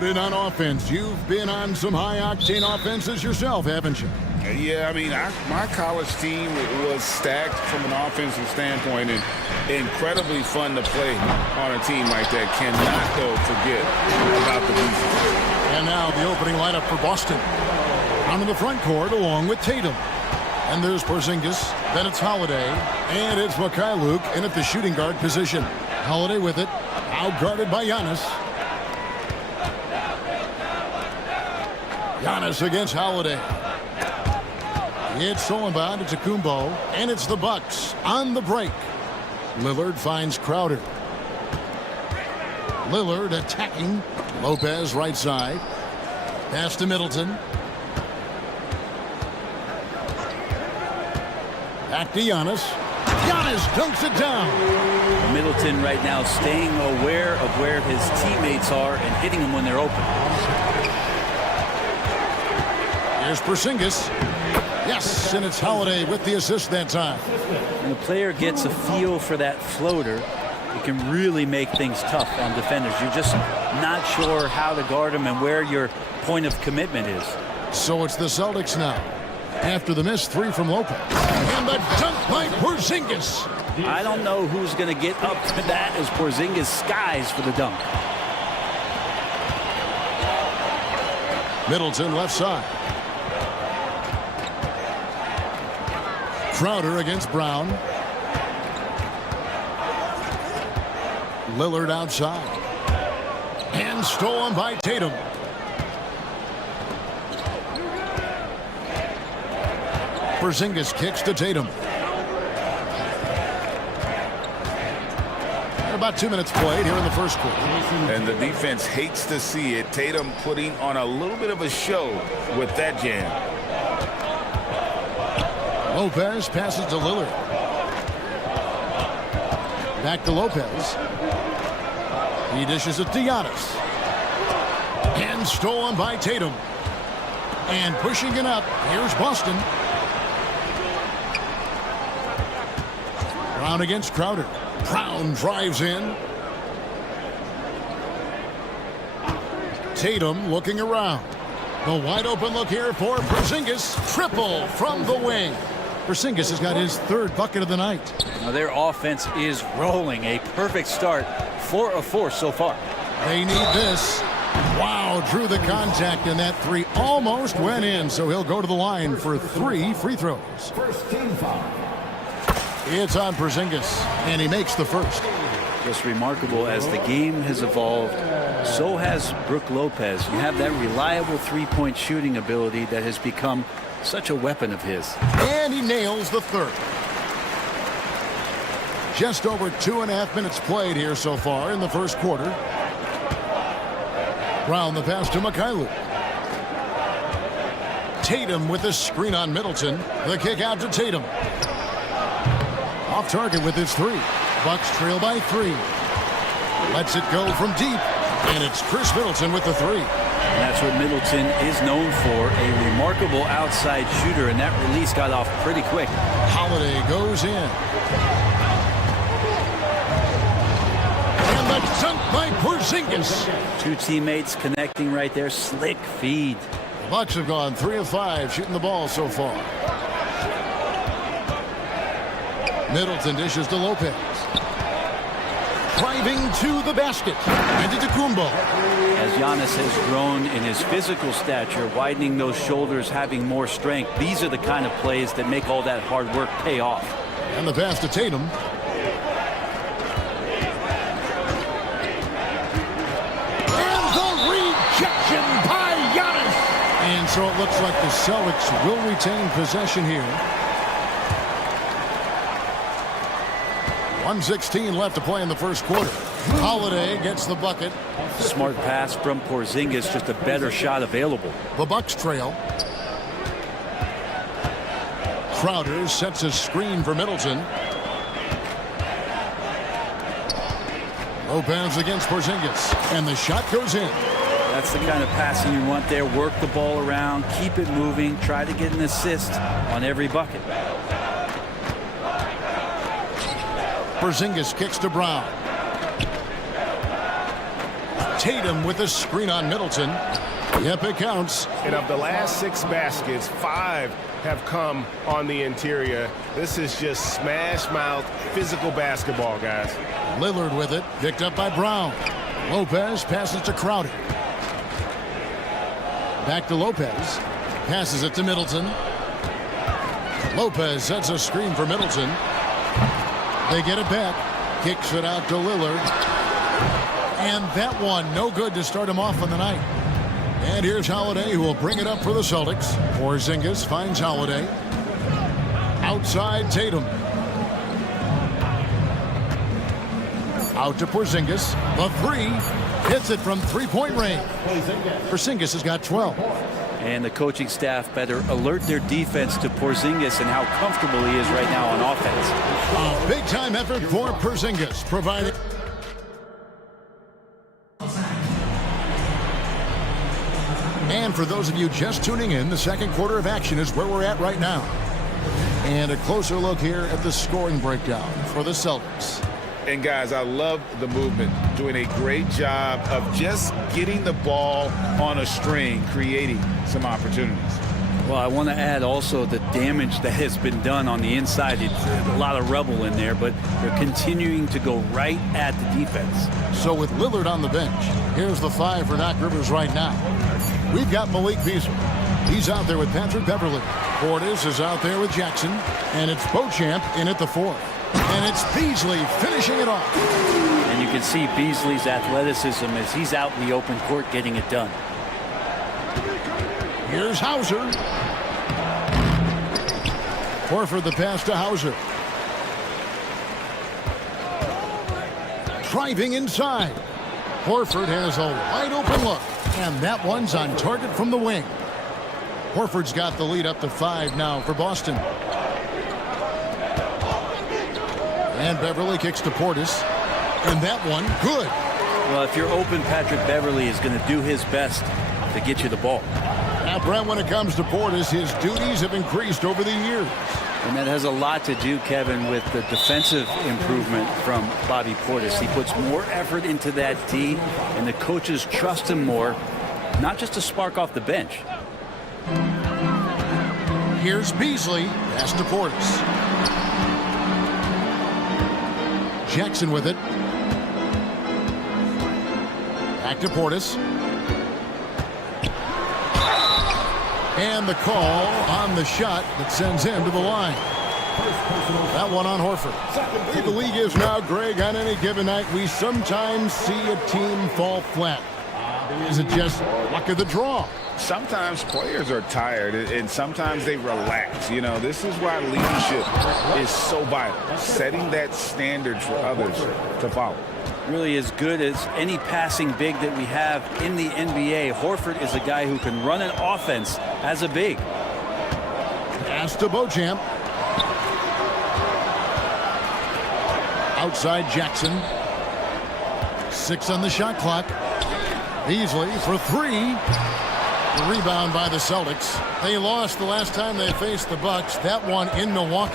loaded on offense. You've been on some high-octane offenses yourself, haven't you? Yeah, I mean, my college team was stacked from an offensive standpoint and incredibly fun to play on a team like that. Cannot, though, forget about the defense. And now the opening lineup for Boston. Down in the front court along with Tatum. And there's Porzingis, then it's Holiday, and it's Mikhailuk in at the shooting guard position. Holiday with it, out-guarded by Giannis. Giannis against Holiday. It's stolen by Antetokounmpo, and it's the Bucks on the break. Lillard finds Crowder. Lillard attacking. Lopez right side. Pass to Middleton. Back to Giannis. Giannis dunks it down. Middleton right now staying aware of where his teammates are and hitting them when they're open. Here's Porzingis. Yes, and it's Holiday with the assist that time. When the player gets a feel for that floater, it can really make things tough on defenders. You're just not sure how to guard them and where your point of commitment is. So it's the Celtics now. After the missed three from Lopez. And the dunk by Porzingis. I don't know who's going to get up to that as Porzingis skies for the dunk. Middleton left side. Crowder against Brown. Lillard outside. And stolen by Tatum. Porzingis kicks to Tatum. And about 2 minutes played here in the first quarter. And the defense hates to see it. Tatum putting on a little bit of a show with that jam. Lopez passes to Lillard. Back to Lopez. He dishes it to Giannis. And stolen by Tatum. And pushing it up, here's Boston. Brown against Crowder. Brown drives in. Tatum looking around. The wide open look here for Porzingis. Triple from the wing. Porzingis has got his third bucket of the night. Now their offense is rolling. A perfect start. 4 of 4 so far. They need this. Wow, drew the contact, and that three almost went in, so he'll go to the line for 3 free throws. First team foul. It's on Porzingis, and he makes the first. Just remarkable as the game has evolved, so has Brook Lopez. You have that reliable three-point shooting ability that has become such a weapon of his. And he nails the third. Just over 2.5 minutes played here so far in the first quarter. Brown the pass to Mikhailuk. Tatum with the screen on Middleton. The kick out to Tatum. Off target with his three. Bucks trail by 3. Lets it go from deep. And it's Chris Middleton with the 3. And that's what Middleton is known for, a remarkable outside shooter, and that release got off pretty quick. Holiday goes in. And the dunk by Porzingis. 2 teammates connecting right there. Slick feed. The Bucks have gone 3 of 5 shooting the ball so far. Middleton dishes to Lopez. Driving to the basket. Antetokounmpo. As Giannis has grown in his physical stature, widening those shoulders, having more strength, these are the kind of plays that make all that hard work pay off. And the pass to Tatum. And the rejection by Giannis. And so it looks like the Celtics will retain possession here. 1:16 left to play in the first quarter. Holiday gets the bucket. Smart pass from Porzingis, just a better shot available. The Bucks trail. Crowder sets a screen for Middleton. Lopez against Porzingis. And the shot goes in. That's the kind of passing you want there. Work the ball around, keep it moving, try to get an assist on every bucket. Porzingis kicks to Brown. Tatum with the screen on Middleton. Yep, it counts. And of the last 6 baskets, 5 have come on the interior. This is just smash mouth physical basketball, guys. Lillard with it, picked up by Brown. Lopez passes to Crowder. Back to Lopez. Passes it to Middleton. Lopez sets a screen for Middleton. They get it back. Kicks it out to Lillard. And that one, no good to start him off on the night. And here's Holiday, who will bring it up for the Celtics. Porzingis finds Holiday. Outside Tatum. Out to Porzingis. The 3. Hits it from three-point range. Porzingis has got 12. And the coaching staff better alert their defense to Porzingis and how comfortable he is right now on offense. A big-time effort for Porzingis, providing... And for those of you just tuning in, the second quarter of action is where we're at right now. And a closer look here at the scoring breakdown for the Celtics. And guys, I love the movement, doing a great job of just getting the ball on a string, creating some opportunities. Well, I want to add also the damage that has been done on the inside. It's a lot of rubble in there, but they're continuing to go right at the defense. So with Lillard on the bench, here's the 5 for Doc Rivers right now. We've got Malik Beasley. He's out there with Patrick Beverley. Portis is out there with Jackson. And it's Beauchamp in at the 4th. And it's Beasley finishing it off. And you can see Beasley's athleticism as he's out in the open court getting it done. Here's Hauser. Horford the pass to Hauser. Driving inside. Horford has a wide open look. And that one's on target from the wing. Horford's got the lead up to 5 now for Boston. And Beverly kicks to Portis. And that one, good. Well, if you're open, Patrick Beverley is going to do his best to get you the ball. Now, Brent, when it comes to Portis, his duties have increased over the years. And that has a lot to do, Kevin, with the defensive improvement from Bobby Portis. He puts more effort into that D, and the coaches trust him more, not just to spark off the bench. Here's Beasley. Pass to Portis. Jackson with it. Back to Portis. And the call on the shot that sends him to the line. That one on Horford. The league is now, Greg, on any given night, we sometimes see a team fall flat. Is it just luck of the draw? Sometimes players are tired and sometimes they relax. You know, this is why leadership is so vital, setting that standard for others to follow. Really as good as any passing big that we have in the NBA. Horford is a guy who can run an offense as a big. Pass to Beauchamp. Outside Jackson. 6 on the shot clock. Beasley for 3. The rebound by the Celtics. They lost the last time they faced the Bucks. That one in Milwaukee.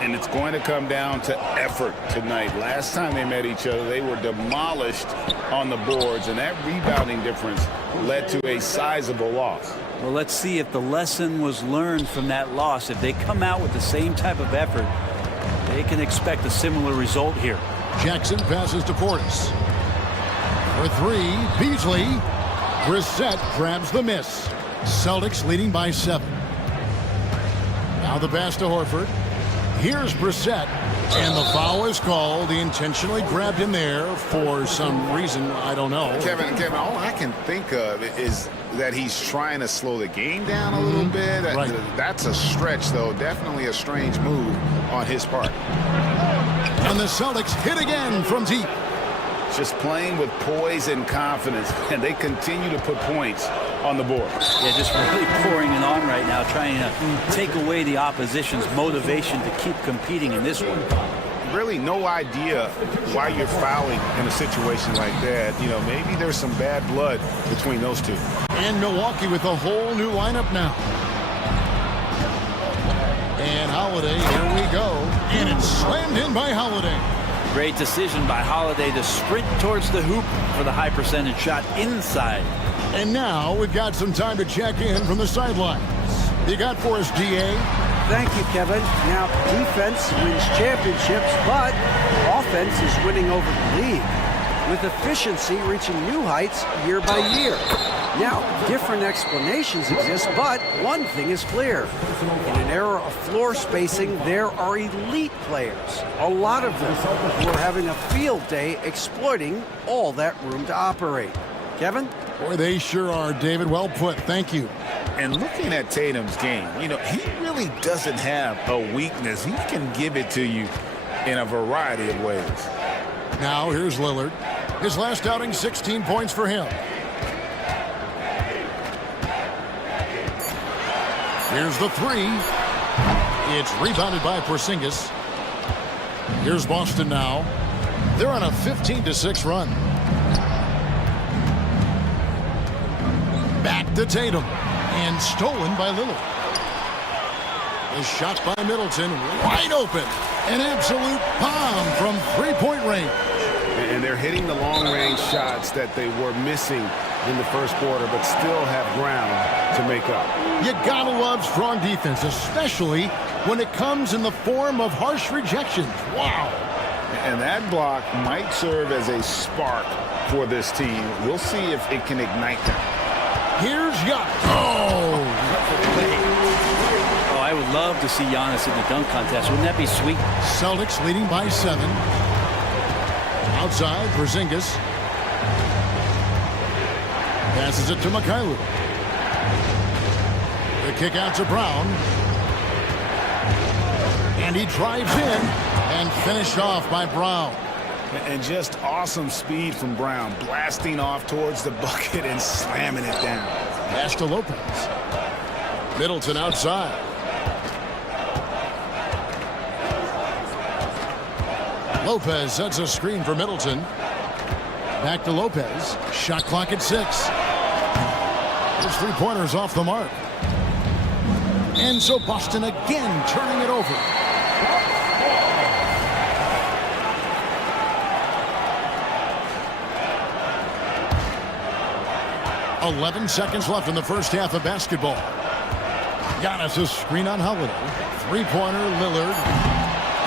And it's going to come down to effort tonight. Last time they met each other, they were demolished on the boards, and that rebounding difference led to a sizable loss. Well, let's see if the lesson was learned from that loss. If they come out with the same type of effort, they can expect a similar result here. Jackson passes to Portis. For 3, Beasley. Brissett grabs the miss. Celtics leading by 7. Now the pass to Horford. Here's Brissett, and the foul is called. He intentionally grabbed him there for some reason, I don't know. Kevin, all I can think of is that he's trying to slow the game down a little bit. Right. That's a stretch, though. Definitely a strange move on his part. And the Celtics hit again from deep. Just playing with poise and confidence, and they continue to put points on the board. Yeah, just really pouring it on right now, trying to take away the opposition's motivation to keep competing in this one. Really no idea why you're fouling in a situation like that. You know, maybe there's some bad blood between those two. And Milwaukee with a whole new lineup now. And Holiday, here we go. And it's slammed in by Holiday. Great decision by Holiday to sprint towards the hoop for the high percentage shot inside. And now we've got some time to check in from the sidelines. You got for us, DA? Thank you, Kevin. Now, defense wins championships, but offense is winning over the league, with efficiency reaching new heights year by year. Now, different explanations exist, but one thing is clear. In an era of floor spacing, there are elite players, a lot of them, who are having a field day exploiting all that room to operate. Kevin? Boy, they sure are, David. Well put. Thank you. And looking at Tatum's game, you know, he really doesn't have a weakness. He can give it to you in a variety of ways. Now here's Lillard. His last outing, 16 points for him. Here's the three. It's rebounded by Porzingis. Here's Boston now. They're on a 15-6 run. Back to Tatum. And stolen by Lillard. The shot by Middleton, wide open. An absolute bomb from three-point range. And they're hitting the long-range shots that they were missing in the first quarter, but still have ground to make up. You gotta love strong defense, especially when it comes in the form of harsh rejections. Wow. And that block might serve as a spark for this team. We'll see if it can ignite them. Here's Giannis. Oh, I would love to see Giannis in the dunk contest. Wouldn't that be sweet? Celtics leading by 7. Outside, Porzingis. Passes it to Mikhailuk. The kick out to Brown. And he drives in and finished off by Brown. And just awesome speed from Brown, blasting off towards the bucket and slamming it down. Pass to Lopez. Middleton outside. Lopez sets a screen for Middleton. Back to Lopez. Shot clock at 6. His three-pointers off the mark. And so Boston again turning it over. .11 seconds left in the first half of basketball. Giannis' a screen on Holiday. Three-pointer, Lillard.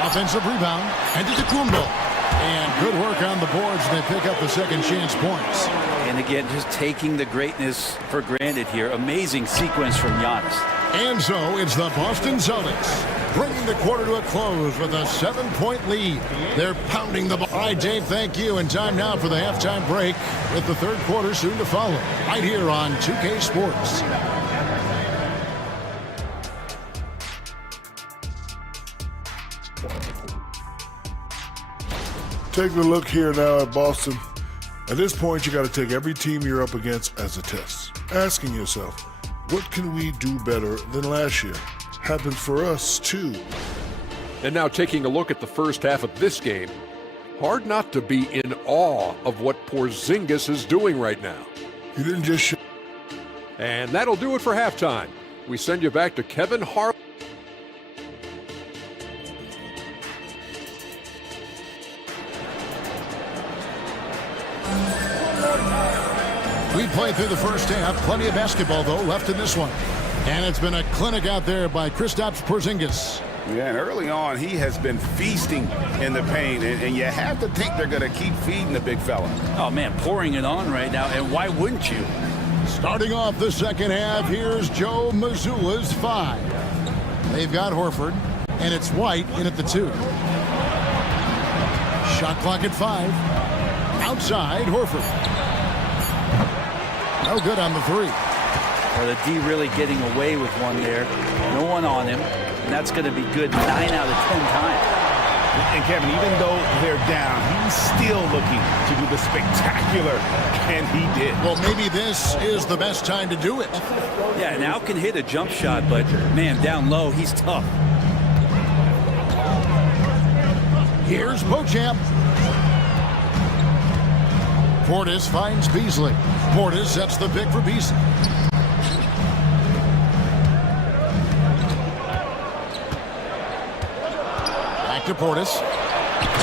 Offensive rebound. And to Kumbo. And good work on the boards. They pick up the second chance points. And again, just taking the greatness for granted here. Amazing sequence from Giannis. And so it's the Boston Celtics bringing the quarter to a close with a 7-point lead. They're pounding the ball. All right, Dave, thank you. And time now for the halftime break with the third quarter soon to follow. Right here on 2K Sports. Take a look here now at Boston. At this point, you got to take every team you're up against as a test. Asking yourself, what can we do better than last year? Happened for us, too. And now taking a look at the first half of this game, hard not to be in awe of what Porzingis is doing right now. You didn't just And that'll do it for halftime. We send you back to Kevin Harlan. We played through the first half. Plenty of basketball, though, left in this one. And it's been a clinic out there by Kristaps Porzingis. Yeah, and early on, he has been feasting in the paint, and you have to think they're going to keep feeding the big fella. Oh, man, pouring it on right now, and why wouldn't you? Starting off the second half, here's Joe Mazzulla's 5. They've got Horford, and it's White in at the 2. Shot clock at 5. Outside, Horford. No good on the 3. Well, the D really getting away with one there. No one on him. And that's going to be good 9 out of 10 times. And Kevin, even though they're down, he's still looking to do the spectacular, and he did. Well, maybe this is the best time to do it. Yeah, now can hit a jump shot, but, man, down low, he's tough. Here's Beauchamp. Portis finds Beasley. Portis sets the pick for Beasley. Back to Portis.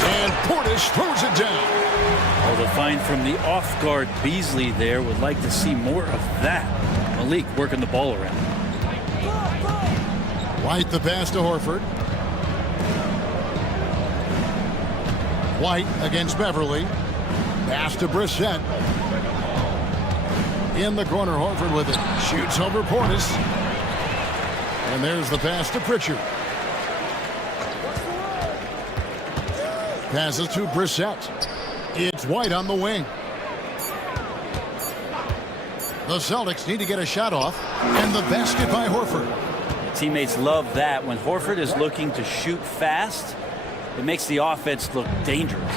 And Portis throws it down. Well, the find from the off-guard Beasley there. Would like to see more of that. Malik working the ball around. White the pass to Horford. White against Beverly. Pass to Brissett. In the corner, Horford with it. Shoots over Portis. And there's the pass to Pritchard. Passes to Brissett. It's White on the wing. The Celtics need to get a shot off. And the basket by Horford. Teammates love that. When Horford is looking to shoot fast, it makes the offense look dangerous.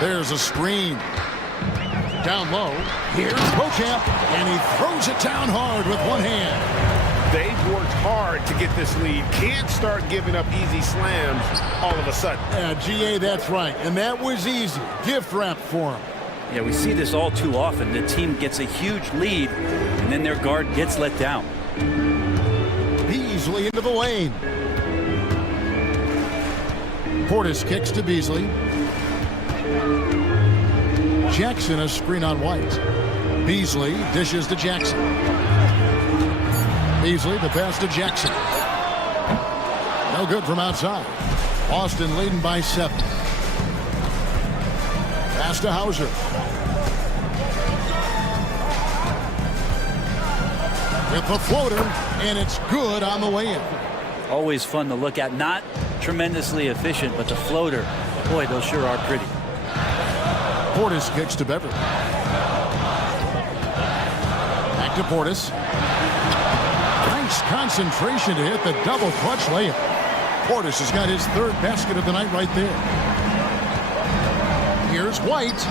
There's a screen. Down low. Here's Beauchamp. And he throws it down hard with one hand. They've worked hard to get this lead. Can't start giving up easy slams all of a sudden. Yeah, GA, that's right. And that was easy. Gift wrap for him. Yeah, we see this all too often. The team gets a huge lead, and then their guard gets let down. Beasley into the lane. Portis kicks to Beasley. Jackson a screen on White. Beasley dishes to Jackson. Beasley the pass to Jackson. No good from outside. Boston leading by 7. Pass to Hauser. With the floater, and it's good on the way in. Always fun to look at. Not tremendously efficient, but the floater, boy, those sure are pretty. Portis kicks to Beverly. Back to Portis. Nice concentration to hit the double clutch layup. Portis has got his 3rd basket of the night right there. Here's White.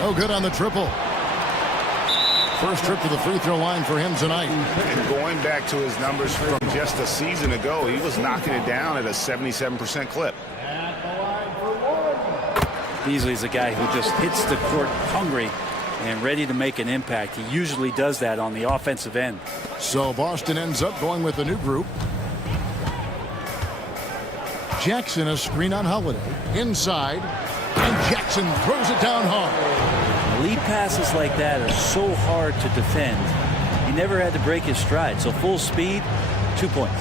No good on the triple. First trip to the free throw line for him tonight. And going back to his numbers from just a season ago, he was knocking it down at a 77% clip. Beasley's a guy who just hits the court hungry and ready to make an impact. He usually does that on the offensive end. So Boston ends up going with a new group. Jackson a screen on Holiday. Inside. And Jackson throws it down hard. Lead passes like that are so hard to defend. He never had to break his stride. So full speed, 2 points.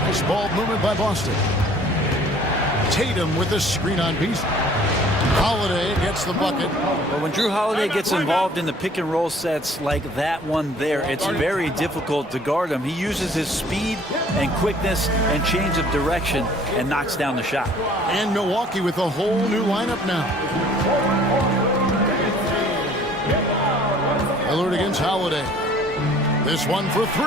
Nice ball movement by Boston. Tatum with the screen on Beasley. Holiday gets the bucket. But when Drew Holiday gets involved in the pick and roll sets like that one there, it's very difficult to guard him. He uses his speed and quickness and change of direction and knocks down the shot. And Milwaukee with a whole new lineup now. Lillard against Holiday. This one for 3.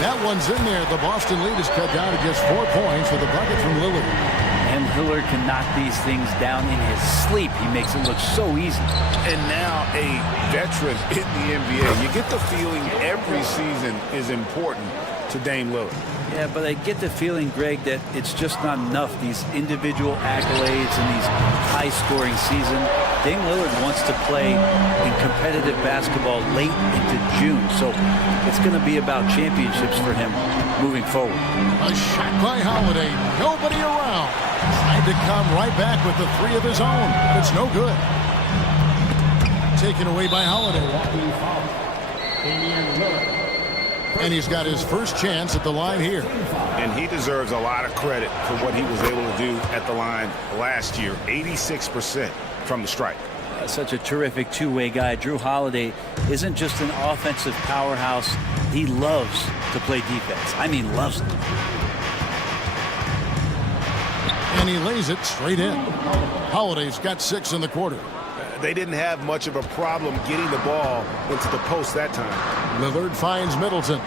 That one's in there. The Boston lead is cut down to just 4 points with a bucket from Lillard. And Lillard can knock these things down in his sleep. He makes it look so easy. And now a veteran in the NBA. You get the feeling every season is important to Dame Lillard. Yeah, but I get the feeling, Greg, that it's just not enough. These individual accolades and these high-scoring season. Dame Lillard wants to play in competitive basketball late into June. So it's going to be about championships for him moving forward. A shot by Holiday. Nobody around. Tried to come right back with the 3 of his own. But it's no good. Taken away by Holiday. And he's got his first chance at the line here. And he deserves a lot of credit for what he was able to do at the line last year. 86% from the stripe. Such a terrific two-way guy. Drew Holiday isn't just an offensive powerhouse. He loves to play defense. I mean, loves it. And he lays it straight in. Holiday's got 6 in the quarter. They didn't have much of a problem getting the ball into the post that time. Lillard finds Middleton.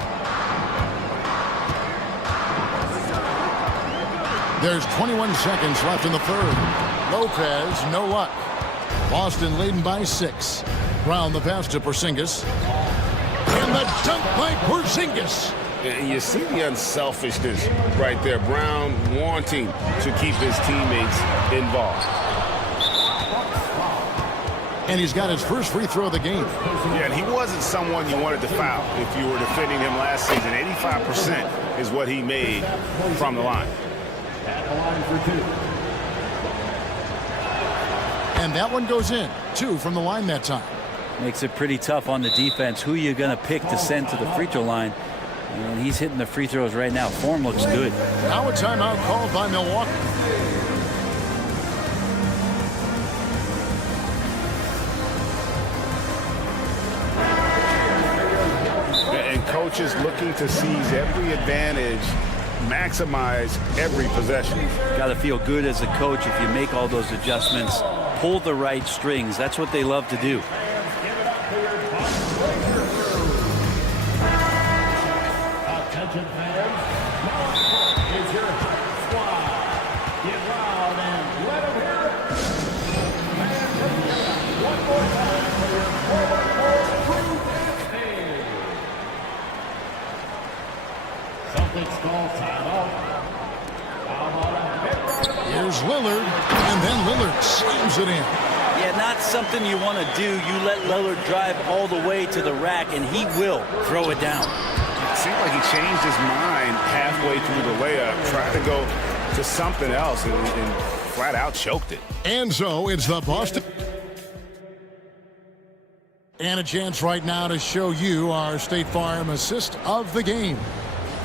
There's 21 seconds left in the 3rd. Lopez, no luck. Boston leading by 6. Brown the pass to Porzingis. And the dunk by Porzingis. You see the unselfishness right there. Brown wanting to keep his teammates involved. And he's got his first free throw of the game. Yeah, and he wasn't someone you wanted to foul if you were defending him last season. 85% is what he made from the line. And that one goes in. 2 from the line that time. Makes it pretty tough on the defense. Who you're going to pick to send to the free throw line. And he's hitting the free throws right now. Form looks good. Now a timeout called by Milwaukee. And coaches looking to seize every advantage, maximize every possession. Got to feel good as a coach if you make all those adjustments. Pull the right strings. That's what they love to do. Attention fans, now is your squad. Get loud and let them hear it. And one more time for your forward crew. Celtics call timeout. Here's Lillard, and then Lillard slams it in. Yeah, not something you want to do. You let Lillard drive all the way to the rack, and he will throw it down. It seemed like he changed his mind halfway through the layup, tried to go to something else, and flat out choked it. And so it's the Boston. And a chance right now to show you our State Farm assist of the game.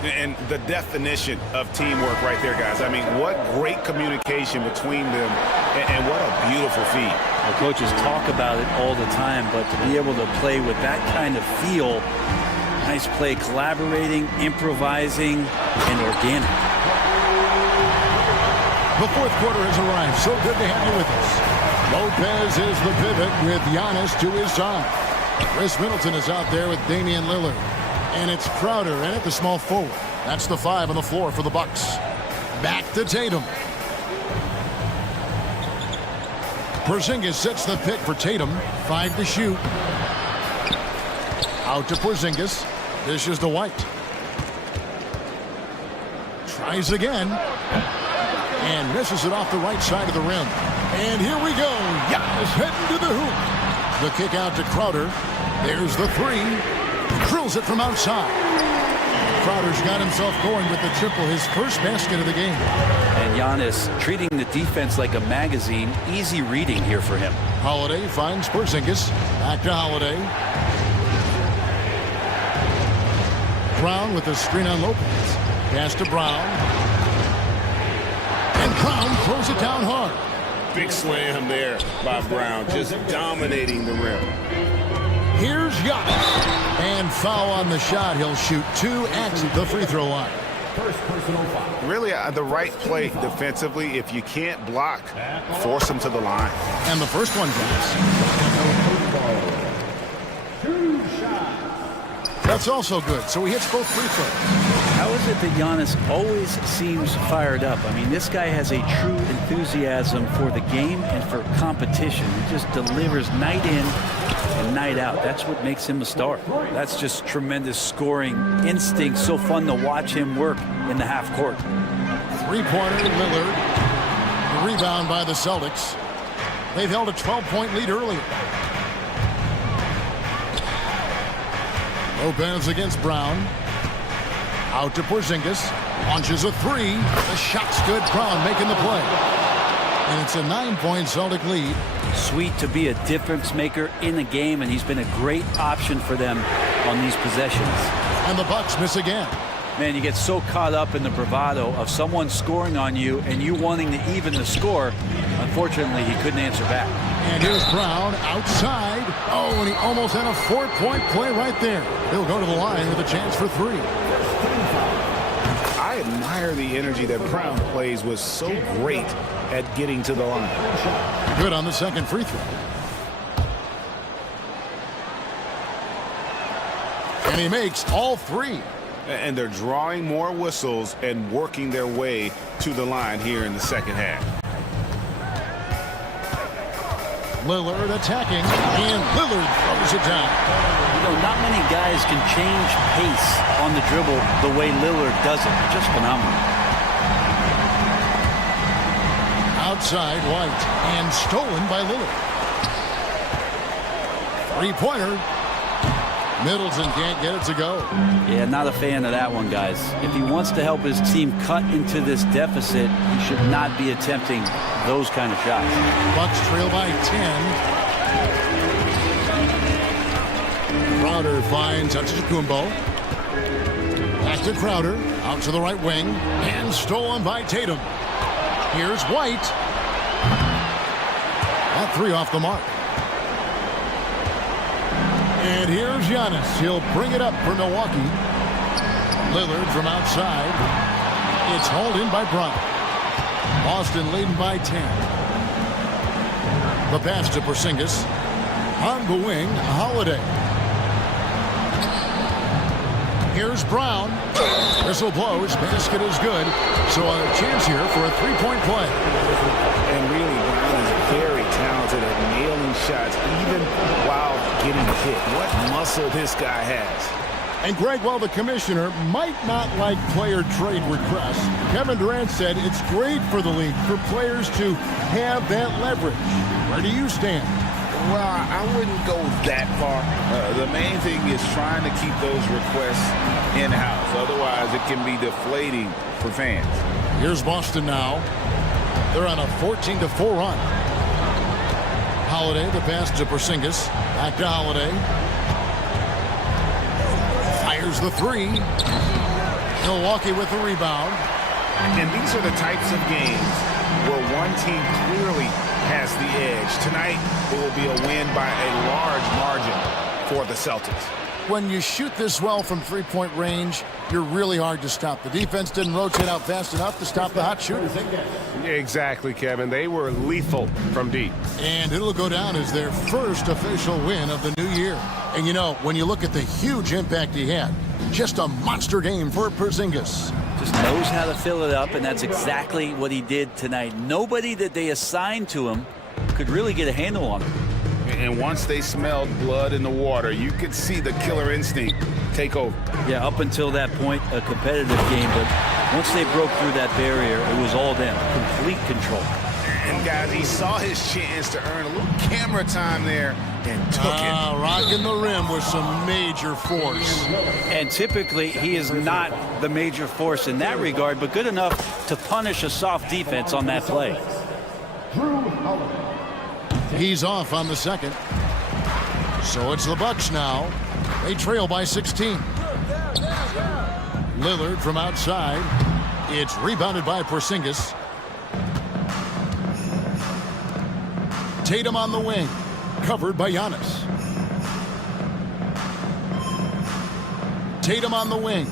And the definition of teamwork right there, guys. I mean, what great communication between them, and what a beautiful feed. Well, coaches talk about it all the time, but to be able to play with that kind of feel, nice play, collaborating, improvising, and organic. The fourth quarter has arrived. So good to have you with us. Lopez is the pivot with Giannis to his side. Chris Middleton is out there with Damian Lillard. And it's Crowder in at the small forward. That's the 5 on the floor for the Bucks. Back to Tatum. Porzingis sets the pick for Tatum. 5 to shoot. Out to Porzingis. Dishes to White. Tries again. And misses it off the right side of the rim. And here we go. Giannis heading to the hoop. The kick out to Crowder. There's the 3. Drills it from outside. Crowder's got himself going with the triple, his first basket of the game. And Giannis treating the defense like a magazine. Easy reading here for him. Holiday finds Porzingis. Back to Holiday. Brown with a screen on Lopez. Pass to Brown. And Brown throws it down hard. Big slam there by Brown, just dominating the rim. Here's Giannis. And foul on the shot. He'll shoot 2 at the free throw line. First personal foul. Really the right play defensively. If you can't block, force him to the line. And the first one goes. 2 shots. That's also good. So he hits both free throws. How is it that Giannis always seems fired up? I mean, this guy has a true enthusiasm for the game and for competition. He just delivers night in and night out. That's what makes him a star. That's just tremendous scoring instinct. So fun to watch him work in the half court. Three-pointer, Lillard. The rebound by the Celtics. They've held a 12-point lead earlier. Lopez against Brown. Out to Porzingis. Launches a 3. The shot's good. Brown making the play. And it's a 9-point Celtic lead. Sweet to be a difference maker in the game, and he's been a great option for them on these possessions. And the Bucks miss again. Man, you get so caught up in the bravado of someone scoring on you and you wanting to even the score. Unfortunately, he couldn't answer back. And here's Brown outside. Oh, and he almost had a 4-point play right there. He'll go to the line with a chance for 3. I admire the energy that Brown plays, was so great at getting to the line. Good on the second free throw. And he makes all 3. And they're drawing more whistles and working their way to the line here in the second half. Lillard attacking, and Lillard throws it down. You know, not many guys can change pace on the dribble the way Lillard does it. Just phenomenal. Outside, White, and stolen by Lillard. Three-pointer. Middleton can't get it to go. Yeah, not a fan of that one, guys. If he wants to help his team cut into this deficit, he should not be attempting those kind of shots. Bucks trail by 10. Crowder finds Antetokounmpo. Back to Crowder, out to the right wing, and stolen by Tatum. Here's White. That three off the mark. And here's Giannis. He'll bring it up for Milwaukee. Lillard from outside. It's hauled in by Brown. Boston leading by 10. The pass to Porzingis. On the wing, Holiday. Here's Brown. Whistle blows. Basket is good. So a chance here for a three-point play. And really, Brown is very talented at nailing shots, even while getting hit. What muscle this guy has. And Greg, while the commissioner might not like player trade requests, Kevin Durant said it's great for the league for players to have that leverage. Where do you stand? Well, I wouldn't go that far. The main thing is trying to keep those requests in-house. Otherwise, it can be deflating for fans. Here's Boston now. They're on a 14-4 run. Holiday, the pass to Porzingis. Back to Holiday. Fires the three. Milwaukee with the rebound. And these are the types of games where one team clearly has the edge. Tonight, it will be a win by a large margin for the Celtics. When you shoot this well from three-point range, you're really hard to stop. The defense didn't rotate out fast enough to stop the hot shooters. Exactly, Kevin. They were lethal from deep. And it'll go down as their first official win of the new year. And you know, when you look at the huge impact he had, just a monster game for Porzingis. Just knows how to fill it up, and that's exactly what he did tonight. Nobody that they assigned to him could really get a handle on him. And once they smelled blood in the water, you could see the killer instinct take over. Yeah, up until that point, a competitive game, but once they broke through that barrier, it was all them. Complete control. And guys, he saw his chance to earn a little camera time there and took it. Rocking the rim with some major force. And typically, he is not the major force in that regard, but good enough to punish a soft defense on that play. He's off on the second. So it's the Bucks now. They trail by 16. Lillard from outside. It's rebounded by Porzingis. Tatum on the wing. Covered by Giannis. Tatum on the wing.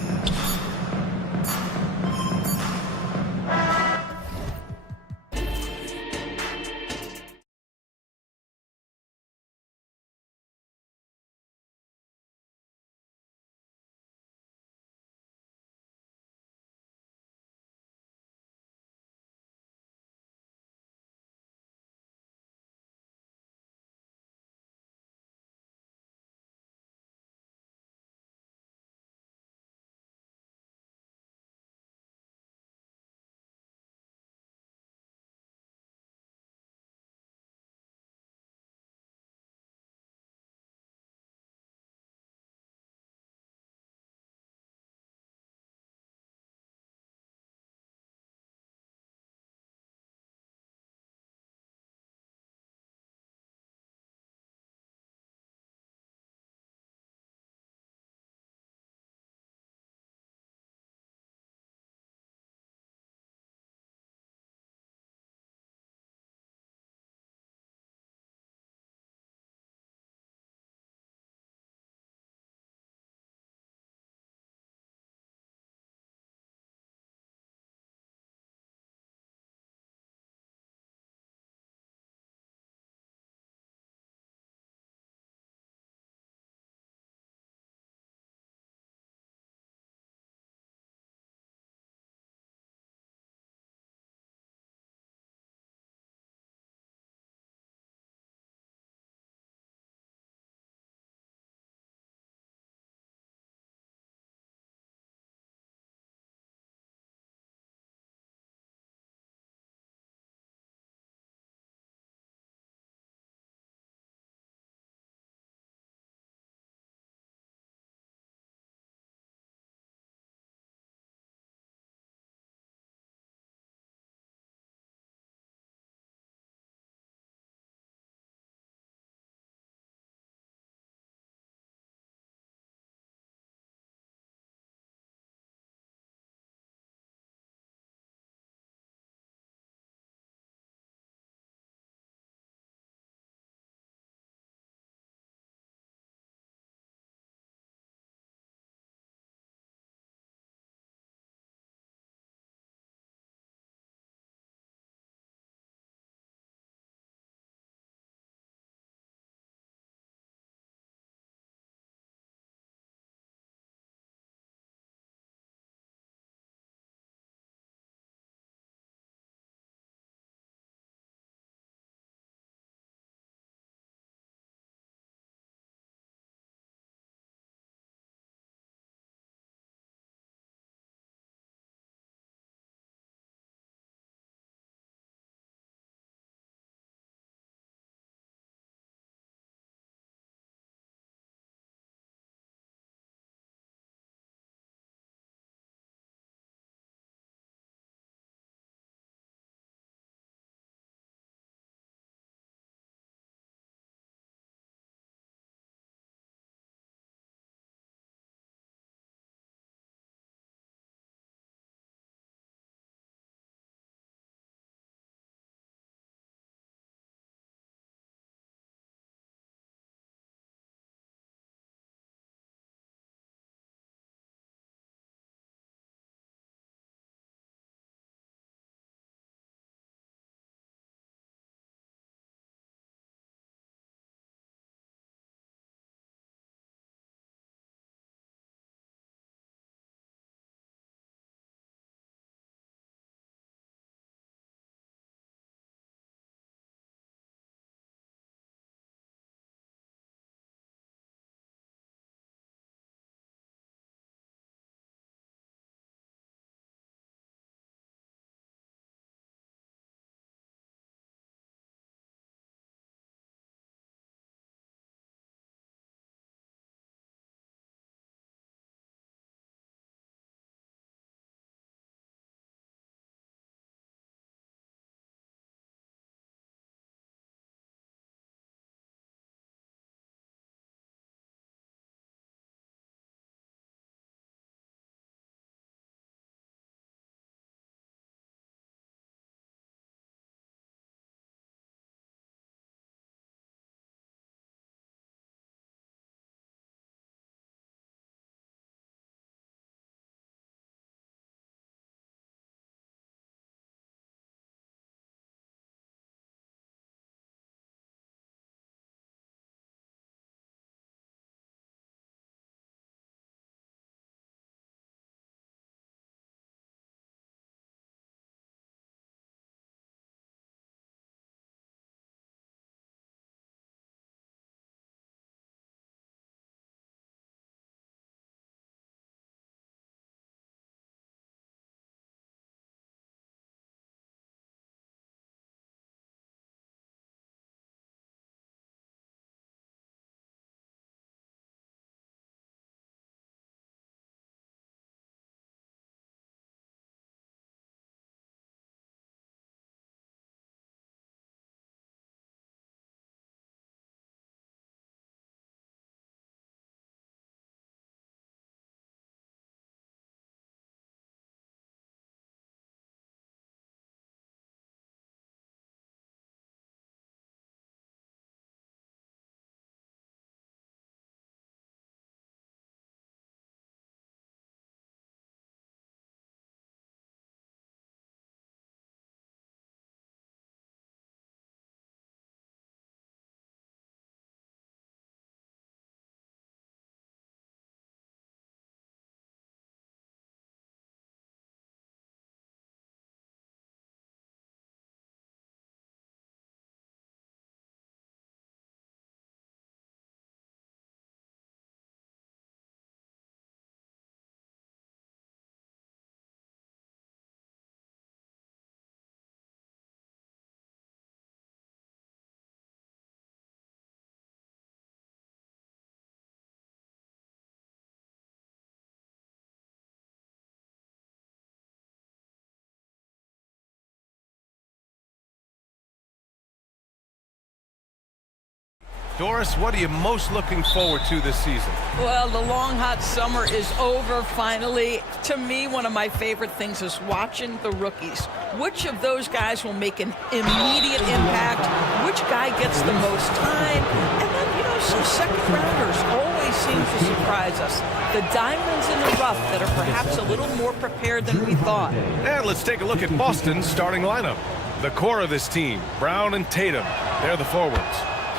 Doris, what are you most looking forward to this season? Well, the long, hot summer is over finally. To me, one of my favorite things is watching the rookies. Which of those guys will make an immediate impact? Which guy gets the most time? And then, you know, some second-rounders always seem to surprise us. The diamonds in the rough that are perhaps a little more prepared than we thought. And let's take a look at Boston's starting lineup. The core of this team, Brown and Tatum, they're the forwards.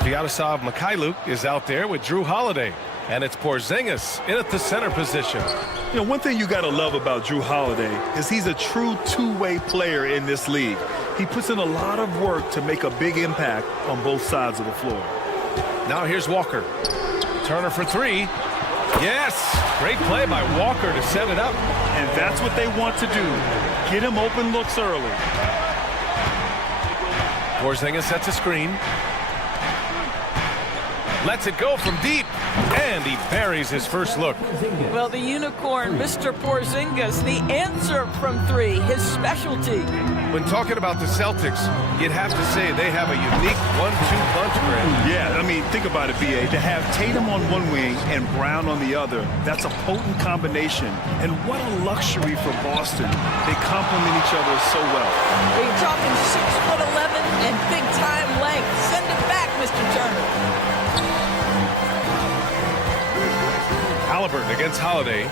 Vyacheslav Mikhailuk is out there with Drew Holiday. And it's Porzingis in at the center position. You know, one thing you got to love about Drew Holiday is he's a true two-way player in this league. He puts in a lot of work to make a big impact on both sides of the floor. Now here's Walker. Turner for three. Yes! Great play by Walker to set it up. And that's what they want to do. Get him open looks early. Porzingis sets a screen. Lets it go from deep. And he buries his first look. Well, the unicorn, Mr. Porzingis, the answer from three, his specialty. When talking about the Celtics, you'd have to say they have a unique 1-2 punch, Brad. Yeah, I mean, think about it, BA. To have Tatum on one wing and Brown on the other, that's a potent combination. And what a luxury for Boston. They complement each other so well. You're talking 6'11" and big-time length. Send it back, Mr. Turner. Halliburton against Holiday.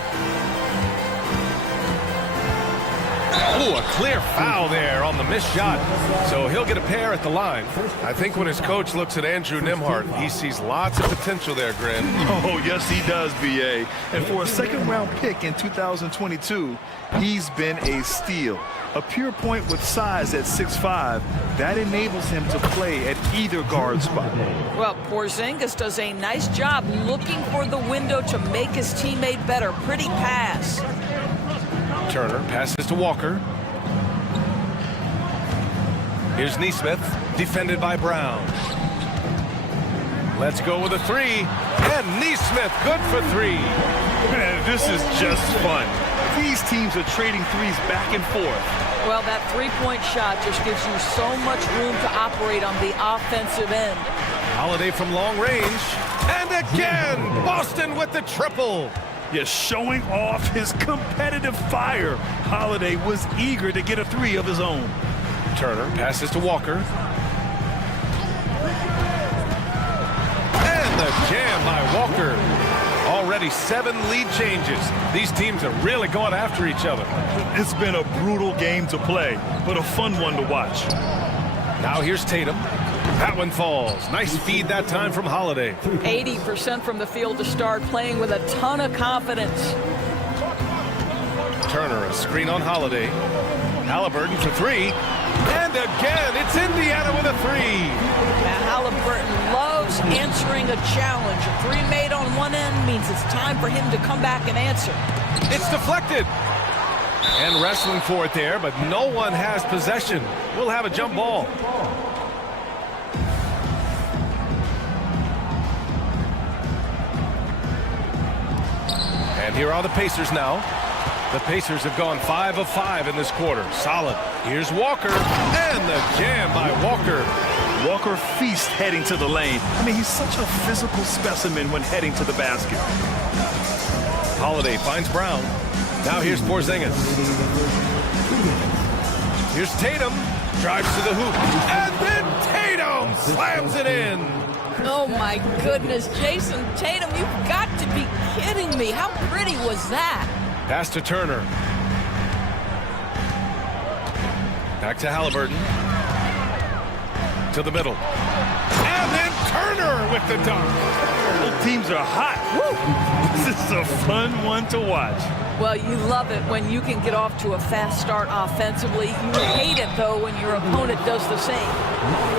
Ooh, a clear foul there on the missed shot. So he'll get a pair at the line. I think when his coach looks at Andrew Nembhard, he sees lots of potential there, Grin. Oh, yes, he does, BA. And for a second-round pick in 2022, he's been a steal. A pure point with size at 6'5", that enables him to play at either guard spot. Well, Porzingis does a nice job looking for the window to make his teammate better. Pretty pass. Turner passes to Walker. Here's Neesmith, defended by Brown. Let's go with a three. And Neesmith, good for three. Man, this is just fun. These teams are trading threes back and forth. Well, that three-point shot just gives you so much room to operate on the offensive end. Holiday from long range. And again, Boston with the triple. Yeah, showing off his competitive fire. Holiday was eager to get a three of his own. Turner passes to Walker. And the jam by Walker. Already 7 lead changes. These teams are really going after each other. It's been a brutal game to play, but a fun one to watch. Now here's Tatum. That one falls. Nice feed that time from Holiday. 80% from the field to start, playing with a ton of confidence. Turner, a screen on Holiday. Halliburton for three. And again, it's Indiana with a three. Now, Halliburton loves answering a challenge. A three made on one end means it's time for him to come back and answer. It's deflected. And wrestling for it there, but no one has possession. We'll have a jump ball. And here are the Pacers now. The Pacers have gone 5 of 5 in this quarter. Solid. Here's Walker. And the jam by Walker. Walker feast heading to the lane. I mean, he's such a physical specimen when heading to the basket. Holiday finds Brown. Now here's Porzingis. Here's Tatum. Drives to the hoop. And then Tatum slams it in. Oh, my goodness. Jason Tatum, you've got to be kidding me. How pretty was that? Pass to Turner. Back to Halliburton. To the middle. And then Turner with the dunk. Both teams are hot. Woo! This is a fun one to watch. Well, you love it when you can get off to a fast start offensively. You hate it, though, when your opponent does the same.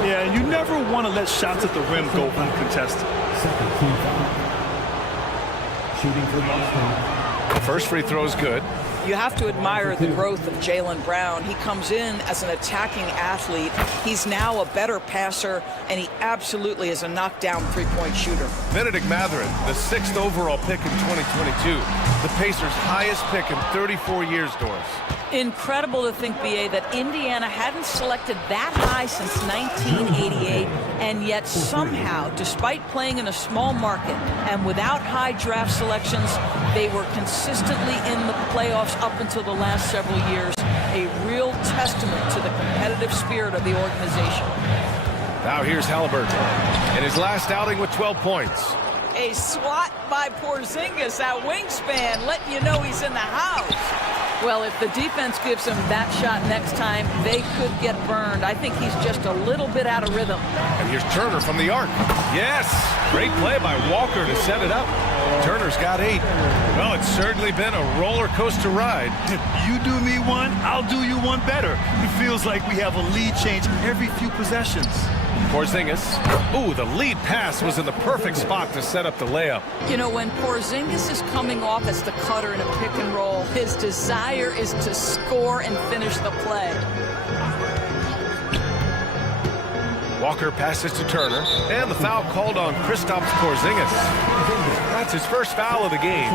Yeah, you never want to let shots at the rim go uncontested. Shooting for Boston. First free throw is good. You have to admire the growth of Jaylen Brown. He comes in as an attacking athlete. He's now a better passer, and he absolutely is a knockdown three-point shooter. Benedict Mathurin, the 6th overall pick in 2022. The Pacers' highest pick in 34 years, Doris. Incredible to think, BA, that Indiana hadn't selected that high since 1988, and yet somehow, despite playing in a small market and without high draft selections, they were consistently in the playoffs up until the last several years. A real testament to the competitive spirit of the organization. Now here's Halliburton in his last outing with 12 points. A swat by Porzingis, that wingspan, letting you know he's in the house. Well, if the defense gives him that shot next time, they could get burned. I think he's just a little bit out of rhythm. And here's Turner from the arc. Yes! Great play by Walker to set it up. Turner's got 8. Well, it's certainly been a roller coaster ride. You do me one, I'll do you one better. It feels like we have a lead change every few possessions. Porzingis. Ooh, the lead pass was in the perfect spot to set up the layup. You know, when Porzingis is coming off as the cutter in a pick and roll, his desire is to score and finish the play. Walker passes to Turner, and the foul called on Kristaps Porzingis. That's his first foul of the game.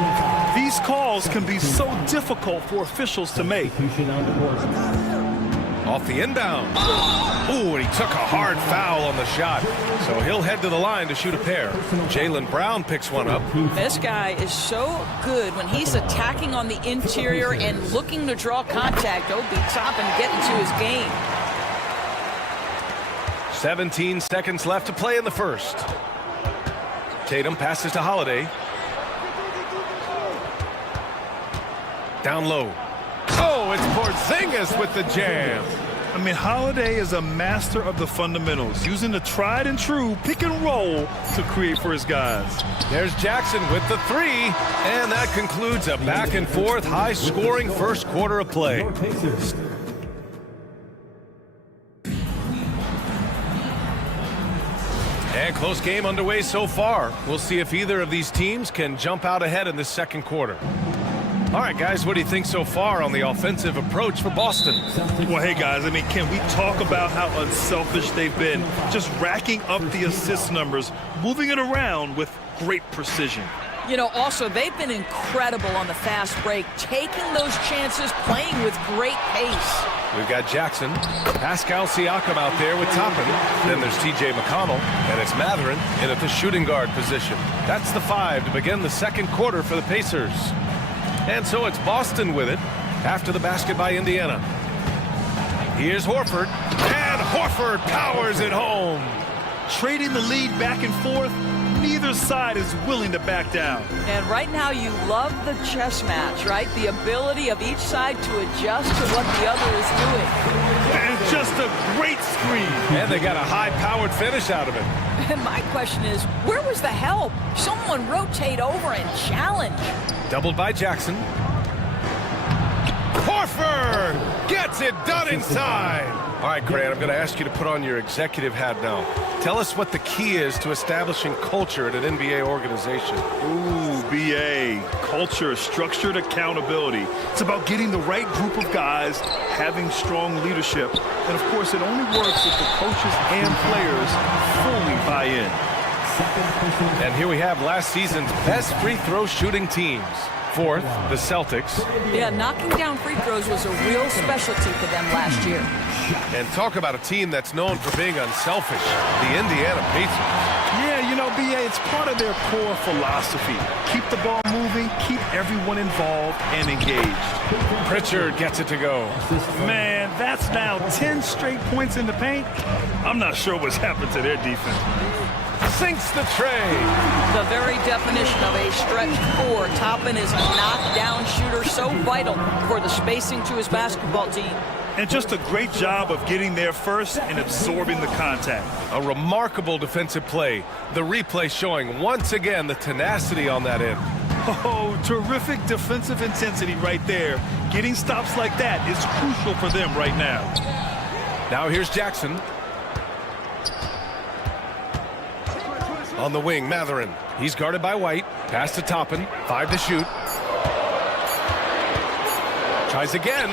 These calls can be so difficult for officials to make. Off the inbound. Ooh, and he took a hard foul on the shot. So he'll head to the line to shoot a pair. Jaylen Brown picks one up. This guy is so good when he's attacking on the interior and looking to draw contact. Obi Toppin getting to his game. 17 seconds left to play in the first. Tatum passes to Holiday. Down low. Oh, it's Porzingis with the jam. I mean, Holiday is a master of the fundamentals, using the tried and true pick and roll to create for his guys. There's Jackson with the 3, and that concludes a back and forth, high-scoring first quarter of play. And close game underway so far. We'll see if either of these teams can jump out ahead in the second quarter. All right, guys, what do you think so far on the offensive approach for Boston? Well, hey, guys, I mean, can we talk about how unselfish they've been? Just racking up the assist numbers, moving it around with great precision. You know, also, they've been incredible on the fast break, taking those chances, playing with great pace. We've got Jackson, Pascal Siakam out there with Toppin. Then there's TJ McConnell, and it's Mathurin in at the shooting guard position. That's the 5 to begin the second quarter for the Pacers. And so it's Boston with it after the basket by Indiana. Here's Horford, and Horford powers it home. Trading the lead back and forth, neither side is willing to back down. And right now you love the chess match, right? The ability of each side to adjust to what the other is doing. And just a great screen. And they got a high-powered finish out of it. And my question is, where was the help? Someone rotate over and challenge. Doubled by Jackson. Horford gets it done inside. All right, Grant, I'm going to ask you to put on your executive hat now. Tell us what the key is to establishing culture at an NBA organization. Ooh, BA. Culture, structured accountability. It's about getting the right group of guys, having strong leadership. And, of course, it only works if the coaches and players fully buy in. And here we have last season's best free throw shooting teams. Fourth, the Celtics. Yeah, knocking down free throws was a real specialty for them last year. And talk about a team that's known for being unselfish, the Indiana Pacers. Yeah, you know, BA, it's part of their core philosophy. Keep the ball moving, keep everyone involved and engaged. Pritchard gets it to go. Man, that's now 10 straight points in the paint. I'm not sure what's happened to their defense. Sinks the tray. The very definition of a stretch 4. Toppin is a knockdown shooter, so vital for the spacing to his basketball team. And just a great job of getting there first and absorbing the contact. A remarkable defensive play. The replay showing once again the tenacity on that end. Oh, terrific defensive intensity right there. Getting stops like that is crucial for them right now. Now here's Jackson. On the wing, Mathurin. He's guarded by White. Pass to Toppin. 5 to shoot. Tries again.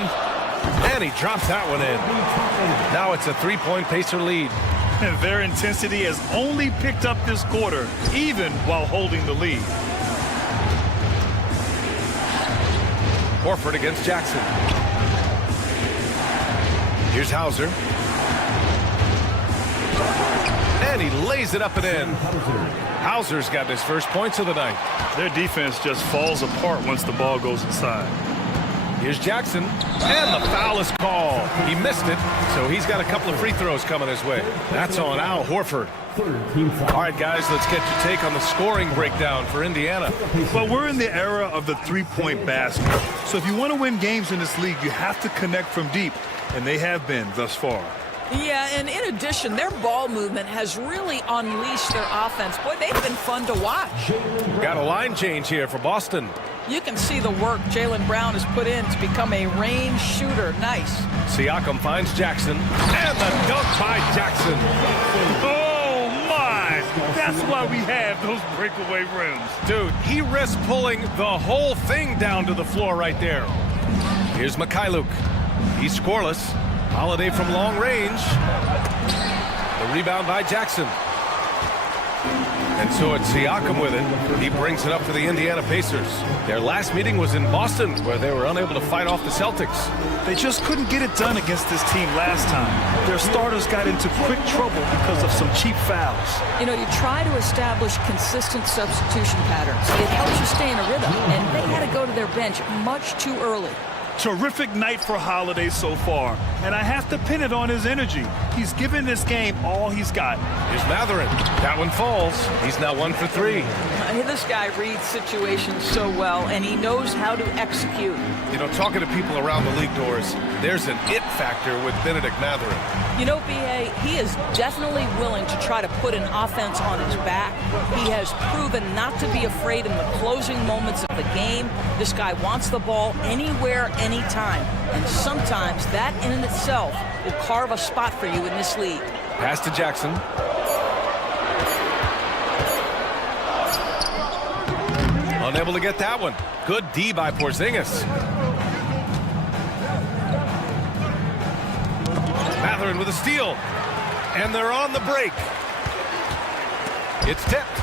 And he drops that one in. Now it's a 3-point Pacer lead. And their intensity has only picked up this quarter, even while holding the lead. Horford against Jackson. Here's Hauser. And he lays it up and in. Hauser's got his first points of the night. Their defense just falls apart once the ball goes inside. Here's Jackson, and the foul is called. He missed it, so he's got a couple of free throws coming his way. That's on Al Horford. All right, guys, let's get your take on the scoring breakdown for Indiana. Well, we're in the era of the three-point basket. So if you want to win games in this league, you have to connect from deep, and they have been thus far. Yeah, and in addition, their ball movement has really unleashed their offense. Boy, they've been fun to watch. Got a line change here for Boston. You can see the work Jaylen Brown has put in to become a range shooter. Nice. Siakam finds Jackson, and the dunk by Jackson. Oh, my! That's why we have those breakaway rims. Dude, he risks pulling the whole thing down to the floor right there. Here's Mikhailuk. He's scoreless. Holiday from long range. The rebound by Jackson. And so it's Siakam with it. He brings it up for the Indiana Pacers. Their last meeting was in Boston, where they were unable to fight off the Celtics. They just couldn't get it done against this team last time. Their starters got into quick trouble because of some cheap fouls. You know, you try to establish consistent substitution patterns. It helps you stay in a rhythm, and they had to go to their bench much too early. Terrific night for Holiday so far, and I have to pin it on his energy. He's given this game all he's got. Here's Matherin. That one falls. He's now 1 for 3. This guy reads situations so well, and he knows how to execute. You know, talking to people around the league doors, there's an it factor with Benedict Matherin. You know, B.A., he is definitely willing to try to put an offense on his back. He has proven not to be afraid in the closing moments of the game. This guy wants the ball anywhere, anytime. And sometimes that in and itself will carve a spot for you in this league. Pass to Jackson. Unable to get that one. Good D by Porzingis. Matherin with a steal. And they're on the break. It's tipped.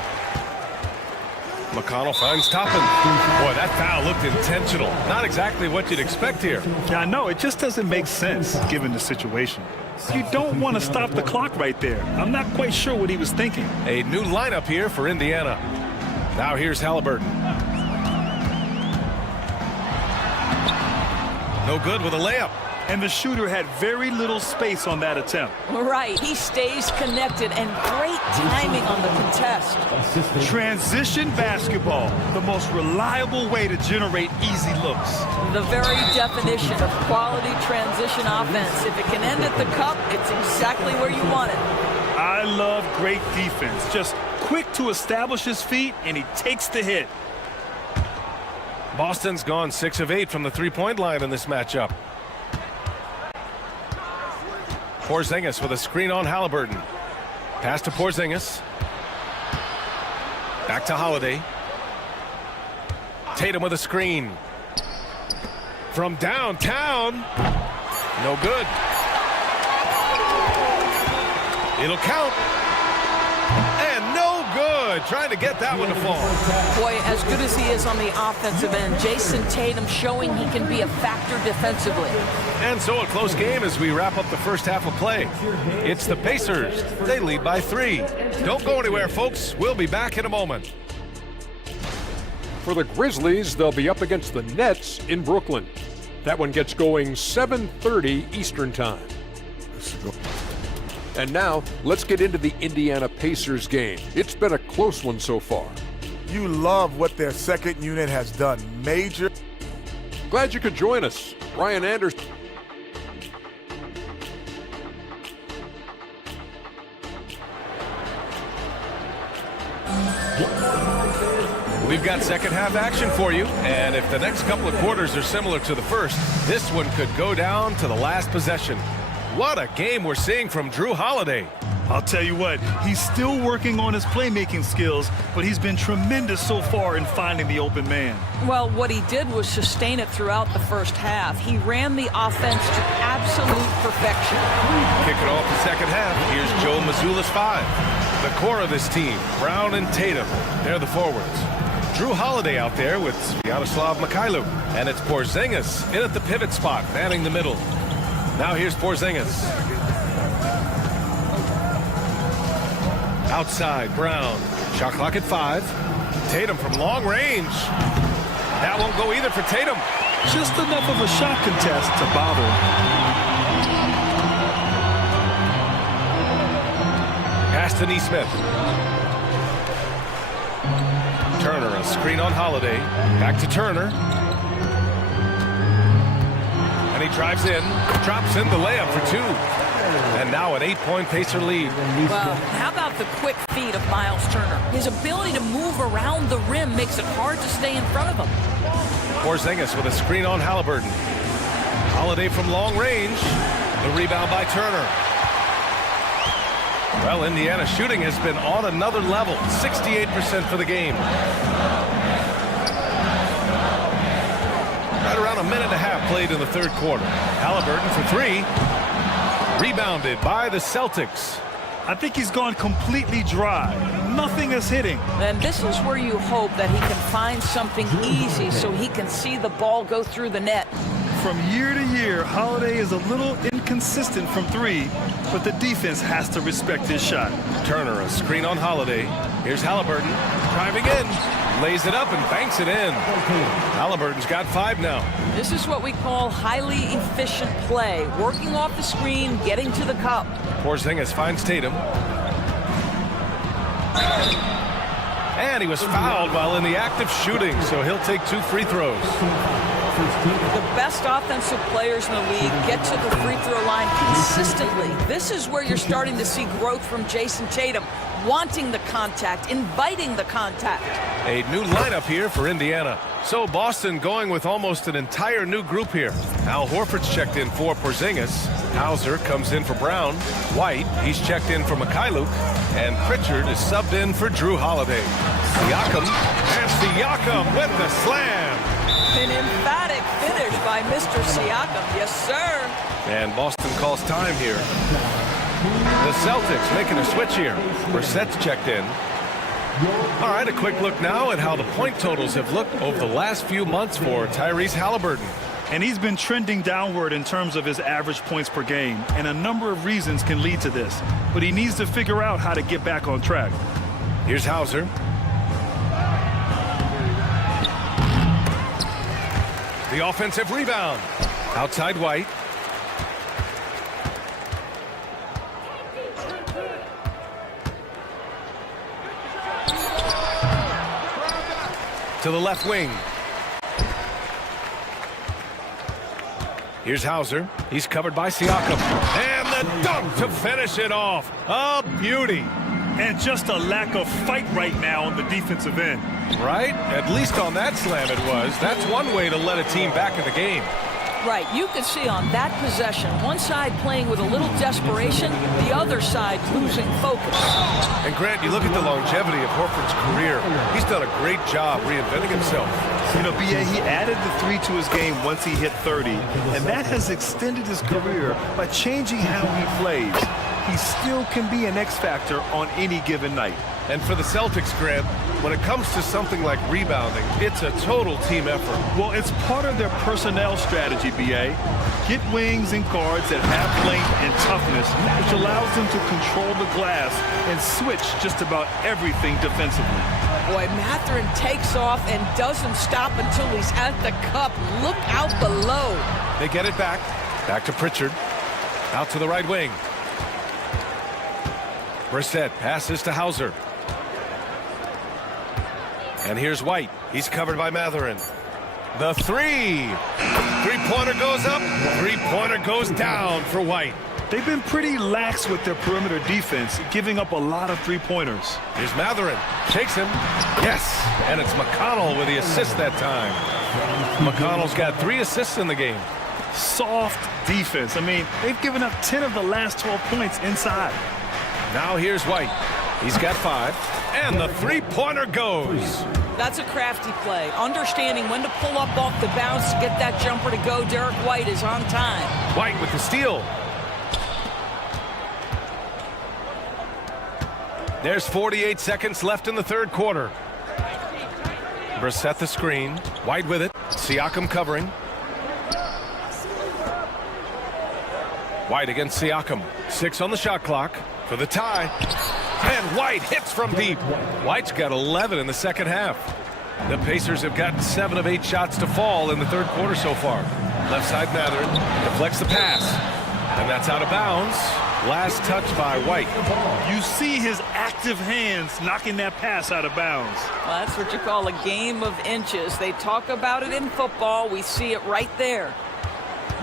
McConnell finds Toppin. Boy, that foul looked intentional. Not exactly what you'd expect here. Yeah, I know. It just doesn't make sense given the situation. You don't want to stop the clock right there. I'm not quite sure what he was thinking. A new lineup here for Indiana. Now here's Halliburton. No good with a layup. And the shooter had very little space on that attempt. Right. He stays connected, and great timing on the contest. Transition basketball, the most reliable way to generate easy looks. The very definition of quality transition offense. If it can end at the cup, it's exactly where you want it. I love great defense. Just quick to establish his feet, and he takes the hit. Boston's gone 6 of 8 from the three-point line in this matchup. Porzingis with a screen on Halliburton. Pass to Porzingis. Back to Holiday. Tatum with a screen. From downtown. No good. It'll count. And no good. Trying to get that one to fall. Boy, as good as he is on the offensive end, Jason Tatum showing he can be a factor defensively. And so a close game as we wrap up the first half of play. It's the Pacers. They lead by 3. Don't go anywhere, folks. We'll be back in a moment. For the Grizzlies, they'll be up against the Nets in Brooklyn. That one gets going 7:30 Eastern Time. And now, let's get into the Indiana Pacers game. It's been a close one so far. You love what their second unit has done. Major. Glad you could join us. Ryan Anderson. We've got second half action for you, and if the next couple of quarters are similar to the first, this one could go down to the last possession. What a game we're seeing from Drew Holiday. I'll tell you what, he's still working on his playmaking skills, but he's been tremendous so far in finding the open man. Well, what he did was sustain it throughout the first half. He ran the offense to absolute perfection. Kicking off the second half, here's Joe Mazzulla's 5. The core of this team, Brown and Tatum, they're the forwards. Drew Holiday out there with Sviatoslav Mikhailuk, and it's Porzingis in at the pivot spot, manning the middle. Now here's Porzingis. Outside, Brown. Shot clock at 5. Tatum from long range. That won't go either for Tatum. Just enough of a shot contest to bother. Pass to Neesmith. Turner, a screen on Holiday. Back to Turner. And he drives in, drops in the layup for 2. And now an 8-point Pacer lead. Well, how about the quick feet of Miles Turner? His ability to move around the rim makes it hard to stay in front of him. Porzingis with a screen on Halliburton. Holiday from long range. The rebound by Turner. Well, Indiana shooting has been on another level. 68% for the game. Right around a minute and a half played in the third quarter. Halliburton for 3. Rebounded by the Celtics. I think he's gone completely dry. Nothing is hitting. And this is where you hope that he can find something easy so he can see the ball go through the net. From year to year, Holiday is a little inconsistent from 3, but the defense has to respect his shot. Turner, a screen on Holiday. Here's Halliburton, driving in, lays it up and banks it in. Halliburton's got 5 now. This is what we call highly efficient play. Working off the screen, getting to the cup. Porzingis finds Tatum. And he was fouled while in the act of shooting, so he'll take 2 free throws. The best offensive players in the league get to the free throw line consistently. This is where you're starting to see growth from Jason Tatum, wanting the contact, inviting the contact. A new lineup here for Indiana. So Boston going with almost an entire new group here. Al Horford's checked in for Porzingis. Hauser comes in for Brown. White, he's checked in for Mikhailuk. And Pritchard is subbed in for Drew Holiday. Siakam, and Siakam with the slam. An emphatic finish by Mr. Siakam. Yes, sir. And Boston calls time here. The Celtics making a switch here. Brissett's checked in. All right, a quick look now at how the point totals have looked over the last few months for Tyrese Halliburton. And he's been trending downward in terms of his average points per game, and a number of reasons can lead to this. But he needs to figure out how to get back on track. Here's Hauser. The offensive rebound. Outside White. To the left wing. Here's Hauser. He's covered by Siakam. And the dunk to finish it off. A beauty. And just a lack of fight right now on the defensive end. Right? At least on that slam it was. That's one way to let a team back in the game. Right, you could see on that possession, one side playing with a little desperation, the other side losing focus. And Grant, you look at the longevity of Horford's career. He's done a great job reinventing himself. You know, B.A., he added the 3 to his game once he hit 30, and that has extended his career by changing how he plays. He still can be an X factor on any given night. And for the Celtics, Grant, when it comes to something like rebounding, it's a total team effort. Well, it's part of their personnel strategy, B.A. Get wings and guards that have length and toughness, which allows them to control the glass and switch just about everything defensively. Boy, Mathurin takes off and doesn't stop until he's at the cup. Look out below. They get it back. Back to Pritchard. Out to the right wing. Brissett passes to Hauser. And here's White. He's covered by Mathurin. The 3. Three-pointer goes up. Three-pointer goes down for White. They've been pretty lax with their perimeter defense, giving up a lot of three-pointers. Here's Mathurin. Shakes him. Yes. And it's McConnell with the assist that time. McConnell's got 3 assists in the game. Soft defense. I mean, they've given up 10 of the last 12 points inside. Now here's White. He's got 5. And the three-pointer goes. That's a crafty play. Understanding when to pull up off the bounce to get that jumper to go. Derek White is on time. White with the steal. There's 48 seconds left in the third quarter. Brissett the screen. White with it. Siakam covering. White against Siakam. 6 on the shot clock for the tie. And White hits from deep. White's got 11 in the second half. The Pacers have gotten 7 of 8 shots to fall in the third quarter so far. Left side Matherin deflects the pass. And that's out of bounds. Last touch by White. You see his active hands knocking that pass out of bounds. Well, that's what you call a game of inches. They talk about it in football. We see it right there.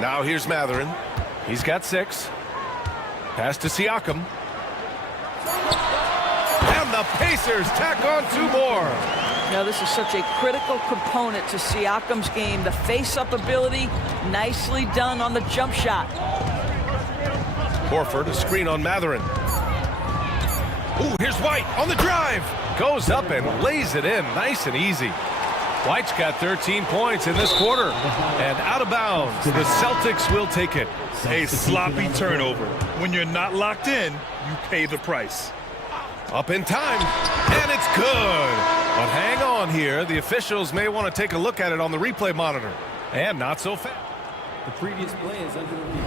Now here's Matherin. He's got 6. Pass to Siakam. And the Pacers tack on 2 more. Now, this is such a critical component to Siakam's game. The face-up ability, nicely done on the jump shot. Horford, a screen on Matherin. Ooh, here's White on the drive. Goes up and lays it in, nice and easy. White's got 13 points in this quarter. And out of bounds, the Celtics will take it. A sloppy turnover. When you're not locked in, you pay the price. Up in time, and it's good. But hang on here. The officials may want to take a look at it on the replay monitor. And not so fast. The previous play is under review.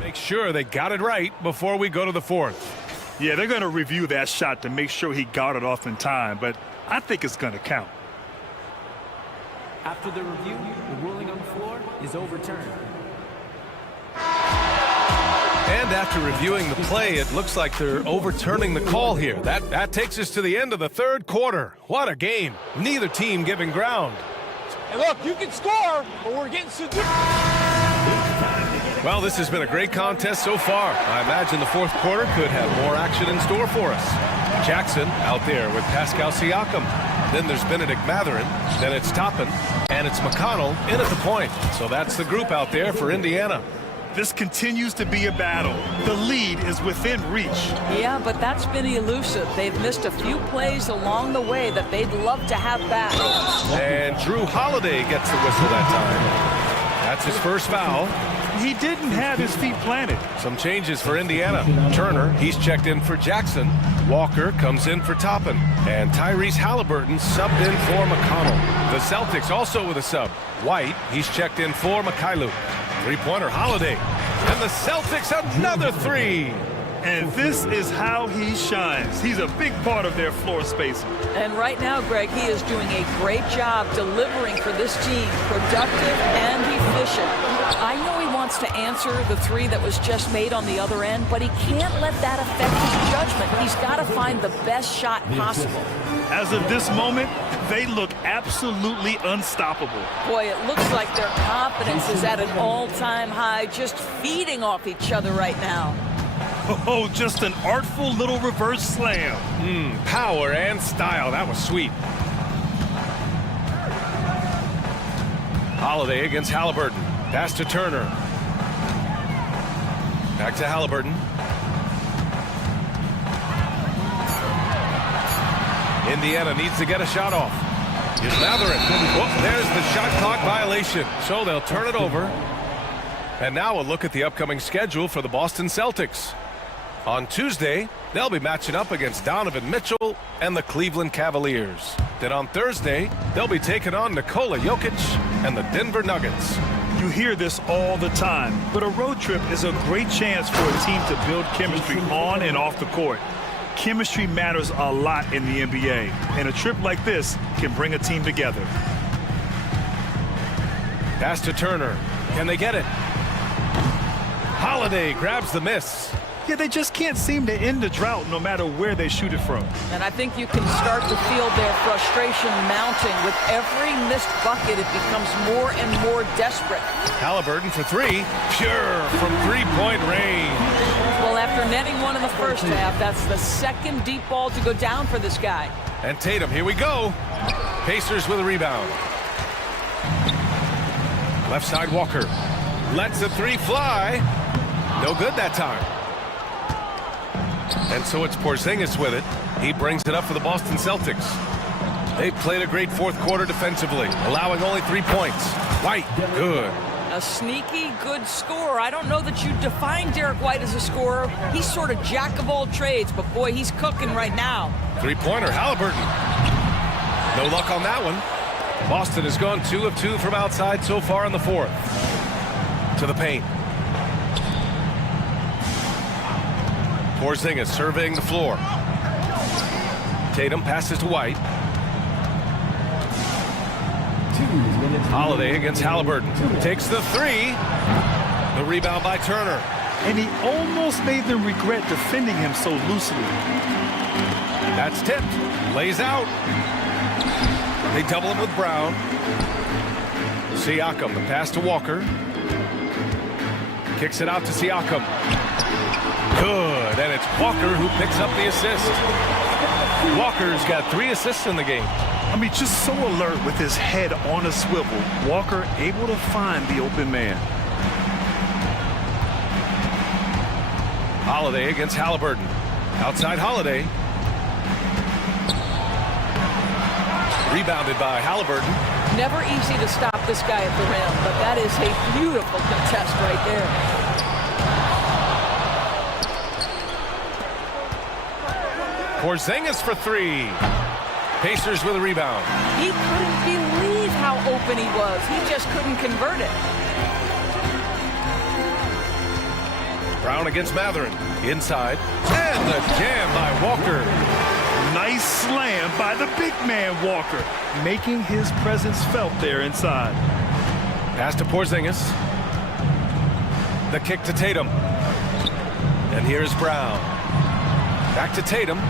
Make sure they got it right before we go to the fourth. Yeah, they're going to review that shot to make sure he got it off in time, but I think it's going to count. After the review, the ruling on the floor is overturned. And after reviewing the play, it looks like they're overturning the call here. That takes us to the end of the third quarter. What a game. Neither team giving ground. Hey, look, you can score, but we're getting severe. Well, this has been a great contest so far. I imagine the fourth quarter could have more action in store for us. Jackson out there with Pascal Siakam. Then there's Benedict Matherin. Then it's Toppin. And it's McConnell in at the point. So that's the group out there for Indiana. This continues to be a battle. The lead is within reach. Yeah, but that's been elusive. They've missed a few plays along the way that they'd love to have back. And Drew Holiday gets the whistle that time. That's his first foul. He didn't have his feet planted. Some changes for Indiana. Turner, he's checked in for Jackson. Walker comes in for Toppin. And Tyrese Halliburton subbed in for McConnell. The Celtics also with a sub. White, he's checked in for Mikhailuk. Three-pointer Holiday. And the Celtics another 3. And this is how he shines. He's a big part of their floor spacing. And right now, Greg, he is doing a great job delivering for this team. Productive and efficient. I know he wants to answer the 3 that was just made on the other end, but he can't let that affect his judgment. He's got to find the best shot possible. As of this moment, they look absolutely unstoppable. Boy, it looks like their confidence is at an all-time high, just feeding off each other right now. Oh, just an artful little reverse slam. Power and style. That was sweet. Holiday against Halliburton. Pass to Turner. Back to Halliburton. Indiana needs to get a shot off. Here's Matherin. Oh, there's the shot clock violation. So they'll turn it over. And now a look at the upcoming schedule for the Boston Celtics. On Tuesday, they'll be matching up against Donovan Mitchell and the Cleveland Cavaliers. Then on Thursday, they'll be taking on Nikola Jokic and the Denver Nuggets. You hear this all the time, but a road trip is a great chance for a team to build chemistry on and off the court. Chemistry matters a lot in the NBA, and a trip like this can bring a team together. Pass to Turner. Can they get it? Holiday grabs the miss. Yeah, they just can't seem to end the drought no matter where they shoot it from. And I think you can start to feel their frustration mounting. With every missed bucket, it becomes more and more desperate. Halliburton for 3. Pure from three-point range. Well, after netting one in the first half, that's the second deep ball to go down for this guy. And Tatum, here we go. Pacers with a rebound. Left side Walker. Lets the 3 fly. No good that time. And so it's Porzingis with it. He brings it up for the Boston Celtics. They've played a great fourth quarter defensively, allowing only 3 points. White, good. A sneaky good scorer. I don't know that you define Derek White as a scorer. He's sort of jack of all trades, but boy, he's cooking right now. Three-pointer, Halliburton. No luck on that one. Boston has gone 2 of 2 from outside so far in the fourth. To the paint. Porzingis surveying the floor. Tatum passes to White. Holiday against Halliburton. Takes the three. The rebound by Turner. And he almost made them regret defending him so loosely. That's tipped. Lays out. They double him with Brown. Siakam, the pass to Walker. Kicks it out to Siakam. Good, and it's Walker who picks up the assist. Walker's got 3 assists in the game. I mean, just so alert with his head on a swivel. Walker able to find the open man. Holiday against Halliburton. Outside Holiday. Rebounded by Halliburton. Never easy to stop this guy at the rim, but that is a beautiful contest right there. Porzingis for 3. Pacers with a rebound. He couldn't believe how open he was. He just couldn't convert it. Brown against Matherin. Inside. And the jam by Walker. Nice slam by the big man Walker, making his presence felt there inside. Pass to Porzingis. The kick to Tatum. And here's Brown. Back to Tatum.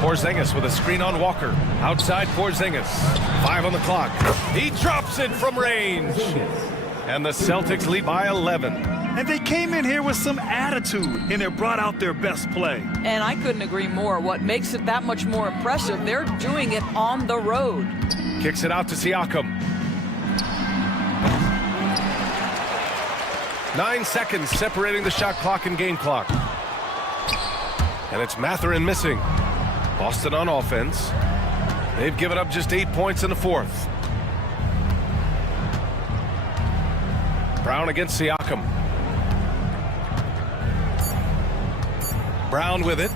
Porzingis with a screen on Walker. Outside Porzingis. 5 on the clock. He drops it from range. And the Celtics lead by 11. And they came in here with some attitude, and it brought out their best play. And I couldn't agree more. What makes it that much more impressive, they're doing it on the road. Kicks it out to Siakam. 9 seconds separating the shot clock and game clock. And it's Matherin missing. Boston on offense. They've given up just 8 points in the fourth. Brown against Siakam. Brown with it.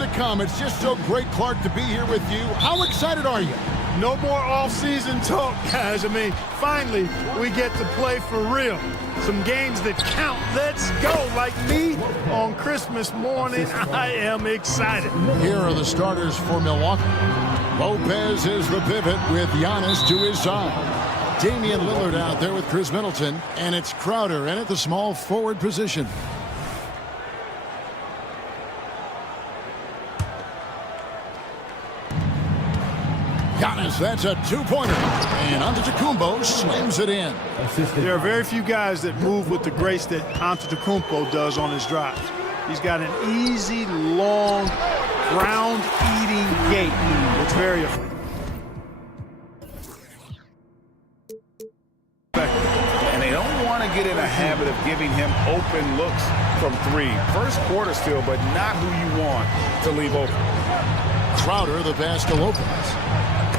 to come. It's just so great, Clark, to be here with you. How excited are you? No more off-season talk, guys. I mean, finally, we get to play for real. Some games that count. Let's go. Like me on Christmas morning, I am excited. Here are the starters for Milwaukee. Lopez is the pivot with Giannis to his side. Damian Lillard out there with Chris Middleton. And it's Crowder in at the small forward position. Giannis, that's a two-pointer. And Antetokounmpo slams it in. There are very few guys that move with the grace that Antetokounmpo does on his drives. He's got an easy, long, ground-eating gait. It's very effective. And they don't want to get in a habit of giving him open looks from three. First quarter still, but not who you want to leave open. Crowder, the pass to Lopez.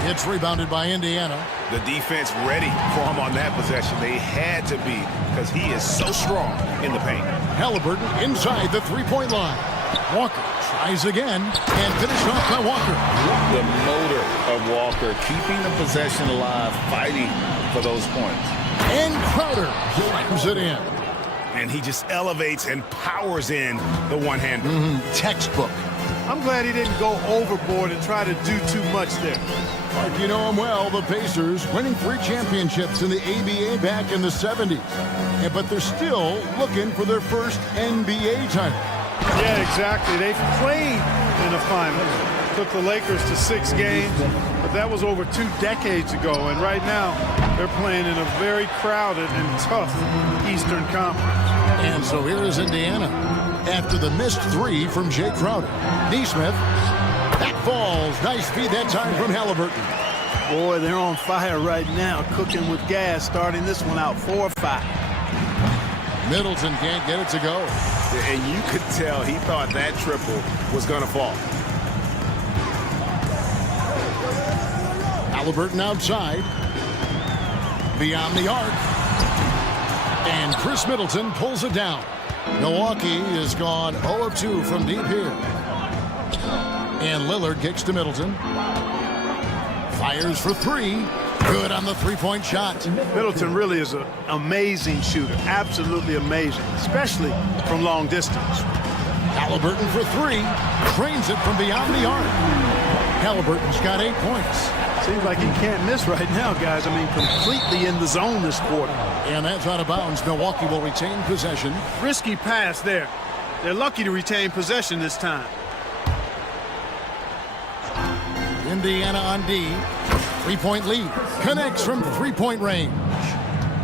It's rebounded by Indiana. The defense ready for him on that possession. They had to be because he is so strong in the paint. Halliburton inside the three-point line. Walker tries again and finished off by Walker. The motor of Walker, keeping the possession alive, fighting for those points. And Crowder slams it in. And he just elevates and powers in the one-hander. Textbook. I'm glad he didn't go overboard and try to do too much there. Mark, you know him well, the Pacers, winning 3 championships in the ABA back in the 70s. But they're still looking for their first NBA title. Yeah, exactly. They've played in the finals. Took the Lakers to 6 games, but that was over 2 decades ago. And right now, they're playing in a very crowded and tough Eastern Conference. And so here is Indiana. After the missed 3 from Jay Crowder. Neesmith. That falls. Nice feed that time from Halliburton. Boy, they're on fire right now, cooking with gas, starting this one out 4-5. Middleton can't get it to go. And you could tell he thought that triple was going to fall. Halliburton outside. Beyond the arc. And Chris Middleton pulls it down. Milwaukee has gone 0 of 2 from deep here. And Lillard kicks to Middleton. Fires for 3. Good on the three-point shot. Middleton really is an amazing shooter. Absolutely amazing, especially from long distance. Halliburton for 3. Trains it from beyond the arc. Halliburton's got 8 points. Seems like he can't miss right now, guys. I mean, completely in the zone this quarter. And that's out of bounds. Milwaukee will retain possession. Risky pass there. They're lucky to retain possession this time. Indiana on D. 3-point lead. Connects from 3-point range.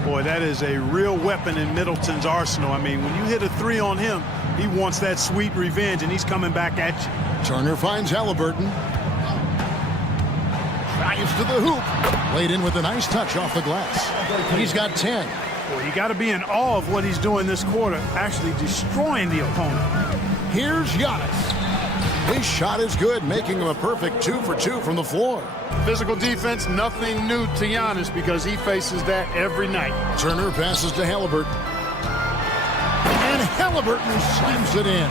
Boy, that is a real weapon in Middleton's arsenal. I mean, when you hit a 3 on him, he wants that sweet revenge, and he's coming back at you. Turner finds Halliburton. Drives to the hoop. Laid in with a nice touch off the glass. He's got 10. Well, you got to be in awe of what he's doing this quarter, actually destroying the opponent. Here's Giannis. His shot is good, making him a perfect 2 for 2 from the floor. Physical defense, nothing new to Giannis because he faces that every night. Turner passes to Halliburton. And Halliburton slams it in.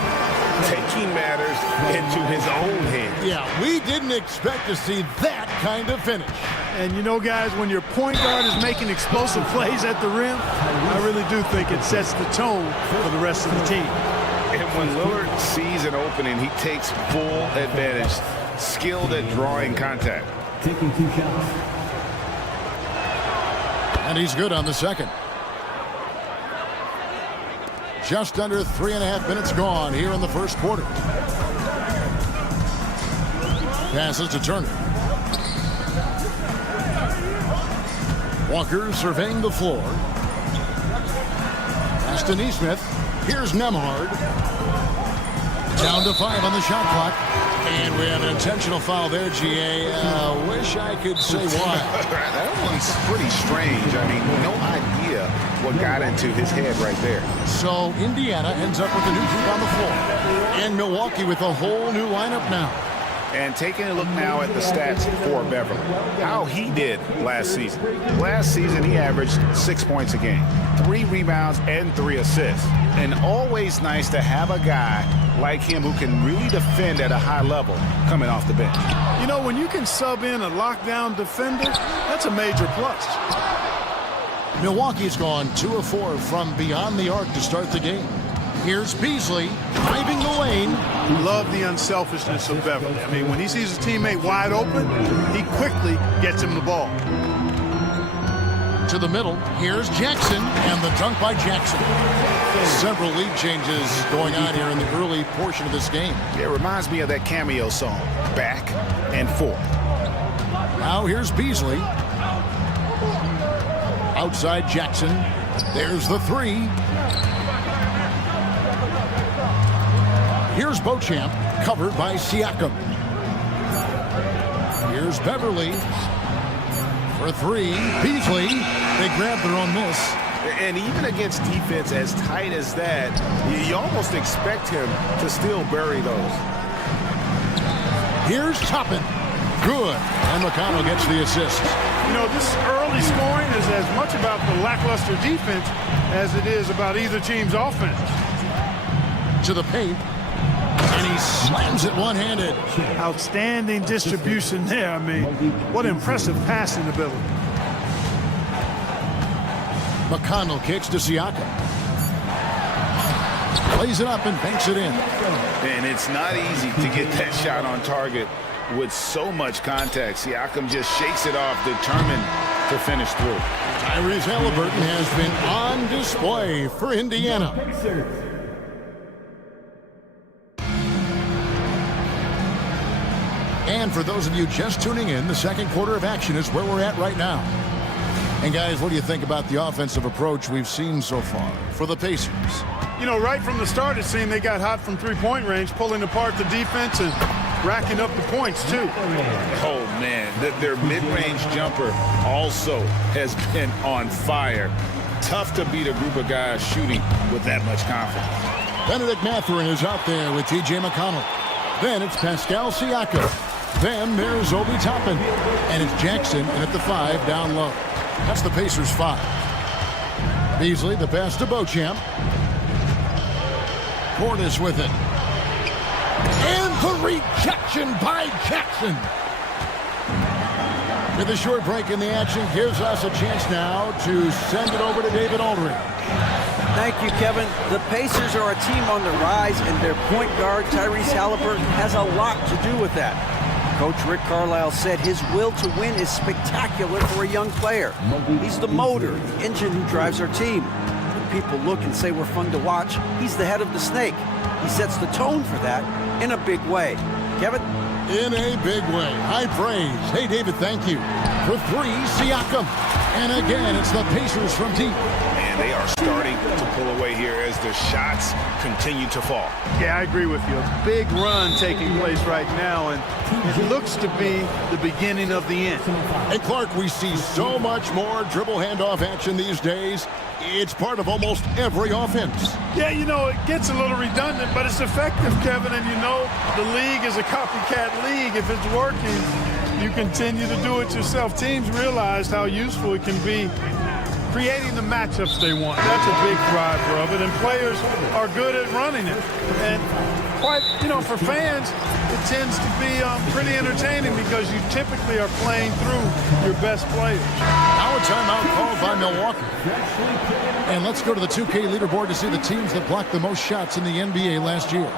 Taking matters into his own hands. Yeah, we didn't expect to see that kind of finish. And you know, guys, when your point guard is making explosive plays at the rim, I really do think it sets the tone for the rest of the team. And when Lillard sees an opening, he takes full advantage. Skilled at drawing contact. Taking 2 shots. And he's good on the second. Just under 3.5 minutes gone here in the first quarter. Passes to Turner. Walker surveying the floor. Pass to Neesmith. Here's Nembhard. Down to 5 on the shot clock. And we have an intentional foul there, GA. Wish I could say why. That one's pretty strange. I mean, no idea what got into his head right there. So Indiana ends up with a new group on the floor. And Milwaukee with a whole new lineup now. And taking a look now at the stats for Beverly, how he did last season. Last season, he averaged 6 points a game, 3 rebounds, and 3 assists. And always nice to have a guy like him who can really defend at a high level coming off the bench. You know, when you can sub in a lockdown defender, that's a major plus. Milwaukee's gone 2 of 4 from beyond the arc to start the game. Here's Beasley driving the lane. Love the unselfishness of Beverly. I mean, when he sees his teammate wide open, he quickly gets him the ball. To the middle, here's Jackson, and the dunk by Jackson. Several lead changes going on here in the early portion of this game. It reminds me of that cameo song, Back and Forth. Now here's Beasley. Outside Jackson. There's the 3. Here's Beauchamp, covered by Siakam. Here's Beverly for 3. Beasley, they grab their own miss. And even against defense as tight as that, you almost expect him to still bury those. Here's Toppin. Good. And McConnell gets the assist. You know, this early scoring is as much about the lackluster defense as it is about either team's offense. To the paint. And he slams it one-handed. Outstanding distribution there. I mean, what impressive passing ability. McConnell kicks to Siakam. Plays it up and banks it in. And it's not easy to get that shot on target with so much contact. Siakam just shakes it off, determined to finish through. Tyrese Halliburton has been on display for Indiana. And for those of you just tuning in, the second quarter of action is where we're at right now. And guys, what do you think about the offensive approach we've seen so far for the Pacers? You know, right from the start, it seemed they got hot from three-point range, pulling apart the defense and racking up the points, too. Oh, man, their mid-range jumper also has been on fire. Tough to beat a group of guys shooting with that much confidence. Benedict Mathurin is out there with T.J. McConnell. Then it's Pascal Siakam. Then there's Obi Toppin. And it's Jackson in at the 5 down low. That's the Pacers 5. Beasley, the pass to Beauchamp. Portis with it. And the rejection by Jackson. With a short break in the action, gives us a chance now to send it over to David Aldridge. Thank you, Kevin. The Pacers are a team on the rise, and their point guard, Tyrese Halliburton, has a lot to do with that. Coach Rick Carlisle said his will to win is spectacular for a young player. He's the motor, the engine who drives our team. When people look and say we're fun to watch, he's the head of the snake. He sets the tone for that in a big way. Kevin? In a big way. High praise. Hey, David, thank you. For 3, Siakam. And again, it's the Pacers from deep. And they are starting to pull away here as the shots continue to fall. Yeah, I agree with you. A big run taking place right now, and it looks to be the beginning of the end. Hey, Clark, we see so much more dribble handoff action these days. It's part of almost every offense. Yeah, you know, it gets a little redundant, but it's effective, Kevin, and you know the league is a copycat league. If it's working, you continue to do it yourself. Teams realize how useful it can be creating the matchups they want. That's a big driver of it, and players are good at running it. And quite, you know, for fans, it tends to be pretty entertaining because you typically are playing through your best players. Now a timeout called by Milwaukee. And let's go to the 2K leaderboard to see the teams that blocked the most shots in the NBA last year.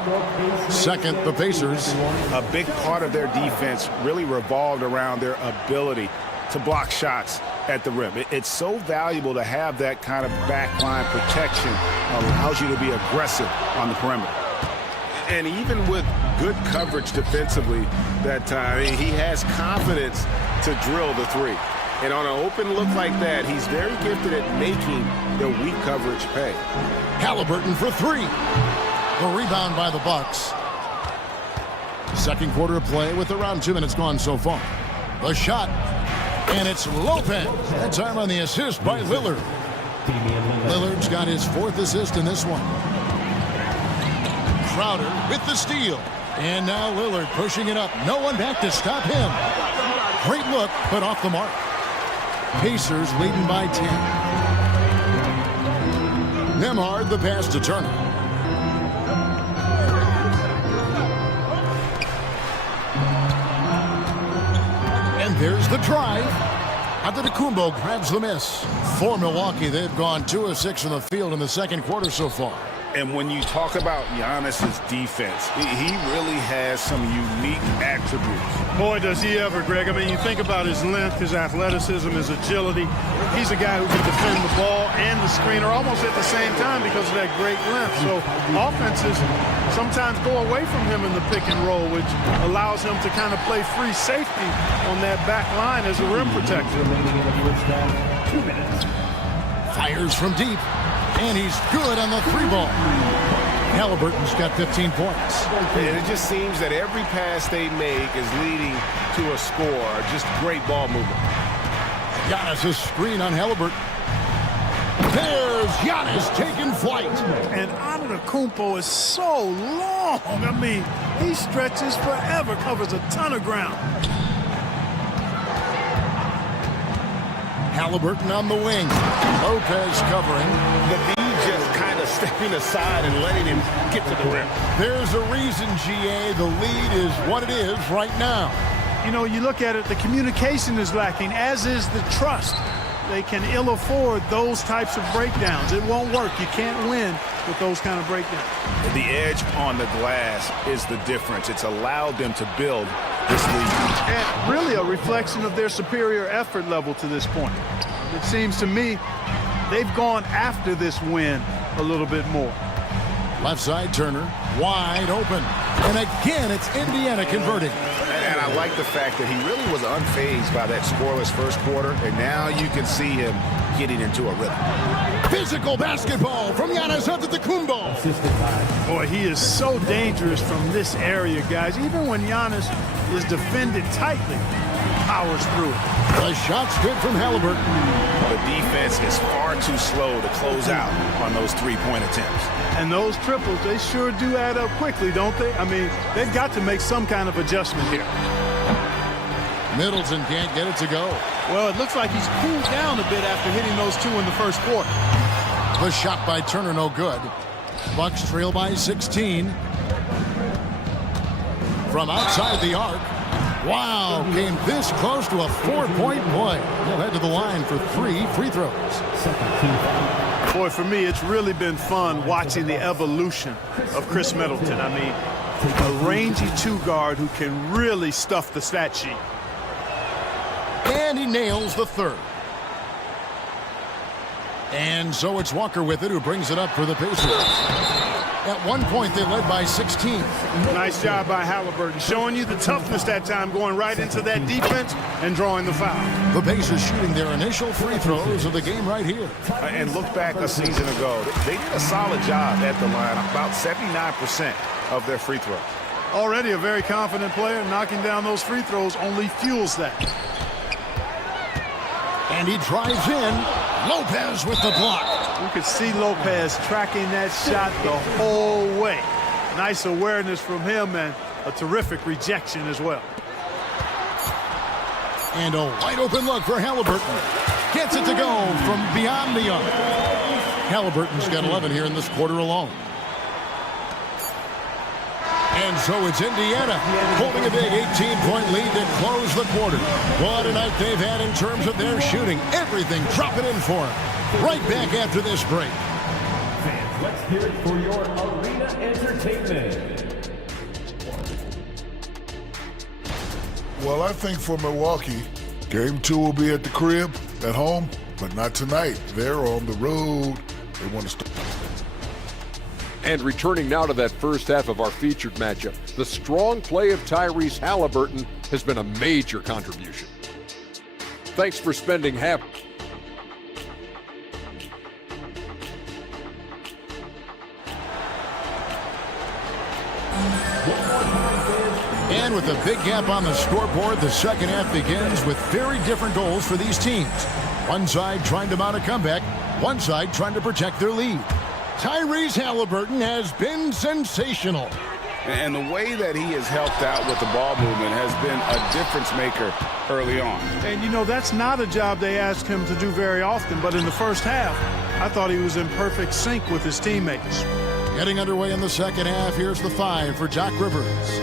Second, the Pacers. A big part of their defense really revolved around their ability to block shots at the rim. It's so valuable to have that kind of backline protection. Allows you to be aggressive on the perimeter. And even with good coverage defensively that time, he has confidence to drill the 3. And on an open look like that, he's very gifted at making the weak coverage pay. Halliburton for 3. The rebound by the Bucks. Second quarter of play with around 2 minutes gone so far. The shot. And it's Lopez. That time on the assist by Lillard. Lillard's got his 4th assist in this one. Crowder with the steal. And now Lillard pushing it up. No one back to stop him. Great look, but off the mark. Pacers leading by 10. Nembhard the pass to Turner. And there's the drive. Antetokounmpo grabs the miss. For Milwaukee, they've gone 2 of 6 in the field in the second quarter so far. And when you talk about Giannis's defense, he really has some unique attributes. Boy, does he ever, Greg. I mean, you think about his length, his athleticism, his agility. He's a guy who can defend the ball and the screener almost at the same time because of that great length. So offenses sometimes go away from him in the pick and roll, which allows him to kind of play free safety on that back line as a rim protector. 2 minutes. Fires from deep. And he's good on the 3-ball. Halliburton's got 15 points. And it just seems that every pass they make is leading to a score. Just great ball movement. Giannis' screen on Halliburton. There's Giannis taking flight. And Antetokounmpo is so long. I mean, he stretches forever, covers a ton of ground. Halliburton on the wing. Lopez covering. The B just kind of stepping aside and letting him get to the rim. There's a reason, GA, the lead is what it is right now. You know, you look at it, the communication is lacking, as is the trust. They can ill afford those types of breakdowns. It won't work. You can't win with those kind of breakdowns. The edge on the glass is the difference. It's allowed them to build this lead. And really a reflection of their superior effort level to this point. It seems to me they've gone after this win a little bit more. Left side, Turner, wide open. And again, it's Indiana converting. And I like the fact that he really was unfazed by that scoreless first quarter, and now you can see him getting into a rhythm. Physical basketball from Giannis Antetokounmpo. Boy, he is so dangerous from this area, guys. Even when Giannis is defended tightly, he powers through it. The shot's good from Halliburton. The defense is far too slow to close out on those three-point attempts. And those triples, they sure do add up quickly, don't they? I mean, they've got to make some kind of adjustment here. Middleton can't get it to go. Well, it looks like he's cooled down a bit after hitting those 2 in the first quarter. The shot by Turner, no good. Bucks trail by 16. From outside the arc. Wow, came this close to a 4-point play. He'll head to the line for 3 free throws. Boy, for me, it's really been fun watching the evolution of Chris Middleton. I mean, a rangy 2 guard who can really stuff the stat sheet. And he nails the 3rd. And so it's Walker with it, who brings it up for the Pacers. At one point, they led by 16. Nice job by Halliburton, showing you the toughness that time, going right into that defense and drawing the foul. The Pacers shooting their initial free throws of the game right here. And look back a season ago. They did a solid job at the line, about 79% of their free throws. Already a very confident player. Knocking down those free throws only fuels that. And he drives in. Lopez with the block. You could see Lopez tracking that shot the whole way. Nice awareness from him and a terrific rejection as well. And a wide open look for Halliburton. Gets it to go from beyond the arc. Halliburton's got 11 here in this quarter alone. And so it's Indiana holding a big 18-point lead to close the quarter. What a night they've had in terms of their shooting. Everything dropping in for them. Right back after this break. Fans, let's hear it for your arena entertainment. Well, I think for Milwaukee, game 2 will be at the crib, at home, but not tonight. They're on the road. They want to start. And returning now to that first half of our featured matchup, the strong play of Tyrese Halliburton has been a major contribution. Thanks for spending half. And with a big gap on the scoreboard, the second half begins with very different goals for these teams. One side trying to mount a comeback, one side trying to protect their lead. Tyrese Halliburton has been sensational. And the way that he has helped out with the ball movement has been a difference maker early on. And, you know, that's not a job they ask him to do very often, but in the first half, I thought he was in perfect sync with his teammates. Getting underway in the second half, here's the 5 for Doc Rivers.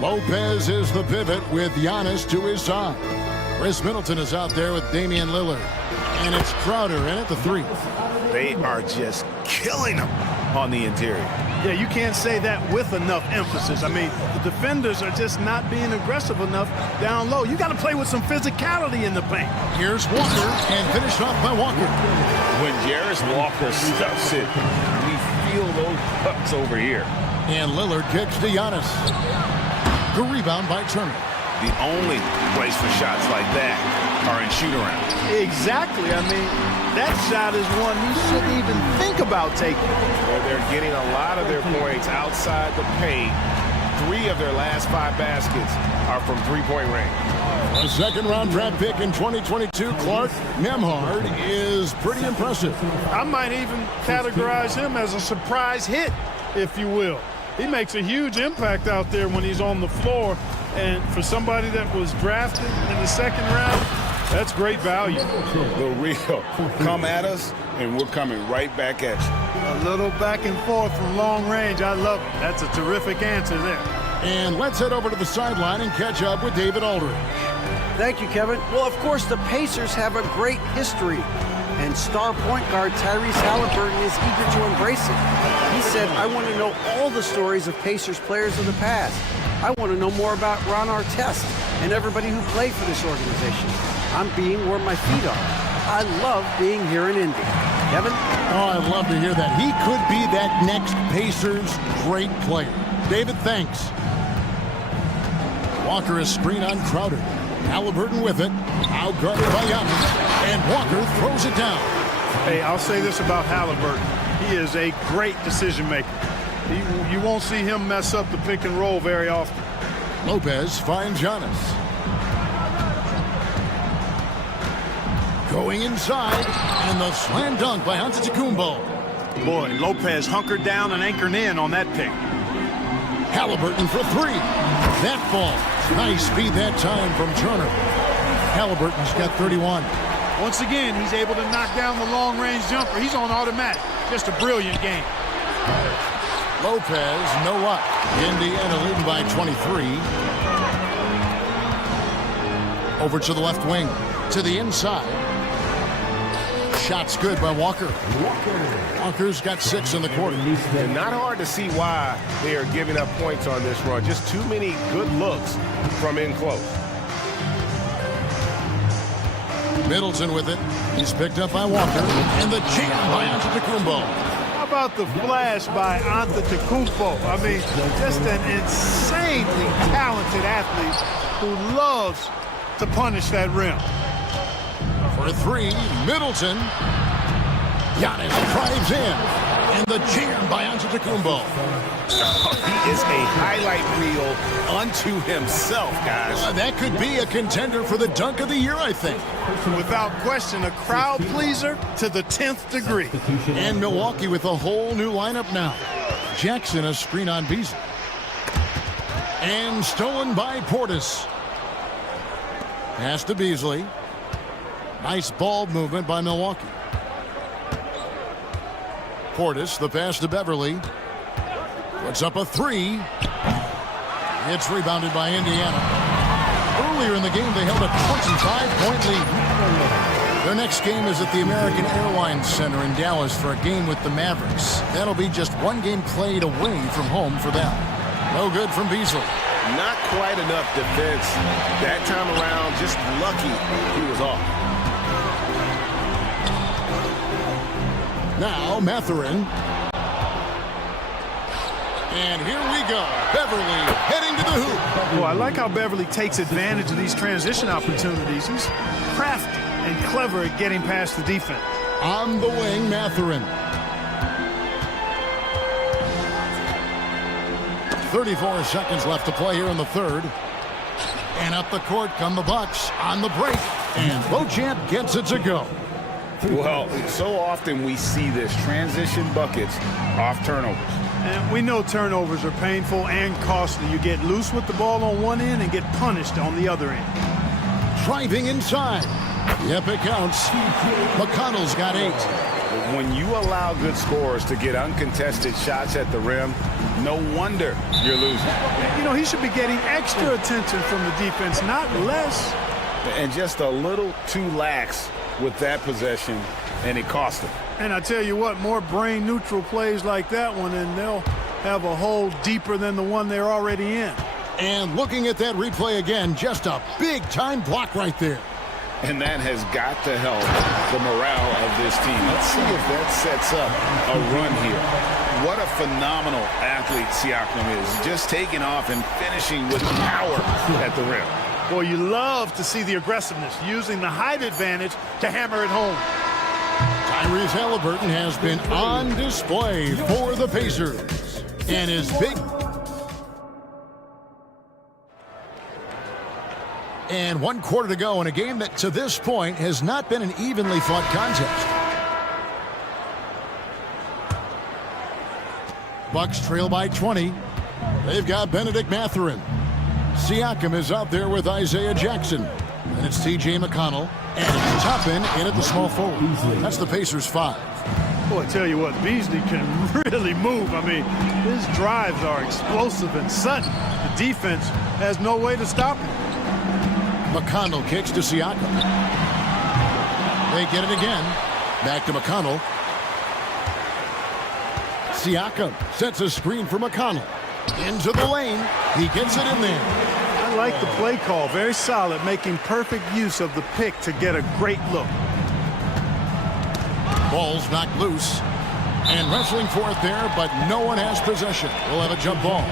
Lopez is the pivot with Giannis to his side. Chris Middleton is out there with Damian Lillard. And it's Crowder in at the 3. They are just killing him on the interior. Yeah, you can't say that with enough emphasis. I mean, the defenders are just not being aggressive enough down low. You got to play with some physicality in the paint. Here's Walker, and finished off by Walker. When Jarris Walker stuffs it, we feel those pucks over here. And Lillard kicks to Giannis. The rebound by Turner. The only place for shots like that are in shoot-around. Exactly. I mean, that shot is one you shouldn't even think about taking. Where they're getting a lot of their points outside the paint. 3 of their last 5 baskets are from three-point range. A second-round draft pick in 2022, Clark Nembhard, is pretty impressive. I might even categorize him as a surprise hit, if you will. He makes a huge impact out there when he's on the floor. And for somebody that was drafted in the second round, that's great value. The real come at us, and we're coming right back at you. A little back and forth from long range. I love it. That's a terrific answer there. And let's head over to the sideline and catch up with David Aldridge. Thank you, Kevin. Well, of course, the Pacers have a great history, and star point guard Tyrese Halliburton is eager to embrace it. He said, I want to know all the stories of Pacers players of the past. I want to know more about Ron Artest and everybody who played for this organization. I'm being where my feet are. I love being here in Indy. Kevin? Oh, I'd love to hear that. He could be that next Pacers great player. David, thanks. Walker is screen on Crowder. Halliburton with it. Outguarded by Giannis. And Walker throws it down. Hey, I'll say this about Halliburton. He is a great decision maker. You won't see him mess up the pick and roll very often. Lopez finds Giannis. Going inside, and the slam dunk by Antetokounmpo. Boy, Lopez hunkered down and anchored in on that pick. Halliburton for 3. That falls. Nice speed that time from Turner. Halliburton's got 31. Once again, he's able to knock down the long-range jumper. He's on automatic. Just a brilliant game. Lopez, no luck. Indiana leading by 23. Over to the left wing. To the inside. Shot's good by Walker. Walker's got 6 in the quarter. And not hard to see why they are giving up points on this run. Just too many good looks from in close. Middleton with it. He's picked up by Walker. And the jam by Antetokounmpo. How about the flash by Antetokounmpo? I mean, just an insanely talented athlete who loves to punish that rim. For 3, Middleton. Giannis drives in. And the jam by Antetokounmpo. He is a highlight reel unto himself, guys. That could be a contender for the dunk of the year, I think. Without question, a crowd pleaser to the 10th degree. And Milwaukee with a whole new lineup now. Jackson a screen on Beasley. And stolen by Portis. Pass to Beasley. Nice ball movement by Milwaukee. Portis, the pass to Beverly. Puts up a 3. It's rebounded by Indiana. Earlier in the game, they held a 25-point lead. Their next game is at the American Airlines Center in Dallas for a game with the Mavericks. That'll be just 1 game played away from home for them. No good from Beasley. Not quite enough defense that time around. Just lucky he was off. Now Mathurin. And here we go. Beverly heading to the hoop. Oh, I like how Beverly takes advantage of these transition opportunities. He's crafty and clever at getting past the defense. On the wing, Mathurin. 34 seconds left to play here in the third. And up the court come the Bucks on the break. And Beauchamp gets it to go. Well, so often we see this transition buckets off turnovers. And we know turnovers are painful and costly. You get loose with the ball on one end and get punished on the other end. Driving inside. Yep, it counts. McConnell's got 8. When you allow good scorers to get uncontested shots at the rim, no wonder you're losing. You know, he should be getting extra attention from the defense, not less. And just a little too lax with that possession, and it cost him. And I tell you what, more brain-neutral plays like that one, and they'll have a hole deeper than the one they're already in. And looking at that replay again, just a big-time block right there. And that has got to help the morale of this team. Let's see if that sets up a run here. What a phenomenal athlete Siakam is. Just taking off and finishing with power at the rim. Boy, you love to see the aggressiveness, using the height advantage to hammer it home. Tyrese Halliburton has been on display for the Pacers. And his big... And 1 quarter to go in a game that, to this point, has not been an evenly fought contest. Bucks trail by 20. They've got Benedict Mathurin. Siakam is out there with Isaiah Jackson. And it's T.J. McConnell. And Toppin in at the small forward. That's the Pacers 5. Boy, I tell you what, Beasley can really move. I mean, his drives are explosive and sudden. The defense has no way to stop him. McConnell kicks to Siakam. They get it again. Back to McConnell. Siakam sets a screen for McConnell. Into the lane. He gets it in there. I like the play call. Very solid, making perfect use of the pick to get a great look. Ball's knocked loose. And wrestling for it there, but no one has possession. We'll have a jump ball.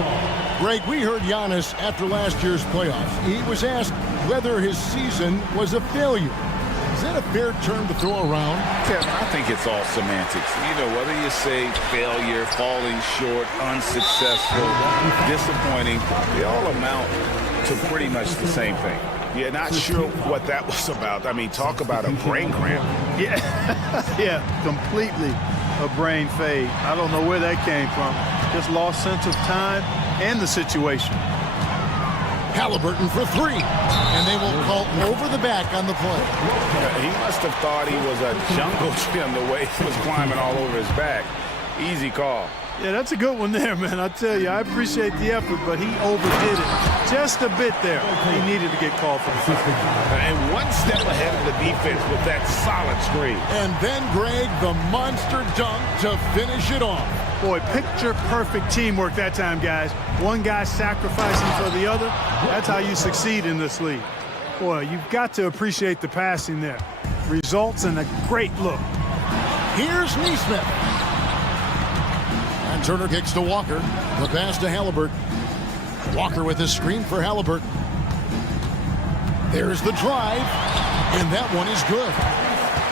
Greg, we heard Giannis after last year's playoffs. He was asked whether his season was a failure. Is that a fair term to throw around? Kevin, I think it's all semantics. You know, whether you say failure, falling short, unsuccessful, disappointing, they all amount to pretty much the same thing. Yeah, not sure what that was about. I mean, talk about a brain cramp. Yeah, yeah, completely a brain fade. I don't know where that came from. Just lost sense of time and the situation. Halliburton for 3. And they will call over the back on the play. He must have thought he was a jungle gym the way he was climbing all over his back. Easy call. Yeah, that's a good one there, man. I tell you, I appreciate the effort, but he overdid it just a bit there. He needed to get called for the foul. And one step ahead of the defense with that solid screen. And then, Greg, the monster dunk to finish it off. Boy, picture-perfect teamwork that time, guys. One guy sacrificing for the other. That's how you succeed in this league. Boy, you've got to appreciate the passing there. Results in a great look. Here's Neesmith. And Turner kicks to Walker. The pass to Halliburton. Walker with a screen for Halliburton. There's the drive. And that one is good.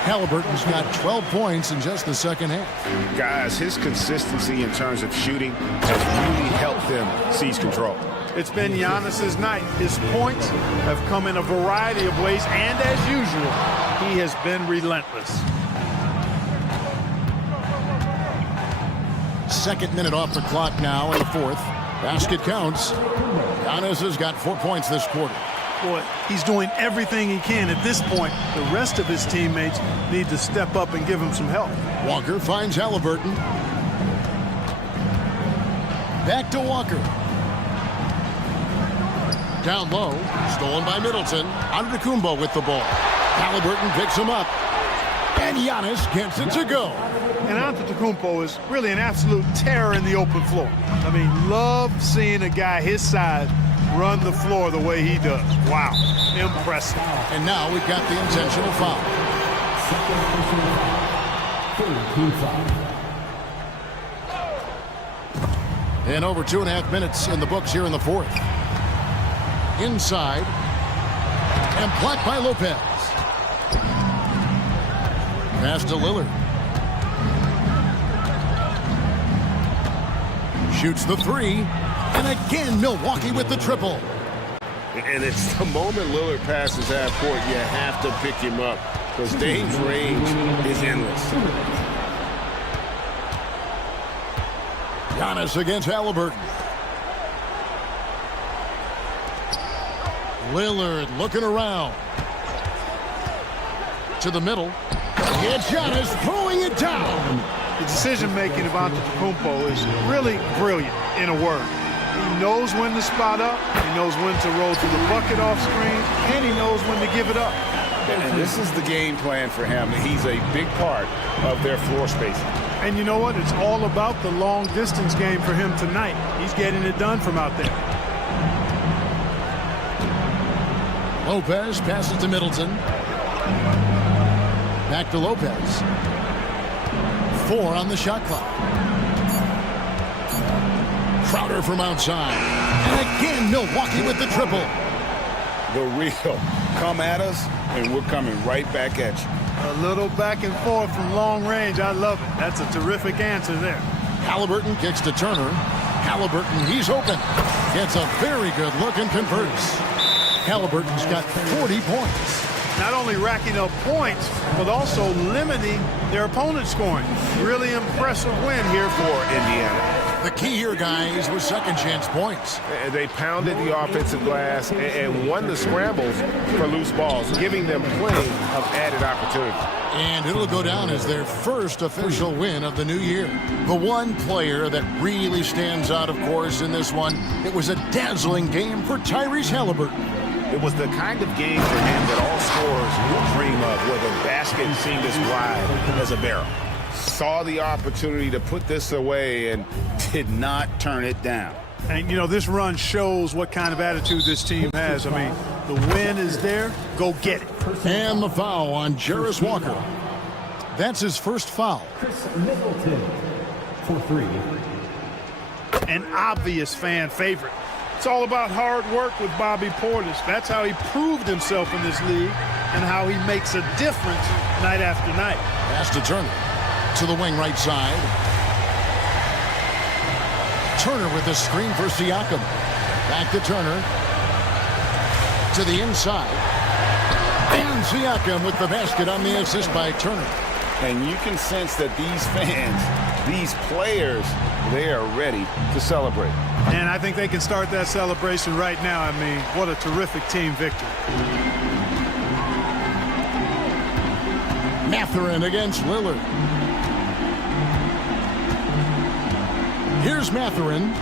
Halliburton's got 12 points in just the second half. Guys, his consistency in terms of shooting has really helped them seize control. It's been Giannis's night. His points have come in a variety of ways, and as usual, he has been relentless. Second minute off the clock now in the fourth. Basket counts. Giannis has got 4 points this quarter. Boy, he's doing everything he can at this point. The rest of his teammates need to step up and give him some help. Walker finds Halliburton. Back to Walker. Down low, stolen by Middleton. Antetokounmpo with the ball. Halliburton picks him up. And Giannis gets it to go. And Antetokounmpo is really an absolute terror in the open floor. I mean, love seeing a guy his size run the floor the way he does. Wow, impressive. And now we've got the intentional foul. And over 2.5 minutes in the books here in the fourth. Inside. And blocked by Lopez. Pass to Lillard. Shoots the 3. And again, Milwaukee with the triple. And it's the moment Lillard passes half court, you have to pick him up because Dame's range is endless. Giannis against Halliburton. Lillard looking around. To the middle. It's Giannis throwing it down. The decision-making of Antetokounmpo is really brilliant, in a word. He knows when to spot up, he knows when to roll to the bucket off screen, and he knows when to give it up. And this is the game plan for him. He's a big part of their floor spacing. And you know what? It's all about the long-distance game for him tonight. He's getting it done from out there. Lopez passes to Middleton. Back to Lopez. 4 on the shot clock. Crowder from outside. And again, Milwaukee with the triple. The real. Come at us, and we're coming right back at you. A little back and forth from long range. I love it. That's a terrific answer there. Halliburton kicks to Turner. Halliburton, he's open. Gets a very good look and converts. Halliburton's got 40 points. Not only racking up points, but also limiting their opponent's scoring. Really impressive win here for Indiana. The key here, guys, was second chance points. They pounded the offensive glass and won the scrambles for loose balls, giving them plenty of added opportunity. And it'll go down as their first official win of the new year. The one player that really stands out, of course, in this one, it was a dazzling game for Tyrese Halliburton. It was the kind of game for him that all scorers would dream of, where the basket seemed as wide as a barrel. Saw the opportunity to put this away and did not turn it down. And, you know, this run shows what kind of attitude this team has. I mean, the win is there. Go get it. And the foul on Jarris Walker. That's his first foul. Chris Middleton for 3. An obvious fan favorite. It's all about hard work with Bobby Portis. That's how he proved himself in this league and how he makes a difference night after night. Pass to Turner. To the wing right side. Turner with the screen for Siakam. Back to Turner. To the inside. And Siakam with the basket on the assist by Turner. And you can sense that these fans, these players, they are ready to celebrate. And I think they can start that celebration right now. I mean, what a terrific team victory. Mathurin against Lillard. Here's Mathurin.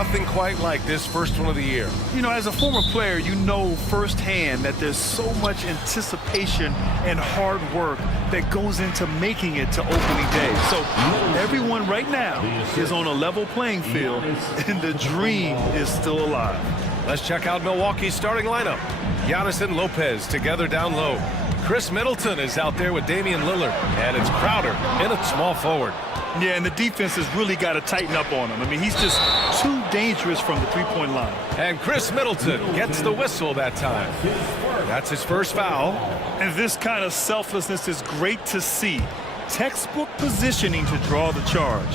Nothing quite like this first one of the year. You know, as a former player, you know firsthand that there's so much anticipation and hard work that goes into making it to opening day. So everyone right now is on a level playing field, and the dream is still alive. Let's check out Milwaukee's starting lineup. Giannis and Lopez together down low. Chris Middleton is out there with Damian Lillard, and it's Crowder in at small forward. Yeah, and the defense has really got to tighten up on him. I mean, he's just too dangerous from the three-point line. And Chris Middleton gets the whistle that time. That's his first foul. And this kind of selflessness is great to see. Textbook positioning to draw the charge.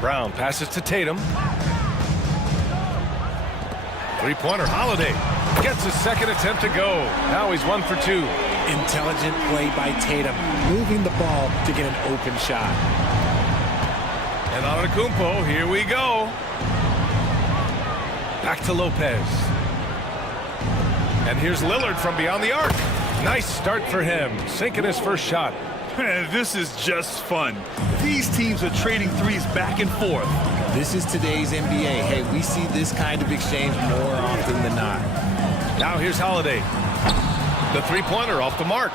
Brown passes to Tatum. Three-pointer, Holiday gets his second attempt to go. Now he's 1 for 2. Intelligent play by Tatum, moving the ball to get an open shot. And Antetokounmpo, here we go. Back to Lopez. And here's Lillard from beyond the arc. Nice start for him, sinking his first shot. This is just fun. These teams are trading threes back and forth. This is today's NBA. Hey, we see this kind of exchange more often than not. Now here's Holiday. The three-pointer off the mark.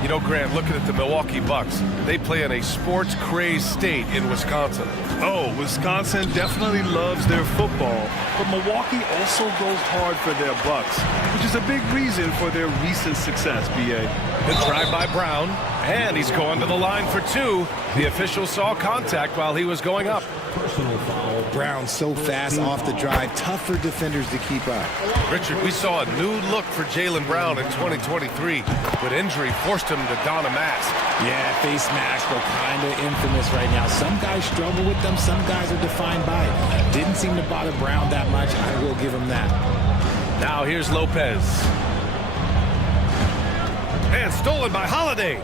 You know, Grant, looking at the Milwaukee Bucks, they play in a sports-crazed state in Wisconsin. Oh, Wisconsin definitely loves their football, but Milwaukee also goes hard for their Bucks, which is a big reason for their recent success, B.A. Good drive by Brown, and he's going to the line for 2. The official saw contact while he was going up. Personal foul. Brown so fast off the drive, tough for defenders to keep up. Richard, we saw a new look for Jaylen Brown in 2023, but injury forced him to don a mask. Yeah, face masks are kind of infamous right now. Some guys struggle with them, some guys are defined by it. Didn't seem to bother Brown that much. I will give him that. Now here's Lopez. And stolen by Holiday.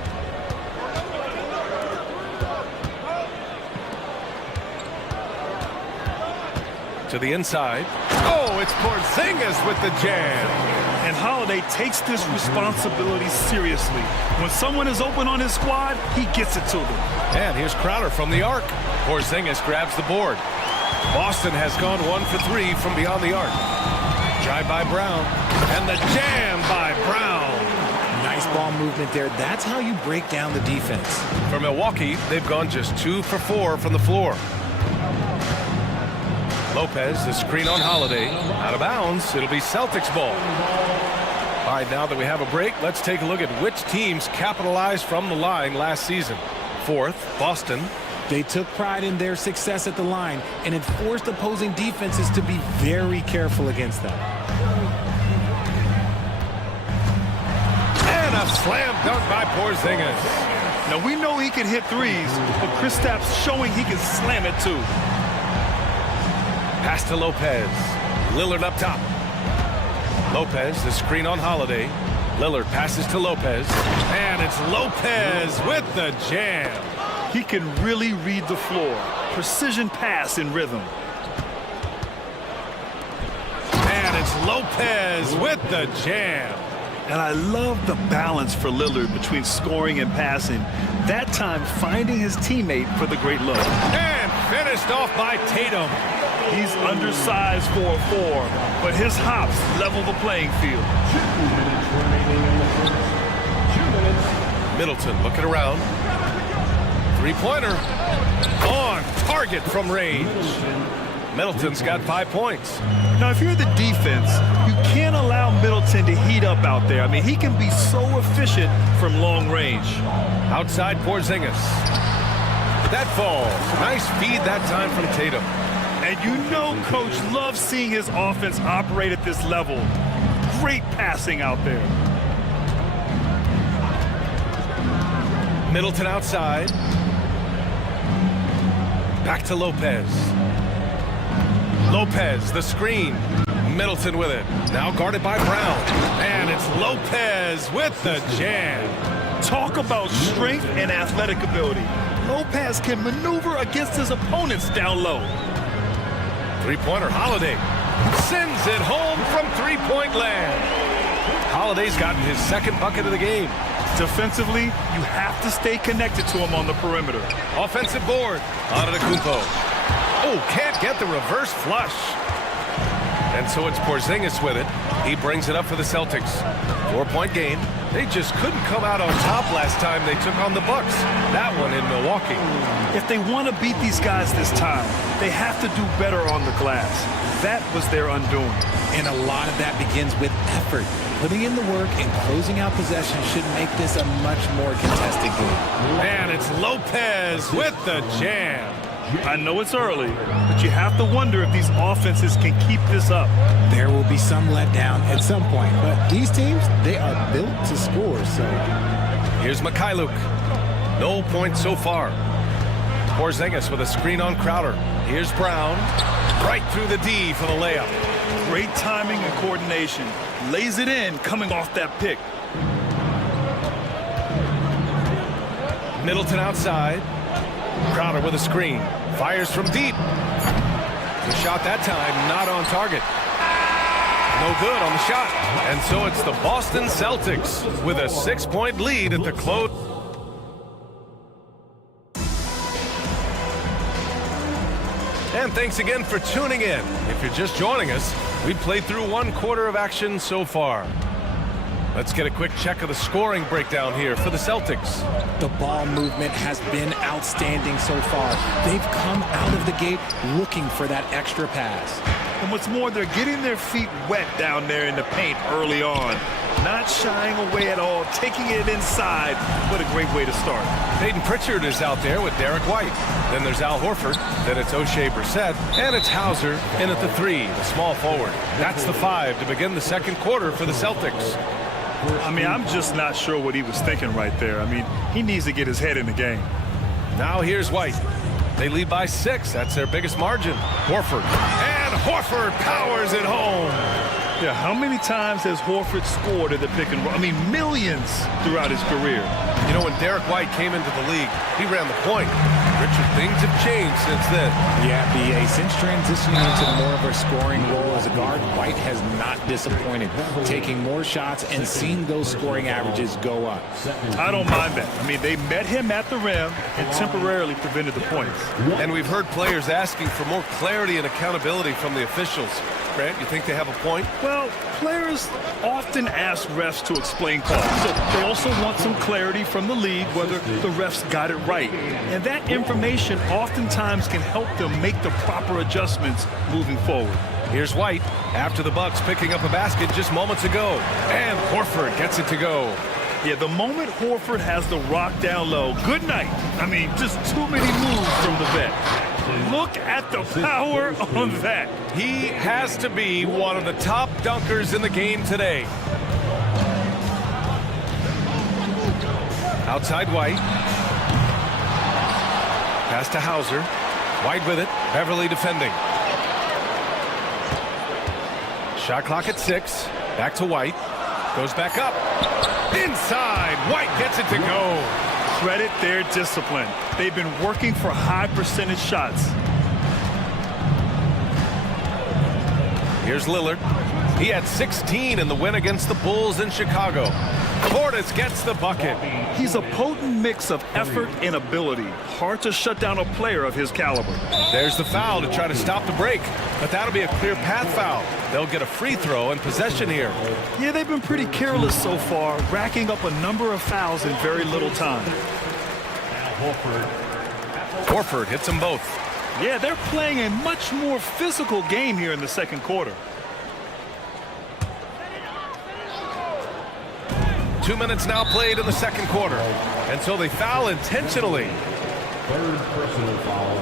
To the inside. Oh, it's Porzingis with the jam. And Holiday takes this responsibility seriously. When someone is open on his squad, he gets it to them. And here's Crowder from the arc. Porzingis grabs the board. Boston has gone 1 for 3 from beyond the arc. Drive by Brown. And the jam by Brown. Nice ball movement there. That's how you break down the defense. For Milwaukee, they've gone just 2 for 4 from the floor. Lopez, the screen on Holiday. Out of bounds. It'll be Celtics ball. All right, now that we have a break, let's take a look at which teams capitalized from the line last season. 4th, Boston. They took pride in their success at the line, and it forced opposing defenses to be very careful against them. And a slam dunk by Porzingis. Now, we know he can hit threes, but Kristaps showing he can slam it too. Pass to Lopez. Lillard up top. Lopez, the screen on Holiday. Lillard passes to Lopez. And it's Lopez with the jam. He can really read the floor. Precision pass in rhythm. And it's Lopez with the jam. And I love the balance for Lillard between scoring and passing. That time finding his teammate for the great look. And finished off by Tatum. He's undersized for a 4, but his hops level the playing field. 2 minutes. Middleton looking around. Three-pointer. On target from range. Middleton's got 5 points. Now, if you're the defense, you can't allow Middleton to heat up out there. I mean, he can be so efficient from long range. Outside Porzingis. That falls. Nice feed that time from Tatum. And you know Coach loves seeing his offense operate at this level. Great passing out there. Middleton outside. Back to Lopez. Lopez, the screen. Middleton with it. Now guarded by Brown. And it's Lopez with the jam. Talk about strength and athletic ability. Lopez can maneuver against his opponents down low. Three-pointer, Holiday. Sends it home from three-point land. Holiday's gotten his second bucket of the game. Defensively, you have to stay connected to him on the perimeter. Offensive board. Antetokounmpo. Oh, can't get the reverse flush. And so it's Porzingis with it. He brings it up for the Celtics. 4-point game. They just couldn't come out on top last time they took on the Bucks. That one in Milwaukee. If they want to beat these guys this time, they have to do better on the glass. That was their undoing. And a lot of that begins with effort. Putting in the work and closing out possession should make this a much more contested game. And it's Lopez with the jam. I know it's early, but you have to wonder if these offenses can keep this up. There will be some letdown at some point, but these teams, they are built to score, so. Here's Mikhailuk. No points so far. Porzingis with a screen on Crowder. Here's Brown. Right through the D for the layup. Great timing and coordination. Lays it in coming off that pick. Middleton outside. Crowder with a screen. Fires from deep. The shot that time not on target. No good on the shot. And so it's the Boston Celtics with a 6-point lead at the close. And thanks again for tuning in. If you're just joining us, we've played through 1 quarter of action so far. Let's get a quick check of the scoring breakdown here for the Celtics. The ball movement has been outstanding so far. They've come out of the gate looking for that extra pass. And what's more, they're getting their feet wet down there in the paint early on. Not shying away at all, taking it inside. What a great way to start. Peyton Pritchard is out there with Derek White. Then there's Al Horford. Then it's O'Shea Brissett. And it's Hauser in at the 3, the small forward. That's the 5 to begin the second quarter for the Celtics. I mean, I'm just not sure what he was thinking right there. I mean, he needs to get his head in the game. Now here's White. They lead by 6. That's their biggest margin. Horford. And Horford powers it home. Yeah, how many times has Horford scored at the pick and roll? I mean, millions throughout his career. You know, when Derek White came into the league, he ran the point. Richard, things have changed since then. Yeah, B.A. Since transitioning into more of a scoring role as a guard, White has not disappointed, taking more shots and seeing those scoring averages go up. I don't mind that. I mean, they met him at the rim and temporarily prevented the points. And we've heard players asking for more clarity and accountability from the officials. Grant, you think they have a point? Well, players often ask refs to explain calls. So they also want some clarity from the league whether the refs got it right. And that information oftentimes can help them make the proper adjustments moving forward. Here's White after the Bucks picking up a basket just moments ago. And Horford gets it to go. Yeah, the moment Horford has the rock down low, good night. I mean, just too many moves from the vet. Look at the power on that. He has to be one of the top dunkers in the game today. Outside White. Pass to Hauser. White with it. Beverly defending. Shot clock at 6. Back to White. Goes back up. Inside. White gets it to go. Credit their discipline. They've been working for high percentage shots. Here's Lillard. He had 16 in the win against the Bulls in Chicago. Portis gets the bucket. He's a potent mix of effort and ability. Hard to shut down a player of his caliber. There's the foul to try to stop the break, but that'll be a clear path foul. They'll get a free throw and possession here. Yeah, they've been pretty careless so far, racking up a number of fouls in very little time. Horford hits them both. Yeah, they're playing a much more physical game here in the second quarter. 2 minutes now played in the second quarter. And so they foul intentionally. Third personal foul.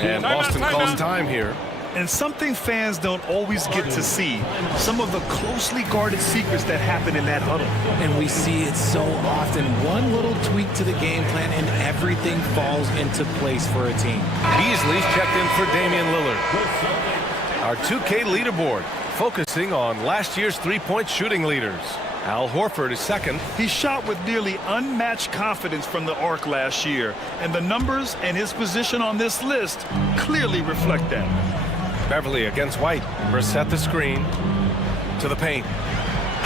And Boston calls time here. And something fans don't always get to see, some of the closely guarded secrets that happen in that huddle. And we see it so often. One little tweak to the game plan and everything falls into place for a team. Beasley's checked in for Damian Lillard. Our 2K leaderboard focusing on last year's three-point shooting leaders. Al Horford is second. He shot with nearly unmatched confidence from the arc last year, and the numbers and his position on this list clearly reflect that. Beverly against White. Brissett the screen. To the paint.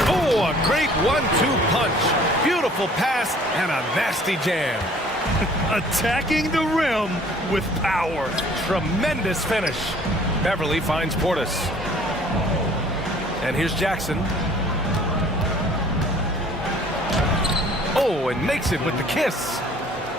Oh, a great 1-2 punch. Beautiful pass and a nasty jam. Attacking the rim with power. Tremendous finish. Beverly finds Portis. And here's Jackson. Oh, and makes it with the kiss.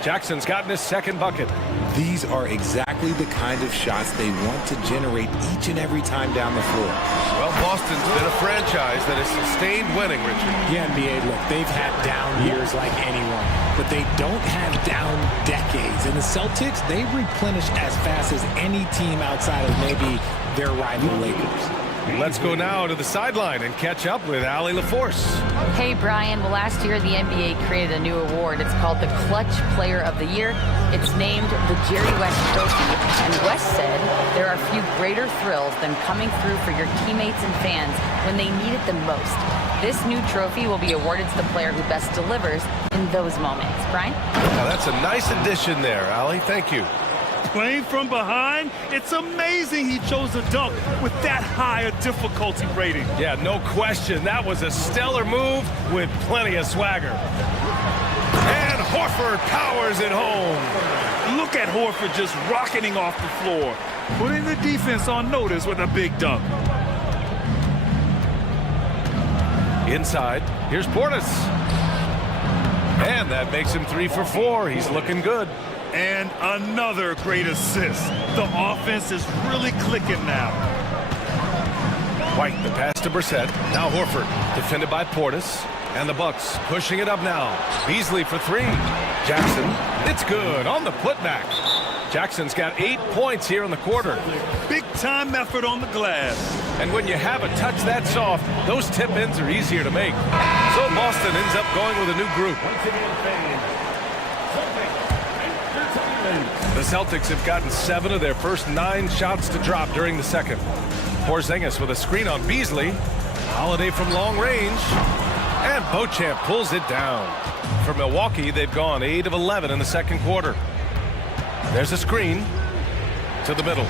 Jackson's gotten his second bucket. These are exactly the kind of shots they want to generate each and every time down the floor. Well, Boston's been a franchise that has sustained winning, Richard. Yeah, NBA, look, they've had down years like anyone, but they don't have down decades. And the Celtics, they replenish as fast as any team outside of maybe their rival Lakers. Let's go now to the sideline and catch up with Allie LaForce. Hey, Brian. Well, last year the NBA created a new award. It's called the Clutch Player of the Year. It's named the Jerry West Trophy. And West said there are few greater thrills than coming through for your teammates and fans when they need it the most. This new trophy will be awarded to the player who best delivers in those moments. Brian? Now, that's a nice addition there, Allie. Thank you. Playing from behind, it's amazing he chose to dunk with that high a difficulty rating. Yeah, no question. That was a stellar move with plenty of swagger. And Horford powers it home. Look at Horford just rocketing off the floor, putting the defense on notice with a big dunk. Inside, here's Portis. And that makes him 3 for 4. He's looking good. And another great assist. The offense is really clicking now. White, the pass to Brissett. Now Horford, defended by Portis. And the Bucks pushing it up now. Beasley for 3. Jackson, it's good on the putback. Jackson's got 8 points here in the quarter. Big time effort on the glass. And when you have a touch that soft, those tip-ins are easier to make. So Boston ends up going with a new group. The Celtics have gotten 7 of their first 9 shots to drop during the second. Porzingis with a screen on Beasley. Holiday from long range. And Beauchamp pulls it down. For Milwaukee, they've gone 8 of 11 in the second quarter. There's a screen to the middle.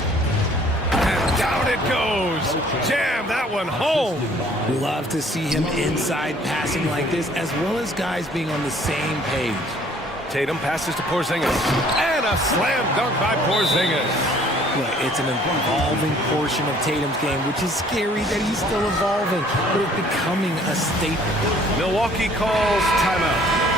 And down it goes. Jam that one home. Love to see him inside passing like this, as well as guys being on the same page. Tatum passes to Porzingis. And a slam dunk by Porzingis. Look, it's an evolving portion of Tatum's game, which is scary that he's still evolving, but it's becoming a staple. Milwaukee calls timeout.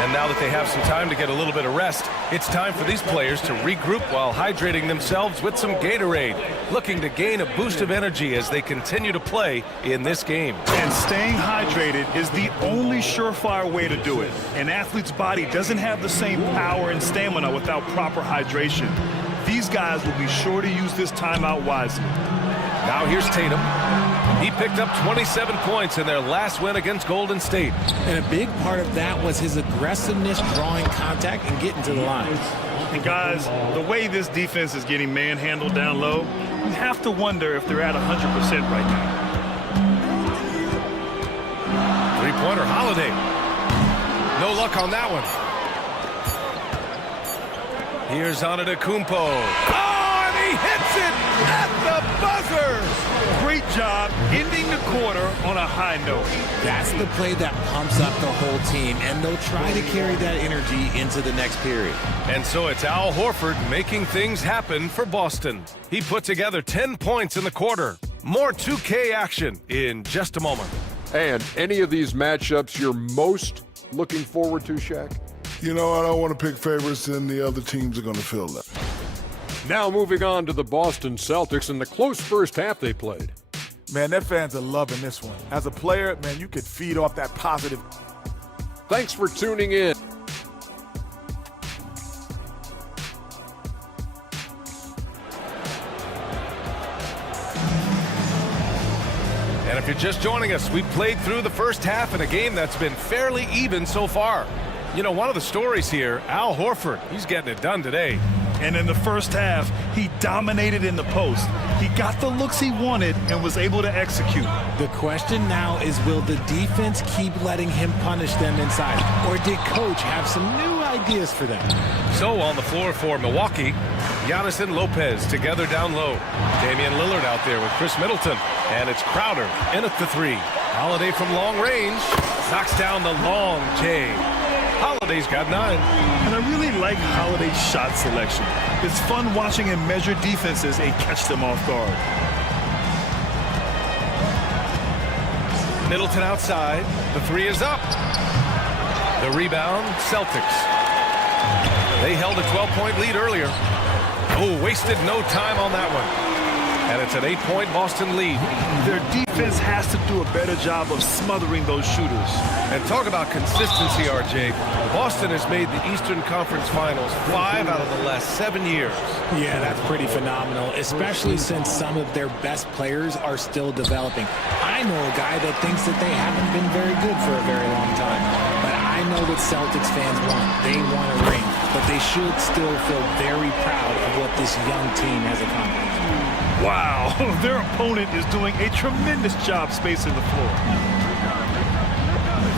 And now that they have some time to get a little bit of rest, it's time for these players to regroup while hydrating themselves with some Gatorade, looking to gain a boost of energy as they continue to play in this game. And staying hydrated is the only surefire way to do it. An athlete's body doesn't have the same power and stamina without proper hydration. These guys will be sure to use this timeout wisely. Now here's Tatum. He picked up 27 points in their last win against Golden State. And a big part of that was his aggressiveness, drawing contact, and getting to the line. And guys, the way this defense is getting manhandled down low, you have to wonder if they're at 100% right now. Three-pointer Holiday. No luck on that one. Here's Antetokounmpo. Oh, and he hits it at the buzzer. Great job ending the quarter on a high note. That's the play that pumps up the whole team, and they'll try to carry that energy into the next period. And so it's Al Horford making things happen for Boston. He put together 10 points in the quarter. More 2K action in just a moment. And any of these matchups you're most looking forward to, Shaq? You know, I don't want to pick favorites, and the other teams are going to feel that. Now moving on to the Boston Celtics and the close first half they played. Man, their fans are loving this one. As a player, man, you could feed off that positive. Thanks for tuning in. And if you're just joining us, we played through the first half in a game that's been fairly even so far. You know, one of the stories here, Al Horford, he's getting it done today. And in the first half, he dominated in the post. He got the looks he wanted and was able to execute. The question now is, will the defense keep letting him punish them inside? Or did coach have some new ideas for them? So on the floor for Milwaukee, Giannis and Lopez together down low. Damian Lillard out there with Chris Middleton. And it's Crowder in at the 3. Holiday from long range knocks down the long J. Holiday's got 9. And I really like Holiday's shot selection. It's fun watching him measure defenses and catch them off guard. Middleton outside. The three is up. The rebound, Celtics. They held a 12-point lead earlier. Oh, wasted no time on that one. And it's an 8-point Boston lead. Their defense has to do a better job of smothering those shooters. And talk about consistency, RJ. Boston has made the Eastern Conference Finals 5 out of the last 7 years. Yeah, that's pretty phenomenal, especially since some of their best players are still developing. I know a guy that thinks that they haven't been very good for a very long time. But I know what Celtics fans want. They want a ring. But they should still feel very proud of what this young team has accomplished. Wow, their opponent is doing a tremendous job spacing the floor.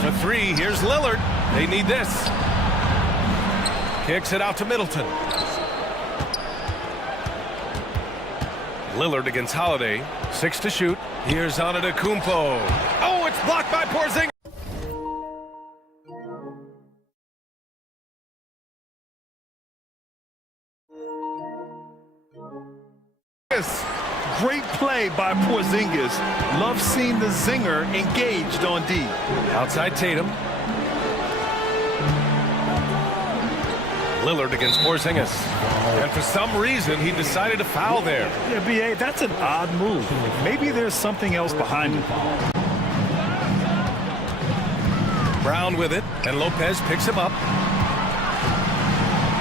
For three, here's Lillard. They need this. Kicks it out to Middleton. Lillard against Holiday. 6 to shoot. Here's Antetokounmpo. Oh, it's blocked by Porzingis. Great play by Porzingis. Love seeing the zinger engaged on D. Outside Tatum. Lillard against Porzingis. And for some reason, he decided to foul there. Yeah, B.A., that's an odd move. Maybe there's something else behind it. Brown with it, and Lopez picks him up.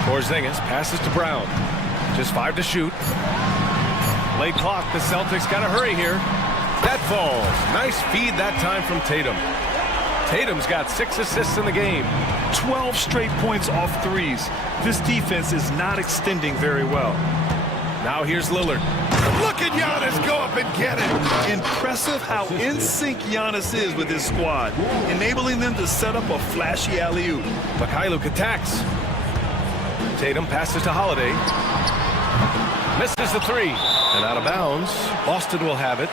Porzingis passes to Brown. Just 5 to shoot. Late clock, the Celtics got to hurry here. That falls. Nice feed that time from Tatum. Tatum's got 6 assists in the game. 12 straight points off threes. This defense is not extending very well. Now here's Lillard. Look at Giannis go up and get it. Impressive how in sync Giannis is with his squad, enabling them to set up a flashy alley-oop. Mikhailuk attacks. Tatum passes to Holiday. Misses the three. And out of bounds. Boston will have it.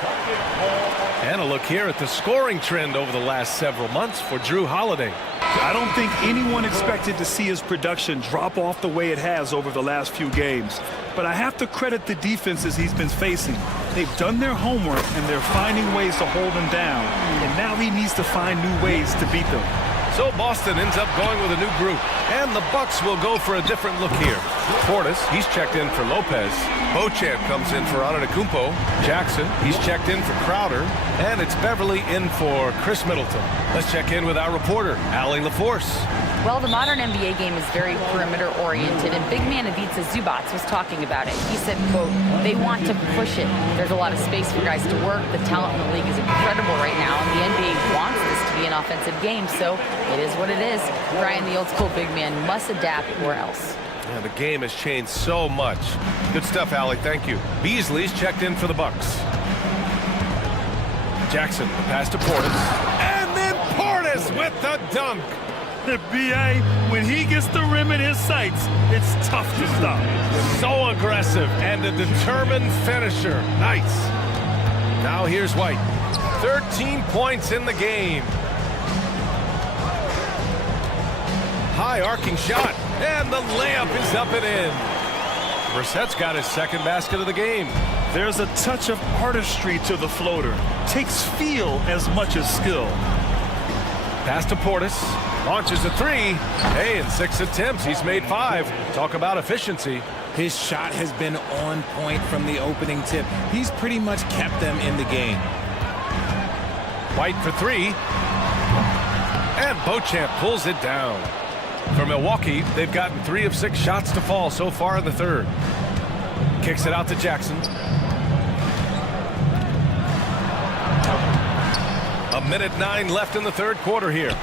And a look here at the scoring trend over the last several months for Drew Holiday. I don't think anyone expected to see his production drop off the way it has over the last few games. But I have to credit the defenses he's been facing. They've done their homework and they're finding ways to hold him down. And now he needs to find new ways to beat them. So Boston ends up going with a new group. And the Bucks will go for a different look here. Portis, he's checked in for Lopez. Beauchamp comes in for Antetokounmpo. Jackson, he's checked in for Crowder. And it's Beverly in for Chris Middleton. Let's check in with our reporter, Allie LaForce. Well, the modern NBA game is very perimeter-oriented, and big man Ivica Zubac was talking about it. He said, quote, they want to push it. There's a lot of space for guys to work. The talent in the league is incredible right now, and the NBA wants this to be an offensive game, so it is what it is. Brian, the old-school big man, must adapt or else. Yeah, the game has changed so much. Good stuff, Allie. Thank you. Beasley's checked in for the Bucks. Jackson, the pass to Portis. And then Portis with the dunk. The B.A., when he gets the rim in his sights, it's tough to stop. So aggressive and a determined finisher. Nice. Now here's White. 13 points in the game. High arcing shot. And the layup is up and in. Brissett's got his second basket of the game. There's a touch of artistry to the floater. Takes feel as much as skill. Pass to Portis. Launches a three. Hey, in 6 attempts, he's made 5. Talk about efficiency. His shot has been on point from the opening tip. He's pretty much kept them in the game. White for 3. And Beauchamp pulls it down. For Milwaukee, they've gotten 3 of 6 shots to fall so far in the third. Kicks it out to Jackson. A minute 9 left in the third quarter here.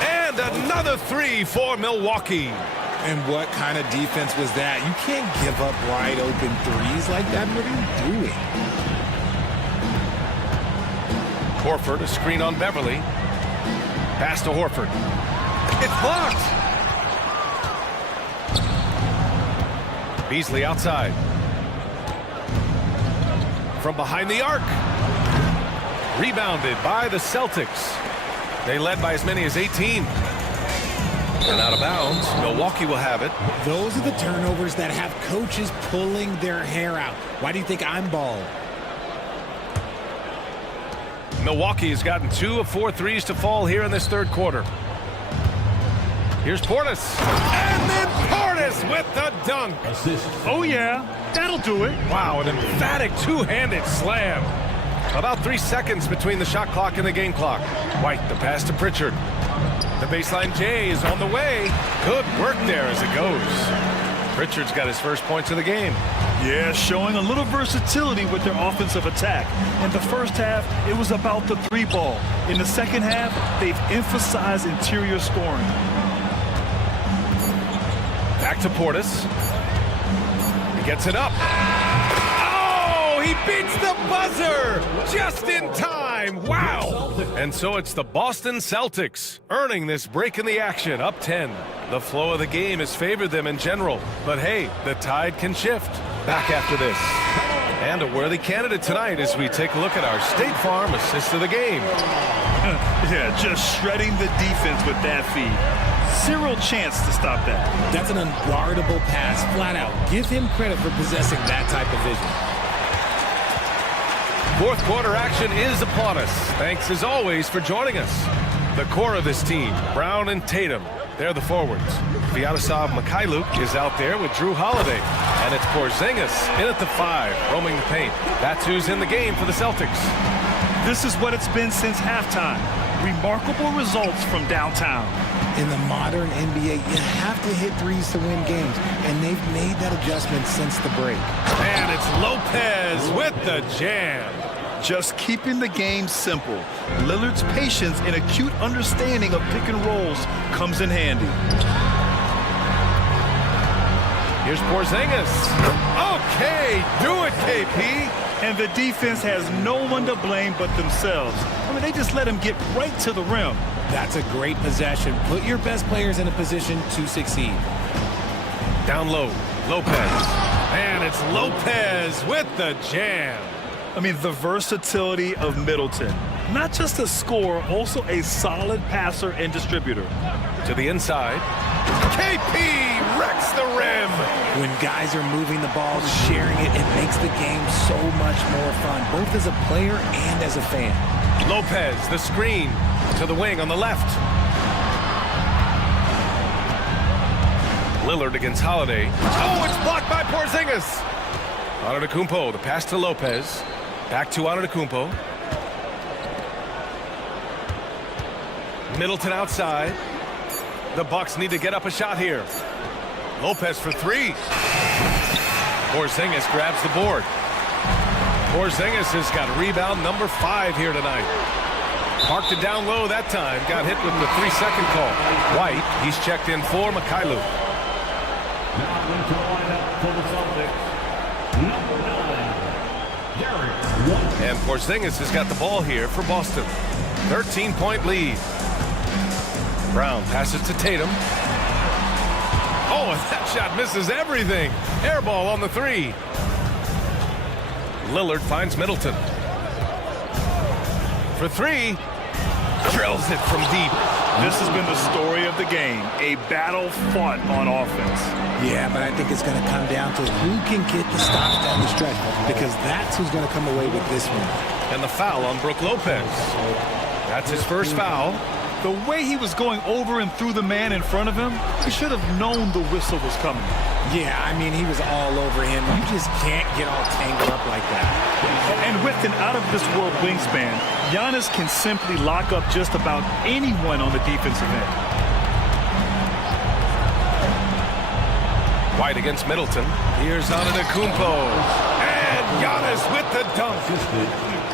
And another 3 for Milwaukee. And what kind of defense was that? You can't give up wide open threes like that. What are you doing? Horford, a screen on Beverly. Pass to Horford. It's blocked. Beasley outside. From behind the arc. Rebounded by the Celtics. They led by as many as 18. And out of bounds, Milwaukee will have it. Those are the turnovers that have coaches pulling their hair out. Why do you think I'm bald? Milwaukee has gotten 2 of 4 threes to fall here in this third quarter. Here's Portis. And then Portis with the dunk. Oh, yeah. That'll do it. Wow, an emphatic two-handed slam. About 3 seconds between the shot clock and the game clock. White, the pass to Pritchard. The baseline J is on the way. Good work there as it goes. Pritchard's got his first points of the game. Yeah, showing a little versatility with their offensive attack. In the first half, it was about the three ball. In the second half, they've emphasized interior scoring. Back to Portis. He gets it up. Oh, he beats the buzzer just in time. Wow. And so it's the Boston Celtics earning this break in the action, up 10. The flow of the game has favored them in general. But hey, the tide can shift. Back after this. And a worthy candidate tonight as we take a look at our State Farm assist of the game. Yeah, just shredding the defense with that feed. Zero chance to stop that. That's an unguardable pass, flat out. Give him credit for possessing that type of vision. Fourth quarter action is upon us. Thanks as always for joining us. The core of this team, Brown and Tatum. They're the forwards. Vyatoslav Mikhailuk is out there with Drew Holiday. And it's Porzingis in at the 5, roaming the paint. That's who's in the game for the Celtics. This is what it's been since halftime. Remarkable results from downtown. In the modern NBA, you have to hit threes to win games, and they've made that adjustment since the break. And it's Lopez with the jam. Just keeping the game simple. Lillard's patience and acute understanding of pick and rolls comes in handy. Here's Porzingis. Okay, do it, KP. And the defense has no one to blame but themselves. I mean, they just let him get right to the rim. That's a great possession. Put your best players in a position to succeed. Down low, Lopez. And it's Lopez with the jam. I mean, the versatility of Middleton. Not just a scorer, also a solid passer and distributor. To the inside. KP wrecks the rim. When guys are moving the ball, sharing it, it makes the game so much more fun, both as a player and as a fan. Lopez, the screen to the wing on the left. Lillard against Holiday. Oh, it's blocked by Porzingis. Antetokounmpo, the pass to Lopez. Back to Antetokounmpo. Middleton outside. The Bucks need to get up a shot here. Lopez for 3. Porzingis grabs the board. Porzingis has got rebound number 5 here tonight. Parked it down low that time. Got hit with the 3-second call. White, he's checked in for Mikhailuk. Now into the lineup for the Celtics, number 9, Derek. And Porzingis has got the ball here for Boston. 13-point lead. Brown passes to Tatum. Oh, and that shot misses everything. Air ball on the 3. Lillard finds Middleton. For 3. Drills it from deep. This has been the story of the game. A battle fought on offense. Yeah, but I think it's going to come down to who can get the stops down the stretch, because that's who's going to come away with this one. And the foul on Brook Lopez. That's his first foul. The way he was going over and through the man in front of him, he should have known the whistle was coming. Yeah, I mean, he was all over him. You just can't get all tangled up like that. And with an out-of-this-world wingspan, Giannis can simply lock up just about anyone on the defensive end. White against Middleton. Here's Antetokounmpo. And Giannis with the dunk.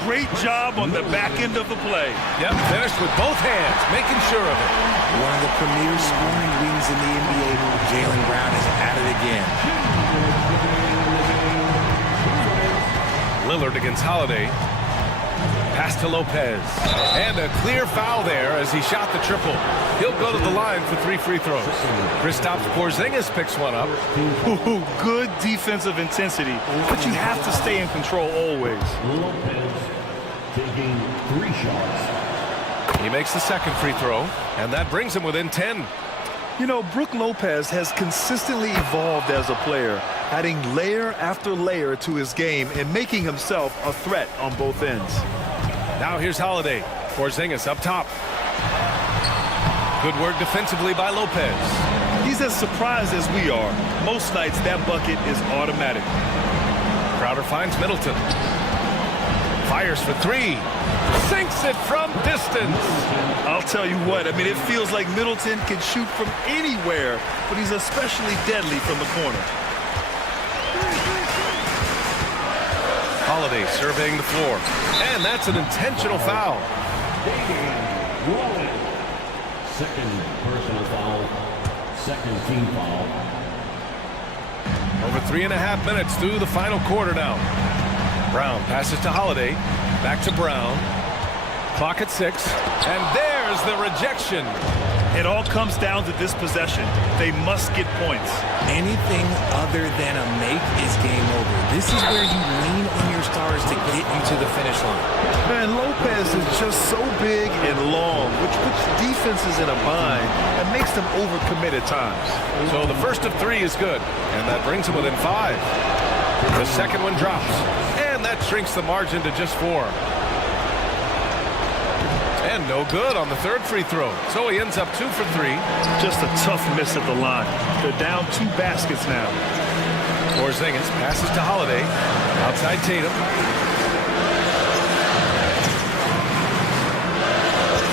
Great job on the back end of the play. Yep, finished with both hands, making sure of it. One of the premier scoring wings in the NBA, Jaylen Brown is at it again. Lillard against Holiday. Pass to Lopez. And a clear foul there as he shot the triple. He'll go to the line for 3 free throws. Kristaps Porzingis picks one up. Ooh, good defensive intensity, but you have to stay in control always. Lopez taking 3 shots. He makes the second free throw, and that brings him within 10. You know, Brook Lopez has consistently evolved as a player, adding layer after layer to his game and making himself a threat on both ends. Now here's Holiday. Porzingis up top. Good work defensively by Lopez. He's as surprised as we are. Most nights, that bucket is automatic. Crowder finds Middleton. Fires for three. Sinks it from distance. I'll tell you what, I mean, it feels like Middleton can shoot from anywhere, but he's especially deadly from the corner. Holiday surveying the floor. And that's an intentional foul. Second personal foul. Second team foul. Over 3.5 minutes through the final quarter now. Brown passes to Holiday. Back to Brown. Clock at 6. And there's the rejection. It all comes down to this possession. They must get points. Anything other than a make is game over. This is where you lean on your stars to get you to the finish line. Man, Lopez is just so big and long, which puts defenses in a bind and makes them overcommit at times. So the first of 3 is good, and that brings them within 5. The second one drops, and that shrinks the margin to just 4. And no good on the third free throw. So he ends up 2 for 3. Just a tough miss at the line. They're down 2 baskets now. Porzingis passes to Holiday. Outside Tatum.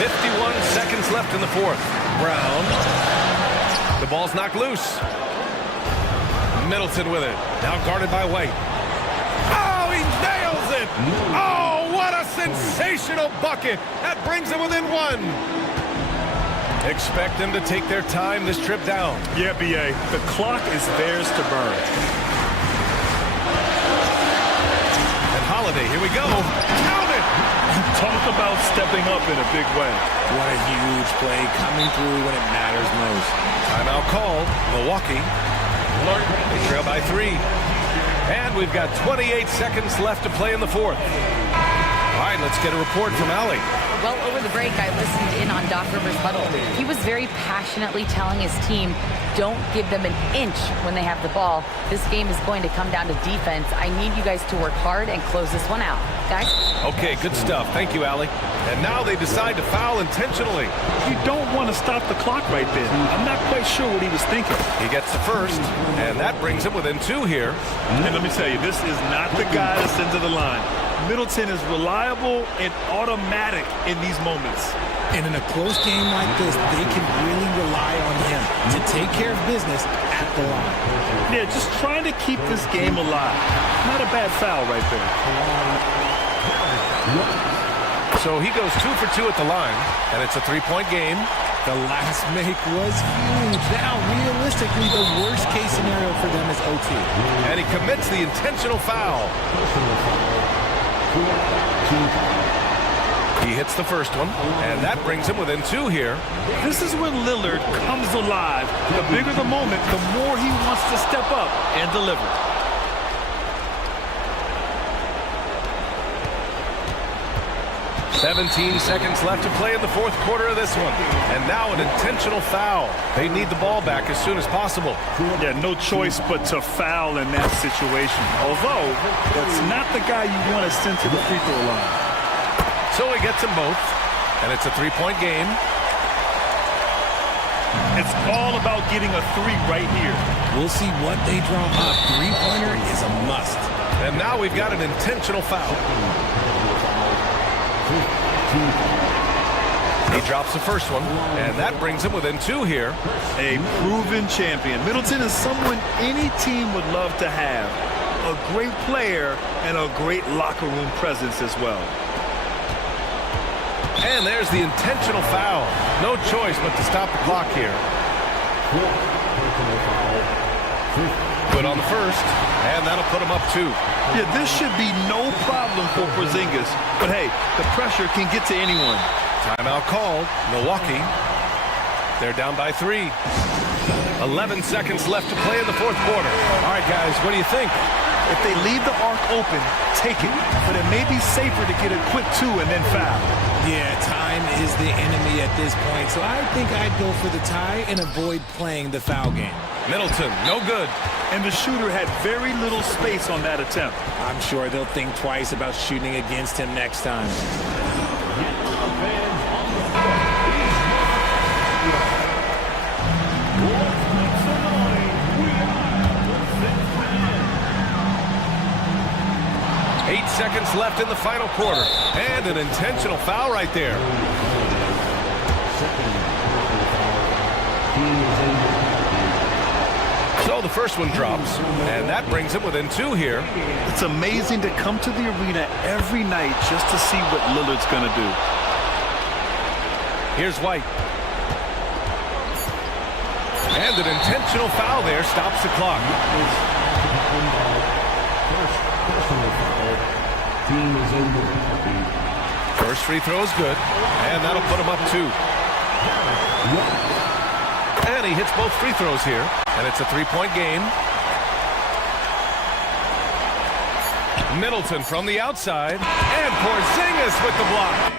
51 seconds left in the fourth. Brown. The ball's knocked loose. Middleton with it. Now guarded by White. Oh, he nails it! Oh! What a sensational bucket! That brings them within 1. Expect them to take their time this trip down. Yeah, B.A. The clock is theirs to burn. And Holiday, here we go. Count it! Talk about stepping up in a big way. What a huge play coming through when it matters most. Timeout called. Milwaukee. They trail by 3. And we've got 28 seconds left to play in the fourth. All right, let's get a report from Allie. Well, over the break, I listened in on Doc Rivers' huddle. He was very passionately telling his team, don't give them an inch when they have the ball. This game is going to come down to defense. I need you guys to work hard and close this one out. Guys? Okay, good stuff. Thank you, Allie. And now they decide to foul intentionally. You don't want to stop the clock right there. I'm not quite sure what he was thinking. He gets the first, and that brings him within 2 here. And let me tell you, this is not the guy that's into the line. Middleton is reliable and automatic in these moments. And in a close game like this, they can really rely on him to take care of business at the line. Yeah, just trying to keep this game alive. Not a bad foul right there. So he goes 2 for 2 at the line, and it's a 3-point game. The last make was huge. Now, realistically, the worst-case scenario for them is OT. And he commits the intentional foul. He hits the first one, and that brings him within 2 here. This is when Lillard comes alive. The bigger the moment, the more he wants to step up and deliver. "17 seconds left to play in the fourth quarter of this one. And now an intentional foul. They need the ball back as soon as possible. Yeah, no choice but to foul in that situation. Although, that's not the guy you want to send to the free throw line. So he gets them both, and it's a 3-point game. It's all about getting a 3 right here. We'll see what they draw up. 3-pointer is a must. And now we've got an intentional foul. He drops the first one, and that brings him within 2 here. A proven champion. Middleton is someone any team would love to have. A great player and a great locker room presence as well. And there's the intentional foul. No choice but to stop the clock here. Good on the first, and that'll put him up 2. Yeah, this should be no problem for Porzingis. But hey, the pressure can get to anyone. Timeout called. Milwaukee. They're down by 3. 11 seconds left to play in the fourth quarter. All right, guys, what do you think? If they leave the arc open, take it. But it may be safer to get a quick 2 and then foul. Yeah, time is the enemy at this point. So I think I'd go for the tie and avoid playing the foul game. Middleton, no good. And the shooter had very little space on that attempt. I'm sure they'll think twice about shooting against him next time. 8 seconds left in the final quarter. And an intentional foul right there. So the first one drops, and that brings him within 2 here. It's amazing to come to the arena every night just to see what Lillard's going to do. Here's White. And an intentional foul there stops the clock. First free throw is good, and that'll put him up 2. And he hits both free throws here, and it's a 3-point game. Middleton from the outside, and Porzingis with the block.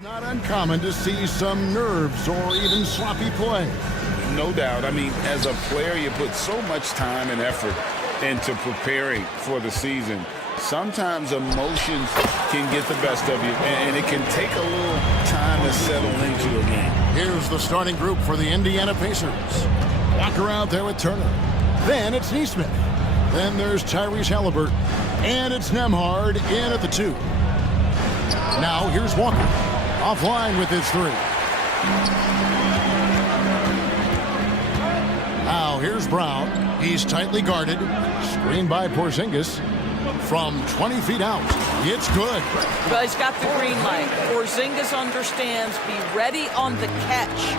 Not uncommon to see some nerves or even sloppy play. No doubt. I mean, as a player, you put so much time and effort into preparing for the season, sometimes emotions can get the best of you, and it can take a little time to settle into a game. Here's the starting group for the Indiana Pacers. Walker out there with Turner. Then it's Neesmith. Then there's Tyrese Halliburton. And it's Nembhard in at the 2. Now here's Walker. Offline with his 3. Now here's Brown. He's tightly guarded. Screened by Porzingis. From 20 feet out. It's good. Well, he's got the green light. Porzingis understands. Be ready on the catch.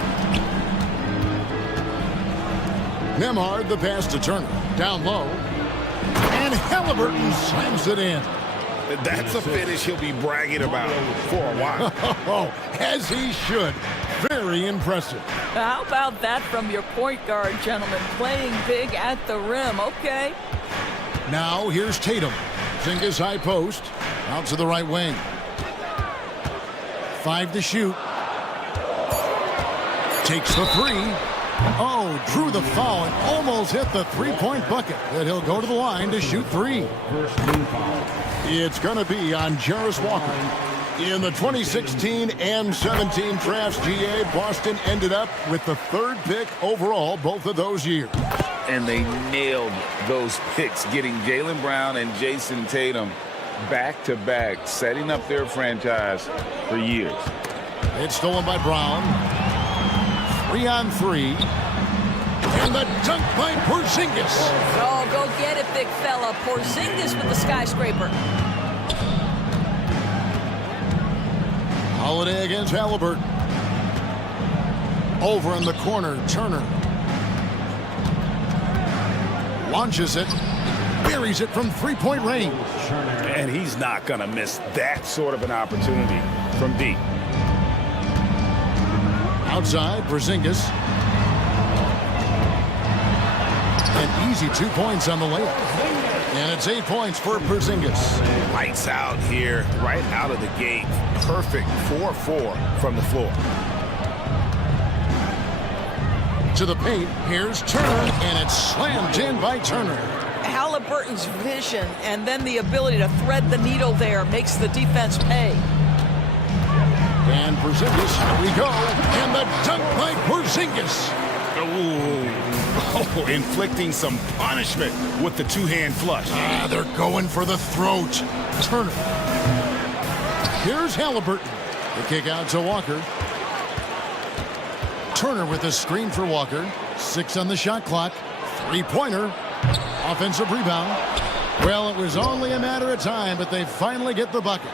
Nembhard the pass to Turner. Down low. And Halliburton slams it in. That's a finish he'll be bragging about for a while. Oh, as he should. Very impressive. How about that from your point guard, gentlemen? Playing big at the rim. Okay. Now here's Tatum. Porzingis high post. Out to the right wing. 5 to shoot. Takes the 3. Oh, drew the foul and almost hit the three-point bucket. But he'll go to the line to shoot 3. It's going to be on Jarris Walker. In the 2016 and 17 drafts, GA, Boston ended up with the 3rd pick overall both of those years. And they nailed those picks, getting Jaylen Brown and Jason Tatum back-to-back, setting up their franchise for years. It's stolen by Brown. 3-on-3. And the dunk by Porzingis. Oh, go get it, big fella. Porzingis with the skyscraper. Holiday against Halliburton. Over in the corner, Turner. Launches it. Buries it from three-point range. And he's not going to miss that sort of an opportunity from deep. Outside, Porzingis. An easy 2 points on the layup. And it's 8 points for Porzingis. Lights out here, right out of the gate. Perfect 4-4 from the floor. To the paint, here's Turner, and it's slammed in by Turner. Halliburton's vision and then the ability to thread the needle there makes the defense pay. And Porzingis, here we go. And the dunk by Porzingis. Oh, inflicting some punishment with the two-hand flush. They're going for the throat. Turner. Here's Halliburton. The kick out to Walker. Turner with a screen for Walker. 6 on the shot clock. 3-pointer. Offensive rebound. Well, it was only a matter of time, but they finally get the bucket.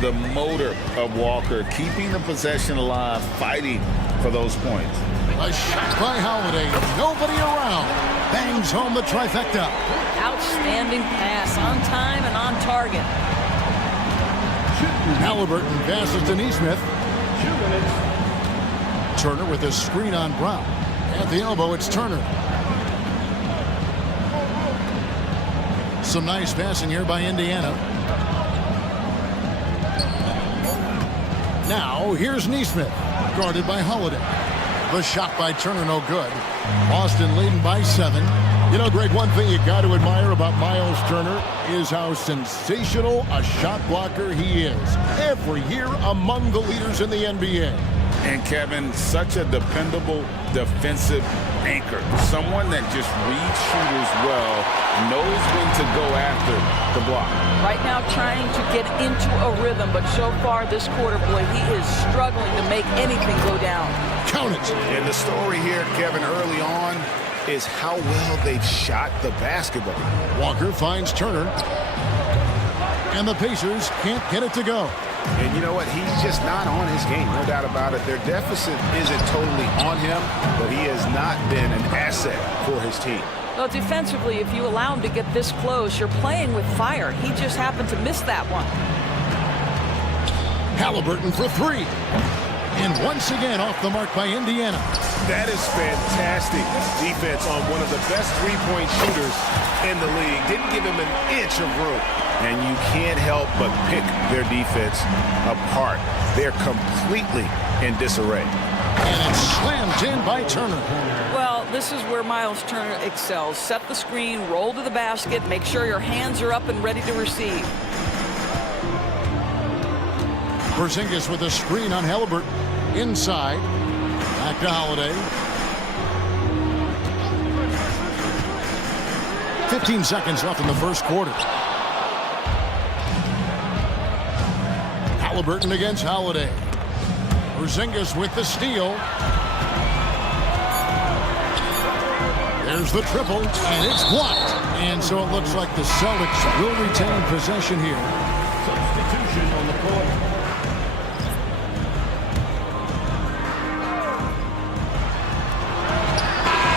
The motor of Walker, keeping the possession alive, fighting for those points. A shot by Holiday. Nobody around. Bangs home the trifecta. Outstanding pass, on time and on target. Halliburton passes to Neesmith. Turner with a screen on Brown. At the elbow, it's Turner. Some nice passing here by Indiana. Now, here's Neesmith, guarded by Holiday. The shot by Turner, no good. Boston leading by 7. You know, Greg, one thing you got to admire about Miles Turner is how sensational a shot blocker he is. Every year among the leaders in the NBA. And Kevin, such a dependable defensive anchor. Someone that just reads shooters well, knows when to go after the block. Right now trying to get into a rhythm, but so far this quarter, boy, he is struggling to make anything go down. Count it. And the story here, Kevin, early on is how well they've shot the basketball. Walker finds Turner. And the Pacers can't get it to go. And you know what? He's just not on his game, no doubt about it. Their deficit isn't totally on him, but he has not been an asset for his team. Well, defensively, if you allow him to get this close, you're playing with fire. He just happened to miss that one. Halliburton for 3. And once again off the mark by Indiana. That is fantastic defense on one of the best three-point shooters in the league. Didn't give him an inch of room. And you can't help but pick their defense apart. They're completely in disarray. And it's slammed in by Turner. Well, this is where Miles Turner excels. Set the screen, roll to the basket, make sure your hands are up and ready to receive. Porzingis with a screen on Halliburton. Inside. Back to Holiday. 15 seconds left in the first quarter. Halliburton against Holiday. Porzingis with the steal. There's the triple, and it's blocked. And so it looks like the Celtics will retain possession here. Substitution on the court.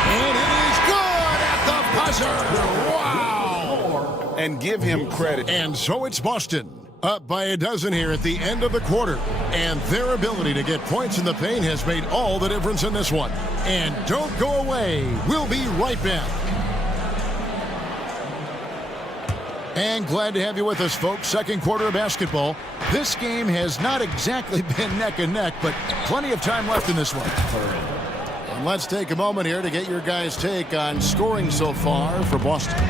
And it is good at the buzzer. Wow. And give him credit. And so it's Boston, up by a dozen here at the end of the quarter. And their ability to get points in the paint has made all the difference in this one. And don't go away. We'll be right back. And glad to have you with us, folks. Second quarter of basketball. This game has not exactly been neck and neck, but plenty of time left in this one. And let's take a moment here to get your guys' take on scoring so far for Boston.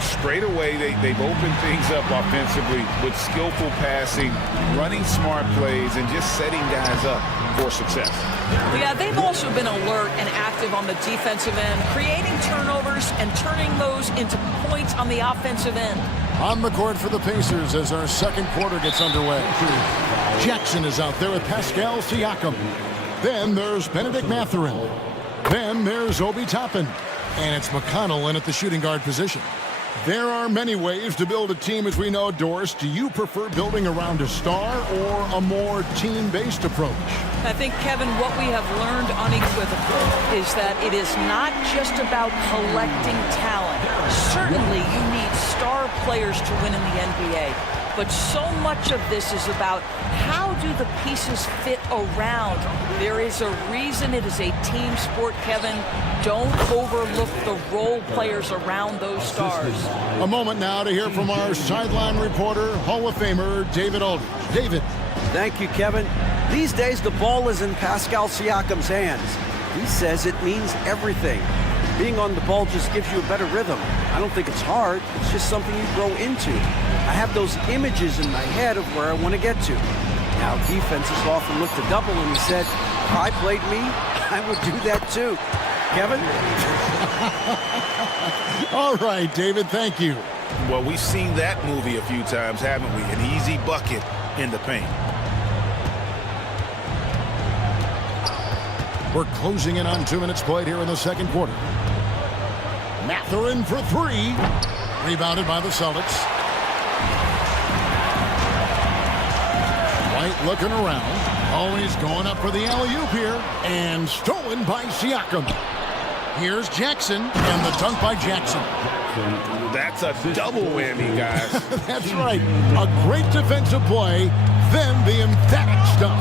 Straight away, they've opened things up offensively with skillful passing, running smart plays, and just setting guys up for success. Yeah, they've also been alert and active on the defensive end, creating turnovers and turning those into points on the offensive end. On the court for the Pacers as our second quarter gets underway. Jackson is out there with Pascal Siakam. Then there's Benedict Mathurin. Then there's Obi Toppin. And it's McConnell in at the shooting guard position. There are many ways to build a team, as we know, Doris. Do you prefer building around a star or a more team-based approach? I think, Kevin, what we have learned unequivocally is that it is not just about collecting talent. Certainly, you need star players to win in the NBA. But so much of this is about how do the pieces fit around. There is a reason it is a team sport, Kevin. Don't overlook the role players around those stars. A moment now to hear from our sideline reporter, Hall of Famer David Aldridge. David. Thank you, Kevin. These days, the ball is in Pascal Siakam's hands. He says it means everything. Being on the ball just gives you a better rhythm. I don't think it's hard. It's just something you grow into. I have those images in my head of where I want to get to. Now, defenses often look to double, and he said, if I played me, I would do that too. Kevin? All right, David, thank you. Well, we've seen that movie a few times, haven't we? An easy bucket in the paint. We're closing in on 2 minutes played here in the second quarter. Mathurin for three. Rebounded by the Celtics. White looking around. Always going up for the alley-oop here. And stolen by Siakam. Here's Jackson, and the dunk by Jackson. That's a double whammy, guys. That's right. A great defensive play, then the emphatic stuff.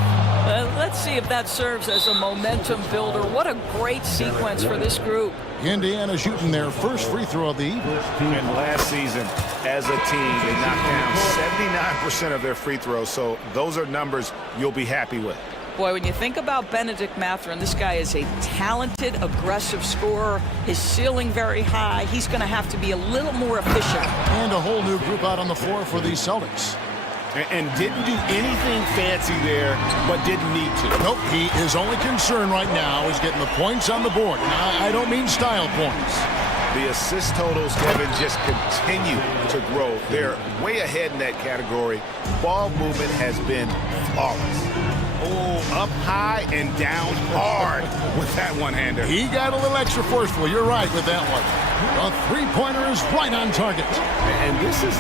Let's see if that serves as a momentum builder. What a great sequence for this group. Indiana shooting their first free throw of the evening. And last season, as a team, they knocked down 79% of their free throws. So those are numbers you'll be happy with. Boy, when you think about Benedict Mathurin, this guy is a talented, aggressive scorer. His ceiling very high. He's going to have to be a little more efficient. And a whole new group out on the floor for the Celtics. And didn't do anything fancy there, but didn't need to. Nope, his only concern right now is getting the points on the board. I don't mean style points. The assist totals, Kevin, just continue to grow. They're way ahead in that category. Ball movement has been flawless. Oh, up high and down hard with that one-hander. He got a little extra forceful. You're right with that one. A three-pointer is right on target. And this is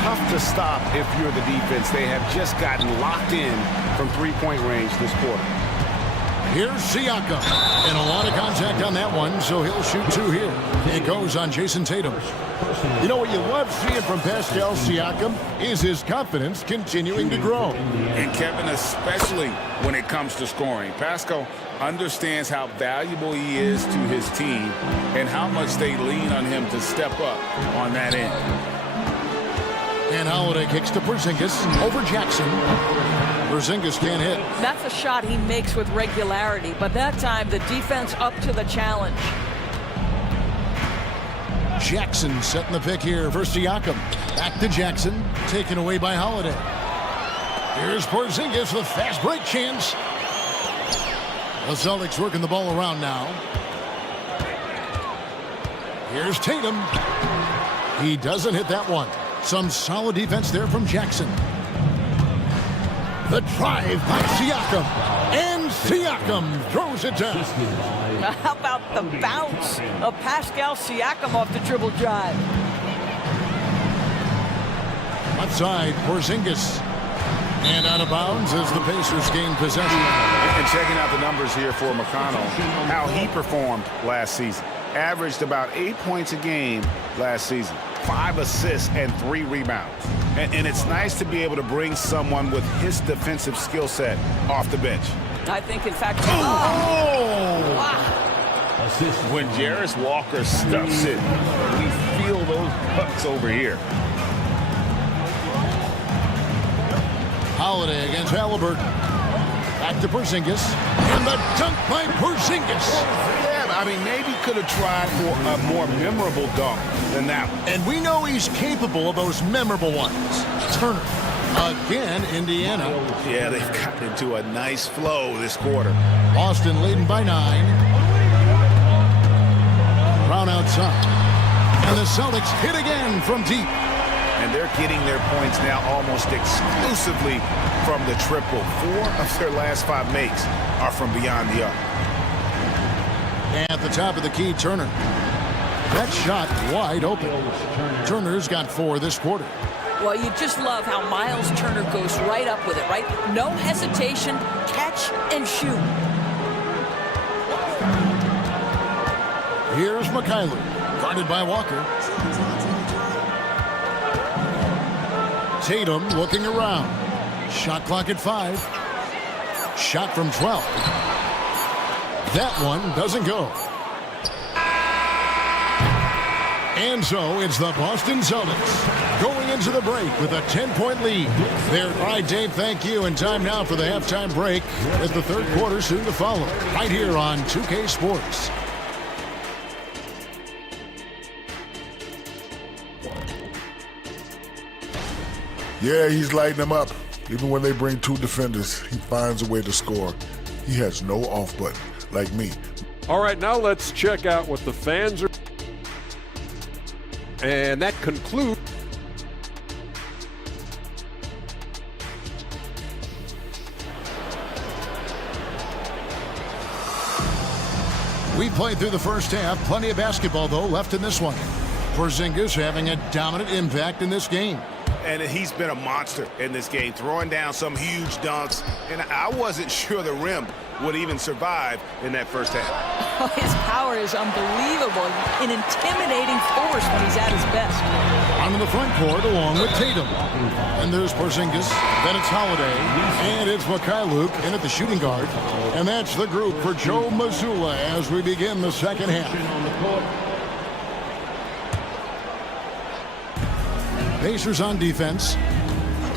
tough to stop if you're the defense. They have just gotten locked in from three-point range this quarter. Here's Siakam. And a lot of contact on that one, so he'll shoot two here. It goes on Jason Tatum. You know what you love seeing from Pascal Siakam is his confidence continuing to grow. And Kevin, especially when it comes to scoring. Pascal understands how valuable he is to his team and how much they lean on him to step up on that end. And Holiday kicks to Porzingis over Jackson. Porzingis can't hit. That's a shot he makes with regularity, but that time the defense up to the challenge. Jackson setting the pick here for Siakam. Back to Jackson, taken away by Holiday. Here's Porzingis with a fast break chance. The Celtics working the ball around now. Here's Tatum. He doesn't hit that one. Some solid defense there from Jackson. The drive by Siakam. And Siakam throws it down. How about the bounce of Pascal Siakam off the dribble drive? Left side, Porzingis. And out of bounds as the Pacers gain possession. And checking out the numbers here for McConnell, how he performed last season. Averaged about 8 points a game last season. 5 assists and 3 rebounds. And it's nice to be able to bring someone with his defensive skill set off the bench. I think, in fact, When Jarris Walker stuffs it, we feel those bucks over here. Holiday against Halliburton. Back to Porzingis. And the dunk by Porzingis. Yeah, I mean, maybe could have tried for a more memorable dunk than that one. And we know he's capable of those memorable ones. Turner. Again, Indiana. Yeah, they've gotten into a nice flow this quarter. Boston leading by 9. Brown outside. And the Celtics hit again from deep. And they're getting their points now almost exclusively from the triple. 4 of their last 5 makes are from beyond the arc. At the top of the key, Turner. That shot wide open. Turner's got 4 this quarter. well, you just love how Miles Turner goes right up with it, right? No hesitation, catch and shoot. Here's Mikhailuk, guarded by Walker. Tatum looking around. Shot clock at 5. Shot from 12. That one doesn't go. And so it's the Boston Celtics going into the break with a 10-point lead. There, all right, Dave, thank you. And time now for the halftime break with the third quarter soon to follow. Right here on 2K Sports. Yeah, he's lighting them up. Even when they bring 2 defenders, he finds a way to score. He has no off button, like me. All right, now let's check out what the fans are. And that concludes. We played through the first half. Plenty of basketball, though, left in this one. Porzingis having a dominant impact in this game. And he's been a monster in this game, throwing down some huge dunks. And I wasn't sure the rim would even survive in that first half. His power is unbelievable. An intimidating force when he's at his best. On the front court along with Tatum. And there's Porzingis. Then it's Holiday. And it's Mikhailuk in at the shooting guard. And that's the group for Joe Mazzulla as we begin the second half. Pacers on defense,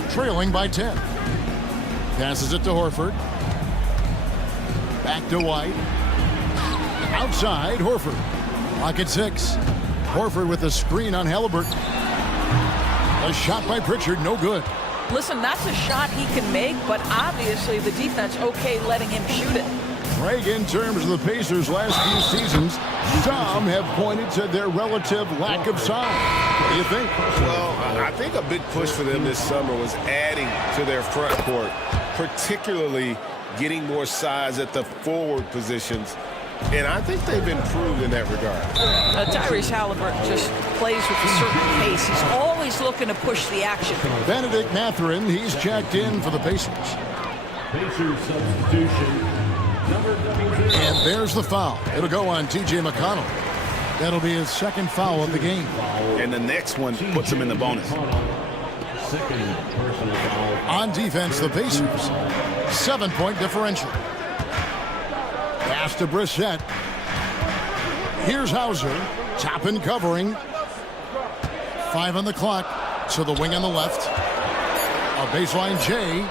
trailing by 10. Passes it to Horford. Back to White. Outside, Horford. Clock at 6. Horford with the screen on Halliburton. A shot by Pritchard, no good. Listen, that's a shot he can make, but obviously the defense okay letting him shoot it. Greg, in terms of the Pacers' last few seasons, some have pointed to their relative lack of size. What do you think? Well, I think a big push for them this summer was adding to their front court, particularly getting more size at the forward positions. And I think they've improved in that regard. Tyrese Halliburton just plays with a certain pace. He's always looking to push the action. Benedict Mathurin, he's checked in for the Pacers. Pacers substitution. And there's the foul. It'll go on T.J. McConnell. That'll be his second foul of the game. And the next one puts him in the bonus. Second personal foul. On defense, the Pacers. 7-point differential. Pass to Brissett. Here's Hauser. Top and covering. 5 on the clock. So the wing on the left. A baseline J.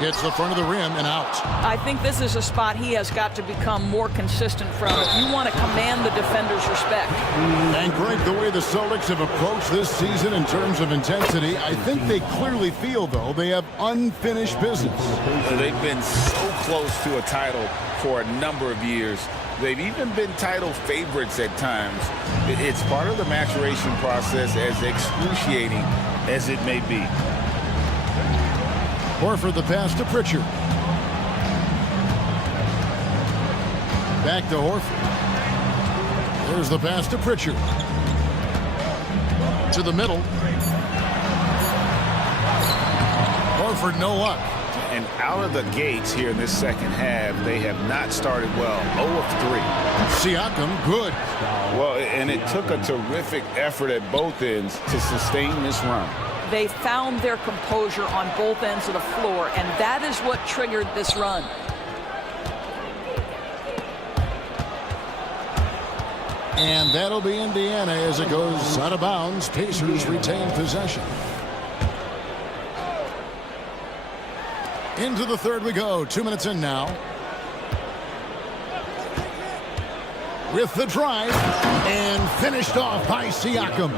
Hits the front of the rim and out. I think this is a spot he has got to become more consistent from if you want to command the defender's respect. And Greg, the way the Celtics have approached this season in terms of intensity, I think they clearly feel, though, they have unfinished business. They've been so close to a title for a number of years. They've even been title favorites at times. It's part of the maturation process, as excruciating as it may be. Horford the pass to Pritchard. Back to Horford. There's the pass to Pritchard. To the middle. Horford no luck. And out of the gates here in this second half, they have not started well. 0 of 3. Siakam good. Well, and it took a terrific effort at both ends to sustain this run. They found their composure on both ends of the floor, and that is what triggered this run. And that'll be Indiana as it goes out of bounds. Pacers retain possession. Into the third we go. 2 minutes in now. With the drive and finished off by Siakam.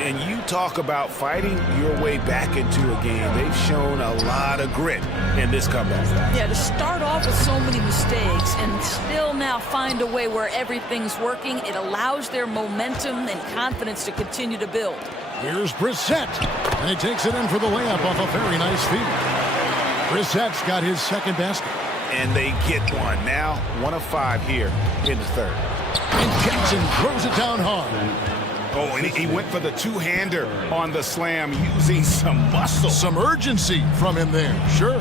And you talk about fighting your way back into a game. They've shown a lot of grit in this comeback. Yeah, to start off with so many mistakes and still now find a way where everything's working, it allows their momentum and confidence to continue to build. Here's Brissett, and he takes it in for the layup off a very nice feed. Brissett's got his second basket. And they get one. Now 1 of 5 here in the third. And Jackson throws it down hard. Oh, and he went for the two-hander on the slam using some muscle. Some urgency from him there, sure.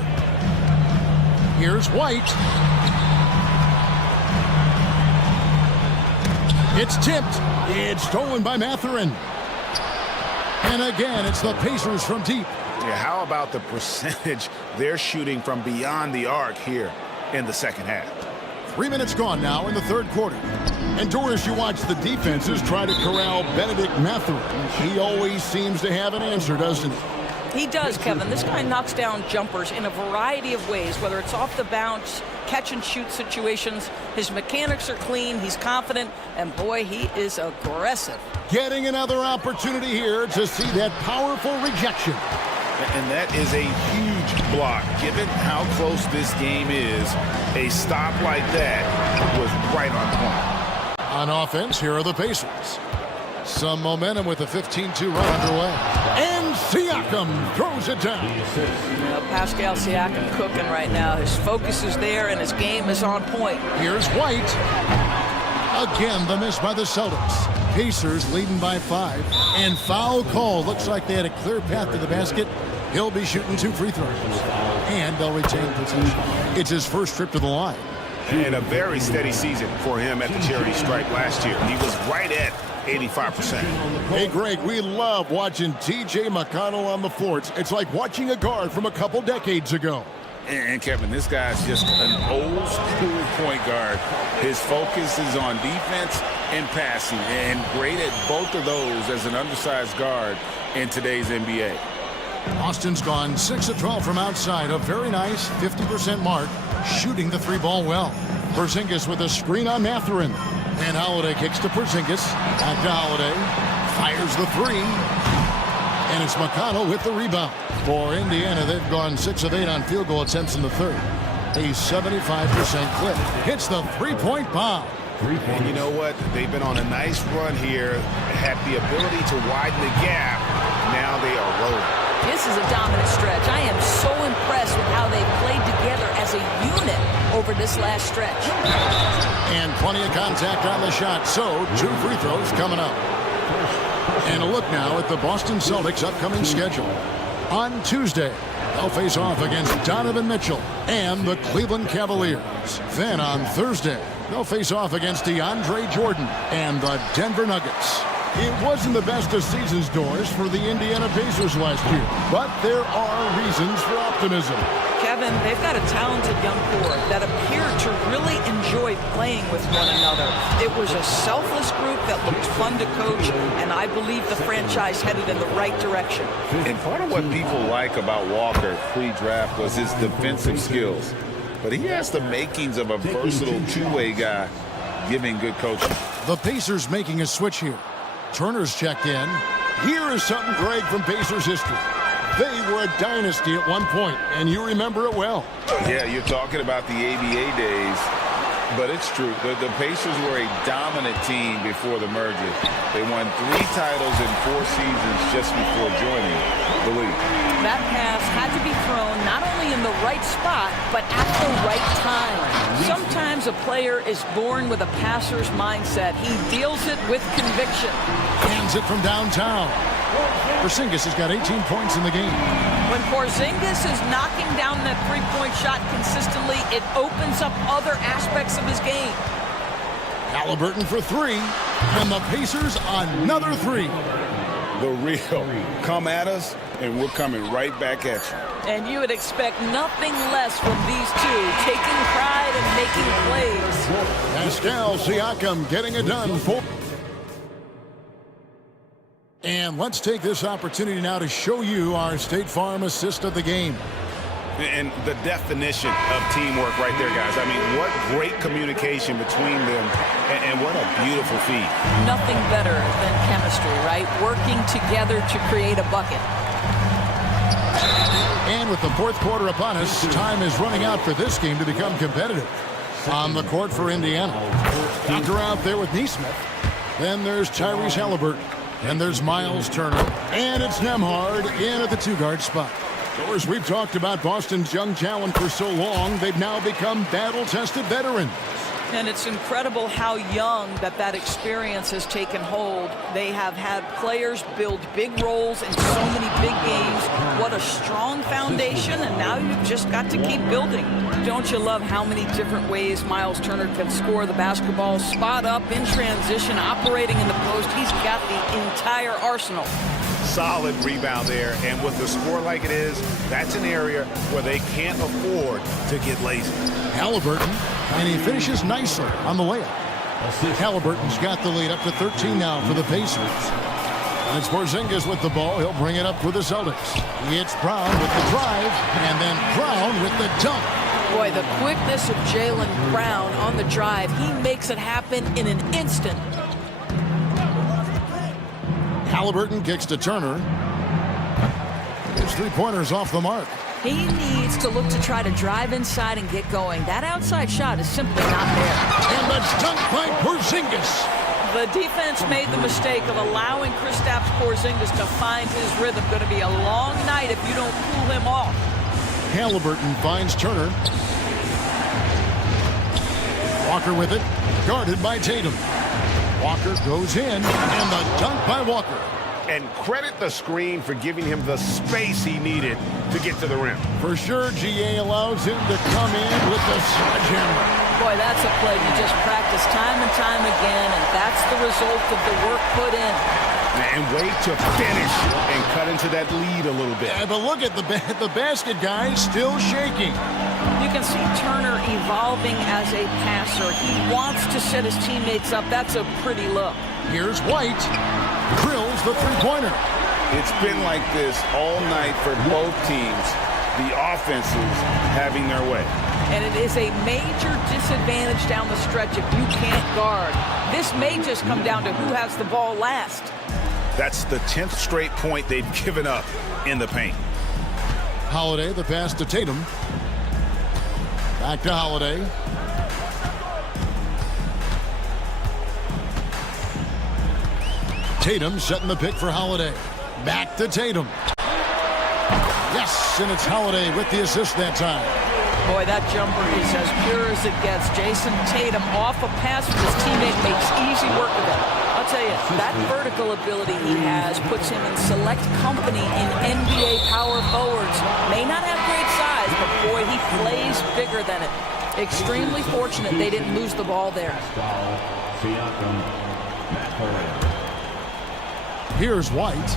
Here's White. It's tipped. It's stolen by Mathurin. And again, it's the Pacers from deep. Yeah, how about the percentage they're shooting from beyond the arc here in the second half? 3 minutes gone now in the third quarter. And Doris, you watch the defenses try to corral Benedict Mathurin. He always seems to have an answer, doesn't he? He does, Kevin. This guy knocks down jumpers in a variety of ways, whether it's off the bounce, catch and shoot situations. His mechanics are clean, he's confident, and boy, he is aggressive. Getting another opportunity here to see that powerful rejection. And that is a huge block. Given how close this game is, a stop like that was right on point. On offense, here are the Pacers. Some momentum with a 15-2 run underway. And Siakam throws it down. Pascal Siakam cooking right now. His focus is there and his game is on point. Here's White. Again, the miss by the Celtics. Pacers leading by 5. And foul call. Looks like they had a clear path to the basket. He'll be shooting 2 free throws. And they'll retain possession. It's his first trip to the line. And a very steady season for him at the charity stripe last year. He was right at 85%. Hey, Greg, we love watching T.J. McConnell on the floor. It's like watching a guard from a couple decades ago. And Kevin, this guy's just an old school point guard. His focus is on defense and passing, and great at both of those as an undersized guard in today's NBA. Austin's gone 6 of 12 from outside. A very nice 50% mark, shooting the 3-ball well. Porzingis with a screen on Mathurin. And Holiday kicks to Porzingis. Back to Holiday. Fires the 3. And it's McConnell with the rebound. For Indiana, they've gone 6 of 8 on field goal attempts in the third. A 75% clip. Hits the 3-point bomb. And you know what? They've been on a nice run here. Had the ability to widen the gap. Now they are rolling. This is a dominant stretch. I am so impressed with how they played together as a unit over this last stretch. And plenty of contact on the shot. So 2 free throws coming up. And a look now at the Boston Celtics' upcoming schedule. On Tuesday, they'll face off against Donovan Mitchell and the Cleveland Cavaliers. Then on Thursday, they'll face off against DeAndre Jordan and the Denver Nuggets. It wasn't the best of seasons, Doris, for the Indiana Pacers last year, but there are reasons for optimism. Kevin, Kevin, they've got a talented young core that appeared to really enjoy playing with one another. It was a selfless group that looked fun to coach, and I believe the franchise headed in the right direction. And part of what people like about Walker pre-draft was his defensive skills. But he has the makings of a versatile two-way guy giving good coaching. The Pacers making a switch here. Turner's checked in. Here is something, Greg, from Pacers history. They were a dynasty at one point, and you remember it well. Yeah, you're talking about the ABA days, but it's true. The Pacers were a dominant team before the merger. They won 3 titles in 4 seasons just before joining the league. That pass had to be thrown not only in the right spot, but at the right time. Sometimes a player is born with a passer's mindset. He deals it with conviction. Hands it from downtown. Porzingis has got 18 points in the game. When Porzingis is knocking down that three-point shot consistently, it opens up other aspects of his game. Halliburton for 3, and the Pacers another 3. The real come at us, and we're coming right back at you. And you would expect nothing less from these two, taking pride and making plays. Pascal Siakam getting it done for. And let's take this opportunity now to show you our State Farm assist of the game. And the definition of teamwork right there, guys. I mean, what great communication between them, and what a beautiful feed. Nothing better than chemistry, right? Working together to create a bucket. And with the fourth quarter upon us, time is running out for this game to become competitive. On the court for Indiana. Doctor out there with Neesmith. Then there's Tyrese Halliburton. And there's Miles Turner. And it's Nembhard in at the 2-guard spot. So as we've talked about Boston's young talent for so long, they've now become battle-tested veterans. And it's incredible how young that experience has taken hold. They have had players build big roles in so many big games. What a strong foundation, and now you've just got to keep building. Don't you love how many different ways Miles Turner can score the basketball? Spot up, in transition, operating in the post. He's got the entire arsenal. Solid rebound there, and with the score like it is, that's an area where they can't afford to get lazy. Halliburton, and he finishes nicely on the layup. Halliburton's got the lead up to 13 now for the Pacers. And it's Porzingis with the ball. He'll bring it up for the Celtics. It's Brown with the drive, and then Brown with the dunk. Boy, the quickness of Jaylen Brown on the drive, he makes it happen in an instant. Halliburton kicks to Turner. His 3-pointers off the mark. He needs to look to try to drive inside and get going. That outside shot is simply not there. And that's dunked by Porzingis. The defense made the mistake of allowing Kristaps Porzingis to find his rhythm. Going to be a long night if you don't cool him off. Halliburton finds Turner. Walker with it, guarded by Tatum. Walker goes in, and the dunk by Walker. And credit the screen for giving him the space he needed to get to the rim. For sure, GA allows him to come in with the sledgehammer. Boy, that's a play you just practice time and time again, and that's the result of the work put in. And wait to finish and cut into that lead a little bit. Yeah, but look at the basket guy still shaking. You can see Turner evolving as a passer. He wants to set his teammates up. That's a pretty look. Here's White. Drills the 3-pointer. It's been like this all night for both teams. The offenses having their way. And it is a major disadvantage down the stretch if you can't guard. This may just come down to who has the ball last. That's the 10th straight point they've given up in the paint. Holiday, the pass to Tatum. Back to Holiday. Tatum setting the pick for Holiday. Back to Tatum. Yes, and it's Holiday with the assist that time. Boy, that jumper is as pure as it gets. Jason Tatum off a pass from his teammate makes easy work of it. I'll tell you, that vertical ability he has puts him in select company in NBA power forwards. May not have great size, but boy, he plays bigger than it. Extremely fortunate they didn't lose the ball there. Here's White.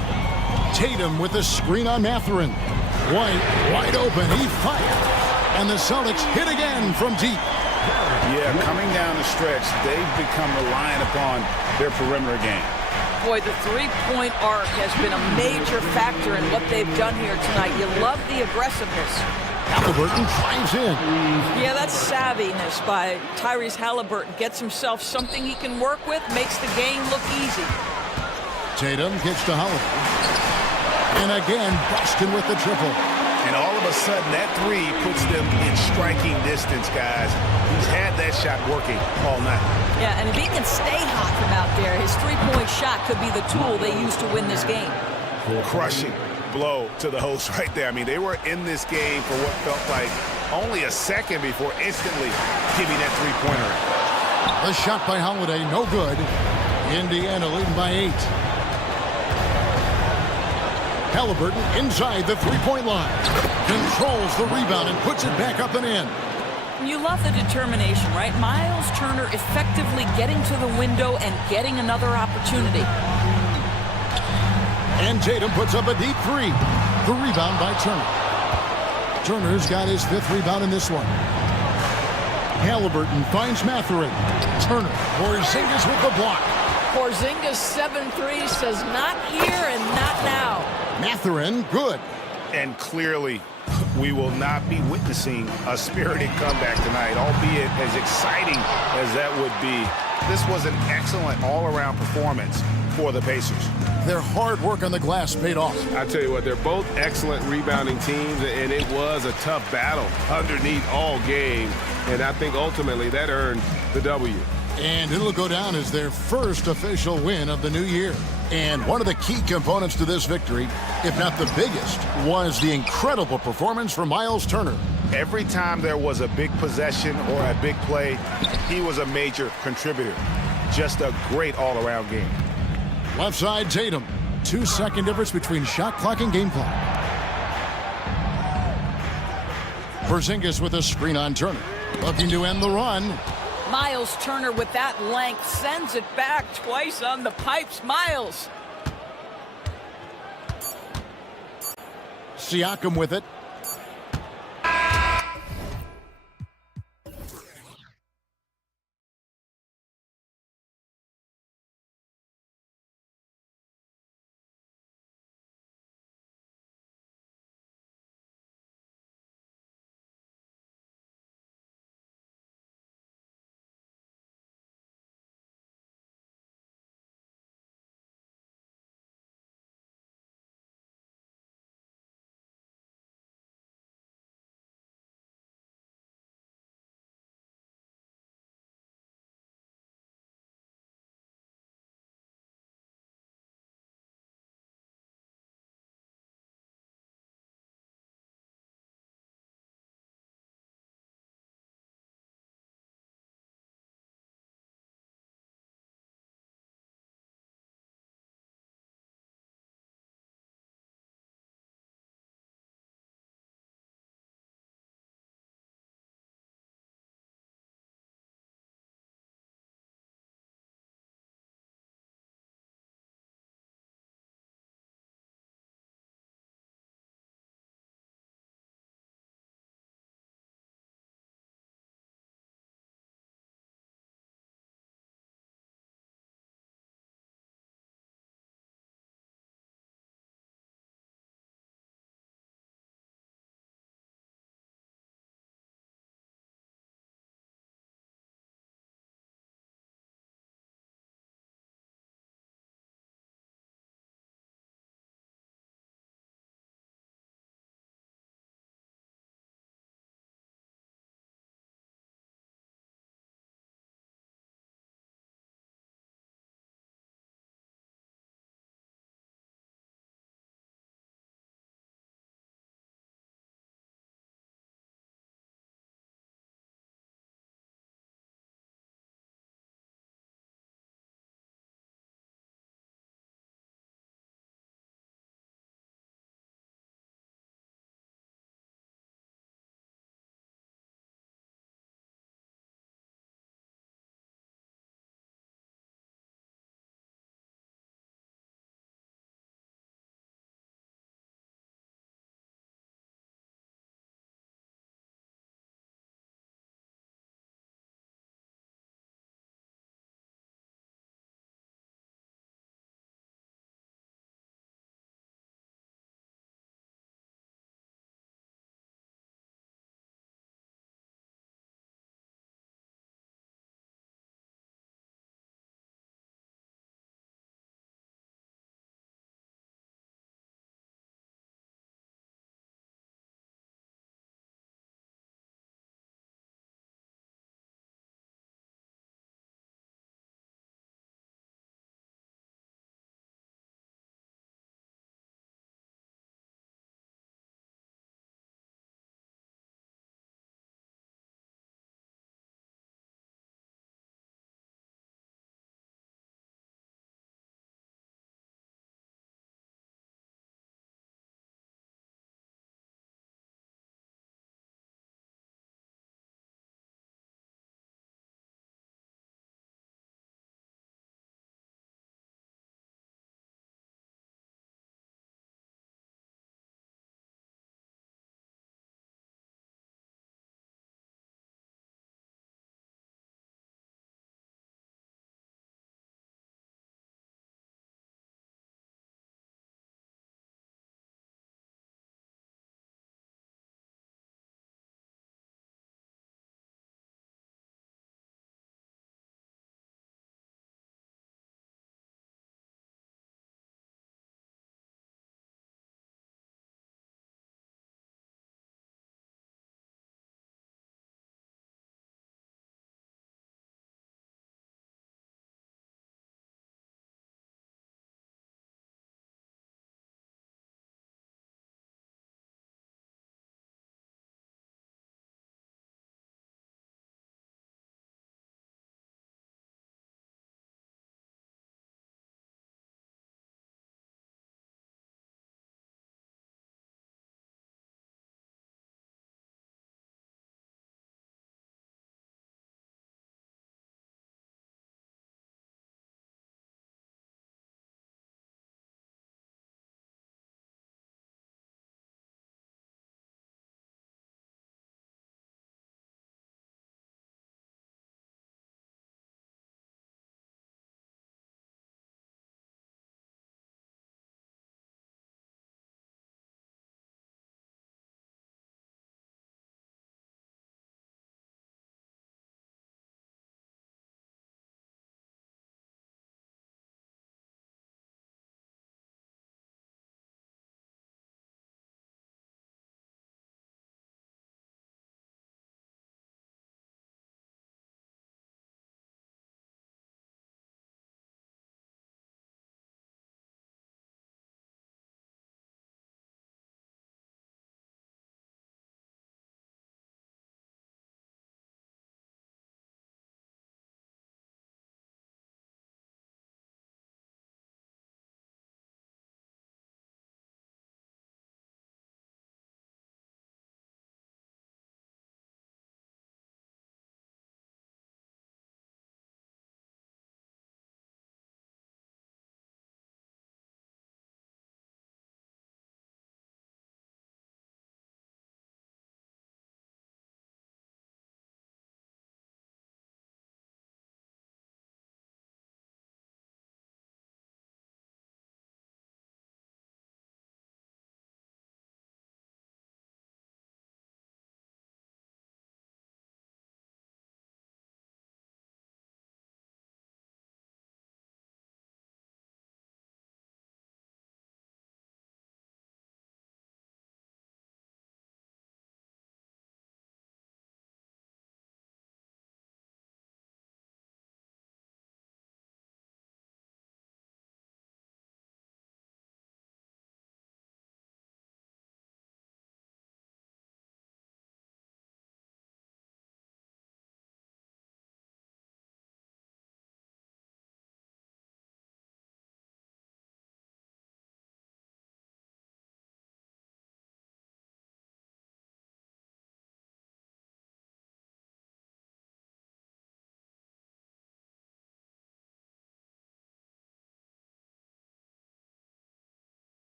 Tatum with a screen on Mathurin. White wide open. He fired. And the Celtics hit again from deep. Yeah, coming down the stretch, they've become reliant upon their perimeter game. Boy, the three-point arc has been a major factor in what they've done here tonight. You love the aggressiveness. Halliburton drives in. Yeah, that's savviness by Tyrese Halliburton. Gets himself something he can work with, makes the game look easy. Tatum gets to Holiday. And again, Boston with the triple. And all of a sudden, that three puts them in striking distance, guys. He's had that shot working all night. Yeah, and if he can stay hot from out there, his three-point shot could be the tool they use to win this game. Crushing blow to the host right there. I mean, they were in this game for what felt like only a second before instantly giving that three-pointer. The shot by Holiday, no good. Indiana leading by 8. Halliburton inside the three-point line. Controls the rebound and puts it back up and in. You love the determination, right? Miles Turner effectively getting to the window and getting another opportunity. And Tatum puts up a deep three. The rebound by Turner. Turner's got his 5th rebound in this one. Halliburton finds Mathurin. Turner, Porzingis with the block. Porzingis 7-3 says not here and not now. Mathurin, good. And clearly, we will not be witnessing a spirited comeback tonight, albeit as exciting as that would be. This was an excellent all-around performance for the Pacers. Their hard work on the glass paid off. I tell you what, they're both excellent rebounding teams, and it was a tough battle underneath all game. And I think ultimately that earned the W. And it'll go down as their first official win of the new year. And one of the key components to this victory, if not the biggest, was the incredible performance from Miles Turner. Every time there was a big possession or a big play, he was a major contributor. Just a great all-around game. Left side, Tatum. 2-second difference between shot clock and game clock. Porzingis with a screen on Turner. Looking to end the run. Miles Turner with that length sends it back twice on the pipes. Miles. Siakam with it.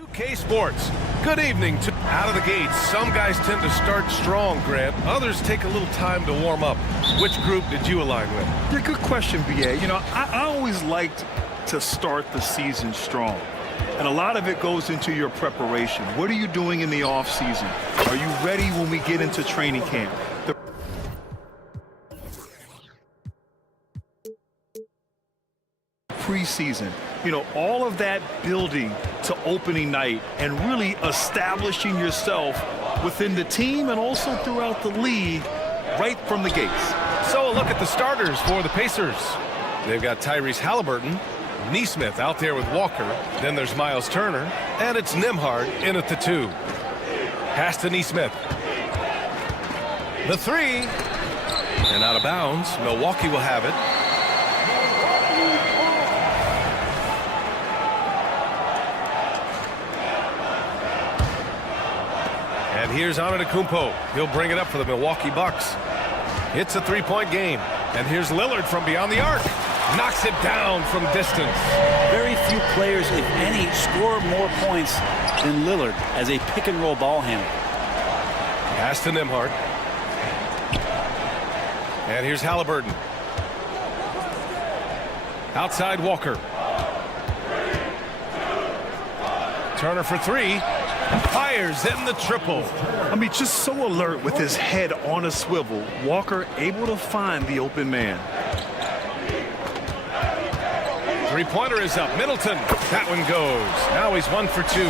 UK Sports. Good evening. Out of the gates, some guys tend to start strong, Grant. Others take a little time to warm up. Which group did you align with? Yeah, good question, BA. You know, I always liked to start the season strong. And a lot of it goes into your preparation. What are you doing in the off season? Are you ready when we get into training camp? Preseason, you know, all of that building to opening night and really establishing yourself within the team and also throughout the league right from the gates. So a look at the starters for the Pacers. They've got Tyrese Halliburton, Neesmith out there with Walker. Then there's Miles Turner, and it's Nembhard in at the 2. Pass to Neesmith. The 3, and out of bounds. Milwaukee will have it. And here's Antetokounmpo. He'll bring it up for the Milwaukee Bucks. It's a three-point game. And here's Lillard from beyond the arc. Knocks it down from distance. Very few players, if any, score more points than Lillard as a pick-and-roll ball handler. Pass to Nembhard. And here's Halliburton. Outside Walker. Turner for 3. Fires in the triple. I mean, just so alert with his head on a swivel. Walker able to find the open man. Three-pointer is up. Middleton. That one goes. Now he's 1 for 2.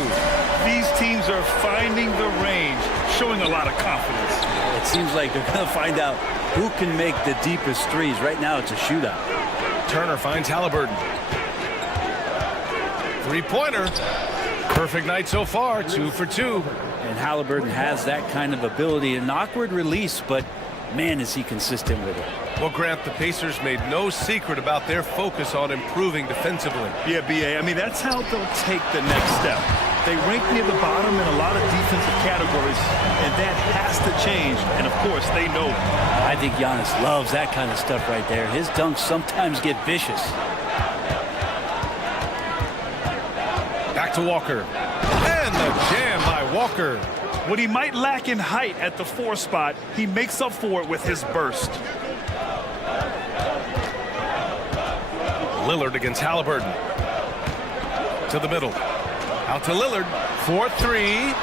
These teams are finding the range, showing a lot of confidence. It seems like they're going to find out who can make the deepest threes. Right now, it's a shootout. Turner finds Halliburton. Three-pointer. Perfect night so far, 2 for 2. And Halliburton has that kind of ability. An awkward release, but man, is he consistent with it. Well, Grant, the Pacers made no secret about their focus on improving defensively. Yeah, BA, I mean, that's how they'll take the next step. They rank near the bottom in a lot of defensive categories, and that has to change. And, of course, they know it. I think Giannis loves that kind of stuff right there. His dunks sometimes get vicious. Back to Walker. And the jam by Walker. What he might lack in height at the 4 spot, he makes up for it with his burst. Lillard against Halliburton. To the middle. Out to Lillard. 4-3.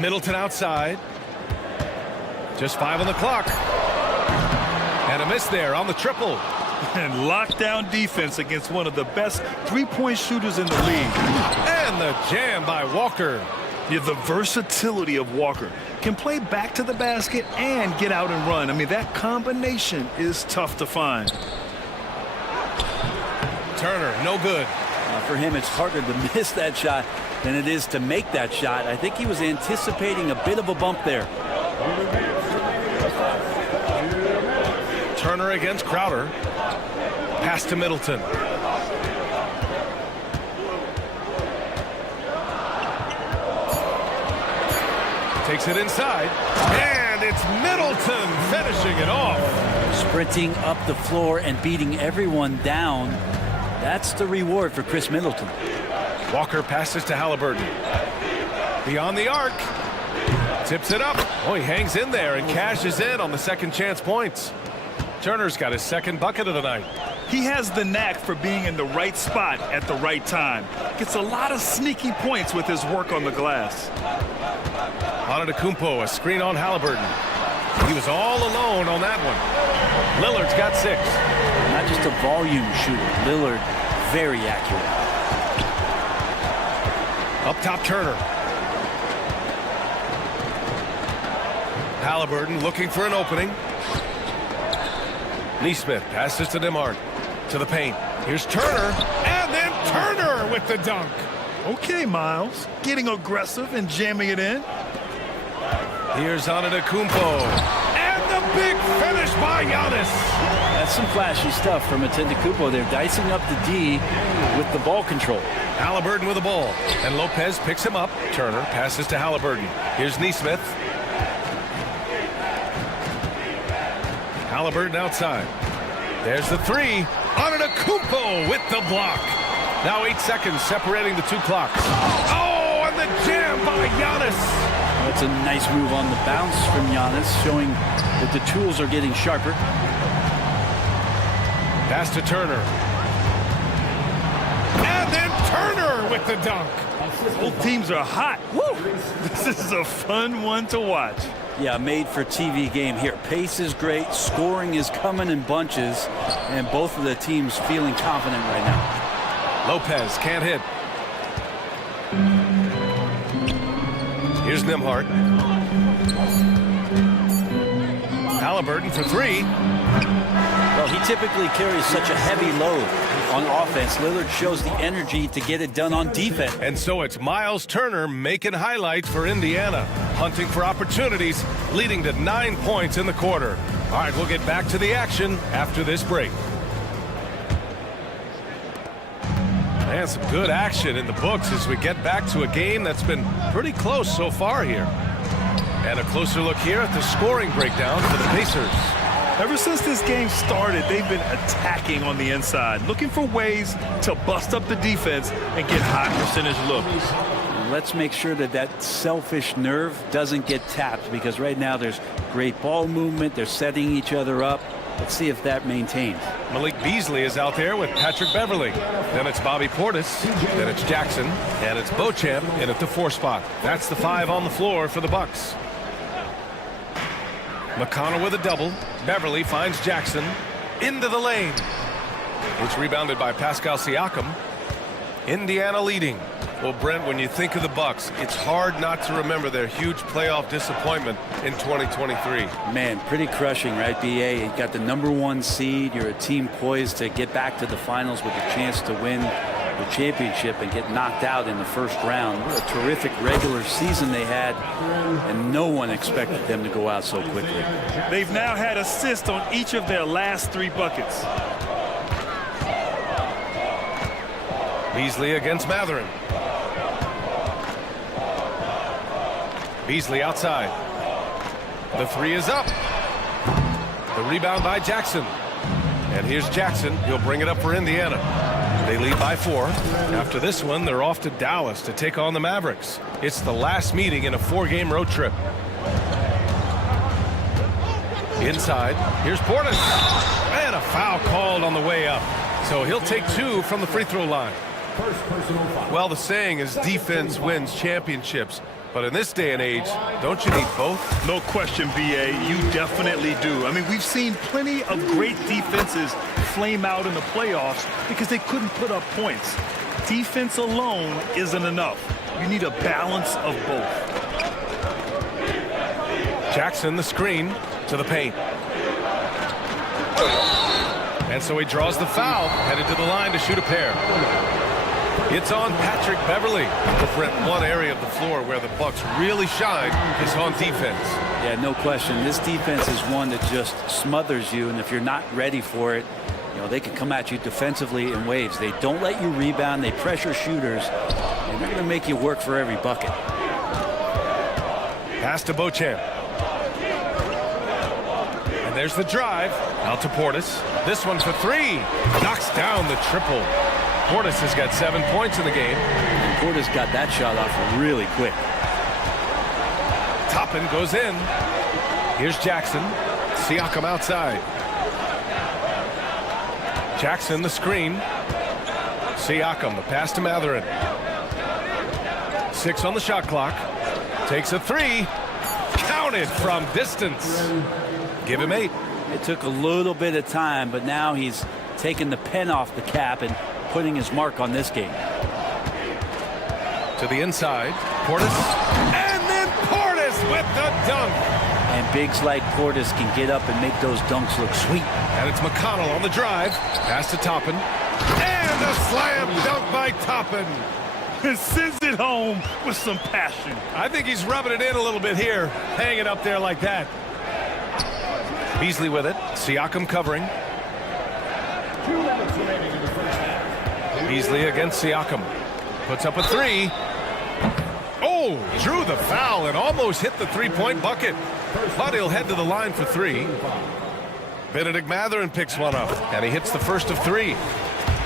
Middleton outside. Just 5 on the clock. And a miss there on the triple. And lockdown defense against one of the best three-point shooters in the league. And the jam by Walker. Yeah, the versatility of Walker. Can play back to the basket and get out and run. I mean, that combination is tough to find. Turner, no good. For him, it's harder to miss that shot than it is to make that shot. I think he was anticipating a bit of a bump there. Turner against Crowder. Pass to Middleton. Takes it inside. And it's Middleton finishing it off. Sprinting up the floor and beating everyone down. That's the reward for Chris Middleton. Walker passes to Halliburton. Beyond the arc. Tips it up. Oh, he hangs in there and cashes in on the second chance points. Turner's got his second bucket of the night. He has the knack for being in the right spot at the right time. Gets a lot of sneaky points with his work on the glass. Antetokounmpo, a screen on Halliburton. He was all alone on that one. Lillard's got 6. Not just a volume shooter. Lillard, very accurate. Up top, Turner. Halliburton looking for an opening. Neesmith passes to Nembhard. To the paint. Here's Turner. And then Turner with the dunk. Okay, Miles. Getting aggressive and jamming it in. Here's Antetokounmpo. And the big finish by Giannis. That's some flashy stuff from Antetokounmpo. They're dicing up the D with the ball control. Halliburton with the ball. And Lopez picks him up. Turner passes to Halliburton. Here's Neesmith. Halliburton outside. There's the three. Antetokounmpo with the block. Now 8 seconds separating the two clocks. Oh, and the jam by Giannis. That's a nice move on the bounce from Giannis, showing that the tools are getting sharper. Pass to Turner. And then Turner with the dunk. Both teams are hot. Woo! This is a fun one to watch. Yeah, made for TV game here. Pace is great, scoring is coming in bunches, and both of the teams feeling confident right now. Lopez can't hit. Here's Nembhard. Halliburton for three. Well, he typically carries such a heavy load on offense. Lillard shows the energy to get it done on defense. And so it's Miles Turner making highlights for Indiana, hunting for opportunities, leading to 9 points in the quarter. All right, we'll get back to the action after this break. And some good action in the books as we get back to a game that's been pretty close so far here. And a closer look here at the scoring breakdown for the Pacers. Ever since this game started, they've been attacking on the inside, looking for ways to bust up the defense and get high percentage looks. Let's make sure that that selfish nerve doesn't get tapped, because right now there's great ball movement. They're setting each other up. Let's see if that maintains. Malik Beasley is out there with Patrick Beverly. Then it's Bobby Portis. Then it's Jackson. And it's Beauchamp in at the 4 spot. That's the 5 on the floor for the Bucks. McConnell with a double. Beverly finds Jackson into the lane. It's rebounded by Pascal Siakam. Indiana leading. Well, Brent, when you think of the Bucks, it's hard not to remember their huge playoff disappointment in 2023. Man, pretty crushing, right, BA? You got the #1 seed. You're a team poised to get back to the finals with a chance to win the championship and get knocked out in the first round. What a terrific regular season they had, and no one expected them to go out so quickly. They've now had assists on each of their last 3 buckets. Beasley against Matherin. Beasley outside. The 3 is up. The rebound by Jackson. And here's Jackson. He'll bring it up for Indiana. They lead by 4. After this one, they're off to Dallas to take on the Mavericks. It's the last meeting in a 4-game road trip. Inside, here's Portis. And a foul called on the way up. So he'll take 2 from the free throw line. Well, the saying is defense wins championships. But in this day and age, don't you need both? No question, BA. You definitely do. I mean, we've seen plenty of great defenses flame out in the playoffs because they couldn't put up points. Defense alone isn't enough. You need a balance of both. Jackson, the screen to the paint. And so he draws the foul, headed to the line to shoot a pair. It's on Patrick Beverly. Brent, one area of the floor where the Bucks really shine is on defense. Yeah, no question. This defense is one that just smothers you, and if you're not ready for it, you know, they can come at you defensively in waves. They don't let you rebound. They pressure shooters, and they're going to make you work for every bucket. Pass to Beauchamp. And there's the drive. Out to Portis. This one for 3. Knocks down the triple. Portis has got 7 points in the game. And Portis got that shot off really quick. Toppin goes in. Here's Jackson. Siakam outside. Jackson the screen. Siakam the pass to Matherin. 6 on the shot clock. Takes a 3. Counted from distance. Give him 8. It took a little bit of time, but now he's taking the pen off the cap and putting his mark on this game. To the inside, Portis, and then Portis with the dunk. And bigs like Portis can get up and make those dunks look sweet. And it's McConnell on the drive, pass to Toppin, and a slam dunk by Toppin. He sends it home with some passion. I think he's rubbing it in a little bit here, hanging it up there like that. Beasley with it, Siakam covering. 2 minutes remaining in the first half. Beasley against Siakam. Puts up a 3. Oh, drew the foul and almost hit the 3-point bucket. But he'll head to the line for 3. Benedict Mathurin picks one up, and he hits the first of three.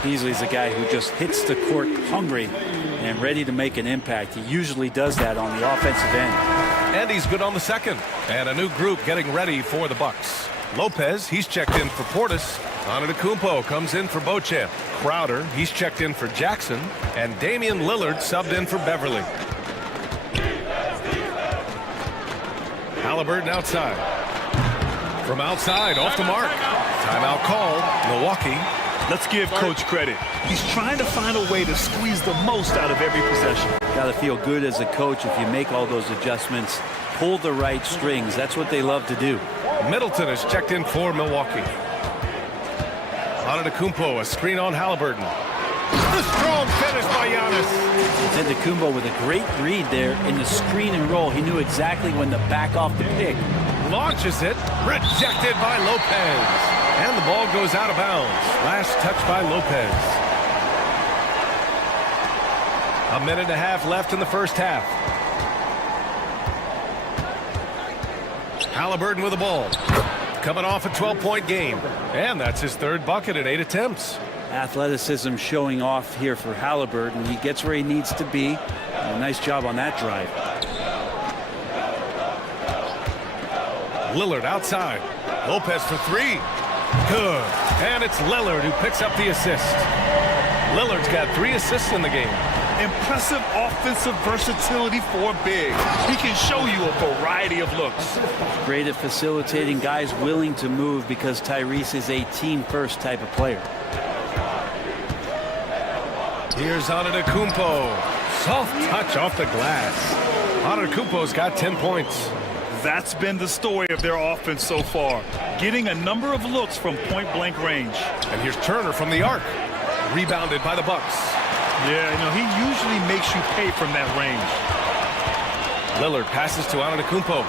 Beasley's a guy who just hits the court hungry and ready to make an impact. He usually does that on the offensive end. And he's good on the second. And a new group getting ready for the Bucks. Lopez, he's checked in for Portis. Antetokounmpo comes in for Beauchamp. Crowder, he's checked in for Jackson. And Damian Lillard subbed in for Beverly. Halliburton outside. From outside, off the mark. Timeout called. Milwaukee. Let's give Coach credit. He's trying to find a way to squeeze the most out of every possession. Got to feel good as a coach if you make all those adjustments, pull the right strings. That's what they love to do. Middleton is checked in for Milwaukee. Antetokounmpo, a screen on Halliburton. The strong finish by Giannis. Antetokounmpo with a great read there in the screen and roll. He knew exactly when to back off the pick. Launches it, rejected by Lopez. And the ball goes out of bounds. Last touch by Lopez. A minute and a half left in the first half. Halliburton with the ball. Coming off a 12-point game. And that's his third bucket in 8 attempts. Athleticism showing off here for Halliburton. He gets where he needs to be. And a nice job on that drive. Lillard outside. Lopez for three. Good. And it's Lillard who picks up the assist. Lillard's got 3 assists in the game. Impressive offensive versatility for big. He can show you a variety of looks. Great at facilitating, guys willing to move because Tyrese is a team-first type of player. Here's Antetokounmpo. Soft touch off the glass. Antetokounmpo's got 10 points. That's been the story of their offense so far, getting a number of looks from point-blank range. And here's Turner from the arc, rebounded by the Bucks. Yeah, you know, he usually makes you pay from that range. Lillard passes to Antetokounmpo.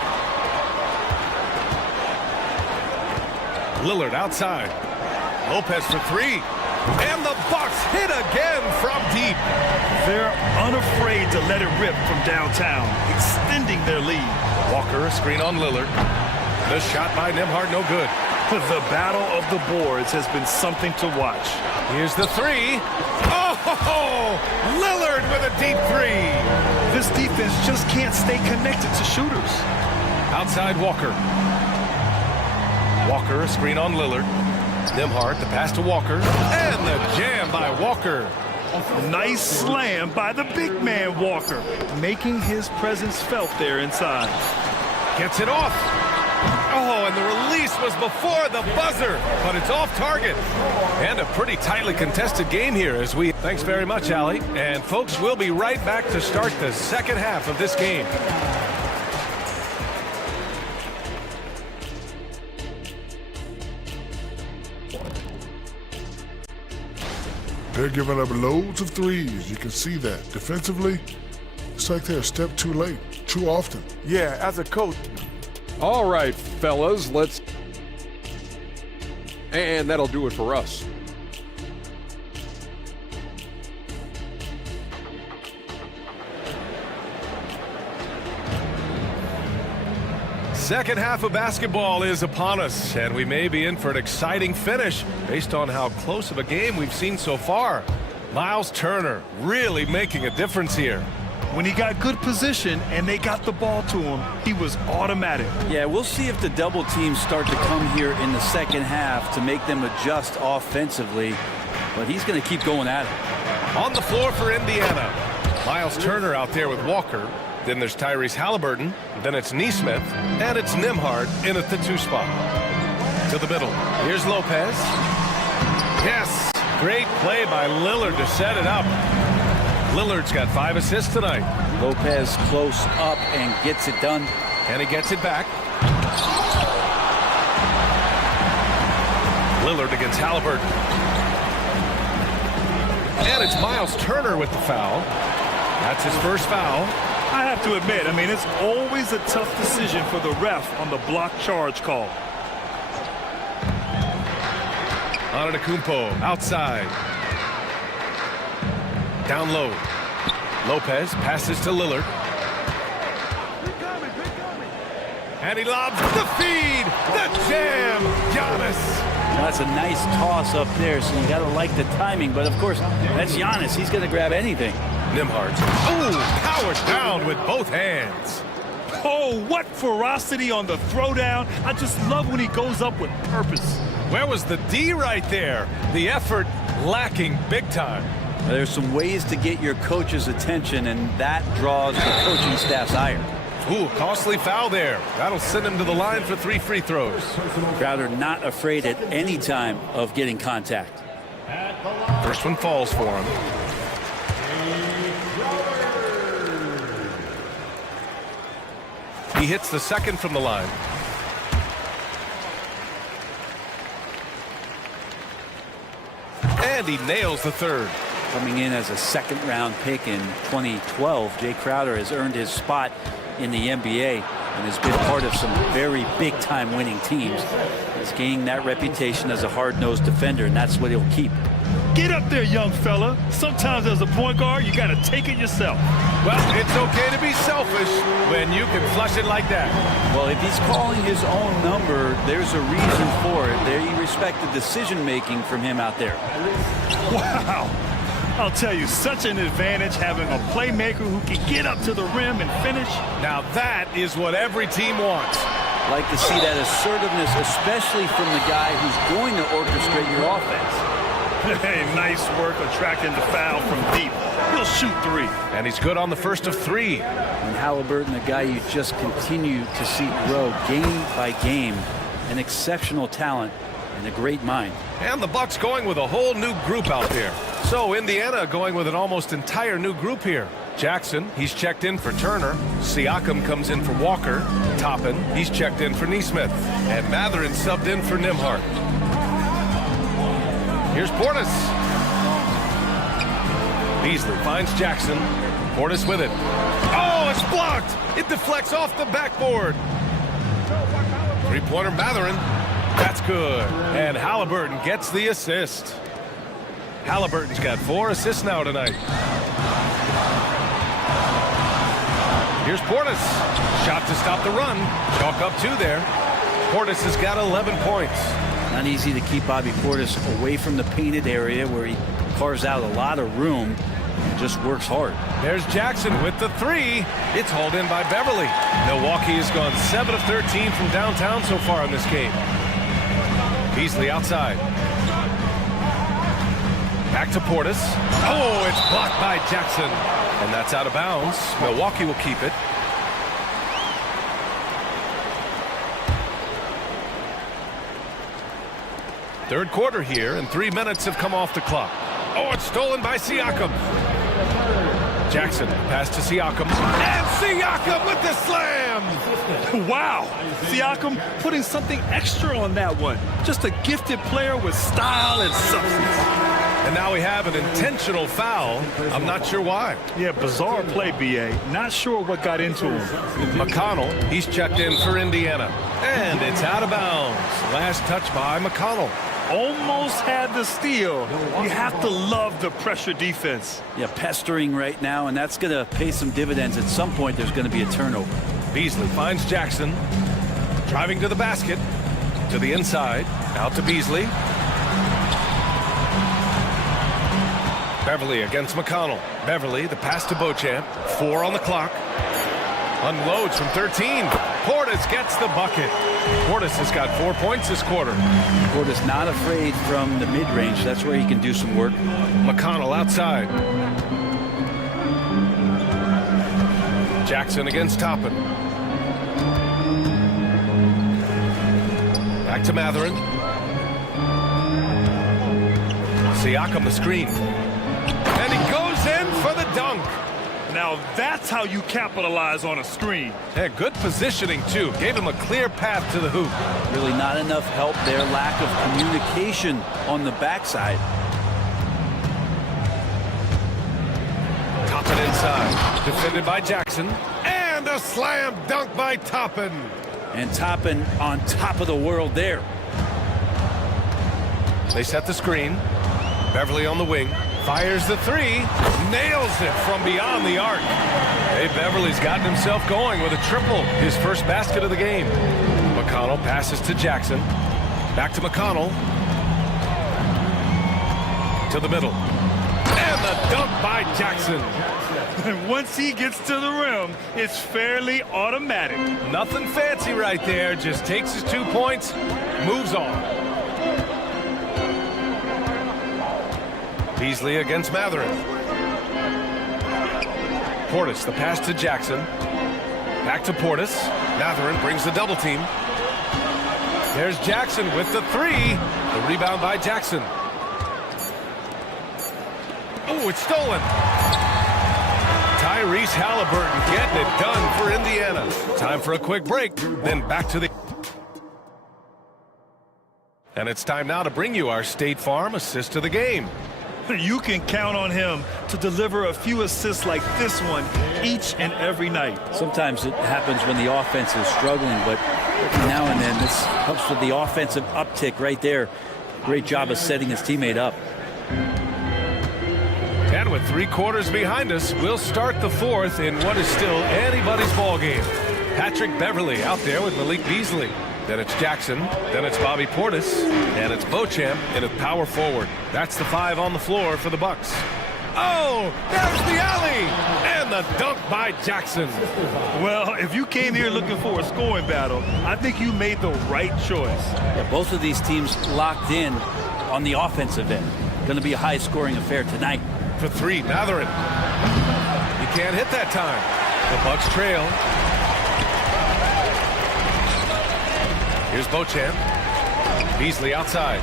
Lillard outside. Lopez for three. And the Bucks hit again from deep. They're unafraid to let it rip from downtown, extending their lead. Walker, a screen on Lillard. The shot by Nembhard, no good. The battle of the boards has been something to watch. Here's the three. Oh, Lillard with a deep three. This defense just can't stay connected to shooters. Outside Walker. Walker, a screen on Lillard. Nembhard, the pass to Walker. And the jam by Walker. Nice slam by the big man Walker, making his presence felt there inside. Gets it off. Oh, and the release was before the buzzer, but it's off target. And a pretty tightly contested game here as we... Thanks very much, Allie. And folks, we'll be right back to start the second half of this game. They're giving up loads of threes. You can see that. Defensively, it's like they're a step too late, too often. Yeah, as a coach. All right, fellas, let's... And that'll do it for us. Second half of basketball is upon us, and we may be in for an exciting finish based on how close of a game we've seen so far. Miles Turner really making a difference here. When he got good position and they got the ball to him, he was automatic. Yeah, we'll see if the double teams start to come here in the second half to make them adjust offensively, but he's going to keep going at it. On the floor for Indiana, Miles Turner out there with Walker. Then there's Tyrese Halliburton. Then it's Nesmith. And it's Nembhard in at the 2 spot. To the middle. Here's Lopez. Yes. Great play by Lillard to set it up. Lillard's got 5 assists tonight. Lopez close up and gets it done. And he gets it back. Lillard against Halliburton. And it's Miles Turner with the foul. That's his first foul. I have to admit, I mean, it's always a tough decision for the ref on the block charge call. Antetokounmpo outside. Down low. Lopez passes to Lillard. And he lobs the feed. The jam. Giannis. That's a nice toss up there, so you got to like the timing. But, of course, that's Giannis. He's going to grab anything. Nembhard. Oh, powered down with both hands. Oh, what ferocity on the throwdown. I just love when he goes up with purpose. Where was the D right there? The effort lacking big time. There's some ways to get your coach's attention, and that draws the coaching staff's ire. Ooh, costly foul there. That'll send him to the line for 3 free throws. Crowder not afraid at any time of getting contact. First one falls for him. He hits the second from the line. And he nails the third. Coming in as a second-round pick in 2012, Jay Crowder has earned his spot in the NBA and has been part of some very big-time winning teams. He's gaining that reputation as a hard-nosed defender, and that's what he'll keep. Get up there, young fella. Sometimes as a point guard, you got to take it yourself. Well, it's okay to be selfish when you can flush it like that. Well, if he's calling his own number, there's a reason for it. There, you respect the decision-making from him out there. Wow. I'll tell you, such an advantage having a playmaker who can get up to the rim and finish. Now that is what every team wants. Like to see that assertiveness, especially from the guy who's going to orchestrate your offense. Hey, nice work attracting the foul from deep. He'll shoot 3. And he's good on the first of 3. And Halliburton, the guy you just continue to see grow game by game, an exceptional talent and a great mind. And the Bucks going with a whole new group out there. So Indiana going with an almost entire new group here. Jackson, he's checked in for Turner. Siakam comes in for Walker. Toppin, he's checked in for Nesmith. And Mathurin subbed in for Nembhard. Here's Portis. Beasley finds Jackson. Portis with it. Oh, it's blocked. It deflects off the backboard. Three-pointer Mathurin. That's good. And Halliburton gets the assist. Halliburton's got 4 assists now tonight. Here's Portis. Shot to stop the run. Chalk up 2 there. Portis has got 11 points. Not easy to keep Bobby Portis away from the painted area where he carves out a lot of room and just works hard. There's Jackson with the 3. It's hauled in by Beverly. Milwaukee has gone 7 of 13 from downtown so far in this game. Beasley outside. Back to Portis. Oh, it's blocked by Jackson. And that's out of bounds. Milwaukee will keep it. Third quarter here, and 3 minutes have come off the clock. Oh, it's stolen by Siakam. Jackson, pass to Siakam. And Siakam with the slam! Wow! Siakam putting something extra on that one. Just a gifted player with style and substance. And now we have an intentional foul. I'm not sure why. Yeah, bizarre play, B.A. Not sure what got into him. McConnell, he's checked in for Indiana. And it's out of bounds. Last touch by McConnell. Almost had the steal. You have to love the pressure defense. Yeah, pestering right now, and that's going to pay some dividends. At some point, there's going to be a turnover. Beasley finds Jackson. Driving to the basket. To the inside. Out to Beasley. Beverly against McConnell. Beverly, the pass to Beauchamp. 4 on the clock. Unloads from 13. Portis gets the bucket. Portis has got 4 points this quarter. Portis not afraid from the mid-range. That's where he can do some work. McConnell outside. Jackson against Toppin. Back to Mathurin. Siakam the screen. And he goes in for the dunk. Now that's how you capitalize on a screen. Yeah, good positioning, too. Gave him a clear path to the hoop. Really not enough help there. Lack of communication on the backside. Toppin inside. Defended by Jackson. And a slam dunk by Toppin. And Toppin on top of the world there. They set the screen. Beverly on the wing. Fires the 3, nails it from beyond the arc. Hey, Beverly's gotten himself going with a triple, his first basket of the game. McConnell passes to Jackson. Back to McConnell. To the middle. And the dunk by Jackson. And once he gets to the rim, it's fairly automatic. Nothing fancy right there. Just takes his 2 points, moves on. Beasley against Matherin. Portis, the pass to Jackson. Back to Portis. Matherin brings the double team. There's Jackson with the three. The rebound by Jackson. Oh, it's stolen. Tyrese Halliburton getting it done for Indiana. Time for a quick break, then back to the... And it's time now to bring you our State Farm assist of the game. You can count on him to deliver a few assists like this one each and every night. Sometimes it happens when the offense is struggling, but every now and then this helps with the offensive uptick right there. Great job of setting his teammate up. And with 3 quarters behind us, we'll start the fourth in what is still anybody's ball game. Patrick Beverly out there with Malik Beasley. Then it's Jackson, then it's Bobby Portis, and it's Beauchamp in a power forward. That's the 5 on the floor for the Bucks. Oh, there's the alley! And the dunk by Jackson. Well, if you came here looking for a scoring battle, I think you made the right choice. Yeah, both of these teams locked in on the offensive end. Going to be a high-scoring affair tonight. For 3, Matherin. He can't hit that time. The Bucks trail. Here's Beauchamp. Beasley outside.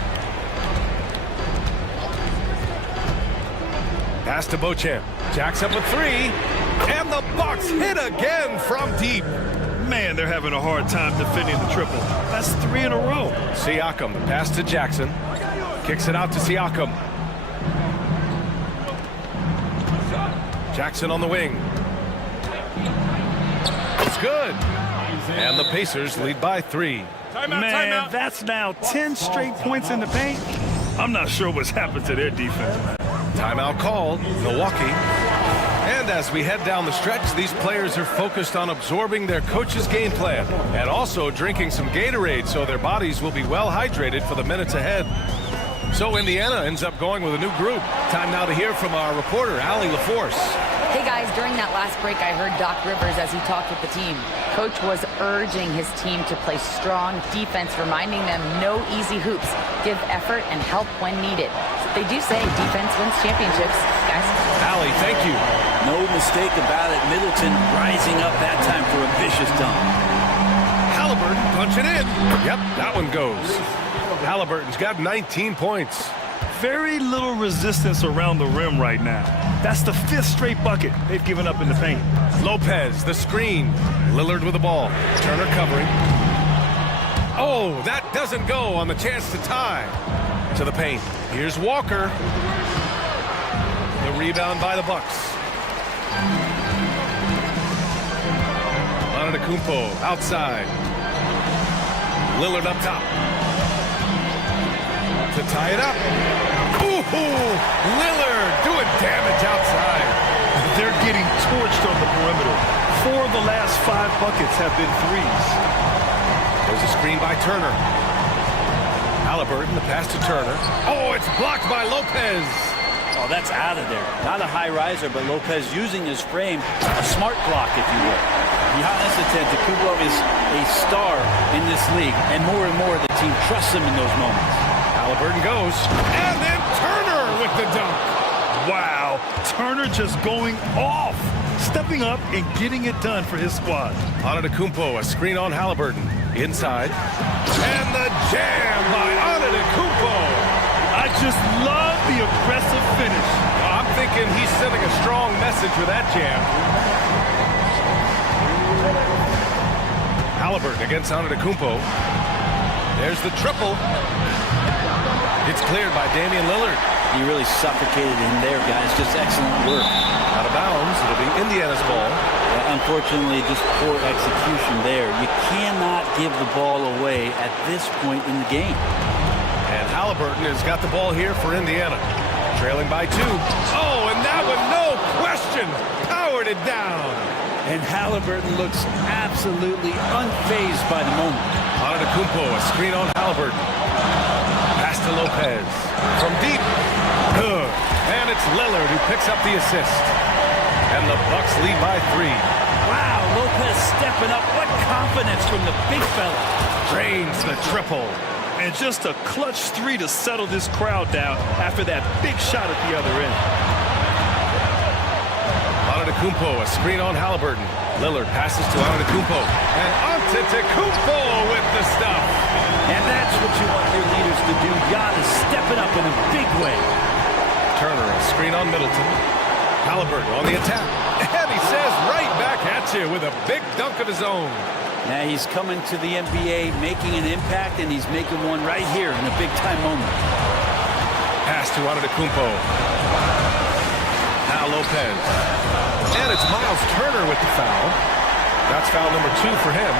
Pass to Beauchamp. Jacks up a 3. And the Bucks hit again from deep. Man, they're having a hard time defending the triple. That's 3 in a row. Siakam, the pass to Jackson. Kicks it out to Siakam. Jackson on the wing. It's good. And the Pacers lead by 3. Man, that's now 10 straight points in the paint. I'm not sure what's happened to their defense. Timeout called, Milwaukee. And as we head down the stretch, these players are focused on absorbing their coach's game plan and also drinking some Gatorade so their bodies will be well hydrated for the minutes ahead. So Indiana ends up going with a new group. Time now to hear from our reporter, Allie LaForce. Hey guys, during that last break, I heard Doc Rivers as he talked with the team. Coach was urging his team to play strong defense, reminding them no easy hoops, give effort and help when needed. They do say defense wins championships, guys. Allie, thank you. No mistake about it. Middleton rising up that time for a vicious dunk. Halliburton punching in. Yep, that one goes. Halliburton's got 19 points. Very little resistance around the rim right now. That's the 5th straight bucket they've given up in the paint. Lopez, the screen. Lillard with the ball. Turner covering. Oh, that doesn't go on the chance to tie. To the paint. Here's Walker. The rebound by the Bucks. Antetokounmpo outside. Lillard up top. To tie it up. Ooh, Lillard doing damage outside. They're getting torched on the perimeter. 4 of the last 5 buckets have been threes. There's a screen by Turner. Halliburton, the pass to Turner. Oh, it's blocked by Lopez. Oh, that's out of there. Not a high riser, but Lopez using his frame. A smart block, if you will. Giannis Antetokounmpo is a star in this league, and more the team trusts him in those moments. Halliburton goes, and then Turner with the dunk. Wow, Turner just going off, stepping up and getting it done for his squad. Antetokounmpo, a screen on Halliburton. Inside. And the jam by Antetokounmpo. I just love the aggressive finish. I'm thinking he's sending a strong message with that jam. Halliburton against Antetokounmpo. There's the triple. It's cleared by Damian Lillard. He really suffocated him there, guys. Just excellent work. Out of bounds. It'll be Indiana's ball. Unfortunately, just poor execution there. You cannot give the ball away at this point in the game. And Halliburton has got the ball here for Indiana. Trailing by 2. Oh, and that one, no question, powered it down. And Halliburton looks absolutely unfazed by the moment. Antetokounmpo, a screen on Halliburton. Pass to Lopez. From deep. Good. it's Lillard who picks up the assist. And the Bucks lead by 3. Wow, Lopez stepping up. What confidence from the big fella. Drains the triple. And just a clutch 3 to settle this crowd down after that big shot at the other end. Antetokounmpo, a screen on Halliburton. Lillard passes to Antetokounmpo. And Antetokounmpo with the stuff. And that's what you want your leaders to do. Giannis stepping up in a big way. Turner, a screen on Middleton. Halliburton on the attack. And he says right back at you with a big dunk of his own. Now he's coming to the NBA, making an impact, and he's making one right here in a big-time moment. Pass to Antetokounmpo. Now Lopez. And it's Miles Turner with the foul. That's foul number 2 for him.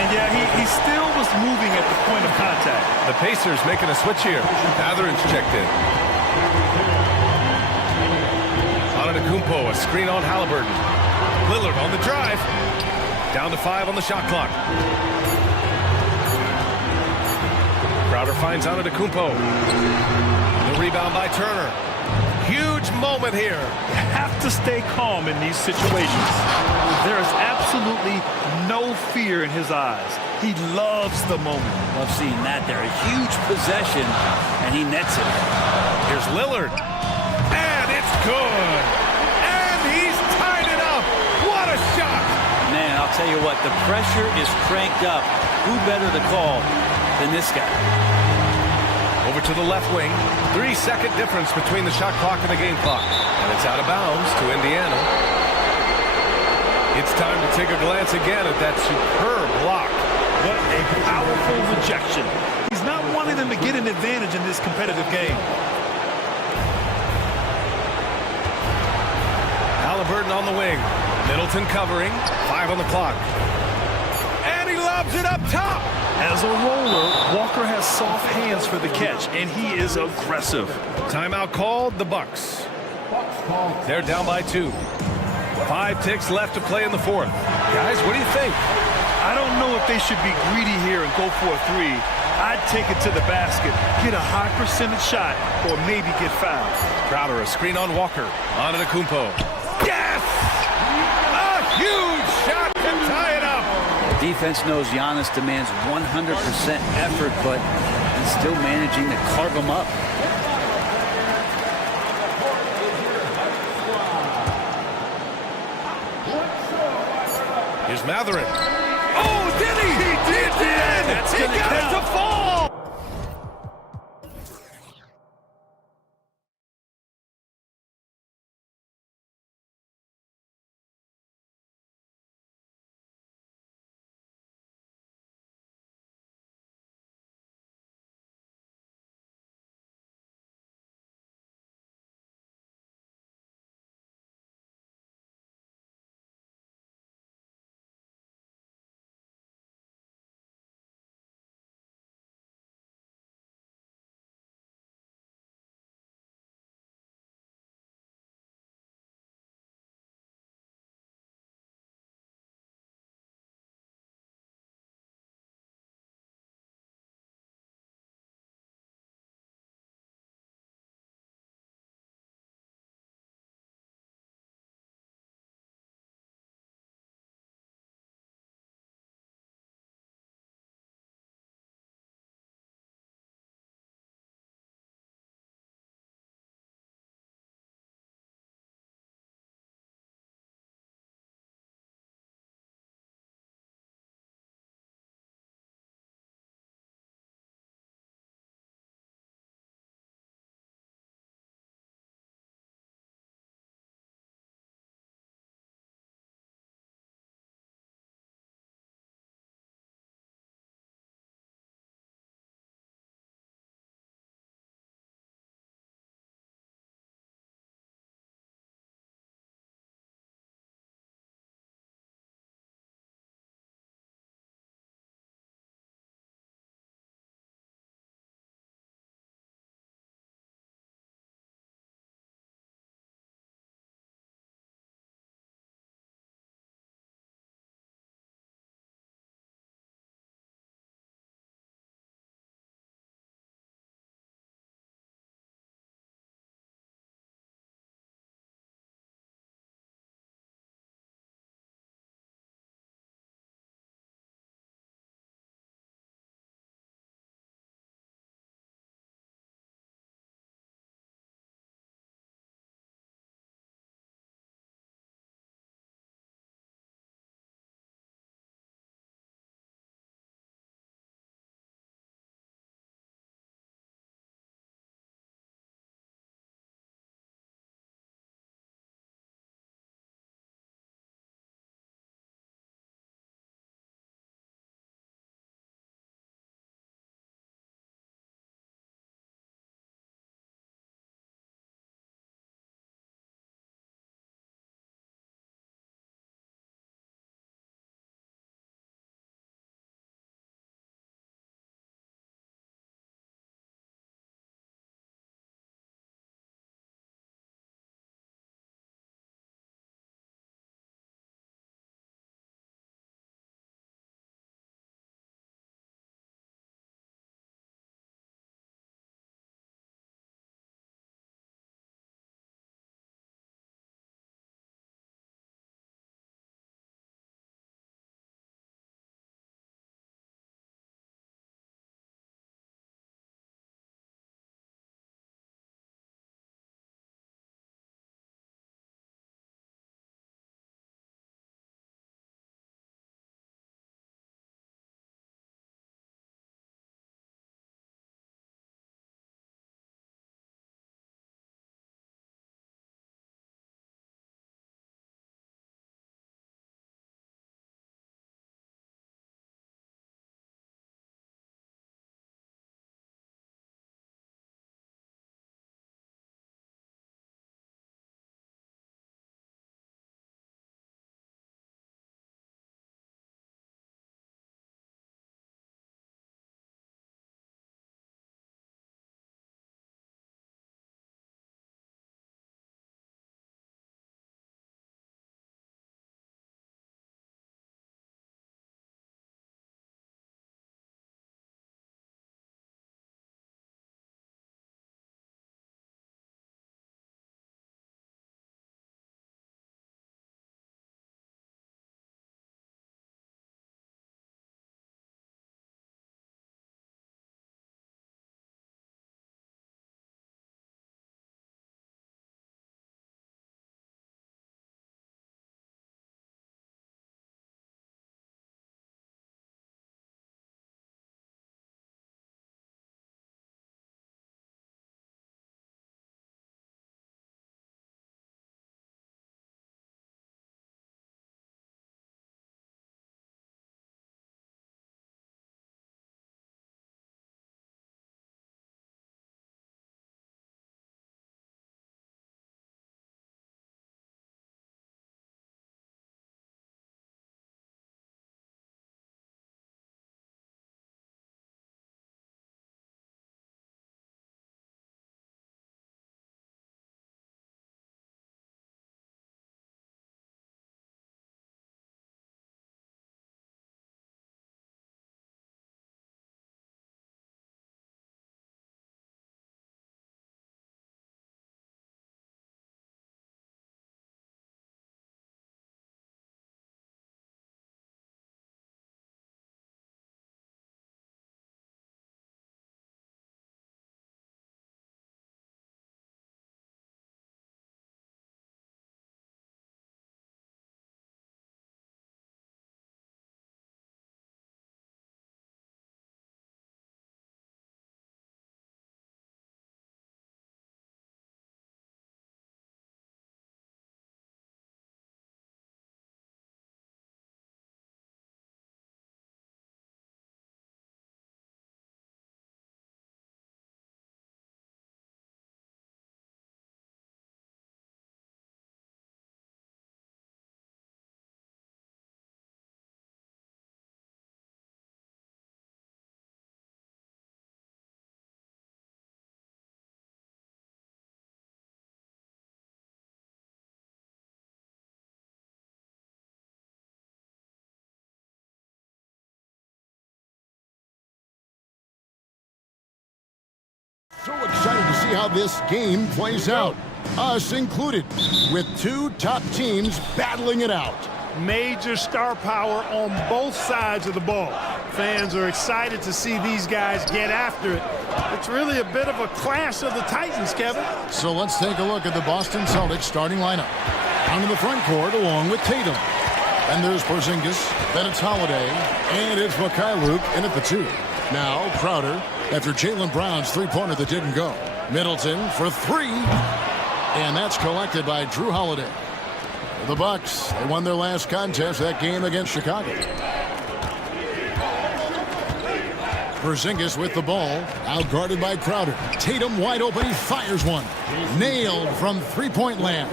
And yeah, he still was moving at the point of contact. The Pacers making a switch here. Mathurin's checked in. Antetokounmpo, a screen on Halliburton. Lillard on the drive. Down to 5 on the shot clock. Crowder finds Antetokounmpo. The rebound by Turner. Huge moment here. You have to stay calm in these situations. There is absolutely no fear in his eyes. He loves the moment. Love seeing that there. A huge possession, and he nets it. Here's Lillard. And it's good. And he's tied it up. What a shot. Man, I'll tell you what, the pressure is cranked up. Who better to call than this guy? Over to the left wing. 3-second difference between the shot clock and the game clock. And it's out of bounds to Indiana. It's time to take a glance again at that superb block. What a powerful rejection. He's not wanting them to get an advantage in this competitive game. Halliburton on the wing. Middleton covering. 5 on the clock. And he lobs it up top. As a roller, Walker has soft hands for the catch, and he is aggressive. Timeout called, the Bucks. They're down by 2. 5 ticks left to play in the 4th. Guys, what do you think? I don't know if they should be greedy here and go for a 3. I'd take it to the basket, get a high percentage shot, or maybe get fouled. Crowder, a screen on Walker. Antetokounmpo. Yes! A huge shot to tie it up. Defense knows Giannis demands 100% effort, but he's still managing to carve him up. Here's Mathurin. Oh, did he? He did! That's going to count. To fall! So excited to see how this game plays out. Us included, with two top teams battling it out. Major star power on both sides of the ball. Fans are excited to see these guys get after it. It's really a bit of a clash of the Titans, Kevin. So let's take a look at the Boston Celtics starting lineup. Down in the front court along with Tatum. And there's Porzingis, then it's Holiday, and it's Mikhailuk in at the 2. Now Crowder after Jaylen Brown's three-pointer that didn't go. Middleton for 3. And that's collected by Drew Holiday. The Bucks, they won their last contest, that game against Chicago. Porzingis with the ball, out guarded by Crowder. Tatum wide open, he fires one. Nailed from three-point land.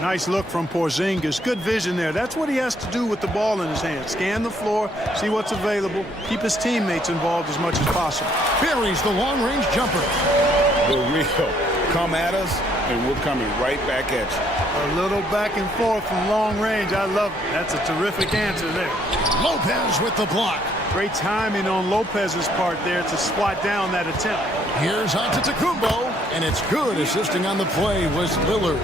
Nice look from Porzingis. Good vision there. That's what he has to do with the ball in his hand. Scan the floor, see what's available, keep his teammates involved as much as possible. Buries the long-range jumper. The real. Come at us, and we're coming right back at you. A little back and forth from long range. I love it. That's a terrific answer there. Lopez with the block. Great timing on Lopez's part there to swat down that attempt. Here's Antetokounmpo, and it's good. Assisting on the play was Lillard.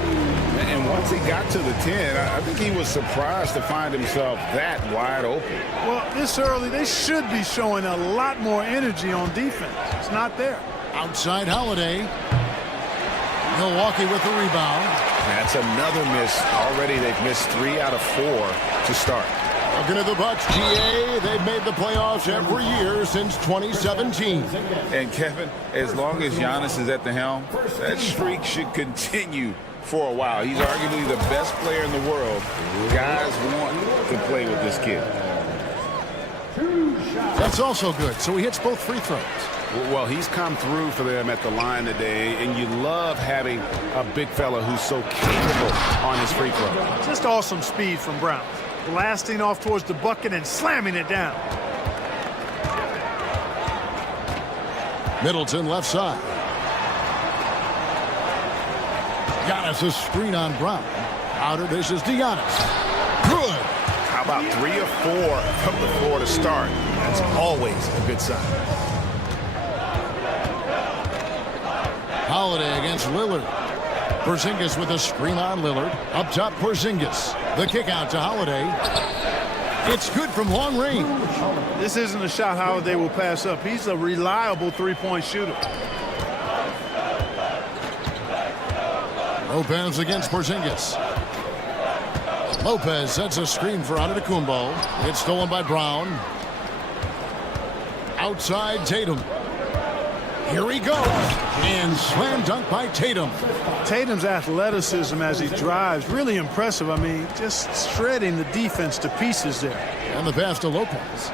And once he got to the 10, I think he was surprised to find himself that wide open. Well, this early, they should be showing a lot more energy on defense. It's not there. Outside Holiday. Milwaukee with the rebound. That's another miss. Already they've missed 3 out of 4 to start. Looking at the Bucks, GA, they've made the playoffs every year since 2017. And Kevin, as long as Giannis is at the helm, that streak should continue for a while. He's arguably the best player in the world. Guys want to play with this kid. That's also good. So he hits both free throws. Well, he's come through for them at the line today, and you love having a big fella who's so capable on his free throw. Just awesome speed from Brown. Blasting off towards the bucket and slamming it down. Middleton left side. Giannis a screen on Brown. Outer this is Giannis. Good. How about 3 or 4 from the floor to start? That's always a good sign. Holiday against Lillard. Porzingis with a screen on Lillard. Up top, Porzingis. The kick out to Holiday. It's good from long range. This isn't a shot Holiday will pass up. He's a reliable three-point shooter. Lopez against Porzingis. Lopez sets a screen for Antetokounmpo. It's stolen by Brown. Outside Tatum. Here we go. And slam dunk by Tatum. Tatum's athleticism as he drives, really impressive. I mean, just shredding the defense to pieces there. And the pass to Lopez.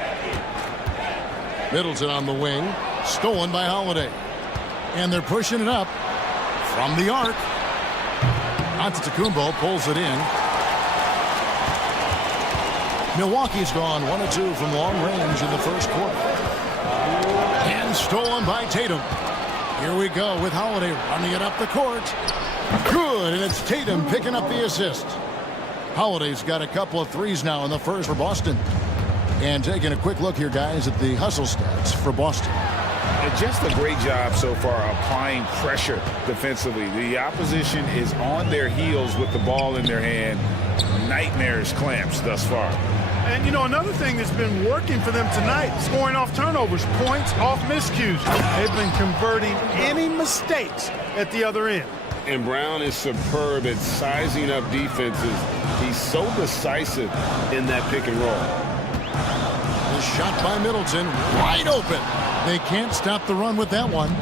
Middleton on the wing. Stolen by Holiday. And they're pushing it up from the arc. Antetokounmpo pulls it in. Milwaukee's gone 1 of 2 from long range in the first quarter. And stolen by Tatum. Here we go with Holiday running it up the court. Good, and it's Tatum picking up the assist. Holiday's got a couple of threes now in the first for Boston. And taking a quick look here, guys, at the hustle stats for Boston. And just a great job so far applying pressure defensively. The opposition is on their heels with the ball in their hand. Nightmarish clamps thus far. And, you know, another thing that's been working for them tonight, scoring off turnovers, points off miscues. They've been converting any mistakes at the other end. And Brown is superb at sizing up defenses. He's so decisive in that pick and roll. The shot by Middleton, wide open. They can't stop the run with that one.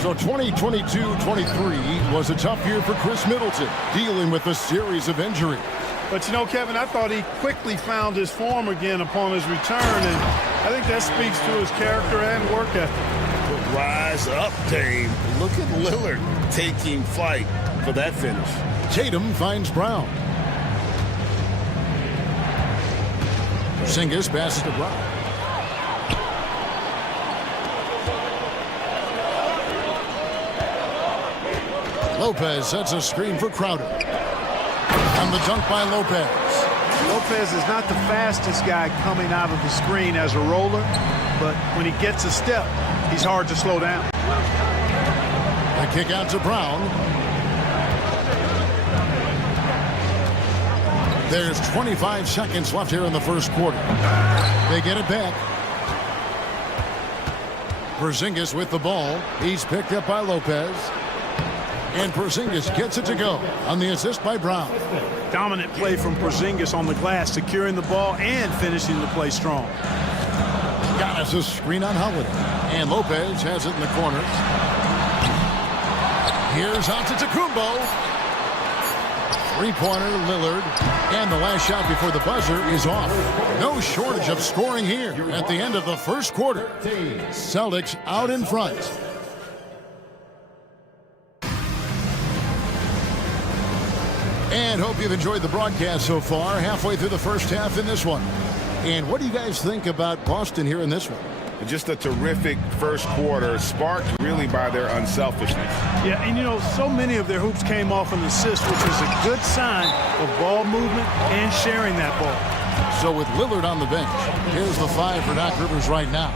So 2022-23 was a tough year for Chris Middleton, dealing with a series of injuries. But, you know, Kevin, I thought he quickly found his form again upon his return, and I think that speaks to his character and work ethic. Rise up, Dame. Look at Lillard taking flight for that finish. Tatum finds Brown. Porzingis passes to Brown. Lopez sets a screen for Crowder. And the dunk by Lopez. Lopez is not the fastest guy coming out of the screen as a roller, but when he gets a step, he's hard to slow down. The kick out to Brown. There's 25 seconds left here in the first quarter. They get it back. Porzingis with the ball. He's picked up by Lopez. And Porzingis gets it to go on the assist by Brown. Dominant play from Porzingis on the glass, securing the ball and finishing the play strong. Got us a screen on Holiday. And Lopez has it in the corner. Here's Antetokounmpo. Three-pointer, Lillard. And the last shot before the buzzer is off. No shortage of scoring here at the end of the first quarter. Celtics out in front. And hope you've enjoyed the broadcast so far. Halfway through the first half in this one. And what do you guys think about Boston here in this one? Just a terrific first quarter, sparked really by their unselfishness. Yeah, and you know, so many of their hoops came off an assist, which is a good sign of ball movement and sharing that ball. So with Lillard on the bench, here's the 5 for Doc Rivers right now.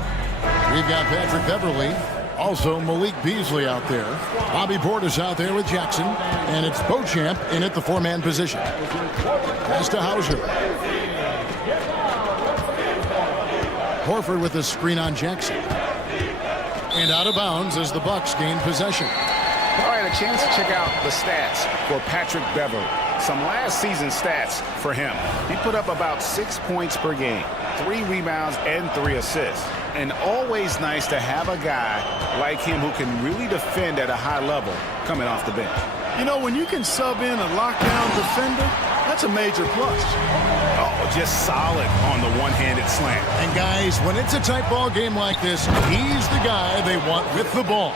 We've got Patrick Beverly, also Malik Beasley out there. Bobby Portis out there with Jackson, and it's Beauchamp in at the 4-man position. Pass to Hauser. Horford with a screen on Jackson. And out of bounds as the Bucks gain possession. All right, a chance to check out the stats for Patrick Beverly. Some last season stats for him. He put up about 6 points per game, 3 rebounds, and 3 assists. And always nice to have a guy like him who can really defend at a high level coming off the bench. You know, when you can sub in a lockdown defender, that's a major plus. Oh, just solid on the one-handed slam. And guys, when it's a tight ball game like this, he's the guy they want with the ball.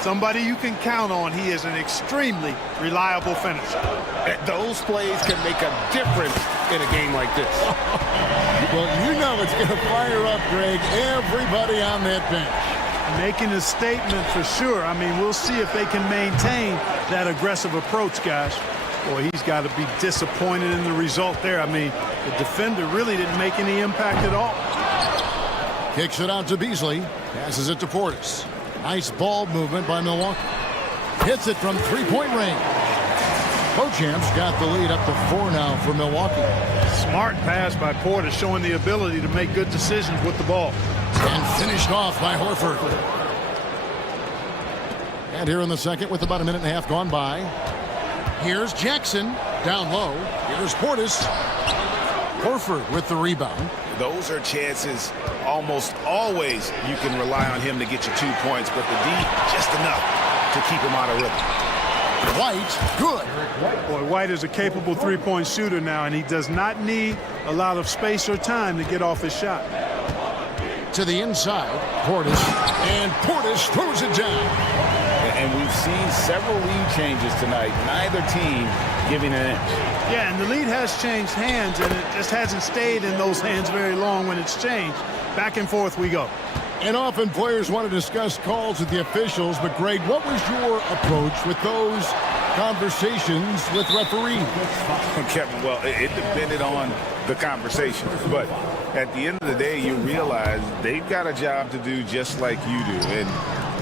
Somebody you can count on. He is an extremely reliable finisher. Those plays can make a difference in a game like this. Well, you know it's going to fire up, Greg, everybody on that bench. Making a statement for sure. I mean, we'll see if they can maintain that aggressive approach, guys. Boy, he's got to be disappointed in the result there. I mean, the defender really didn't make any impact at all. Kicks it out to Beasley. Passes it to Portis. Nice ball movement by Milwaukee. Hits it from three-point range. Beauchamp's got the lead up to 4 now for Milwaukee. Smart pass by Portis, showing the ability to make good decisions with the ball. And finished off by Horford. And here in the second with about a minute and a half gone by. Here's Jackson down low. Here's Portis. Horford with the rebound. Those are chances almost always you can rely on him to get you 2 points, but the D just enough to keep him out of rhythm. White, good. Boy, White is a capable three-point shooter now, and he does not need a lot of space or time to get off his shot. To the inside, Portis, and Portis throws it down. And we've seen several lead changes tonight. Neither team giving an inch. Yeah, and the lead has changed hands, and it just hasn't stayed in those hands very long when it's changed. Back and forth we go. And often players want to discuss calls with the officials, but Greg, what was your approach with those conversations with referees? Kevin, well, it depended on the conversation, but at the end of the day, you realize they've got a job to do just like you do, and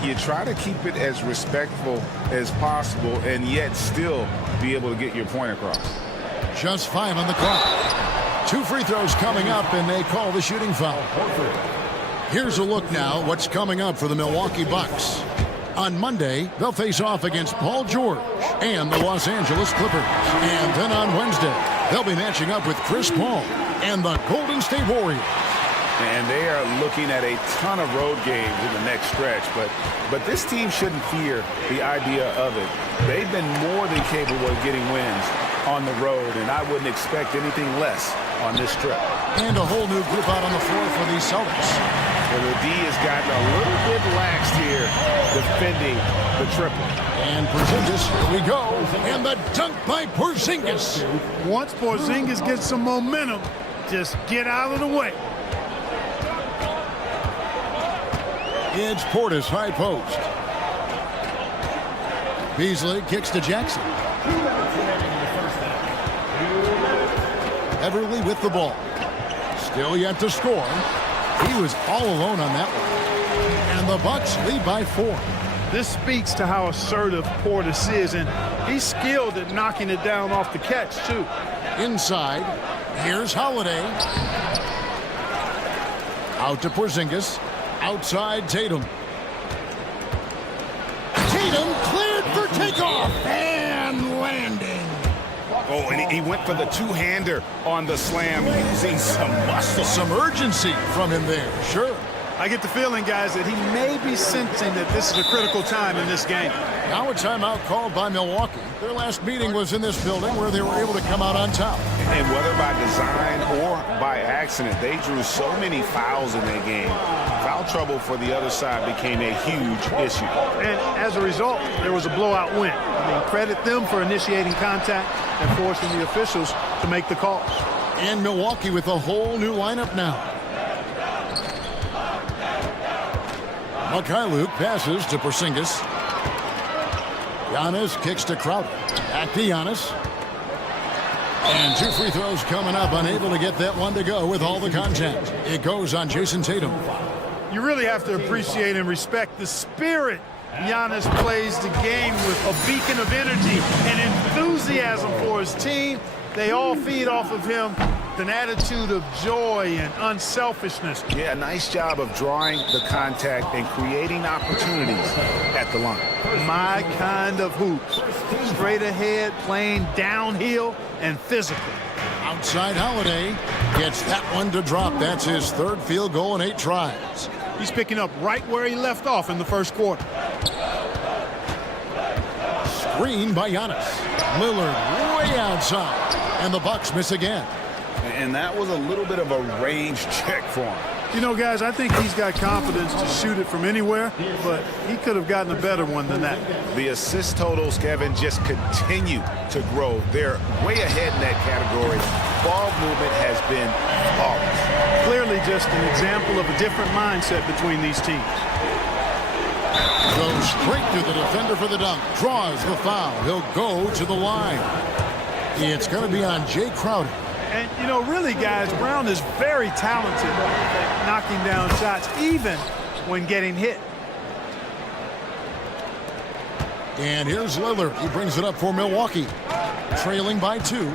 you try to keep it as respectful as possible and yet still be able to get your point across. Just 5 on the clock. 2 free throws coming up, and they call the shooting foul. Here's a look now what's coming up for the Milwaukee Bucks. On Monday, they'll face off against Paul George and the Los Angeles Clippers. And then on Wednesday, they'll be matching up with Chris Paul and the Golden State Warriors. And they are looking at a ton of road games in the next stretch, but this team shouldn't fear the idea of it. They've been more than capable of getting wins on the road, and I wouldn't expect anything less on this trip. And a whole new group out on the floor for the Celtics. Well, the D has gotten a little bit laxed here defending the triple. And Porzingis, here we go, and the dunk by Porzingis. Once Porzingis gets some momentum, just get out of the way. It's Portis, high post. Beasley kicks to Jackson. Everly with the ball. Still yet to score. He was all alone on that one. And And the Bucks lead by 4. This speaks to how assertive Portis is, and he's skilled at knocking it down off the catch, too. Inside, here's Holiday. Out to Porzingis. Outside, Tatum. Tatum cleared for takeoff and landing. Oh, and he went for the two-hander on the slam using some muscle. Some urgency from him there, sure. I get the feeling, guys, that he may be sensing that this is a critical time in this game. Now a timeout called by Milwaukee. Their last meeting was in this building where they were able to come out on top. And whether by design or by accident, they drew so many fouls in that game. Foul trouble for the other side became a huge issue. And as a result, there was a blowout win. I mean, credit them for initiating contact and forcing the officials to make the calls. And Milwaukee with a whole new lineup now. Mikhailuk passes to Porzingis. Giannis kicks to Crowder. Back to Giannis. And 2 free throws coming up. Unable to get that one to go with all the contact. It goes on Jason Tatum. You really have to appreciate and respect the spirit Giannis plays the game with. A beacon of energy and enthusiasm for his team. They all feed off of him. An attitude of joy and unselfishness. Yeah, nice job of drawing the contact and creating opportunities at the line. My kind of hoops. Straight ahead, playing downhill and physical. Outside Holiday gets that one to drop. That's his 3rd field goal in 8 tries. He's picking up right where he left off in the first quarter. Screen by Giannis. Lillard way outside. And the Bucks miss again. And that was a little bit of a range check for him. You know, guys, I think he's got confidence to shoot it from anywhere, but he could have gotten a better one than that. The assist totals, Kevin, just continue to grow. They're way ahead in that category. Ball movement has been flawless. Clearly just an example of a different mindset between these teams. Goes straight to the defender for the dunk. Draws the foul. He'll go to the line. It's going to be on Jay Crowder. And, you know, really, guys, Brown is very talented at knocking down shots, even when getting hit. And here's Lillard. He brings it up for Milwaukee. Trailing by 2.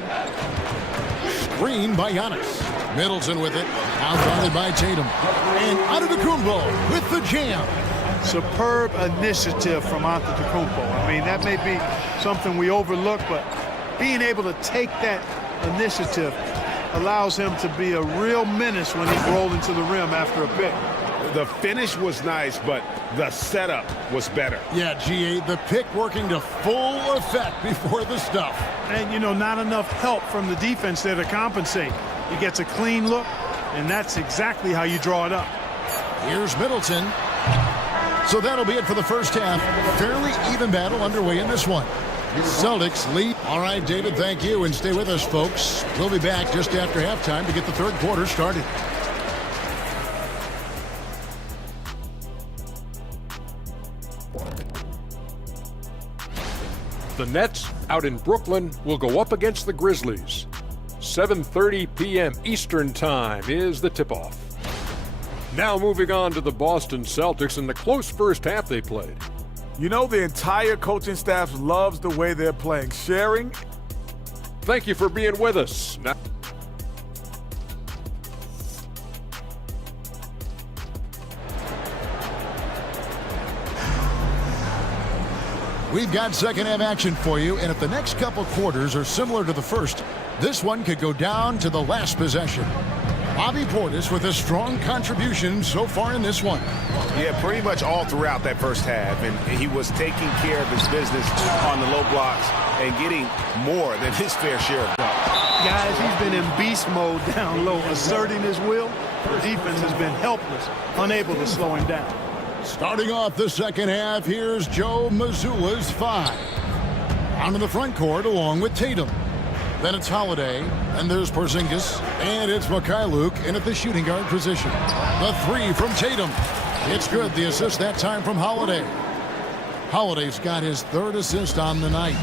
Screen by Giannis. Middleton with it. Outguarded by Tatum. And Antetokounmpo with the jam. Superb initiative from Antetokounmpo. I mean, that may be something we overlook, but being able to take that initiative allows him to be a real menace when he's rolled into the rim after a pick. The finish was nice, but the setup was better. Yeah, GA, the pick working to full effect before the stuff. And, you know, not enough help from the defense there to compensate. He gets a clean look, and that's exactly how you draw it up. Here's Middleton. So that'll be it for the first half. Fairly even battle underway in this one. Celtics lead. All right, David, thank you, and stay with us, folks. We'll be back just after halftime to get the 3rd quarter started. The Nets out in Brooklyn will go up against the Grizzlies. 7:30 p.m. Eastern Time is the tip-off. Now moving on to the Boston Celtics and the close first half they played. You know, the entire coaching staff loves the way they're playing, sharing. Thank you for being with us. Now we've got second half action for you, and if the next couple quarters are similar to the first, this one could go down to the last possession. Bobby Portis with a strong contribution so far in this one. Yeah, pretty much all throughout that first half, and he was taking care of his business on the low blocks and getting more than his fair share of dunks. Guys, he's been in beast mode down low, asserting his will. The defense has been helpless, unable to slow him down. Starting off the second half, here's Joe Mazzulla's 5. Out in the front court along with Tatum. Then it's Holiday, and there's Porzingis, and it's Mikhailuk in at the shooting guard position. The 3 from Tatum. It's good, the assist that time from Holiday. Holiday's got his 3rd assist on the night.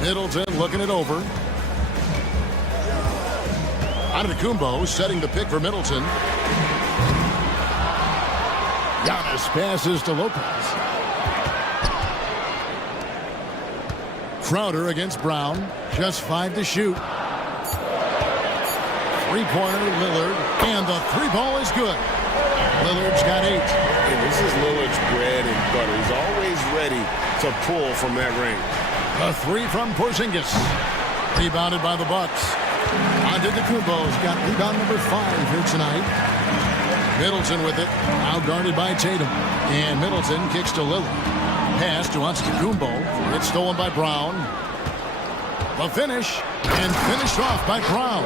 Middleton looking it over. Antetokounmpo setting the pick for Middleton. Giannis passes to Lopez. Crowder against Brown. Just 5 to shoot. Three-pointer, Lillard. And the three ball is good. Lillard's got 8. And this is Lillard's bread and butter. He's always ready to pull from that range. A 3 from Porzingis. Rebounded by the Bucks. Antetokounmpo's got rebound number 5 here tonight. Middleton with it. Now guarded by Tatum. And Middleton kicks to Lillard. Pass to Antetokounmpo. It's stolen by Brown. The finish. And finished off by Brown.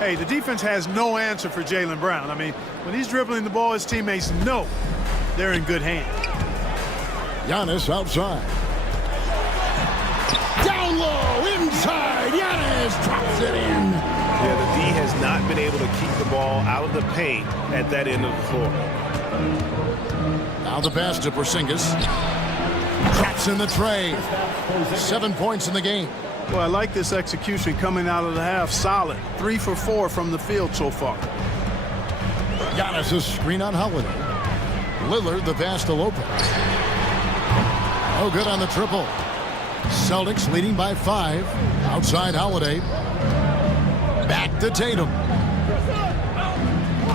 Hey, the defense has no answer for Jaylen Brown. I mean, when he's dribbling the ball, his teammates know they're in good hands. Giannis outside. Down low, inside. Giannis drops it in. Yeah, the D has not been able to keep the ball out of the paint at that end of the floor. Now the pass to Porzingis. Drops in the tray. 7 points in the game. Well, I like this execution coming out of the half. Solid. 3 for 4 from the field so far. Giannis' screen on Holiday. Lillard the pass to Lopez. Oh, good on the triple. Celtics leading by 5. Outside Holiday. Back to Tatum.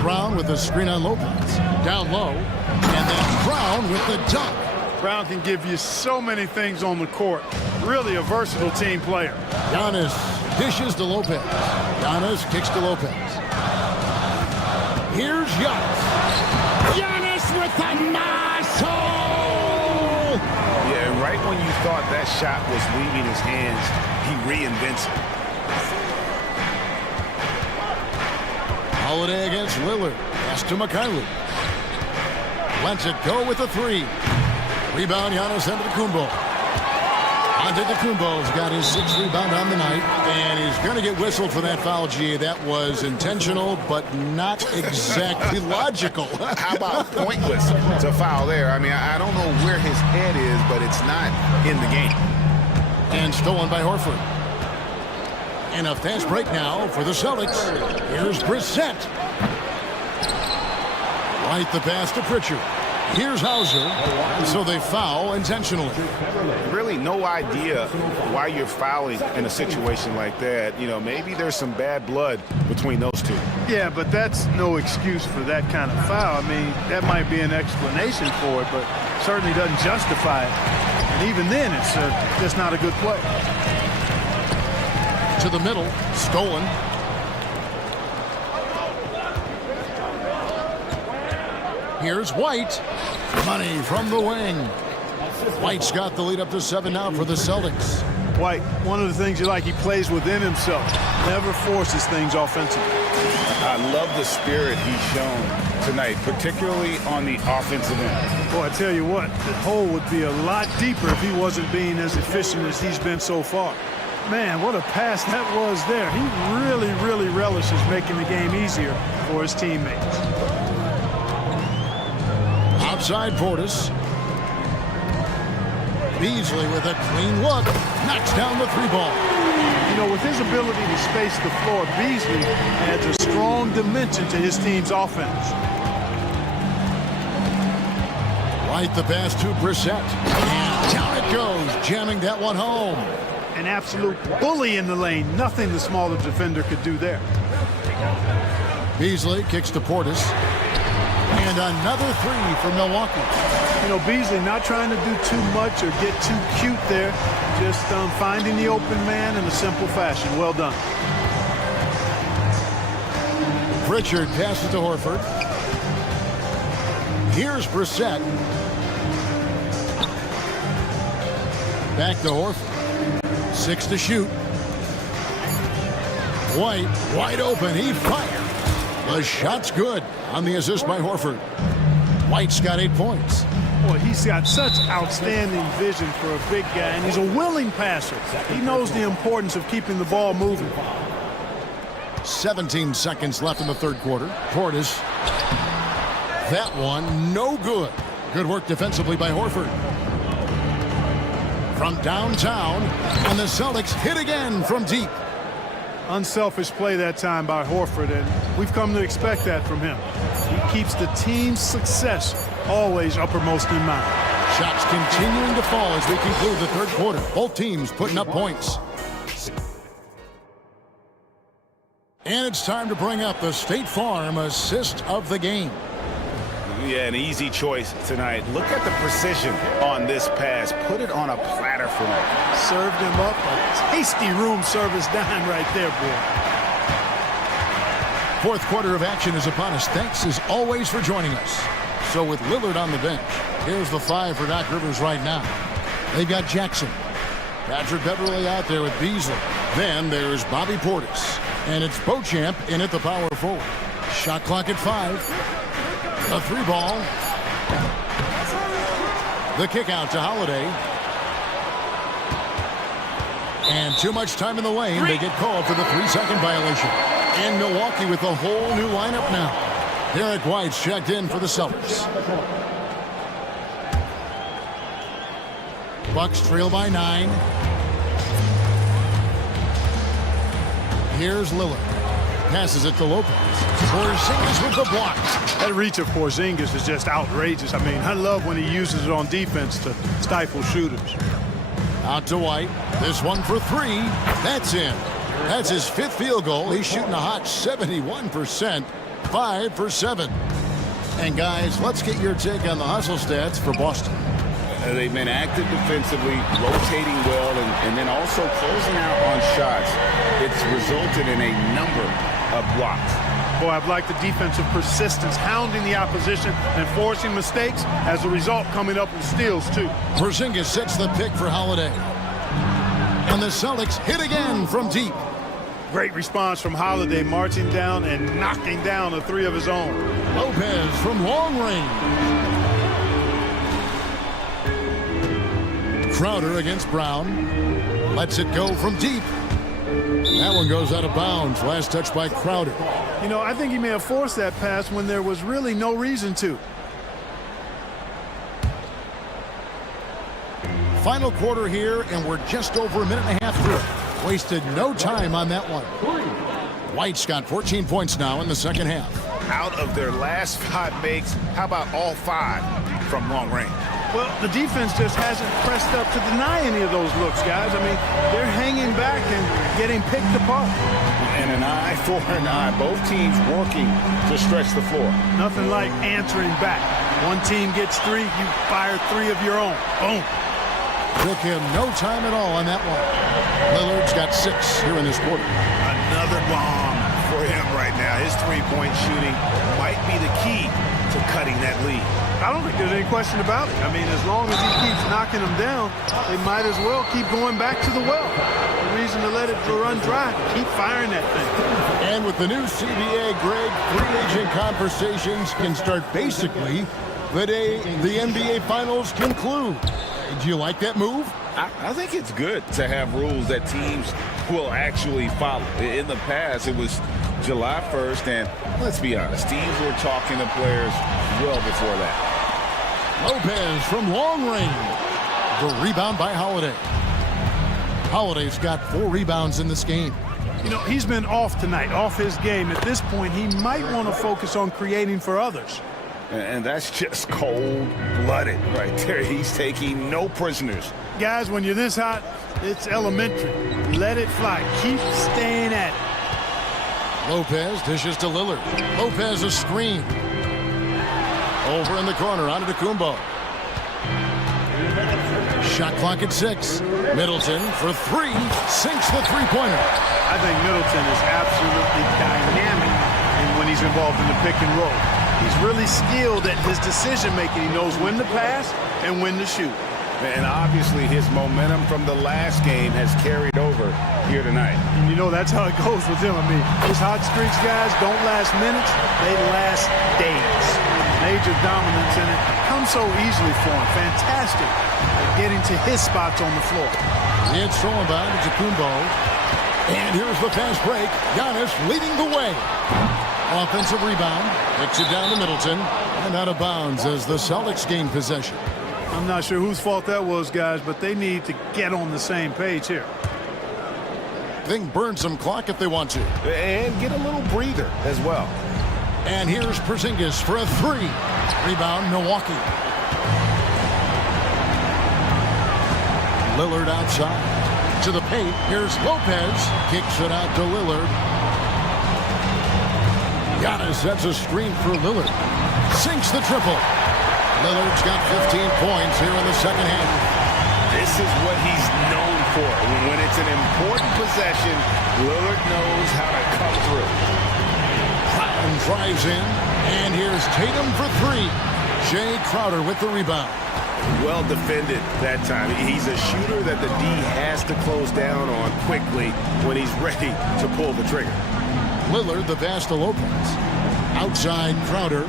Brown with the screen on Lopez. Down low. And then Brown with the dunk. Brown can give you so many things on the court. Really a versatile team player. Giannis dishes to Lopez. Giannis kicks to Lopez. Here's Giannis. Giannis with the nozzle! Yeah, and right when you thought that shot was leaving his hands, he reinvents it. Holiday against Lillard. Pass to Mikhailuk. Lets it go with a 3. Rebound, Giannis Antetokounmpo. Antetokounmpo's got his 6th rebound on the night, and he's going to get whistled for that foul, G. That was intentional, but not exactly logical. How about pointless to foul there? I mean, I don't know where his head is, but it's not in the game. And stolen by Horford. And a fast break now for the Celtics. Here's Brissett. Right the pass to Pritchard. Here's Hauser. So they foul intentionally. Really no idea why you're fouling in a situation like that. You know, maybe there's some bad blood between those two. Yeah, but that's no excuse for that kind of foul. I mean, that might be an explanation for it, but certainly doesn't justify it. And even then, it's just not a good play. To the middle. Stolen. Here's White. Money from the wing. White's got the lead up to 7 now for the Celtics. White, one of the things you like, he plays within himself. Never forces things offensively. I love the spirit he's shown tonight, particularly on the offensive end. Boy, I tell you what, the hole would be a lot deeper if he wasn't being as efficient as he's been so far. Man, what a pass that was there. He really, really relishes making the game easier for his teammates. Outside Portis. Beasley with a clean look. Knocks down the 3 ball. You know, with his ability to space the floor, Beasley adds a strong dimension to his team's offense. Right the pass to Brissett. And down it goes, jamming that one home. An absolute bully in the lane. Nothing the smaller defender could do there. Beasley kicks to Portis. And another 3 for Milwaukee. You know, Beasley not trying to do too much or get too cute there. Just finding the open man in a simple fashion. Well done. Pritchard passes to Horford. Here's Brissett. Back to Horford. 6 to shoot. White, wide open. He fired. The shot's good on the assist by Horford. White's got 8 points. Boy, he's got such outstanding vision for a big guy, and he's a willing passer. He knows the importance of keeping the ball moving. 17 seconds left in the 3rd quarter. Portis. That one, no good. Good work defensively by Horford. From downtown, and the Celtics hit again from deep. Unselfish play that time by Horford, and we've come to expect that from him. He keeps the team's success always uppermost in mind. Shots continuing to fall as we conclude the third quarter. Both teams putting up points. And it's time to bring up the State Farm assist of the game. Yeah, an easy choice tonight. Look at the precision on this pass. Put it on a platter for me. Served him up a tasty room service dime right there, boy. Fourth quarter of action is upon us. Thanks as always for joining us. So with Lillard on the bench, here's the 5 for Doc Rivers right now. They've got Jackson. Patrick Beverly out there with Beasley. Then there's Bobby Portis. And it's Beauchamp in at the power forward. Shot clock at 5. A 3 ball. The kick out to Holiday. And too much time in the lane. They get called for the 3-second violation. And Milwaukee with a whole new lineup now. Derek White's checked in for the Celtics. Bucks trail by 9. Here's Lillard. Passes it to Lopez. Porzingis with the block. That reach of Porzingis is just outrageous. I mean, I love when he uses it on defense to stifle shooters. Out to White. This one for 3. That's in. That's his 5th field goal. He's shooting a hot 71%. 5 for 7. And guys, let's get your take on the hustle stats for Boston. They've been active defensively, rotating well, and then also closing out on shots. It's resulted in a number of blocks. Boy, I've liked the defensive persistence, hounding the opposition and forcing mistakes. As a result, coming up with steals, too. Porzingis sets the pick for Holiday. And the Celtics hit again from deep. Great response from Holiday, marching down and knocking down a 3 of his own. Lopez from long range. Crowder against Brown. Lets it go from deep. That one goes out of bounds. Last touch by Crowder. You know, I think he may have forced that pass when there was really no reason to. Final quarter here, and we're just over a minute and a half through. Wasted no time on that one. White's got 14 points now in the second half. Out of their last 5 makes, how about all 5 from long range? Well, the defense just hasn't pressed up to deny any of those looks, guys. I mean, they're hanging back and getting picked apart. And an eye for an eye. Both teams working to stretch the floor. Nothing like answering back. One team gets 3, you fire 3 of your own. Boom. Took him no time at all on that one. Lillard's got 6 here in this quarter. Another bomb for him right now. His 3-point shooting might be the key to cutting that lead. I don't think there's any question about it. I mean, as long as he keeps knocking them down, they might as well keep going back to the well. No reason to let it run dry. Keep firing that thing. And with the new CBA, Greg, free agent conversations can start basically the day the NBA Finals conclude. Do you like that move? I think it's good to have rules that teams will actually follow. In the past, it was July 1st, and let's be honest, teams were talking to players well before that. Lopez from long range. The rebound by Holiday. Holiday's got 4 rebounds in this game. You know, he's been off tonight, off his game. At this point, he might want to focus on creating for others. And that's just cold-blooded right there. He's taking no prisoners. Guys, when you're this hot, it's elementary. Let it fly. Keep staying at it. Lopez dishes to Lillard. Lopez a screen. Over in the corner, onto Kumbo. Shot clock at 6. Middleton for 3. Sinks the 3-pointer. I think Middleton is absolutely dynamic when he's involved in the pick and roll. He's really skilled at his decision-making. He knows when to pass and when to shoot. And obviously his momentum from the last game has carried over here tonight. And you know, that's how it goes with him. I mean, his hot streaks, guys, don't last minutes. They last days. Major dominance, and it comes so easily for him. Fantastic at getting to his spots on the floor. It's thrown by to Kumbo. And here's the fast break. Giannis leading the way. Offensive rebound. Kicks it down to Middleton. And out of bounds as the Celtics gain possession. I'm not sure whose fault that was, guys, but they need to get on the same page here. They can burn some clock if they want to. And get a little breather as well. And here's Porzingis for a 3. Rebound, Milwaukee. Lillard outside. To the paint. Here's Lopez. Kicks it out to Lillard. Giannis sets a screen for Lillard. Sinks the triple. Lillard's got 15 points here in the second half. This is what he's known for. When it's an important possession, Lillard knows how to come through. Brown drives in, and here's Tatum for three. Jay Crowder with the rebound. Well defended that time. He's a shooter that the D has to close down on quickly when he's ready to pull the trigger. Lillard, the pass to Lopez. Outside Crowder.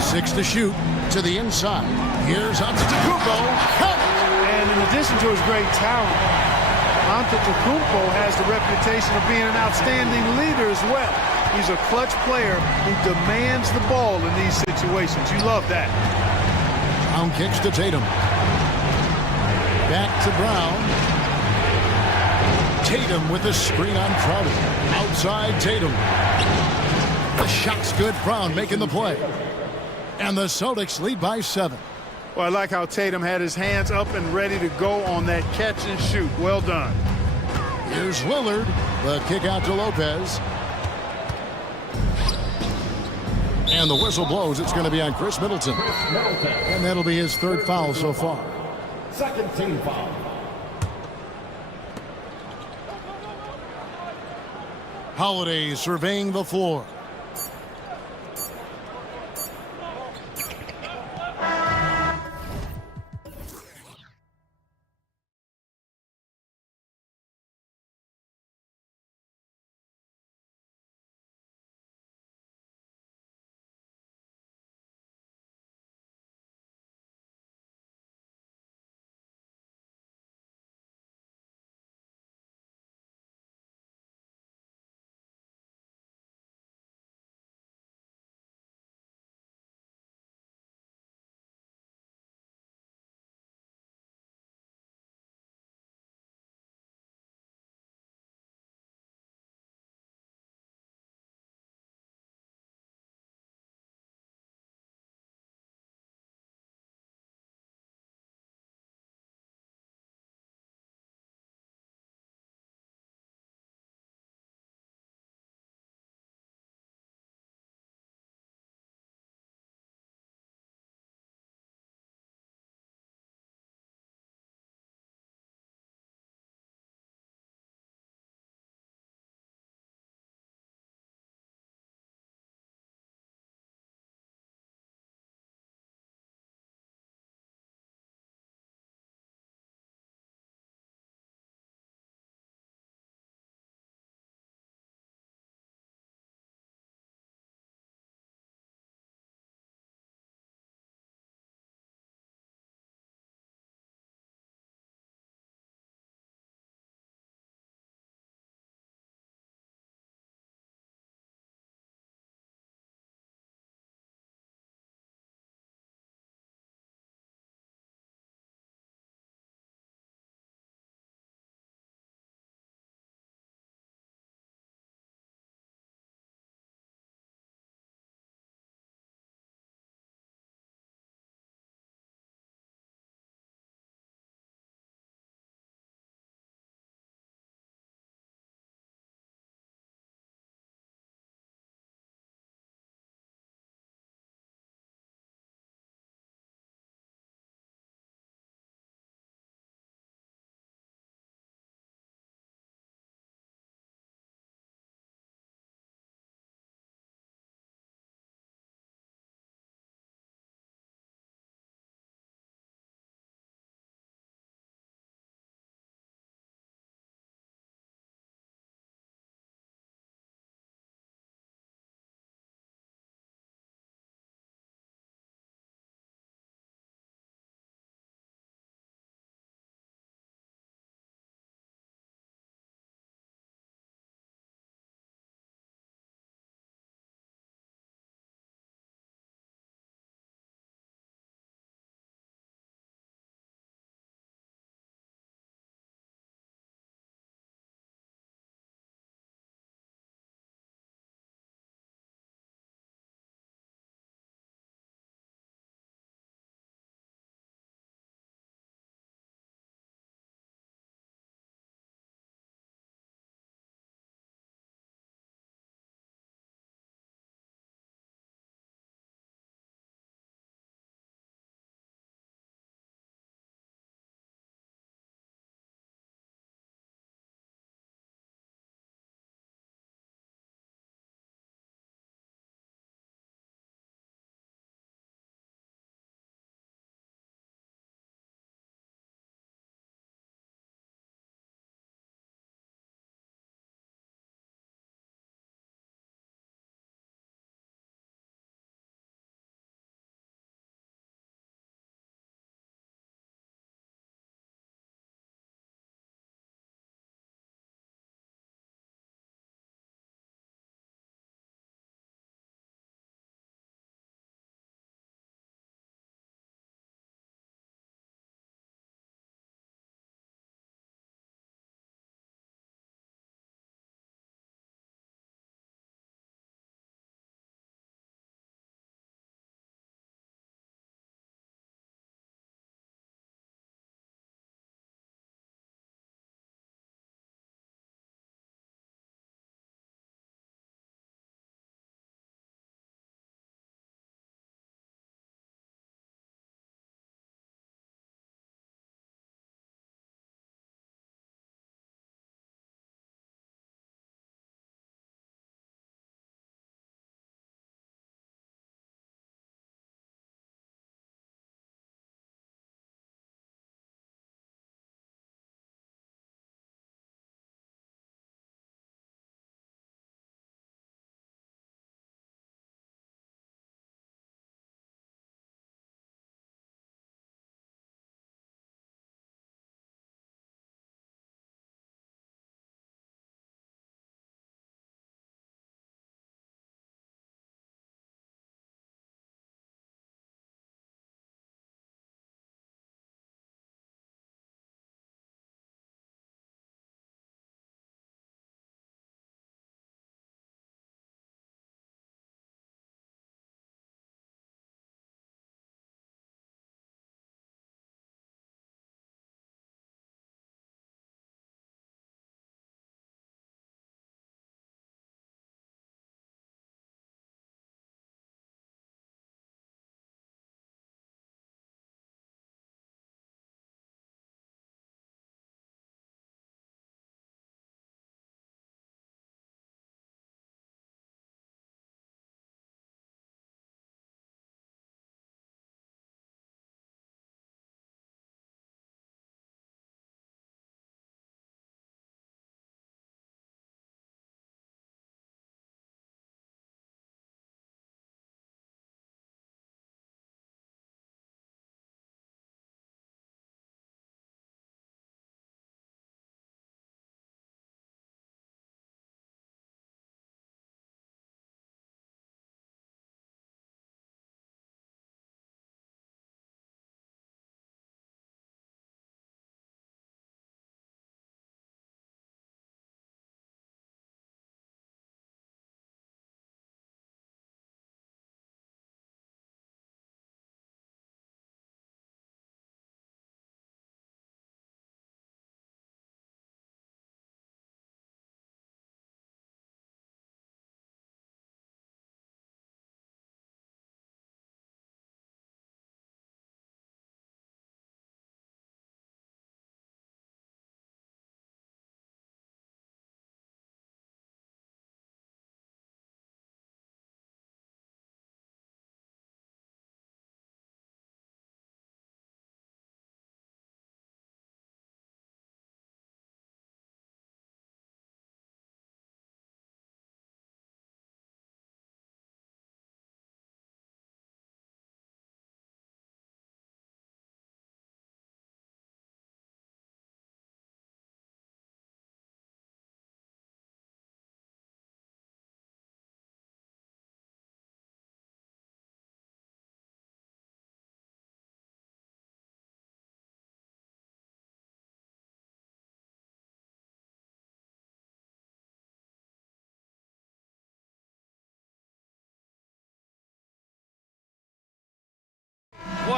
6 to shoot. To the inside. Here's Antetokounmpo. And in addition to his great talent, Antetokounmpo has the reputation of being an outstanding leader as well. He's a clutch player who demands the ball in these situations. You love that. Brown kicks to Tatum. Back to Brown. Tatum with a screen on Crowder. Outside Tatum. The shot's good. Brown making the play. And the Celtics lead by 7. Well, I like how Tatum had his hands up and ready to go on that catch and shoot. Well done. Here's Lillard. The kick out to Lopez. And the whistle blows. It's going to be on Chris Middleton. And that'll be his third foul so far. Second team foul. Holiday surveying the floor.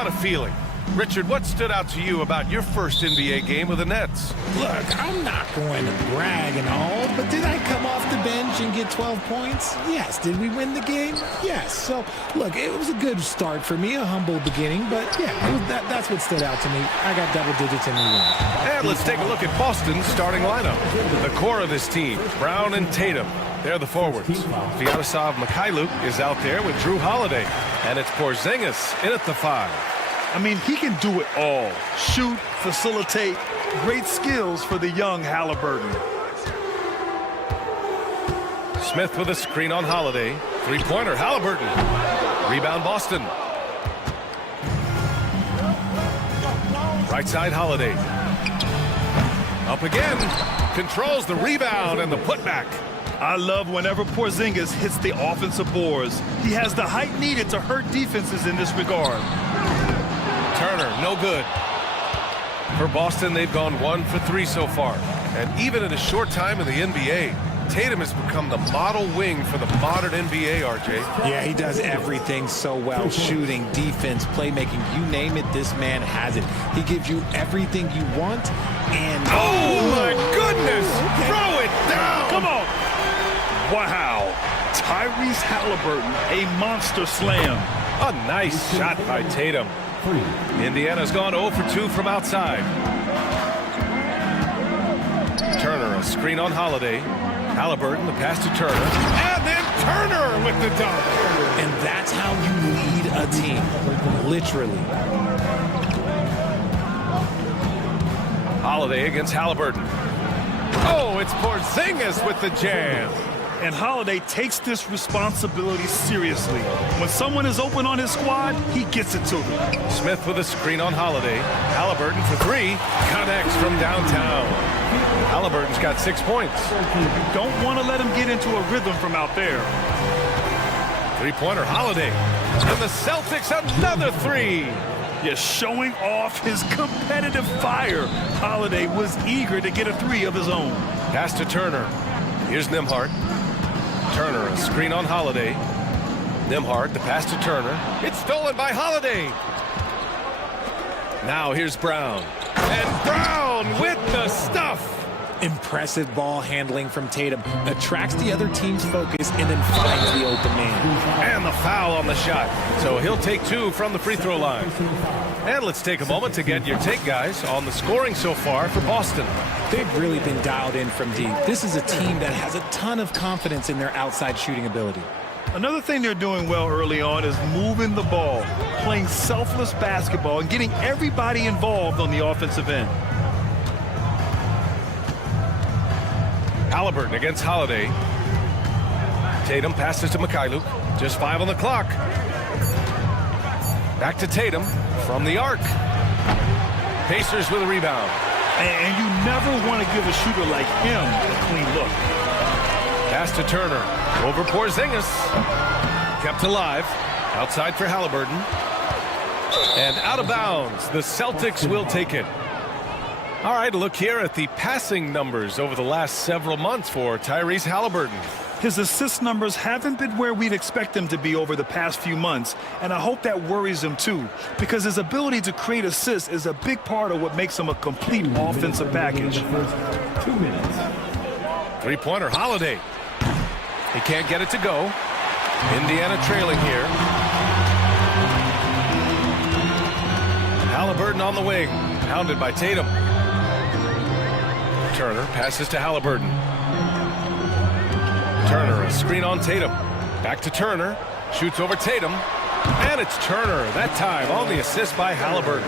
got a feeling. Richard, what stood out to you about your first NBA game with the Nets? Look, I'm not going to brag and all, but did I come off the bench and get 12 points? Yes. Did we win the game? Yes. So, look, it was a good start for me, a humble beginning, but yeah, that's what stood out to me. I got double digits in the win. And let's take a look at Boston's starting lineup. The core of this team, Brown and Tatum. They're the forwards. Vyatslav Mikhailuk is out there with Drew Holiday. And it's Porzingis in at the 5. I mean, he can do it all. Shoot, facilitate, great skills for the young Halliburton. Smith with a screen on Holiday. Three-pointer, Halliburton. Rebound, Boston. Right side, Holiday. Up again. Controls the rebound and the putback. I love whenever Porzingis hits the offensive boards. He has the height needed to hurt defenses in this regard. Turner, no good. For Boston, they've gone 1 for 3 so far. And even in a short time in the NBA, Tatum has become the model wing for the modern NBA, RJ. Yeah, he does everything so well. Shooting, defense, playmaking, you name it, this man has it. He gives you everything you want, and... Oh, my goodness! Okay. Throw it down! Come on! Wow! Tyrese Halliburton, a monster slam. A nice shot by Tatum. Indiana's gone 0 for 2 from outside. Turner, a screen on Holiday. Halliburton, the pass to Turner. And then Turner with the dunk. And that's how you lead a team. Literally. Holiday against Halliburton. Oh, it's Porzingis with the jam. And Holiday takes this responsibility seriously. When someone is open on his squad, he gets it to them. Smith with a screen on Holiday. Halliburton for 3. Connects from downtown. Halliburton's got 6 points. You don't want to let him get into a rhythm from out there. Three-pointer, Holiday. And the Celtics another 3. Yeah, showing off his competitive fire. Holiday was eager to get a 3 of his own. Pass to Turner. Here's Nembhard. Turner, a screen on Holiday. Nembhard, the pass to Turner. It's stolen by Holiday. Now here's Brown. And Brown with the stuff. Impressive ball handling from Tatum. Attracts the other team's focus and then finds the open man. And the foul on the shot. So he'll take 2 from the free throw line. And let's take a moment to get your take, guys, on the scoring so far for Boston. They've really been dialed in from deep. This is a team that has a ton of confidence in their outside shooting ability. Another thing they're doing well early on is moving the ball, playing selfless basketball, and getting everybody involved on the offensive end. Halliburton against Holiday. Tatum passes to Mikhailuk. Just 5 on the clock. Back to Tatum from the arc. Pacers with a rebound. And you never want to give a shooter like him a clean look. Pass to Turner. Over Porzingis. Kept alive. Outside for Halliburton. And out of bounds. The Celtics will take it. All right, look here at the passing numbers over the last several months for Tyrese Halliburton. His assist numbers haven't been where we'd expect them to be over the past few months, and I hope that worries him too, because his ability to create assists is a big part of what makes him a complete offensive package. 2 minutes. Three-pointer, Holiday. He can't get it to go. Indiana trailing here. Halliburton on the wing, hounded by Tatum. Turner passes to Halliburton. Turner, a screen on Tatum. Back to Turner. Shoots over Tatum. And it's Turner, that time on the assist by Halliburton.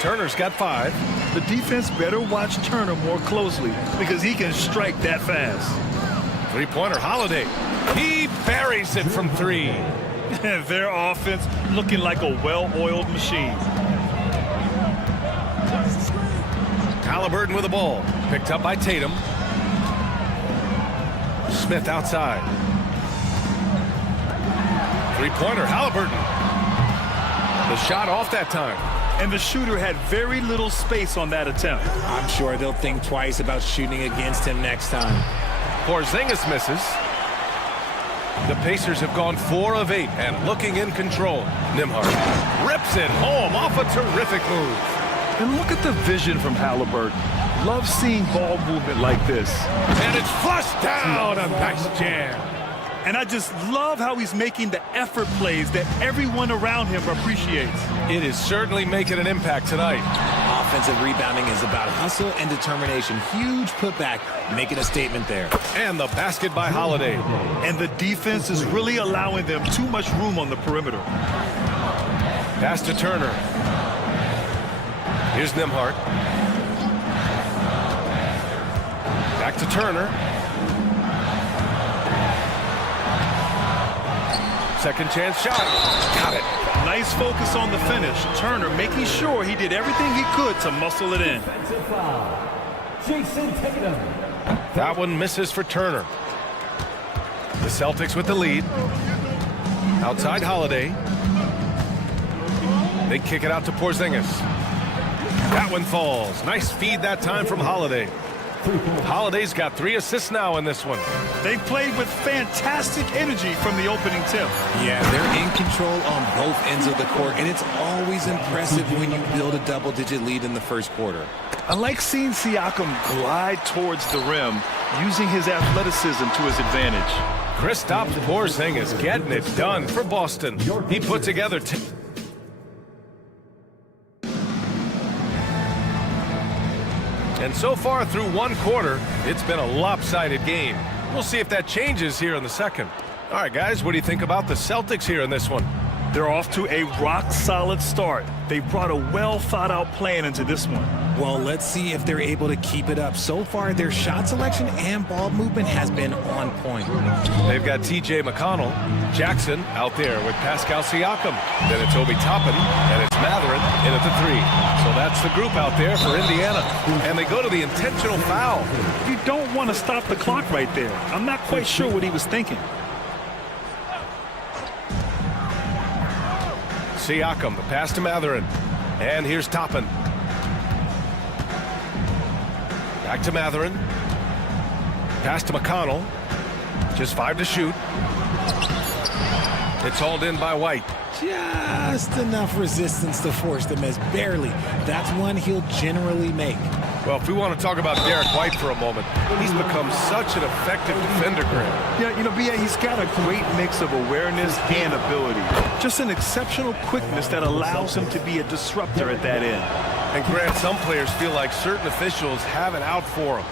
Turner's got 5. The defense better watch Turner more closely because he can strike that fast. Three-pointer, Holiday. He buries it from 3. Their offense looking like a well-oiled machine. Halliburton with the ball. Picked up by Tatum. Smith outside. Three-pointer, Halliburton. The shot off that time. And the shooter had very little space on that attempt. I'm sure they'll think twice about shooting against him next time. Porzingis misses. The Pacers have gone 4 of 8 and looking in control. Nembhard rips it home off a terrific move. And look at the vision from Halliburton. Love seeing ball movement like this. And it's flushed down. A nice jam. And I just love how he's making the effort plays that everyone around him appreciates. It is certainly making an impact tonight. Offensive rebounding is about hustle and determination. Huge putback, making a statement there. And the basket by Holiday. And the defense is really allowing them too much room on the perimeter. Pass to Turner. Here's Nembhard. Back to Turner. Second chance shot. Got it. Nice focus on the finish. Turner making sure he did everything he could to muscle it in. Jason Tatum. That one misses for Turner. The Celtics with the lead. Outside Holiday. They kick it out to Porzingis. That one falls. Nice feed that time from Holiday. Holiday's got 3 assists now in this one. They played with fantastic energy from the opening tip. Yeah, they're in control on both ends of the court, and it's always impressive when you build a double-digit lead in the first quarter. I like seeing Siakam glide towards the rim, using his athleticism to his advantage. Kristaps Porzingis getting it done for Boston. He put together and so far through one quarter, it's been a lopsided game. We'll see if that changes here in the second. All right, guys, what do you think about the Celtics here in this one? They're off to a rock-solid start. They brought a well-thought-out plan into this one. Well, let's see if they're able to keep it up. So far, their shot selection and ball movement has been on point. They've got T.J. McConnell, Jackson out there with Pascal Siakam. Then it's Obi Toppin, and it's Mathurin in at the 3. So that's the group out there for Indiana. And they go to the intentional foul. You don't want to stop the clock right there. I'm not quite sure what he was thinking. Siakam, the pass to Mathurin. And here's Toppin. Back to Mathurin. Pass to McConnell. Just 5 to shoot. It's hauled in by White. Just enough resistance to force the miss. Barely. That's one he'll generally make. Well, if we want to talk about Derek White for a moment, he's become such an effective defender, Grant. Yeah, you know, B.A., he's got a great mix of awareness and ability. Just an exceptional quickness that allows him to be a disruptor at that end. And Grant, some players feel like certain officials have it out for them.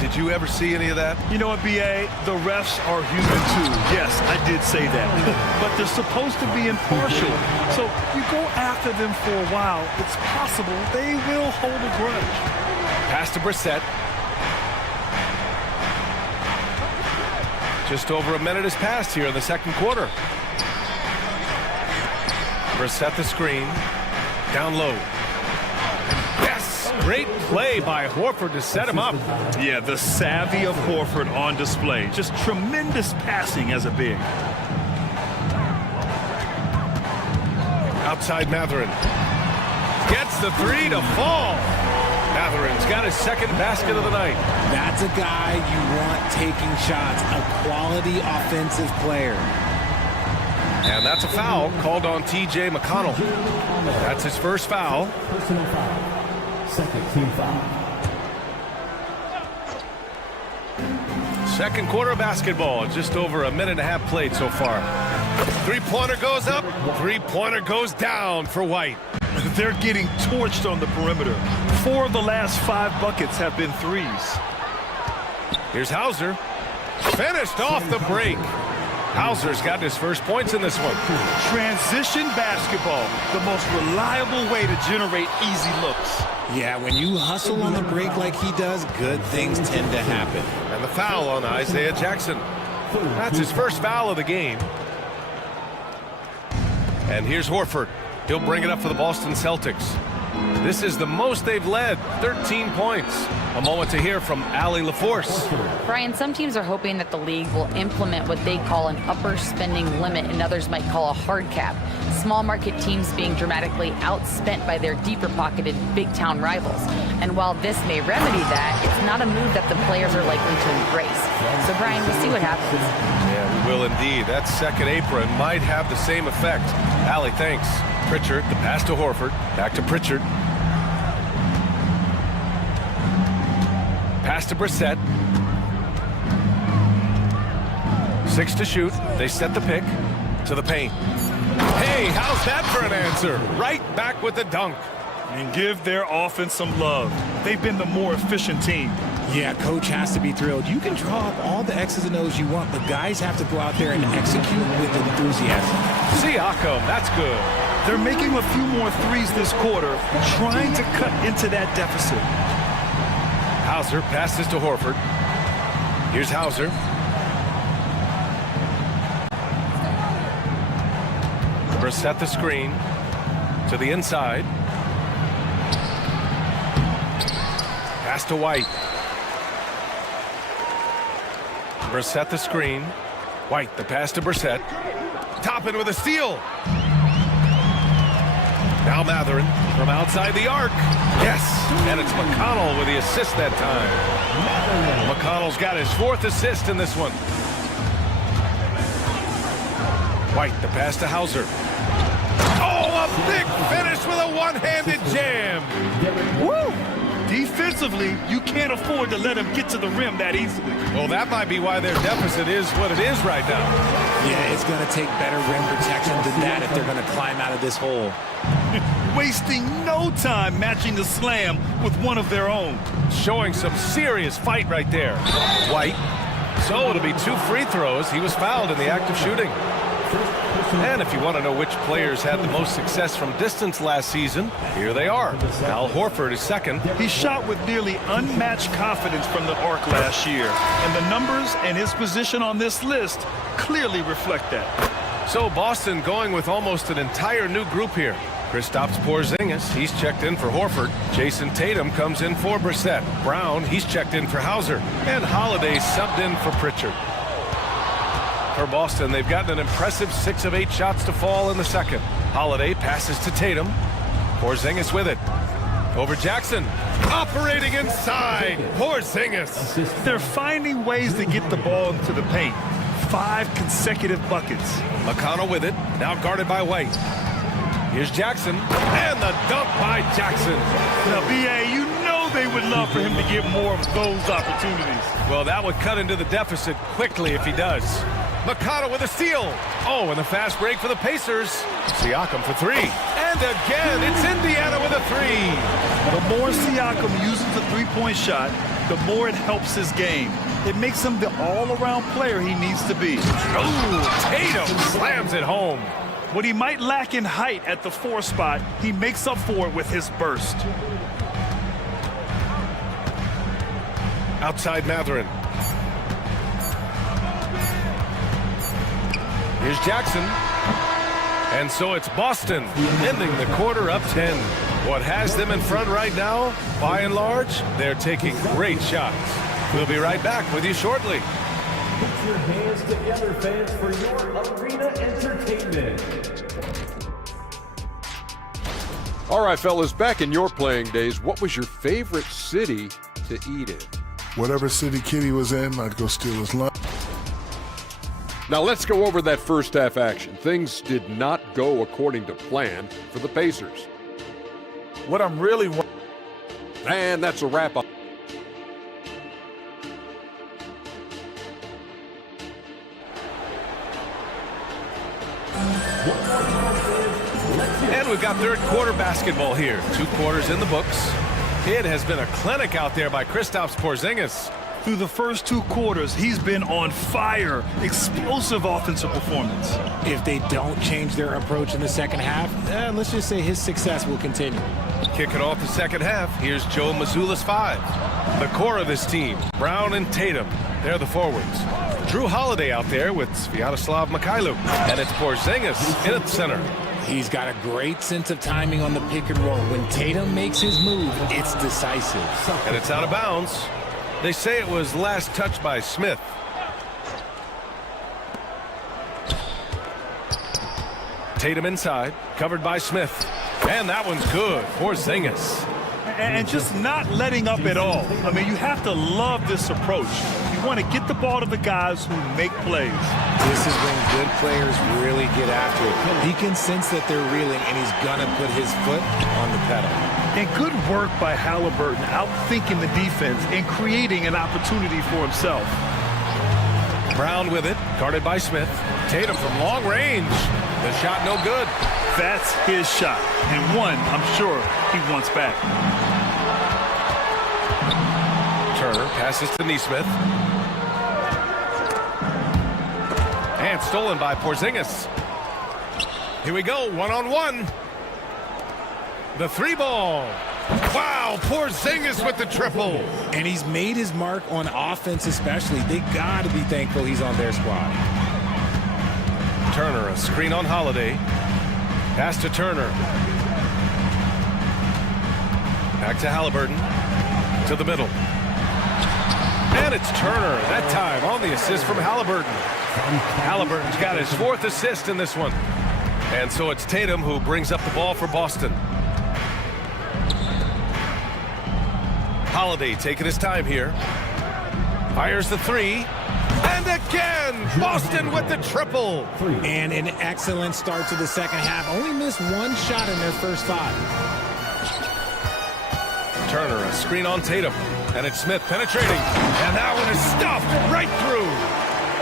Did you ever see any of that? You know what, B.A.? The refs are human too. Yes, I did say that. But they're supposed to be impartial. So you go after them for a while, it's possible they will hold a grudge. Pass to Brissett. Just over a minute has passed here in the second quarter. Brissett the screen. Down low. Yes! Great play by Horford to set him up. Yeah, the savvy of Horford on display. Just tremendous passing as a big. Outside Mathurin. Gets the 3 to fall. Mathurin's got his second basket of the night. That's a guy you want taking shots, a quality offensive player. And that's a foul called on T.J. McConnell. That's his first foul. Personal foul. Second team foul. Second quarter of basketball. Just over a minute and a half played so far. Three-pointer goes up. Three-pointer goes down for White. They're getting torched on the perimeter. 4 of the last 5 buckets have been threes. Here's Hauser. Finished off the break. Hauser's got his first points in this one. Transition basketball, the most reliable way to generate easy looks. Yeah, when you hustle on the break like he does, good things tend to happen. And the foul on Isaiah Jackson. That's his first foul of the game. And here's Horford. He'll bring it up for the Boston Celtics. This is the most they've led, 13 points. A moment to hear from Allie LaForce. Brian, some teams are hoping that the league will implement what they call an upper spending limit and others might call a hard cap. Small market teams being dramatically outspent by their deeper pocketed big town rivals. And while this may remedy that, it's not a move that the players are likely to embrace. So Brian, we'll see what happens. Yeah, Will indeed. That second apron might have the same effect. Allie, thanks. Pritchard, the pass to Horford. Back to Pritchard. Pass to Brissett. 6 to shoot. They set the pick to the paint. Hey, how's that for an answer? Right back with the dunk. And give their offense some love. They've been the more efficient team. Yeah, coach has to be thrilled. You can draw up all the X's and O's you want, but guys have to go out there and execute with enthusiasm. Siakam, that's good. They're making a few more threes this quarter, trying to cut into that deficit. Hauser passes to Horford. Here's Hauser. Set the screen to the inside. Pass to White. Brissett the screen. White, the pass to Brissett. Toppin with a steal. Now Matherin from outside the arc. Yes, and it's McConnell with the assist that time. McConnell's got his 4th assist in this one. White, the pass to Hauser. Oh, a big finish with a one-handed jam. Woo! Defensively, you can't afford to let him get to the rim that easily. Well, that might be why their deficit is what it is right now. Yeah, it's going to take better rim protection than that if they're going to climb out of this hole. Wasting no time matching the slam with one of their own. Showing some serious fight right there. White. So it'll be 2 free throws. He was fouled in the act of shooting. And if you want to know which players had the most success from distance last season, here they are. Al Horford is second. He shot with nearly unmatched confidence from the arc last year, and the numbers and his position on this list clearly reflect that. So Boston going with almost an entire new group here. Kristaps Porzingis, he's checked in for Horford. Jason Tatum comes in for Brissett. Brown, he's checked in for Hauser. And Holiday subbed in for Pritchard. For Boston, they've gotten an impressive 6 of 8 shots to fall in the second. Holiday passes to Tatum. Porzingis with it. Over Jackson. Operating inside. Porzingis. They're finding ways to get the ball into the paint. 5 consecutive buckets. McConnell with it. Now guarded by White. Here's Jackson. And the dunk by Jackson. Now, B.A., you know they would love for him to get more of those opportunities. Well, that would cut into the deficit quickly if he does. McConnell with a steal. Oh, and the fast break for the Pacers. Siakam for 3. And again, it's Indiana with a 3. The more Siakam uses the three-point shot, the more it helps his game. It makes him the all-around player he needs to be. Oh, Tatum slams it home. What he might lack in height at the 4 spot, he makes up for it with his burst. Outside Matherin. Here's Jackson. And so it's Boston ending the quarter up 10. What has them in front right now, by and large, they're taking great shots. We'll be right back with you shortly. Put your hands together, fans, for your arena entertainment. All right, fellas, back in your playing days, what was your favorite city to eat in? Whatever city Kitty was in, I'd go steal his lunch. Now let's go over that first half action. Things did not go according to plan for the Pacers. What I'm really... And that's a wrap up. And we've got third quarter basketball here. 2 quarters in the books. It has been a clinic out there by Kristaps Porzingis. Through the first 2 quarters, he's been on fire. Explosive offensive performance. If they don't change their approach in the second half, let's just say his success will continue. Kicking off the second half, here's Joe Mazzulla's 5. The core of this team, Brown and Tatum, they're the forwards. Drew Holiday out there with Sviatoslav Mikhailuk. And it's Porzingis in at the center. He's got a great sense of timing on the pick and roll. When Tatum makes his move, it's decisive. And it's out of bounds. They say it was last touched by Smith. Tatum inside, covered by Smith. And that one's good. Porzingis. And just not letting up at all. I mean, you have to love this approach. You want to get the ball to the guys who make plays. This is when good players really get after it. He can sense that they're reeling, and he's going to put his foot on the pedal. And good work by Halliburton, outthinking the defense and creating an opportunity for himself. Brown with it, guarded by Smith. Tatum from long range. The shot no good. That's his shot, and one I'm sure he wants back. Turner passes to Nesmith. And stolen by Porzingis. Here we go, one-on-one. The three ball. Wow, Porzingis with the triple. And he's made his mark on offense especially. They got to be thankful he's on their squad. Turner, a screen on Holiday. Pass to Turner. Back to Halliburton. To the middle. And it's Turner, that time on the assist from Halliburton. Halliburton's got his 4th assist in this one. And so it's Tatum who brings up the ball for Boston. Holiday taking his time here. Fires the three. And again, Boston with the triple. And an excellent start to the second half. Only missed one shot in their first 5. Turner, a screen on Tatum. And it's Smith penetrating. And that one is stuffed right through.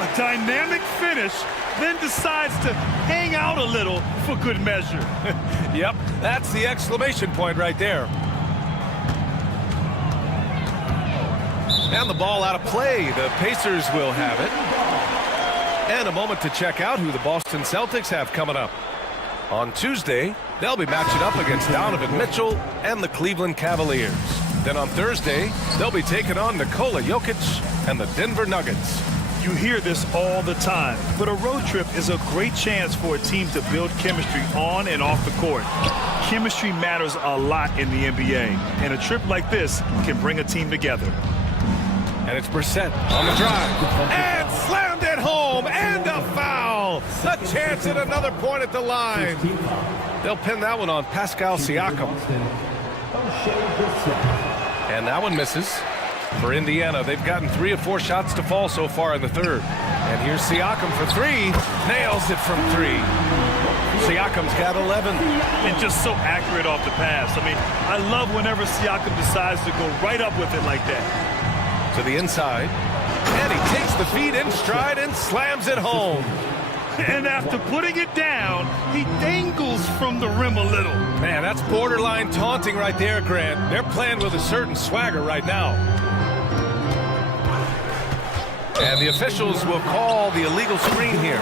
A dynamic finish, then decides to hang out a little for good measure. Yep, that's the exclamation point right there. And the ball out of play. The Pacers will have it. And a moment to check out who the Boston Celtics have coming up. On Tuesday, they'll be matching up against Donovan Mitchell and the Cleveland Cavaliers. Then on Thursday, they'll be taking on Nikola Jokic and the Denver Nuggets. You hear this all the time, but a road trip is a great chance for a team to build chemistry on and off the court. Chemistry matters a lot in the NBA, and a trip like this can bring a team together. And it's Brissett on the drive. And slammed it home, and a foul. A chance at another point at the line. They'll pin that one on Pascal Siakam. And that one misses. For Indiana, they've gotten 3 of 4 shots to fall so far in the third. And here's Siakam for 3. Nails it from 3. Siakam's got 11. And just so accurate off the pass. I mean, I love whenever Siakam decides to go right up with it like that. To the inside. And he takes the feed in stride and slams it home. And after putting it down, he dangles from the rim a little. Man, that's borderline taunting right there, Grant. They're playing with a certain swagger right now. And the officials will call the illegal screen here.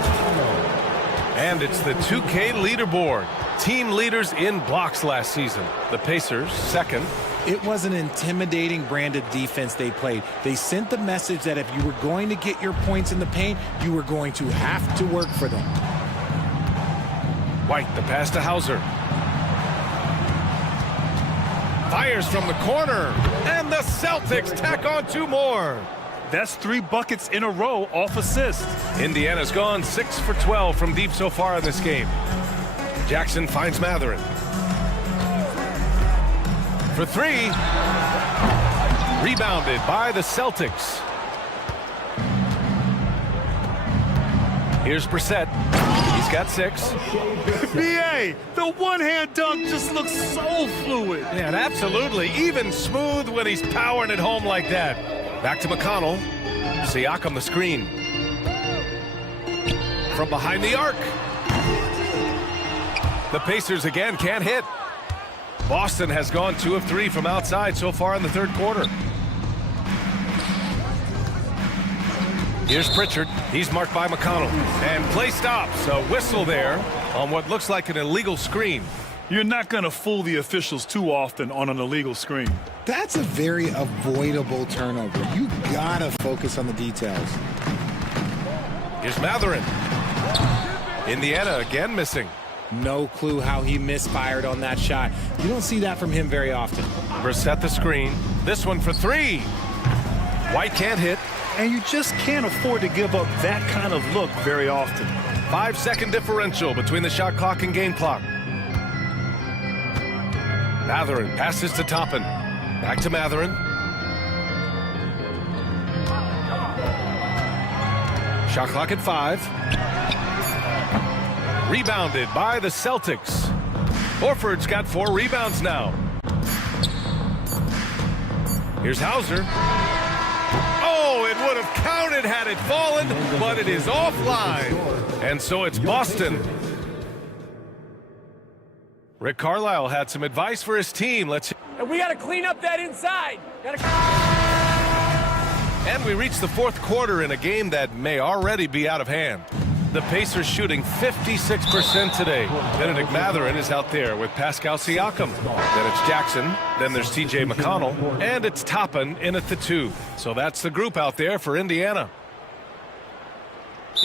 And it's the 2K leaderboard. Team leaders in blocks last season. The Pacers, second. It was an intimidating brand of defense they played. They sent the message that if you were going to get your points in the paint, you were going to have to work for them. White, the pass to Hauser. Fires from the corner. And the Celtics tack on 2 more. That's 3 buckets in a row off assists. Indiana's gone 6 for 12 from deep so far in this game. Jackson finds Matherin. For 3. Rebounded by the Celtics. Here's Brissett. He's got 6. B.A., the one-hand dunk just looks so fluid. Yeah, and absolutely. Even smooth when he's powering it home like that. Back to McConnell. Siakam the screen. From behind the arc. The Pacers again can't hit. Boston has gone 2 of 3 from outside so far in the third quarter. Here's Pritchard. He's marked by McConnell. And play stops. A whistle there on what looks like an illegal screen. You're not going to fool the officials too often on an illegal screen. That's a very avoidable turnover. You gotta focus on the details. Here's Matherin. Indiana again missing. No clue how he misfired on that shot. You don't see that from him very often. Brissett the screen. This one for 3. White can't hit. And you just can't afford to give up that kind of look very often. 5-second differential between the shot clock and game clock. Matherin passes to Toppin. Back to Matherin. Shot clock at 5. Rebounded by the Celtics. Horford's got 4 rebounds now. Here's Hauser. Oh, it would have counted had it fallen, but it is offline. And so it's Boston. Rick Carlisle had some advice for his team. And we got to clean up that inside. And we reach the fourth quarter in a game that may already be out of hand. The Pacers shooting 56% today. Benedict Mathurin is out there with Pascal Siakam. Then it's Jackson. Then there's TJ McConnell. And it's Toppin in at the 2. So that's the group out there for Indiana.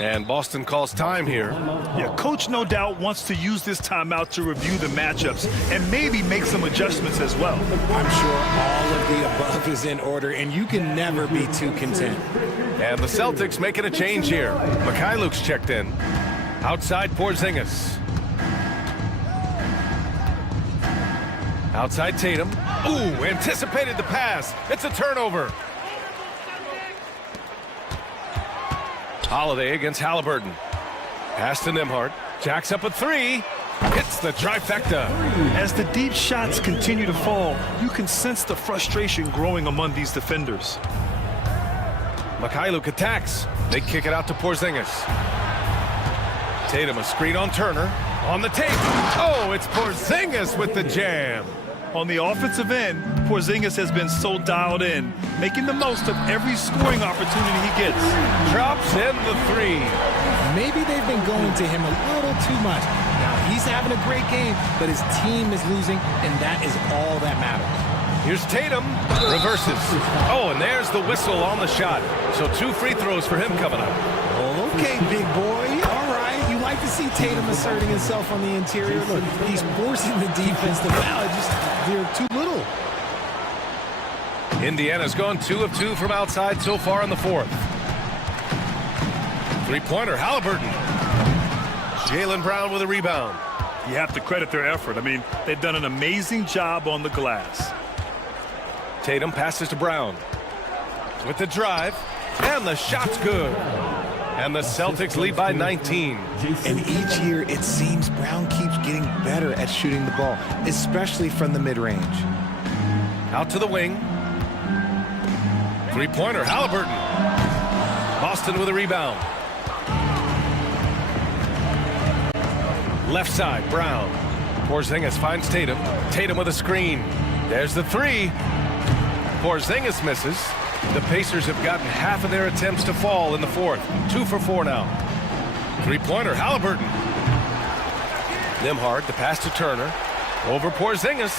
And Boston calls time here. Yeah, coach no doubt wants to use this timeout to review the matchups and maybe make some adjustments as well. I'm sure all of the above is in order, and you can never be too content. And the Celtics making a change here. Mikhailuk's checked in. Outside Porzingis. Outside Tatum. Ooh, anticipated the pass. It's a turnover. Holiday against Halliburton. Pass to Nembhard. Jacks up a 3. Hits the trifecta. As the deep shots continue to fall, you can sense the frustration growing among these defenders. Mikhailuk attacks. They kick it out to Porzingis. Tatum a screen on Turner. On the tape. Oh, it's Porzingis with the jam. On the offensive end, Porzingis has been so dialed in, making the most of every scoring opportunity he gets. Drops in the 3. Maybe they've been going to him a little too much. Now, he's having a great game, but his team is losing, and that is all that matters. Here's Tatum. Reverses. Oh, and there's the whistle on the shot. So 2 free throws for him coming up. Okay, big boy. All right. You like to see Tatum asserting himself on the interior. Look, he's forcing the defense to foul. Just they're too little. Indiana's gone 2 of 2 from outside so far in the 4th. 3-pointer, Halliburton. Jaylen Brown with a rebound. You have to credit their effort. I mean, they've done an amazing job on the glass. Tatum passes to Brown. With the drive. And the shot's good. And the Celtics lead by 19. And each year, it seems Brown keeps getting better at shooting the ball, especially from the mid-range. Out to the wing. 3-pointer, Halliburton. Boston with a rebound. Left side, Brown. Porzingis finds Tatum. Tatum with a screen. There's the 3. Porzingis misses. The Pacers have gotten half of their attempts to fall in the 4th. 2 for 4 now. 3-pointer, Halliburton. Nembhard, the pass to Turner. Over Porzingis.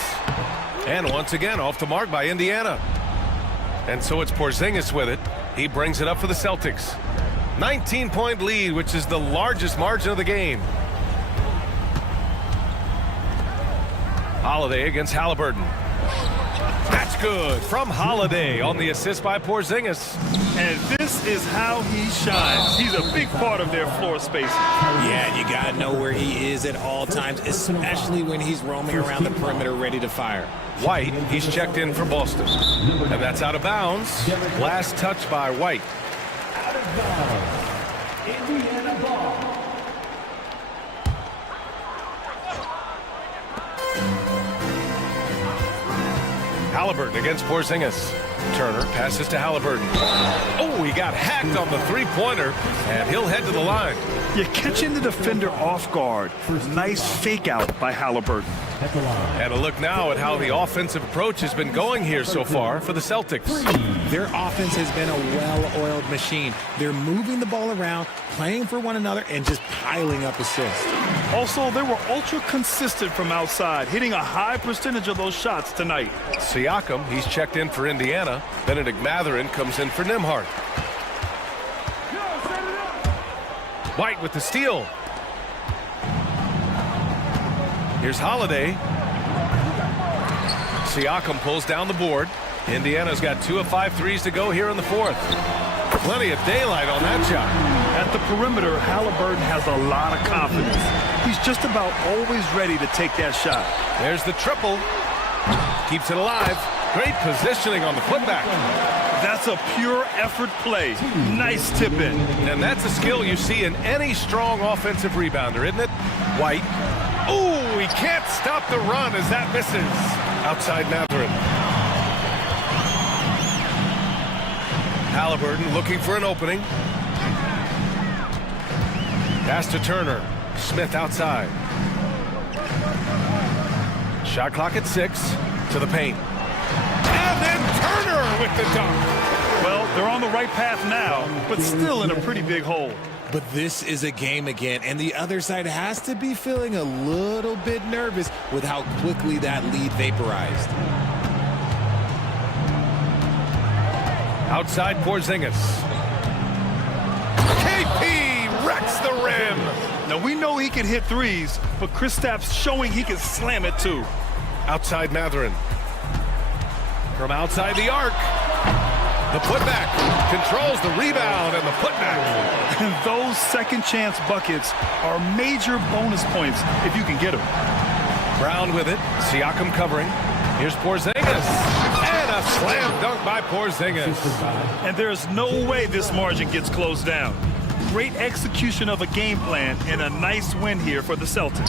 And once again, off the mark by Indiana. And so it's Porzingis with it. He brings it up for the Celtics. 19-point lead, which is the largest margin of the game. Holiday against Halliburton. That's good from Holiday on the assist by Porzingis. And this is how he shines. He's a big part of their floor spacing. Yeah, you got to know where he is at all times, especially when he's roaming around the perimeter ready to fire. White, he's checked in for Boston. And that's out of bounds. Last touch by White. Out of bounds. Indiana ball. Halliburton against Porzingis. Turner passes to Halliburton. Oh, he got hacked on the 3-pointer, and he'll head to the line. You're catching the defender off guard. Nice fake out by Halliburton. And a look now at how the offensive approach has been going here so far for the Celtics. Their offense has been a well-oiled machine. They're moving the ball around, playing for one another, and just piling up assists. Also, they were ultra consistent from outside, hitting a high percentage of those shots tonight. Siakam, he's checked in for Indiana. Benedict Mathurin comes in for Nembhard. White with the steal. Here's Holiday. Siakam pulls down the board. Indiana's got 2 of 5 threes to go here in the 4th. Plenty of daylight on that shot. At the perimeter, Halliburton has a lot of confidence. He's just about always ready to take that shot. There's the triple. Keeps it alive. Great positioning on the putback. That's a pure effort play. Nice tip in. And that's a skill you see in any strong offensive rebounder, isn't it? White. Ooh, he can't stop the run as that misses. Outside Matherin. Halliburton looking for an opening. Pass to Turner. Smith outside. Shot clock at 6. To the paint. And then Turner with the dunk. Well, they're on the right path now, but still in a pretty big hole. But this is a game again, and the other side has to be feeling a little bit nervous with how quickly that lead vaporized. Outside Porzingis. KP wrecks the rim. Now, we know he can hit threes, but Kristaps showing he can slam it too. Outside Matherin. From outside the arc. The putback. Controls the rebound and the putback. And those second chance buckets are major bonus points if you can get them. Brown with it. Siakam covering. Here's Porzingis. And a slam dunk by Porzingis. And there's no way this margin gets closed down. Great execution of a game plan and a nice win here for the Celtics.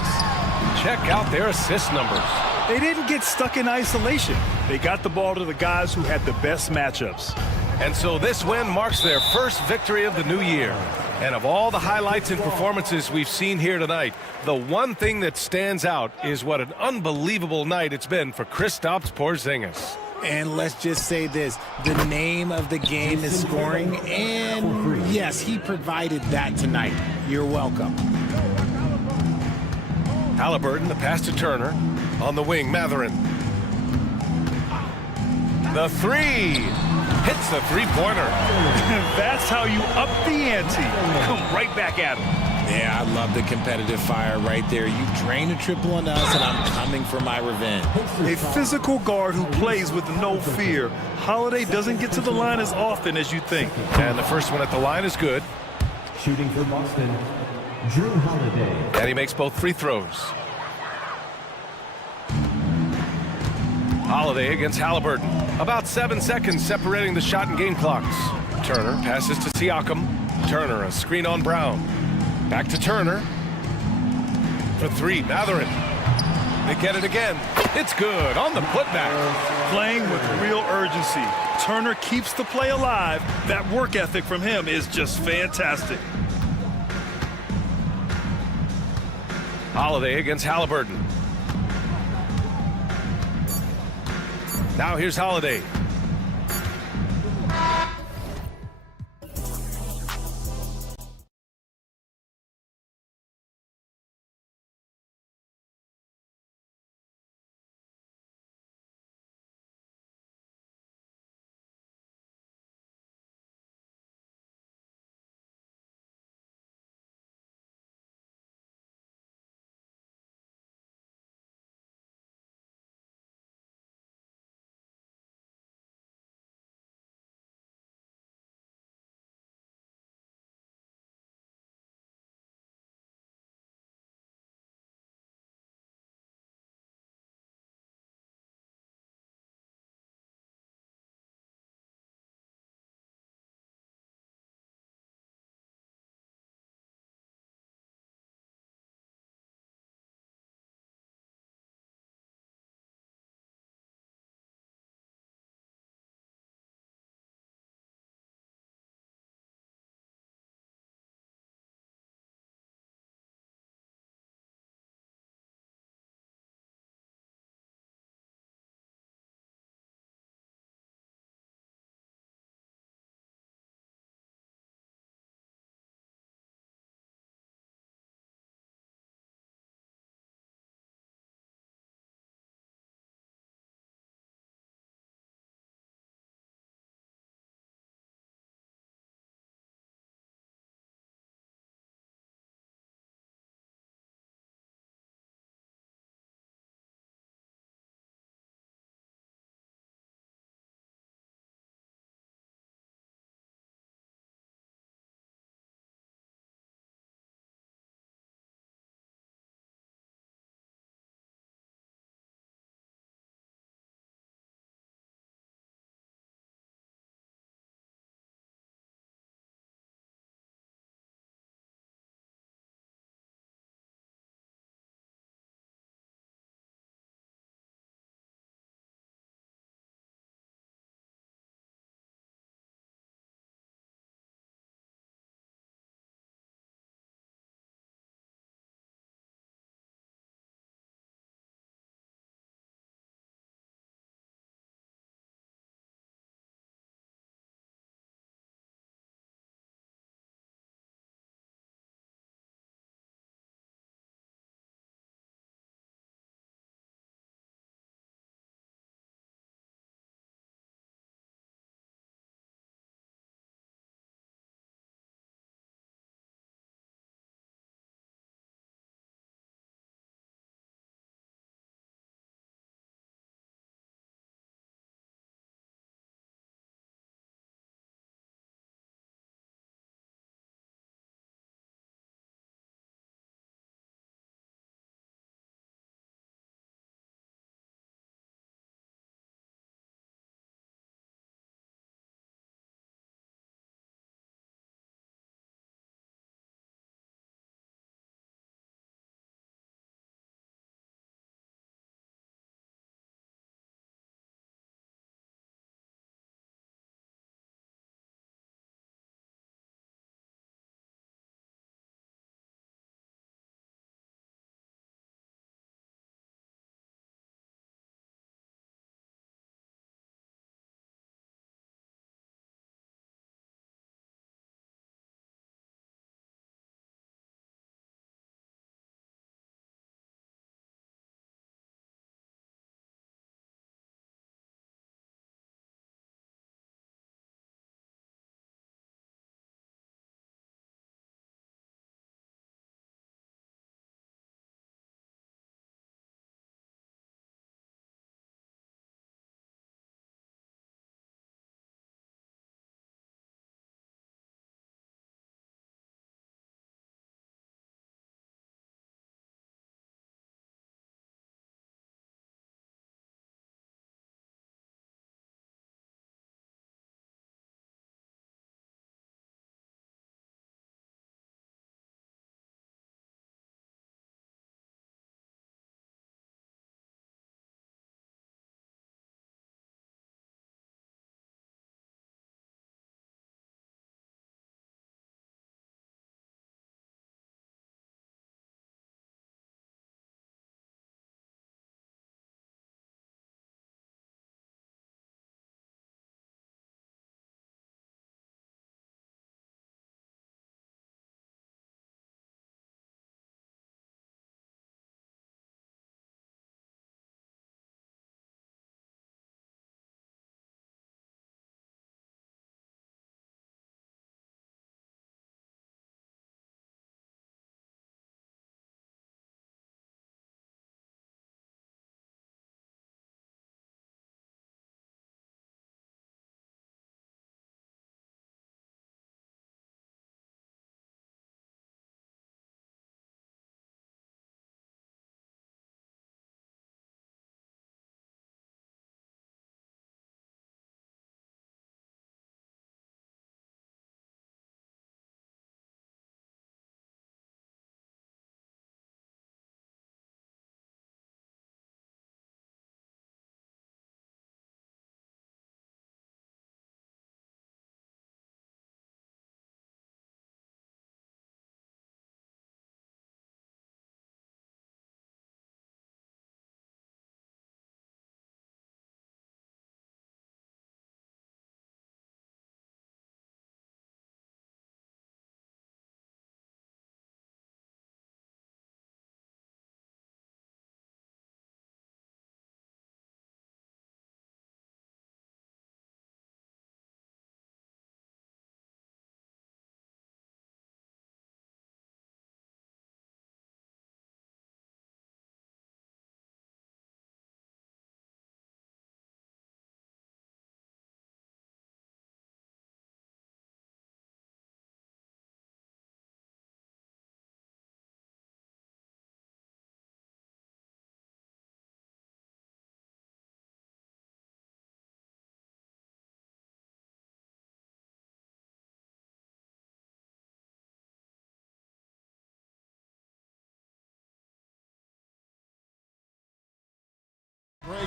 Check out their assist numbers. They didn't get stuck in isolation. They got the ball to the guys who had the best matchups. And so this win marks their first victory of the new year. And of all the highlights and performances we've seen here tonight, the one thing that stands out is what an unbelievable night it's been for Kristaps Porzingis. And let's just say this, the name of the game is scoring, and yes, he provided that tonight. You're welcome. Halliburton, the pass to Turner. On the wing, Matherin. The three. Hits the three-pointer. That's how you up the ante. Come right back at him. Yeah, I love the competitive fire right there. You drain a triple on us, and I'm coming for my revenge. A physical guard who plays with no fear. Holiday doesn't get to the line as often as you think. And the first one at the line is good. Shooting for Boston, Drew Holiday. And he makes both free throws. Holiday against Halliburton. About 7 seconds separating the shot and game clocks. Turner passes to Siakam. Turner, a screen on Brown. Back to Turner. For three, Matherin. They get it again. It's good on the putback. Playing with real urgency. Turner keeps the play alive. That work ethic from him is just fantastic. Holiday against Halliburton. Now here's Holiday.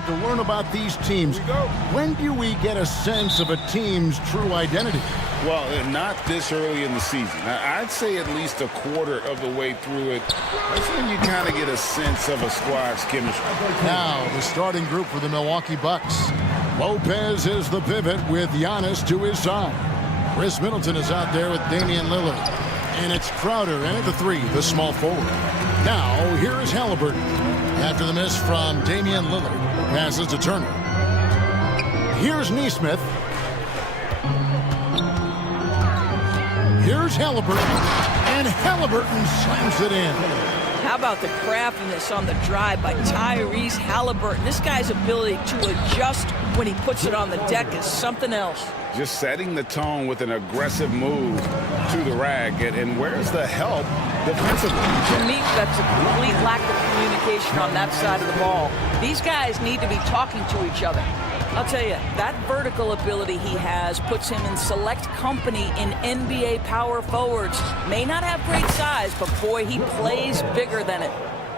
Greg, to learn about these teams, when do we get a sense of a team's true identity? Well, not this early in the season. I'd say at least a quarter of the way through it. That's when you kind of get a sense of a squad's chemistry. Now, the starting group for the Milwaukee Bucks. Lopez is the pivot with Giannis to his side. Chris Middleton is out there with Damian Lillard. And it's Crowder in at the 3, the small forward. Now, here is Halliburton. After the miss from Damian Lillard, passes to Turner. Here's Neesmith. Here's Halliburton. And Halliburton slams it in. How about the craftiness on the drive by Tyrese Halliburton? This guy's ability to adjust when he puts it on the deck is something else. Just setting the tone with an aggressive move to the rack. And where's the help defensively? To me, that's a complete lack of communication on that side of the ball. These guys need to be talking to each other. I'll tell you, that vertical ability he has puts him in select company in NBA power forwards. May not have great size, but boy, he plays bigger than it.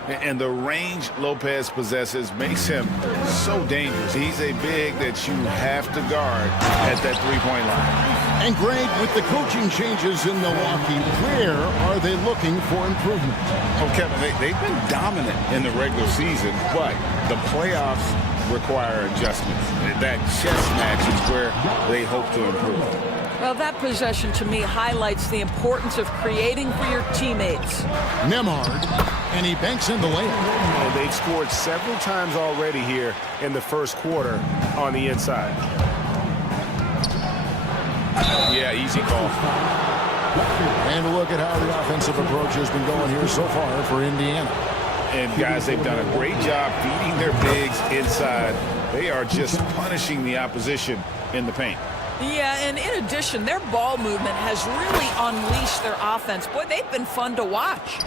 And the range Lopez possesses makes him so dangerous. He's a big that you have to guard at that three-point line. And Greg, with the coaching changes in Milwaukee, where are they looking for improvement? Oh, Kevin, they've been dominant in the regular season, but the playoffs require adjustments. That chess match is where they hope to improve. Well, that possession to me highlights the importance of creating for your teammates. Nemhard, and he banks in the layup. And they've scored several times already here in the first quarter on the inside. Yeah, easy call. And look at how the offensive approach has been going here so far for Indiana. And guys, they've done a great job feeding their bigs inside. They are just punishing the opposition in the paint. Yeah, and in addition, their ball movement has really unleashed their offense. Boy, they've been fun to watch.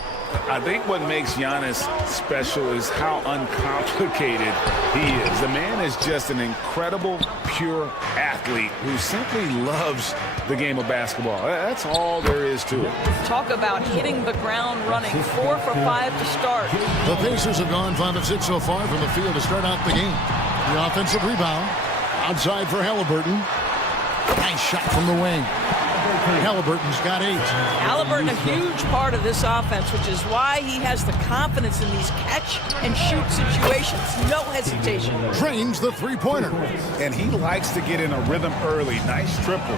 I think what makes Giannis special is how uncomplicated he is. The man is just an incredible, pure athlete who simply loves the game of basketball. That's all there is to it. Talk about hitting the ground running. 4 for 5 to start. The Pacers have gone 5 of 6 so far from the field to start out the game. The offensive rebound. Outside for Halliburton. Nice shot from the wing. Halliburton's got 8. Halliburton, a huge part of this offense, which is why he has the confidence in these catch-and-shoot situations. No hesitation. Trains the three-pointer. And he likes to get in a rhythm early. Nice triple.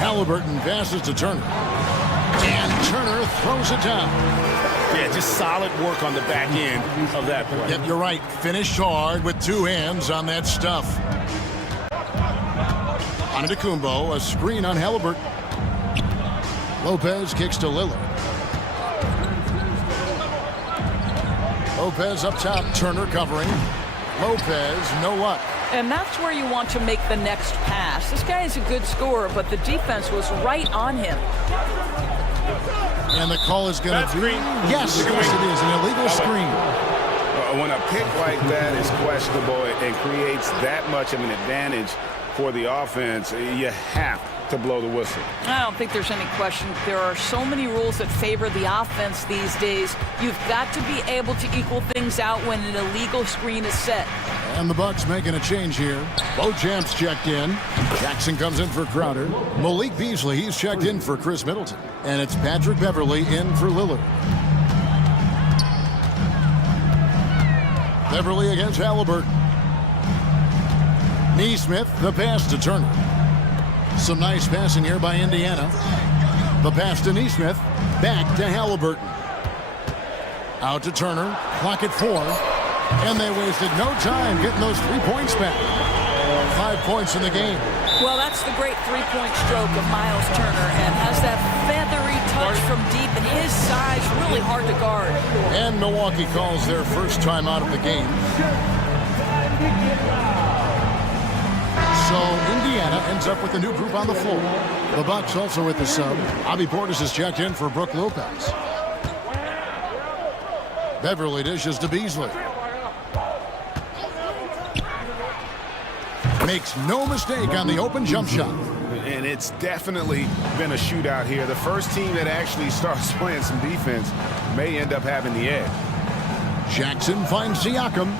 Halliburton passes to Turner. And Turner throws it down. Yeah, just solid work on the back end of that play. Yep, you're right. Finished hard with 2 hands on that stuff. Antetokounmpo, a screen on Halliburton. Lopez kicks to Lillard. Lopez up top, Turner covering. Lopez, no luck. And that's where you want to make the next pass. This guy is a good scorer, but the defense was right on him. And the call is going to be... Yes, it is an illegal screen. When a pick like that is questionable and creates that much of an advantage for the offense, you have to blow the whistle. I don't think there's any question. There are so many rules that favor the offense these days. You've got to be able to equal things out when an illegal screen is set. And the Bucks making a change here. Beauchamp's checked in. Jackson comes in for Crowder. Malik Beasley, he's checked in for Chris Middleton. And it's Patrick Beverley in for Lillard. Beverley against Halliburton. Neesmith, the pass to Turner. Some nice passing here by Indiana. The pass to Neesmith. Back to Halliburton. Out to Turner. Clock at 4. And they wasted no time getting those 3 points back. 5 points in the game. Well, that's the great three-point stroke of Miles Turner, and has that feathery touch from deep, and his size really hard to guard. And Milwaukee calls their first time out of the game. So Indiana ends up with a new group on the floor. The Bucks also with the sub. Bobby Portis is checked in for Brook Lopez. Beverly dishes to Beasley. Makes no mistake on the open jump shot. And it's definitely been a shootout here. The first team that actually starts playing some defense may end up having the edge. Jackson finds Siakam.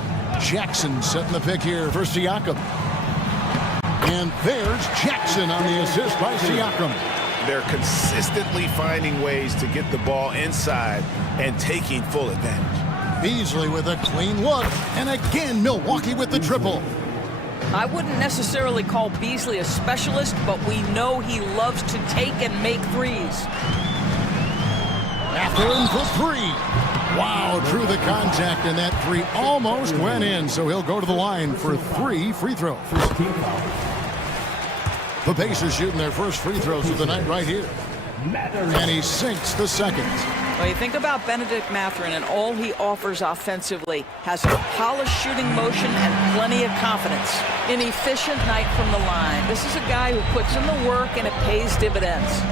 Jackson setting the pick here for Siakam. And there's Jackson on the assist by Siakam. They're consistently finding ways to get the ball inside and taking full advantage. Beasley with a clean look, and again Milwaukee with the triple. I wouldn't necessarily call Beasley a specialist, but we know he loves to take and make threes. Mathurin for three. Wow, drew the contact, and that three almost went in, so he'll go to the line for 3 free throws. The Pacers shooting their first free throws of the night right here. And he sinks the second. Well, you think about Benedict Mathurin and all he offers offensively. Has a polished shooting motion and plenty of confidence. An efficient night from the line. This is a guy who puts in the work and it pays dividends.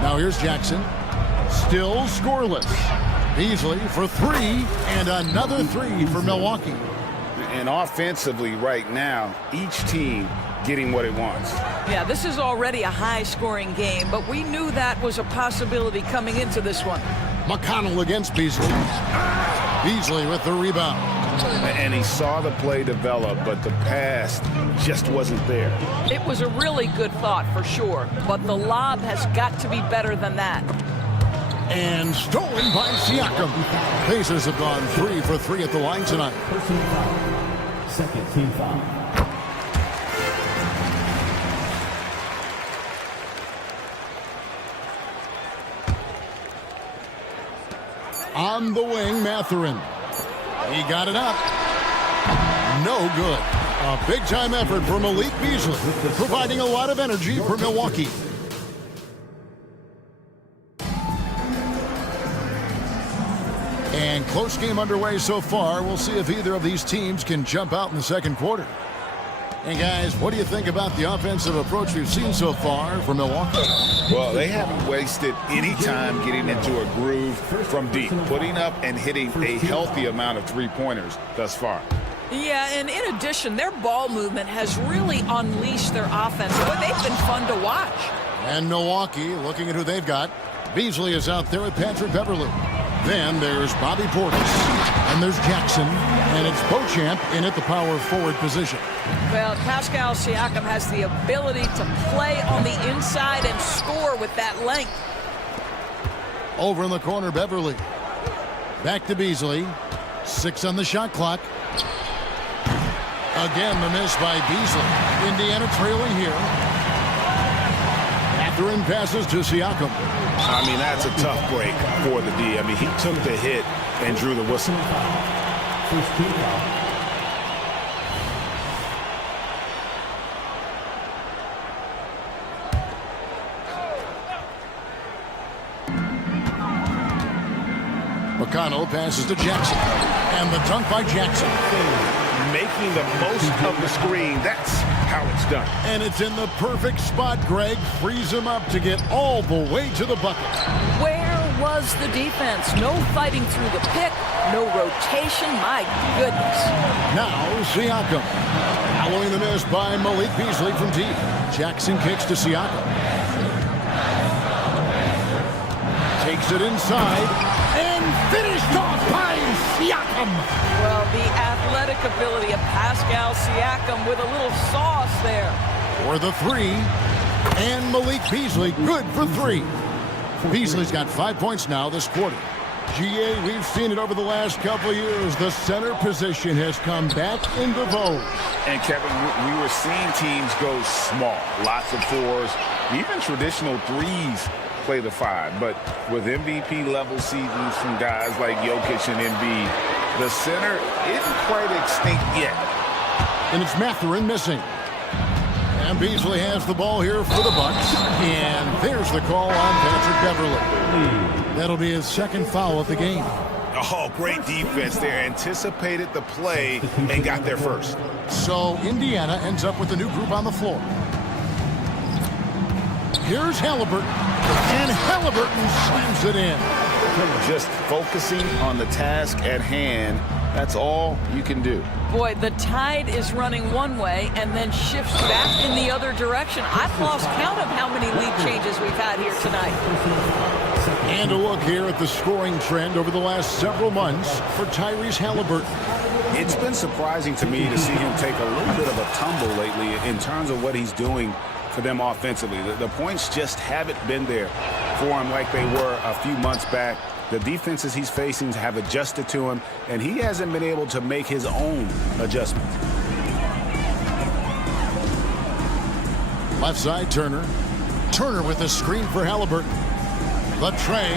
Now here's Jackson. Still scoreless. Beasley for three, and another three for Milwaukee. And offensively right now, each team getting what it wants. Yeah, this is already a high-scoring game, but we knew that was a possibility coming into this one. McConnell against Beasley. Beasley with the rebound. And he saw the play develop, but the pass just wasn't there. It was a really good thought for sure, but the lob has got to be better than that. And stolen by Siakam. Pacers have gone 3 for 3 at the line tonight. Second team foul. On the wing, Mathurin. He got it up. No good. A big-time effort for Malik Beasley, providing a lot of energy for Milwaukee. And close game underway so far. We'll see if either of these teams can jump out in the second quarter. And guys, what do you think about the offensive approach we've seen so far from Milwaukee? Well, they haven't wasted any time getting into a groove from deep, putting up and hitting a healthy amount of three-pointers thus far. Yeah, and in addition, their ball movement has really unleashed their offense. But they've been fun to watch. And Milwaukee, looking at who they've got. Beasley is out there with Patrick Beverley. Then there's Bobby Portis. And there's Jackson. And it's Beauchamp in at the power forward position. Well, Pascal Siakam has the ability to play on the inside and score with that length. Over in the corner, Beverley. Back to Beasley. 6 on the shot clock. Again, the miss by Beasley. Indiana trailing here. Mathurin passes to Siakam. I mean, that's a tough break for the D. I mean, he took the hit and drew the whistle. First team foul. McConnell passes to Jackson. And the dunk by Jackson. Making the most of the screen. That's how it's done. And it's in the perfect spot, Greg. Frees him up to get all the way to the bucket. Where was the defense? No fighting through the pick. No rotation. My goodness. Now Siakam. Following the miss by Malik Beasley from deep. Jackson kicks to Siakam. Takes it inside. And finished off by Siakam. Well, the athletic ability of Pascal Siakam with a little sauce there. For the three. And Malik Beasley good for 3. Beasley's got 5 points now this quarter. GA, we've seen it over the last couple of years. The center position has come back into vogue. And Kevin, we were seeing teams go small. Lots of 4s, even traditional 3s play the 5. But with MVP level seasons from guys like Jokic and Embiid, the center isn't quite extinct yet. And it's Mathurin missing. And Beasley has the ball here for the Bucks. And there's the call on Patrick Beverley. That'll be his second foul of the game. Oh, great defense there. Anticipated the play and got there first. So Indiana ends up with a new group on the floor. Here's Halliburton. And Halliburton slams it in. Just focusing on the task at hand. That's all you can do. Boy, the tide is running one way and then shifts back in the other direction. I've lost count of how many lead changes we've had here tonight. And a look here at the scoring trend over the last several months for Tyrese Halliburton. It's been surprising to me to see him take a little bit of a tumble lately in terms of what he's doing for them offensively. The points just haven't been there for him like they were a few months back. The defenses he's facing have adjusted to him, and he hasn't been able to make his own adjustments. Left side, Turner. Turner with the screen for Halliburton. The tray.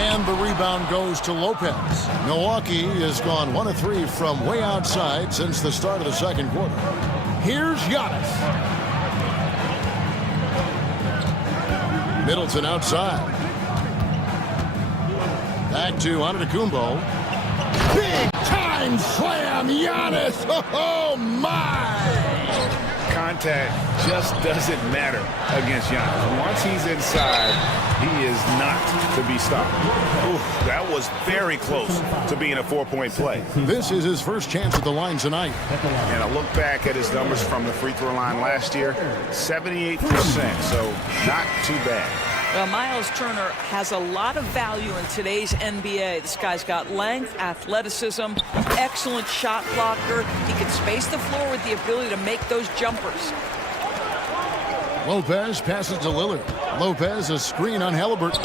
And the rebound goes to Lopez. Milwaukee has gone 1 of 3 from way outside since the start of the second quarter. Here's Giannis. Middleton outside. Back to Antetokounmpo. Big time slam, Giannis. Oh my! Contact just doesn't matter against Giannis. Once he's inside, he is not to be stopped. Ooh, that was very close to being a 4-point play. This is his first chance at the line tonight. And I look back at his numbers from the free throw line last year, 78%, so not too bad. Well, Miles Turner has a lot of value in today's NBA. This guy's got length, athleticism, excellent shot blocker. He can space the floor with the ability to make those jumpers. Lopez passes to Lillard. Lopez a screen on Halliburton.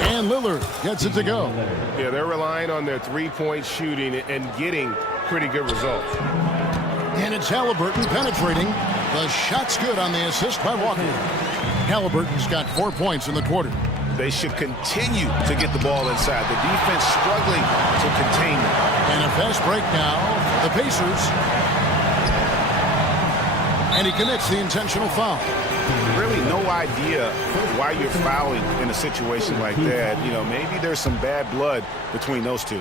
And Lillard gets it to go. Yeah, they're relying on their three-point shooting and getting pretty good results. And it's Halliburton penetrating. The shot's good on the assist by Walker. Halliburton's got 4 points in the quarter. They should continue to get the ball inside. The defense struggling to contain them. And a fast break now. The Pacers. And he commits the intentional foul. Really no idea why you're fouling in a situation like that. You know, maybe there's some bad blood between those two.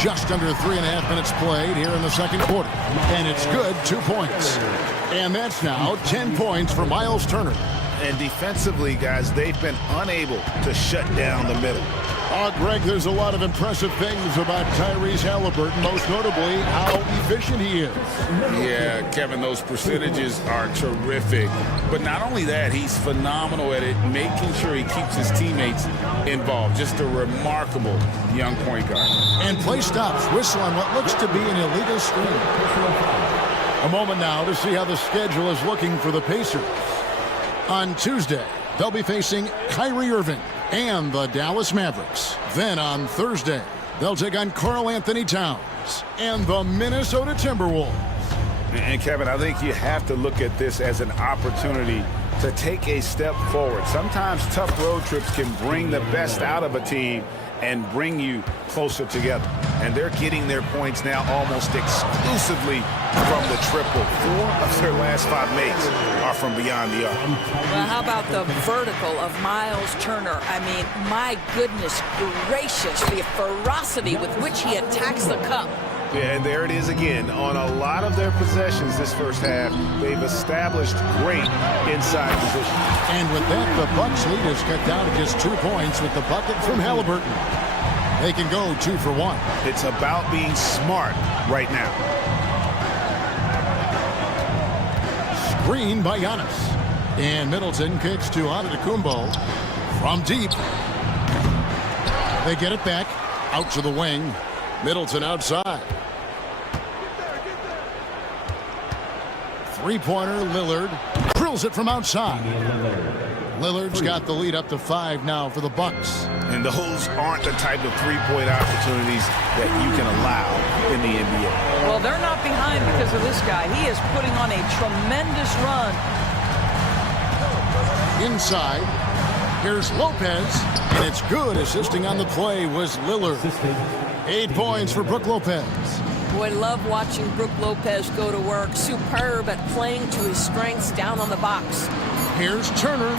Just under 3.5 minutes played here in the second quarter. And it's good, 2 points. And that's now 10 points for Miles Turner. And defensively, guys, they've been unable to shut down the middle. Greg, there's a lot of impressive things about Tyrese Halliburton, most notably how efficient he is. Yeah, Kevin, those percentages are terrific. But not only that, he's phenomenal at it, making sure he keeps his teammates involved. Just a remarkable young point guard. And play stops, whistle on what looks to be an illegal screen. A moment now to see how the schedule is looking for the Pacers. On Tuesday, they'll be facing Kyrie Irving and the Dallas Mavericks. Then on Thursday, they'll take on Karl Anthony Towns and the Minnesota Timberwolves. And Kevin, I think you have to look at this as an opportunity to take a step forward. Sometimes tough road trips can bring the best out of a team and bring you closer together. And they're getting their points now almost exclusively from the triple. 4 of their last 5 makes are from beyond the arc. Well, how about the vertical of Miles Turner? I mean, my goodness gracious, the ferocity with which he attacks the cup. Yeah, and there it is again. On a lot of their possessions this first half, they've established great inside position. And with that, the Bucks lead is cut down to just 2 points with the bucket from Halliburton. They can go 2 for 1. It's about being smart right now. Screen by Giannis. And Middleton kicks to Antetokounmpo from deep. They get it back. Out to the wing. Middleton outside. Three-pointer, Lillard drills it from outside. Lillard's got the lead up to 5 now for the Bucks. And those aren't the type of three-point opportunities that you can allow in the NBA. Well, they're not behind because of this guy. He is putting on a tremendous run. Inside, here's Lopez, and it's good. Assisting on the play was Lillard. 8 points for Brook Lopez. Boy, love watching Brook Lopez go to work. Superb at playing to his strengths down on the box. Here's Turner.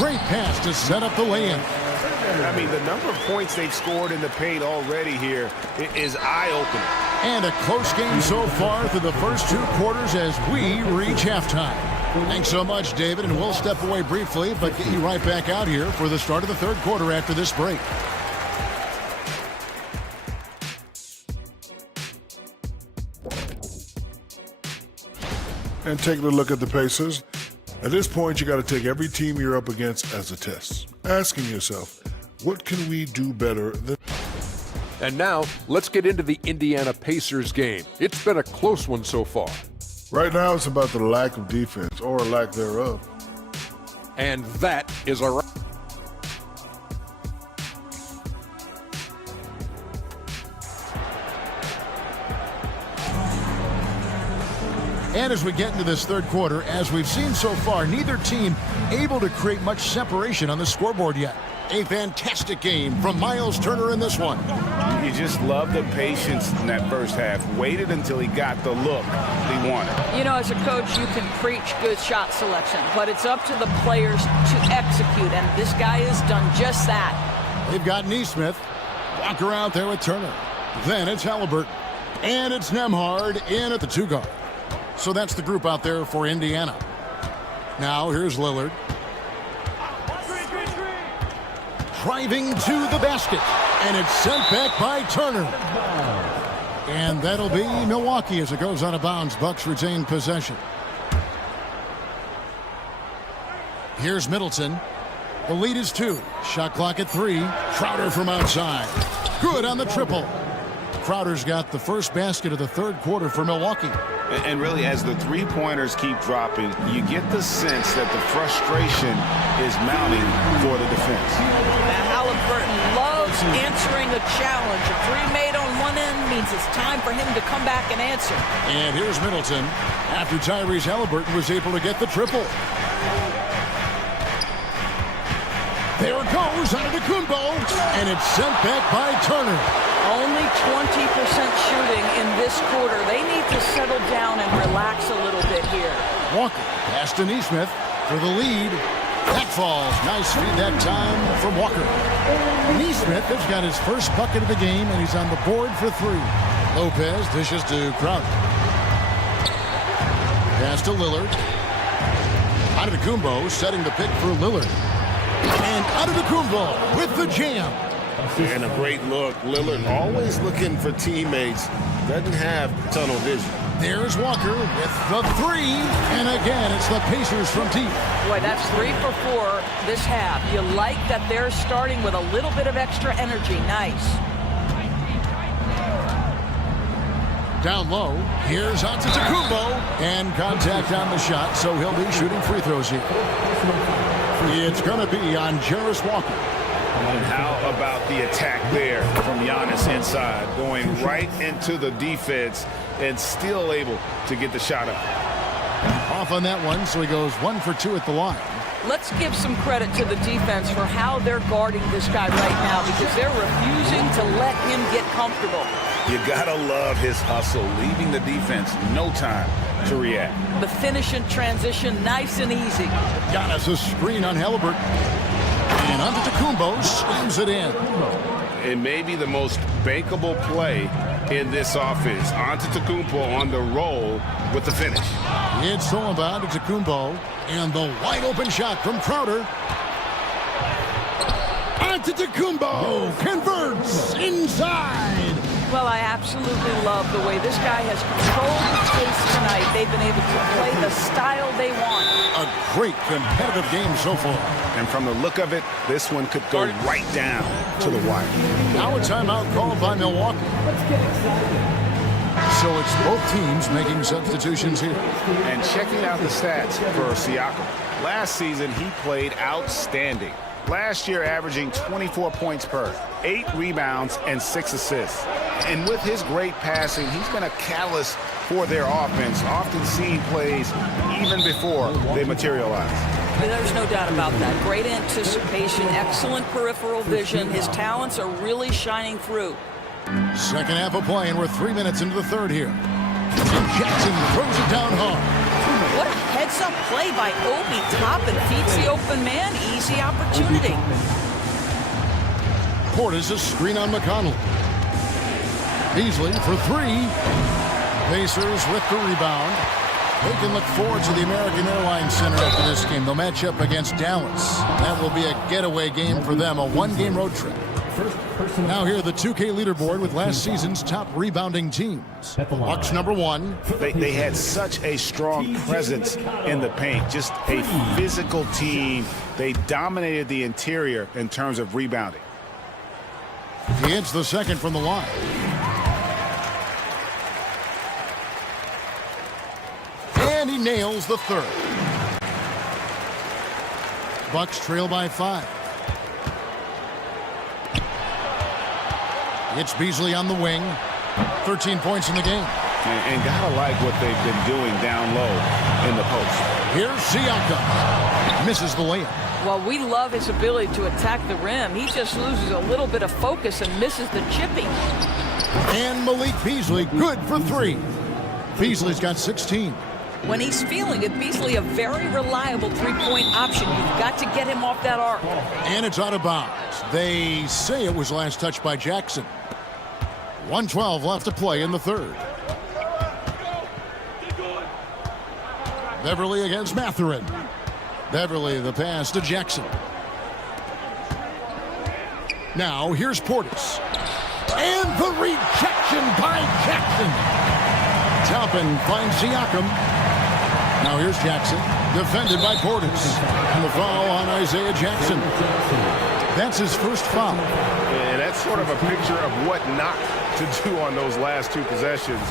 Great pass to set up the lay-in. I mean, the number of points they've scored in the paint already here is eye-opening. And a close game so far through the first 2 quarters as we reach halftime. Thanks so much, David, and we'll step away briefly, but get you right back out here for the start of the third quarter after this break. And taking a look at the Pacers, at this point you got to take every team you're up against as a test, asking yourself, what can we do better than... And now, let's get into the Indiana Pacers game. It's been a close one so far. Right now, it's about the lack of defense, or lack thereof. And that is our... And as we get into this third quarter, as we've seen so far, neither team able to create much separation on the scoreboard yet. A fantastic game from Miles Turner in this one. You just love the patience in that first half. Waited until he got the look he wanted. You know, as a coach, you can preach good shot selection, but it's up to the players to execute, and this guy has done just that. They've got Neesmith. Walker out there with Turner. Then it's Halliburton. And it's Nembhard in at the 2 guard. So that's the group out there for Indiana. Now here's Lillard. Driving to the basket. And it's sent back by Turner. And that'll be Milwaukee as it goes out of bounds. Bucks retain possession. Here's Middleton. The lead is 2. Shot clock at 3. Crowder from outside. Good on the triple. Crowder's got the first basket of the third quarter for Milwaukee. And really, as the three-pointers keep dropping, you get the sense that the frustration is mounting for the defense. Now, Halliburton loves answering the challenge. A three made on one end means it's time for him to come back and answer. And here's Middleton after Tyrese Halliburton was able to get the triple. There it goes out of the Kumbo, and it's sent back by Turner. Only 20% shooting in this quarter. They need to settle down and relax a little bit here. Walker pass to Neesmith for the lead. That falls. Nice feed that time from Walker. Neesmith has got his first bucket of the game, and he's on the board for 3. Lopez dishes to Crowder. Pass to Lillard. Antetokounmpo setting the pick for Lillard. And Antetokounmpo with the jam. And a great look. Lillard always looking for teammates. Doesn't have tunnel vision. There's Walker with the 3. And again, it's the Pacers from deep. Boy, that's 3 for 4 this half. You like that they're starting with a little bit of extra energy. Nice. Down low. Here's Antetokounmpo. And contact on the shot, so he'll be shooting free throws here. It's going to be on Jarris Walker. And how about the attack there from Giannis inside, going right into the defense and still able to get the shot up. Off on that one, so he goes 1 for 2 at the line. Let's give some credit to the defense for how they're guarding this guy right now, because they're refusing to let him get comfortable. You gotta love his hustle, leaving the defense no time to react. The finish in transition, nice and easy. Giannis a screen on Halliburton. And Antetokounmpo slams it in. It may be the most bankable play in this offense. Antetokounmpo on the roll with the finish. It's all about Antetokounmpo and the wide open shot from Crowder. Antetokounmpo converts inside. Well, I absolutely love the way this guy has controlled the pace tonight. They've been able to play the style they want. A great competitive game so far. And from the look of it, this one could go right down to the wire. Now a timeout called by Milwaukee. So it's both teams making substitutions here. And checking out the stats for Siakam. Last season, he played outstanding. Last year, averaging 24 points per, 8 rebounds, and 6 assists. And with his great passing, he's been a catalyst for their offense, often seeing plays even before they materialize. There's no doubt about that. Great anticipation, excellent peripheral vision. His talents are really shining through. Second half of play, and we're 3 minutes into the third here. And Jackson throws it down hard. What a heads-up play by Obi. Top and feeds the open man. Easy opportunity. Portis a screen on McConnell. Beasley for 3. Pacers with the rebound. They can look forward to the American Airlines Center after this game. They'll match up against Dallas. That will be a getaway game for them, a one-game road trip. Now here, the 2K leaderboard with last season's top rebounding teams. Bucks number 1. They had such a strong presence in the paint, just a physical team. They dominated the interior in terms of rebounding. He hits the second from the line. And he nails the third. Bucks trail by 5. It's Beasley on the wing. 13 points in the game. And gotta like what they've been doing down low in the post. Here's Siakam. Misses the layup. Well, we love his ability to attack the rim. He just loses a little bit of focus and misses the chipping. And Malik Beasley, good for 3. Beasley's got 16. When he's feeling it, Beasley a very reliable three-point option. You've got to get him off that arc. And it's out of bounds. They say it was last touched by Jackson. 1:12 left to play in the third. Beverly against Mathurin. Beverly, the pass to Jackson. Now here's Portis. And the rejection by Jackson. Toppin finds Siakam. Now here's Jackson. Defended by Portis. And the foul on Isaiah Jackson. That's his first foul. And that's sort of a picture of what not to do on those last 2 possessions.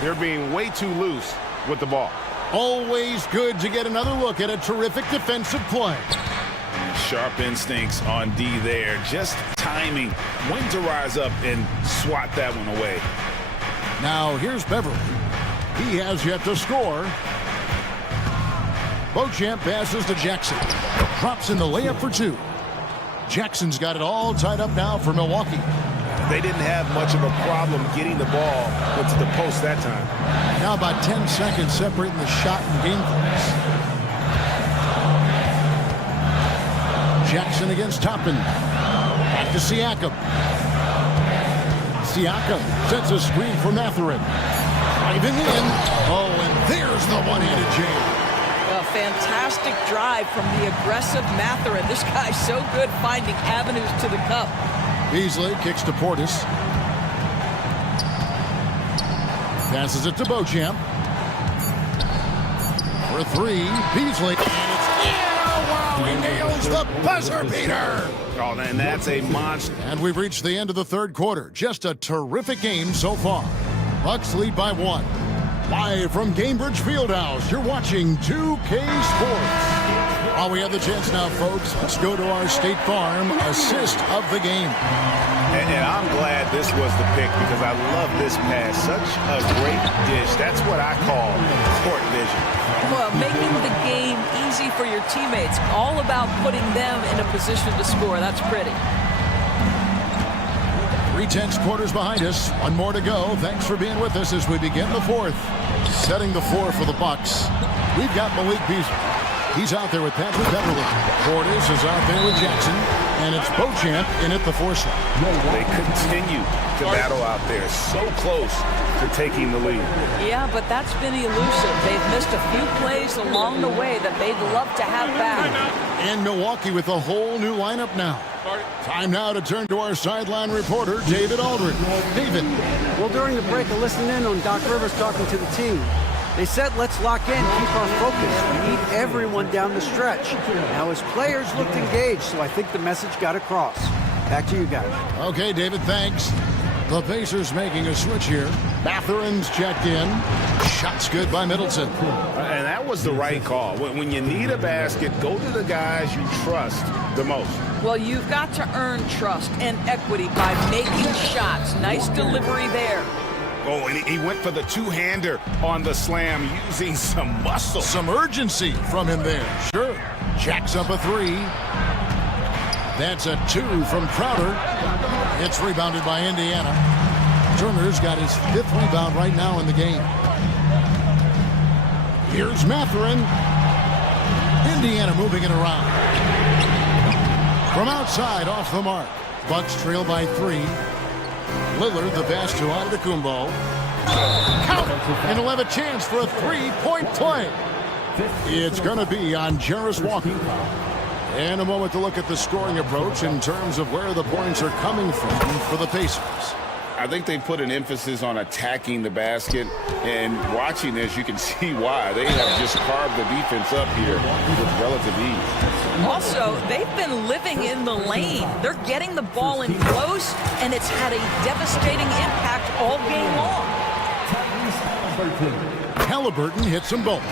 They're being way too loose with the ball. Always good to get another look at a terrific defensive play. Sharp instincts on D there. Just timing when to rise up and swat that one away. Now here's Beverly. He has yet to score. Beauchamp passes to Jackson. Drops in the layup for 2. Jackson's got it all tied up now for Milwaukee. They didn't have much of a problem getting the ball into the post that time. Now about 10 seconds separating the shot and game clocks. Jackson against Toppin. Back to Siakam. Siakam sets a screen for Mathurin. Driving in. Oh, and there's the one-handed jam. A fantastic drive from the aggressive Mathurin. This guy's so good finding avenues to the cup. Beasley kicks to Portis. Passes it to Beauchamp. For 3, Beasley. And it's wow, he nails the buzzer beater. Oh, and that's a monster. And we've reached the end of the third quarter. Just a terrific game so far. Bucks lead by 1. Live from Gamebridge Fieldhouse, you're watching 2K Sports. While we have the chance now, folks, let's go to our State Farm assist of the game. And I'm glad this was the pick because I love this pass. Such a great dish. That's what I call court vision. Well, making the game easy for your teammates. All about putting them in a position to score. That's pretty. 3 tenths quarters behind us. 1 more to go. Thanks for being with us as we begin the 4th. Setting the floor for the Bucks. We've got Malik Beasley. He's out there with Patrick Beverly. Portis is out there with Jackson. And it's Beauchamp in at the 4 slot. They continue to battle out there. So close to taking the lead. Yeah, but that's been elusive. They've missed a few plays along the way that they'd love to have back. And Milwaukee with a whole new lineup now. Time now to turn to our sideline reporter, David Aldridge. David. Well, during the break, I listened in on Doc Rivers talking to the team. They said, let's lock in, keep our focus. We need everyone down the stretch. Now, his players looked engaged, so I think the message got across. Back to you guys. Okay, David, thanks. The Pacers making a switch here. Mathurin's checked in. Shots good by Middleton. And that was the right call. When you need a basket, go to the guys you trust the most. Well, you've got to earn trust and equity by making shots. Nice delivery there. Oh, and he went for the two-hander on the slam using some muscle. Some urgency from him there. Sure. Jacks up a 3. That's a 2 from Crowder. It's rebounded by Indiana. Turner's got his 5th rebound right now in the game. Here's Mathurin. Indiana moving it around. From outside, off the mark. Bucks trail by 3. Lillard, the pass to Antetokounmpo. Count it, and he'll have a chance for a 3-point play. It's going to be on Jarris Walker. And a moment to look at the scoring approach in terms of where the points are coming from for the Pacers. I think they put an emphasis on attacking the basket, and watching this, you can see why. They have just carved the defense up here with relative ease. Also, they've been living in the lane. They're getting the ball in close, and it's had a devastating impact all game long. Halliburton hits them both.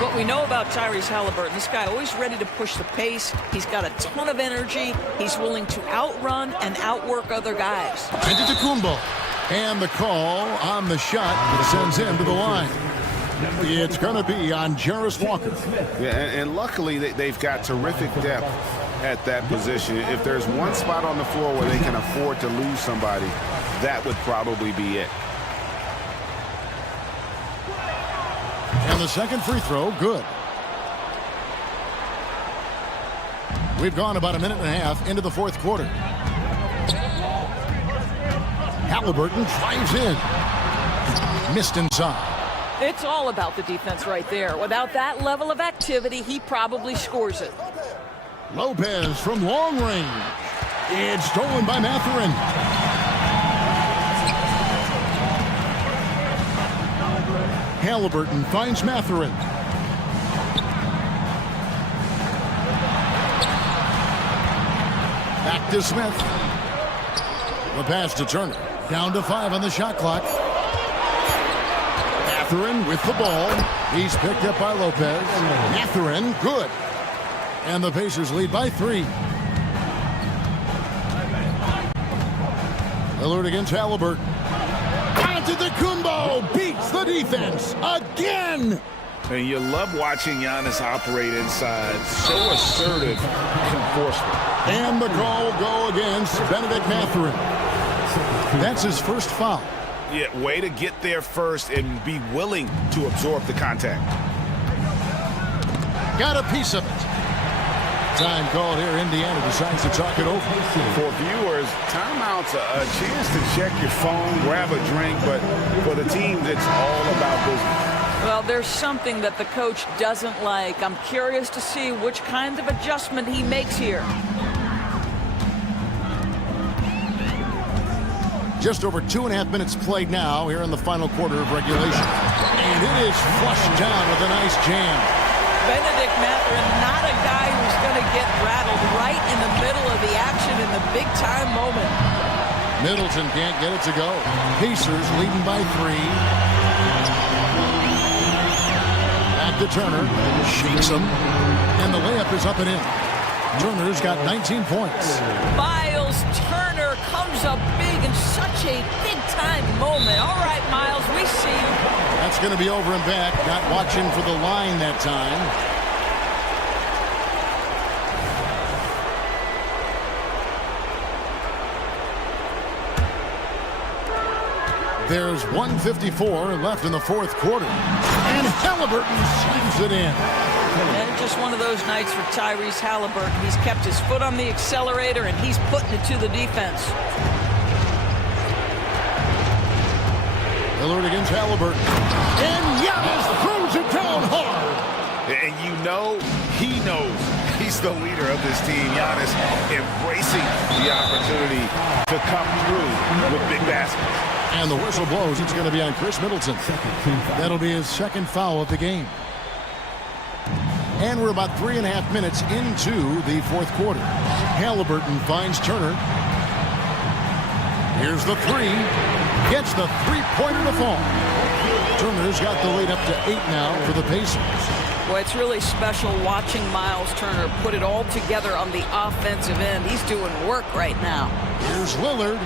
What we know about Tyrese Halliburton, this guy always ready to push the pace. He's got a ton of energy. He's willing to outrun and outwork other guys. Antetokounmpo. And the call on the shot that sends him to the line. It's going to be on Jarris Walker. Yeah, and luckily they've got terrific depth at that position. If there's one spot on the floor where they can afford to lose somebody, that would probably be it. And the second free throw, good. We've gone about a minute and a half into the fourth quarter. Halliburton drives in. Missed inside. It's all about the defense right there. Without that level of activity, he probably scores it. Lopez from long range. It's stolen by Mathurin. Halliburton finds Mathurin. Back to Smith. The pass to Turner. Down to 5 on the shot clock. Mathurin with the ball. He's picked up by Lopez. Mathurin, good. And the Pacers lead by 3. Lillard against Halliburton. Antetokounmpo beats the defense again. And you love watching Giannis operate inside. So assertive enforcement. And the call will go against Benedict Mathurin. That's his first foul. Yeah, way to get there first and be willing to absorb the contact. Got a piece of it. Time called here. Indiana decides to talk it over. For viewers, timeout's a chance to check your phone, grab a drink, but for the teams, it's all about business. Well, there's something that the coach doesn't like. I'm curious to see which kind of adjustment he makes here. Just over 2.5 minutes played now here in the final quarter of regulation. And it is flushed down with a nice jam. Benedict Mathurin, not a guy who's going to get rattled right in the middle of the action in the big-time moment. Middleton can't get it to go. Pacers leading by 3. Back to Turner. Shakes him. And the layup is up and in. Turner's got 19 points. Miles Turner comes up big in such a big-time moment. All right, Miles, we see you. That's going to be over and back. Not watching for the line that time. There's 1:54 left in the fourth quarter. And Halliburton slams it in. And just one of those nights for Tyrese Halliburton. He's kept his foot on the accelerator, and he's putting it to the defense. Lillard against Halliburton. And Giannis throws it down hard. And you know he knows he's the leader of this team. Giannis embracing the opportunity to come through with big baskets. And the whistle blows. It's going to be on Chris Middleton. That'll be his second foul of the game. And we're about 3.5 minutes into the fourth quarter. Halliburton finds Turner. Here's the 3. Gets the three-pointer to fall. Turner's got the lead up to 8 now for the Pacers. Boy, it's really special watching Miles Turner put it all together on the offensive end. He's doing work right now. Here's Lillard.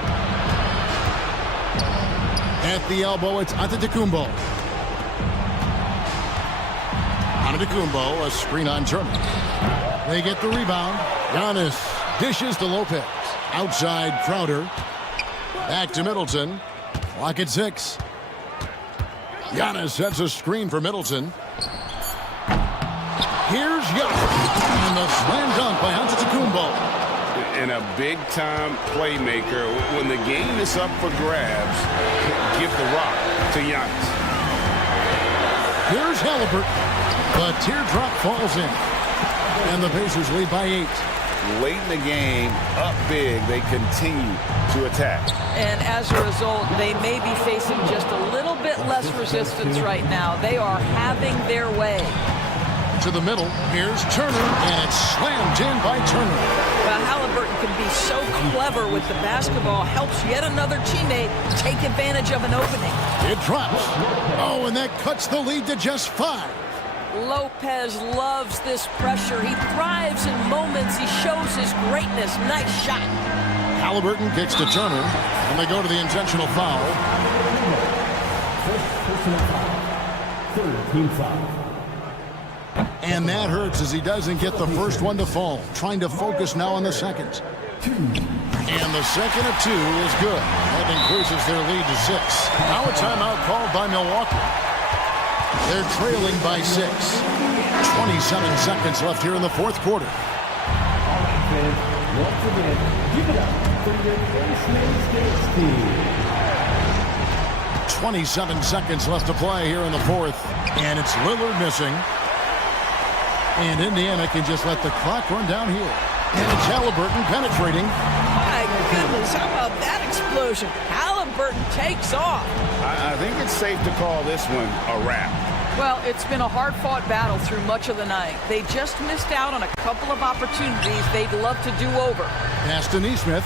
At the elbow, it's Antetokounmpo. Antetokounmpo, a screen on Turner. They get the rebound. Giannis dishes to Lopez. Outside Crowder. Back to Middleton. Clock at 6. Giannis sets a screen for Middleton. Here's Giannis. And the slam dunk by Antetokounmpo. And a big-time playmaker. When the game is up for grabs, give the rock to Giannis. Here's Halliburton. The teardrop falls in. And the Pacers lead by 8. late in the game, up big, they continue to attack. And as a result, they may be facing just a little bit less resistance right now. They are having their way. To the middle, here's Turner, and it's slammed in by Turner. Well, Halliburton can be so clever with the basketball, helps yet another teammate take advantage of an opening. It drops. Oh, and that cuts the lead to just 5. Lopez loves this pressure. He thrives in moments. He shows his greatness. Nice shot. Halliburton kicks to Turner, and they go to the intentional foul. Third team foul. And that hurts as he doesn't get the first one to fall. Trying to focus now on the second. And the second of 2 is good. That increases their lead to 6. Now a timeout called by Milwaukee. They're trailing by 6. 27 seconds left here in the fourth quarter. Once again, give it up for your Basement States team. 27 seconds left to play here in the fourth. And it's Lillard missing. And Indiana can just let the clock run down here. And it's Halliburton penetrating. My goodness, how about that explosion? Halliburton takes off. I think it's safe to call this one a wrap. Well, it's been a hard-fought battle through much of the night. They just missed out on a couple of opportunities they'd love to do over. Pass to Neesmith.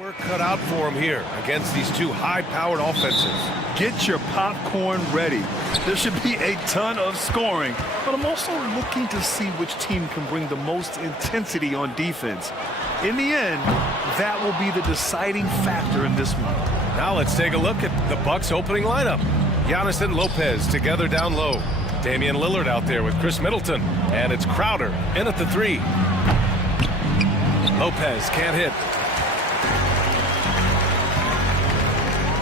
Work cut out for him here against these two high-powered offenses. Get your popcorn ready. There should be a ton of scoring, but I'm also looking to see which team can bring the most intensity on defense. In the end, that will be the deciding factor in this one. Now let's take a look at the Bucks' opening lineup. Giannis and Lopez together down low. Damian Lillard out there with Chris Middleton. And it's Crowder in at the 3. Lopez can't hit.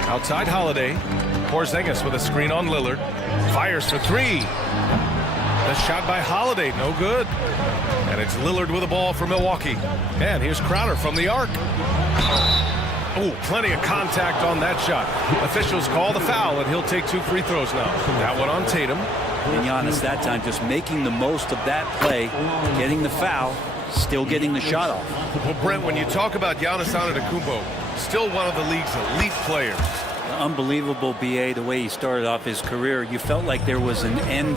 Outside Holiday. Porzingis with a screen on Lillard. Fires for 3. The shot by Holiday, no good. And it's Lillard with the ball for Milwaukee. And here's Crowder from the arc. Oh, plenty of contact on that shot. Officials call the foul, and he'll take 2 free throws now. That one on Tatum. And Giannis that time just making the most of that play, getting the foul, still getting the shot off. Well, Brent, when you talk about Giannis Antetokounmpo, still one of the league's elite players. Unbelievable, BA, the way he started off his career. You felt like there was an end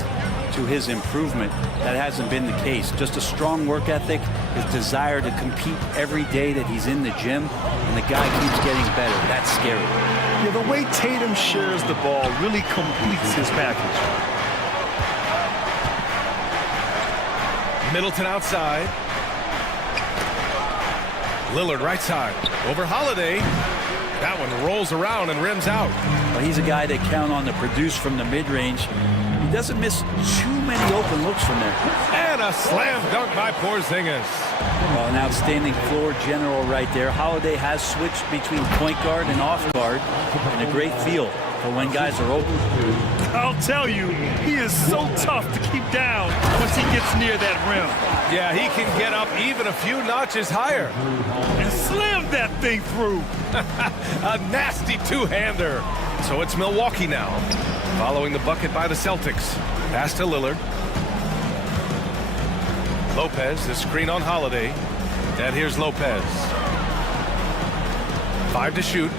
to his improvement. That hasn't been the case. Just a strong work ethic, his desire to compete every day that he's in the gym, and the guy keeps getting better. That's scary. Yeah, the way Tatum shares the ball really completes his package. Middleton outside. Lillard right side. Over Holiday. That one rolls around and rims out. Well, he's a guy that count on to produce from the mid-range. He doesn't miss too many open looks from there. And a slam dunk by Porzingis. Well, an outstanding floor general right there. Holiday has switched between point guard and off guard, and a great feel for when guys are open. I'll tell you, he is so tough to keep down once he gets near that rim. Yeah, he can get up even a few notches higher. And slam that thing through. A nasty two-hander. So it's Milwaukee now, following the bucket by the Celtics. Pass to Lillard. Lopez, the screen on Holiday. And here's Lopez. 5 to shoot.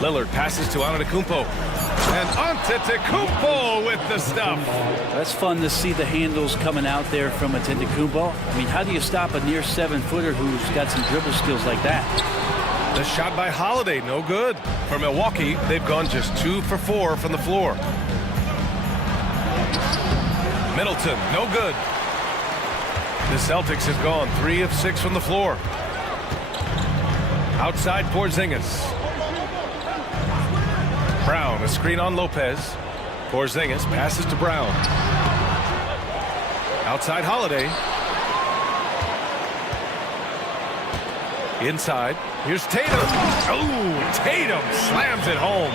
Lillard passes to Antetokounmpo. And Antetokounmpo with the stuff. That's fun to see the handles coming out there from Antetokounmpo. I mean, how do you stop a near 7-footer who's got some dribble skills like that? The shot by Holiday, no good. For Milwaukee, they've gone just 2 for 4 from the floor. Middleton, no good. The Celtics have gone 3 of 6 from the floor. Outside Porzingis. Brown, a screen on Lopez. Porzingis passes to Brown. Outside Holiday. Inside. Here's Tatum. Oh, Tatum slams it home.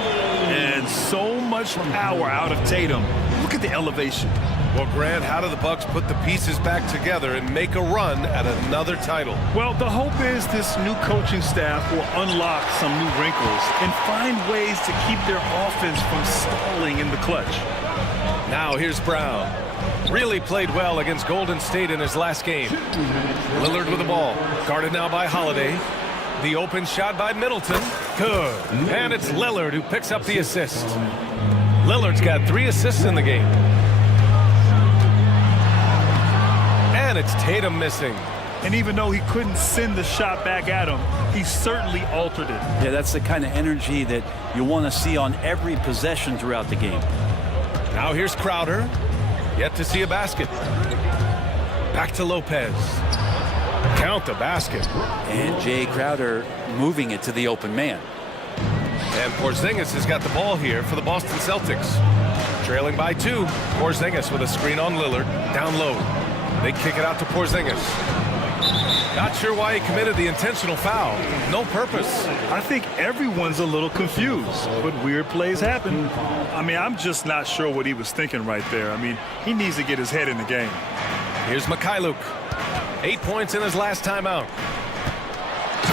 And so much power out of Tatum. Look at the elevation. Well, Grant, how do the Bucks put the pieces back together and make a run at another title? Well, the hope is this new coaching staff will unlock some new wrinkles and find ways to keep their offense from stalling in the clutch. Now here's Brown. Really played well against Golden State in his last game. Lillard with the ball. Guarded now by Holiday. The open shot by Middleton. Good. And it's Lillard who picks up the assist. Lillard's got 3 assists in the game. And it's Tatum missing. And even though he couldn't send the shot back at him, he certainly altered it. Yeah, that's the kind of energy that you want to see on every possession throughout the game. Now here's Crowder. Yet to see a basket. Back to Lopez. Count the basket. And Jay Crowder moving it to the open man. And Porzingis has got the ball here for the Boston Celtics. Trailing by 2. Porzingis with a screen on Lillard. Down low. They kick it out to Porzingis. Not sure why he committed the intentional foul. No purpose. I think everyone's a little confused, but weird plays happen. I mean, I'm just not sure what he was thinking right there. I mean, he needs to get his head in the game. Here's Mikhailuk. 8 points in his last time out.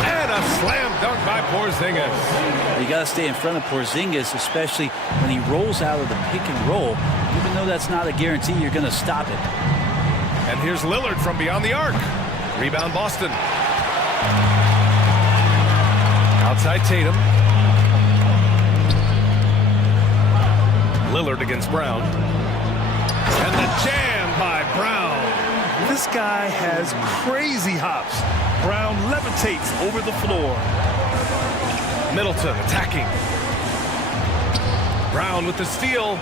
And a slam dunk by Porzingis. You got to stay in front of Porzingis, especially when he rolls out of the pick and roll. Even though that's not a guarantee, you're going to stop it. And here's Lillard from beyond the arc. Rebound Boston. Outside Tatum. Lillard against Brown. And the jam by Brown. This guy has crazy hops. Brown levitates over the floor. Middleton attacking. Brown with the steal.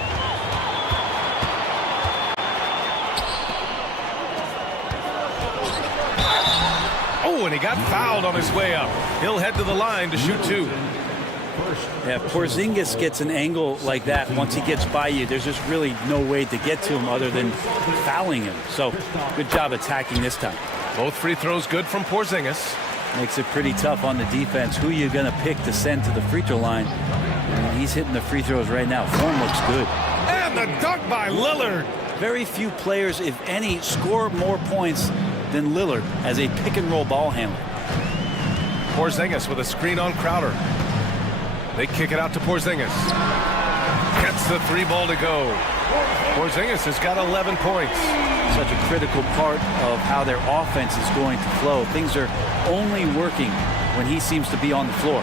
Oh, and he got fouled on his way up. He'll head to the line to shoot two. Yeah, Porzingis gets an angle like that. Once he gets by you, there's just really no way to get to him other than fouling him. So, good job attacking this time. Both free throws good from Porzingis. Makes it pretty tough on the defense. Who you going to pick to send to the free throw line? And he's hitting the free throws right now. Form looks good. And the dunk by Lillard. Very few players, if any, score more points than Lillard as a pick-and-roll ball handler. Porzingis with a screen on Crowder. They kick it out to Porzingis. Gets the three ball to go. Porzingis has got 11 points. Such a critical part of how their offense is going to flow. Things are only working when he seems to be on the floor.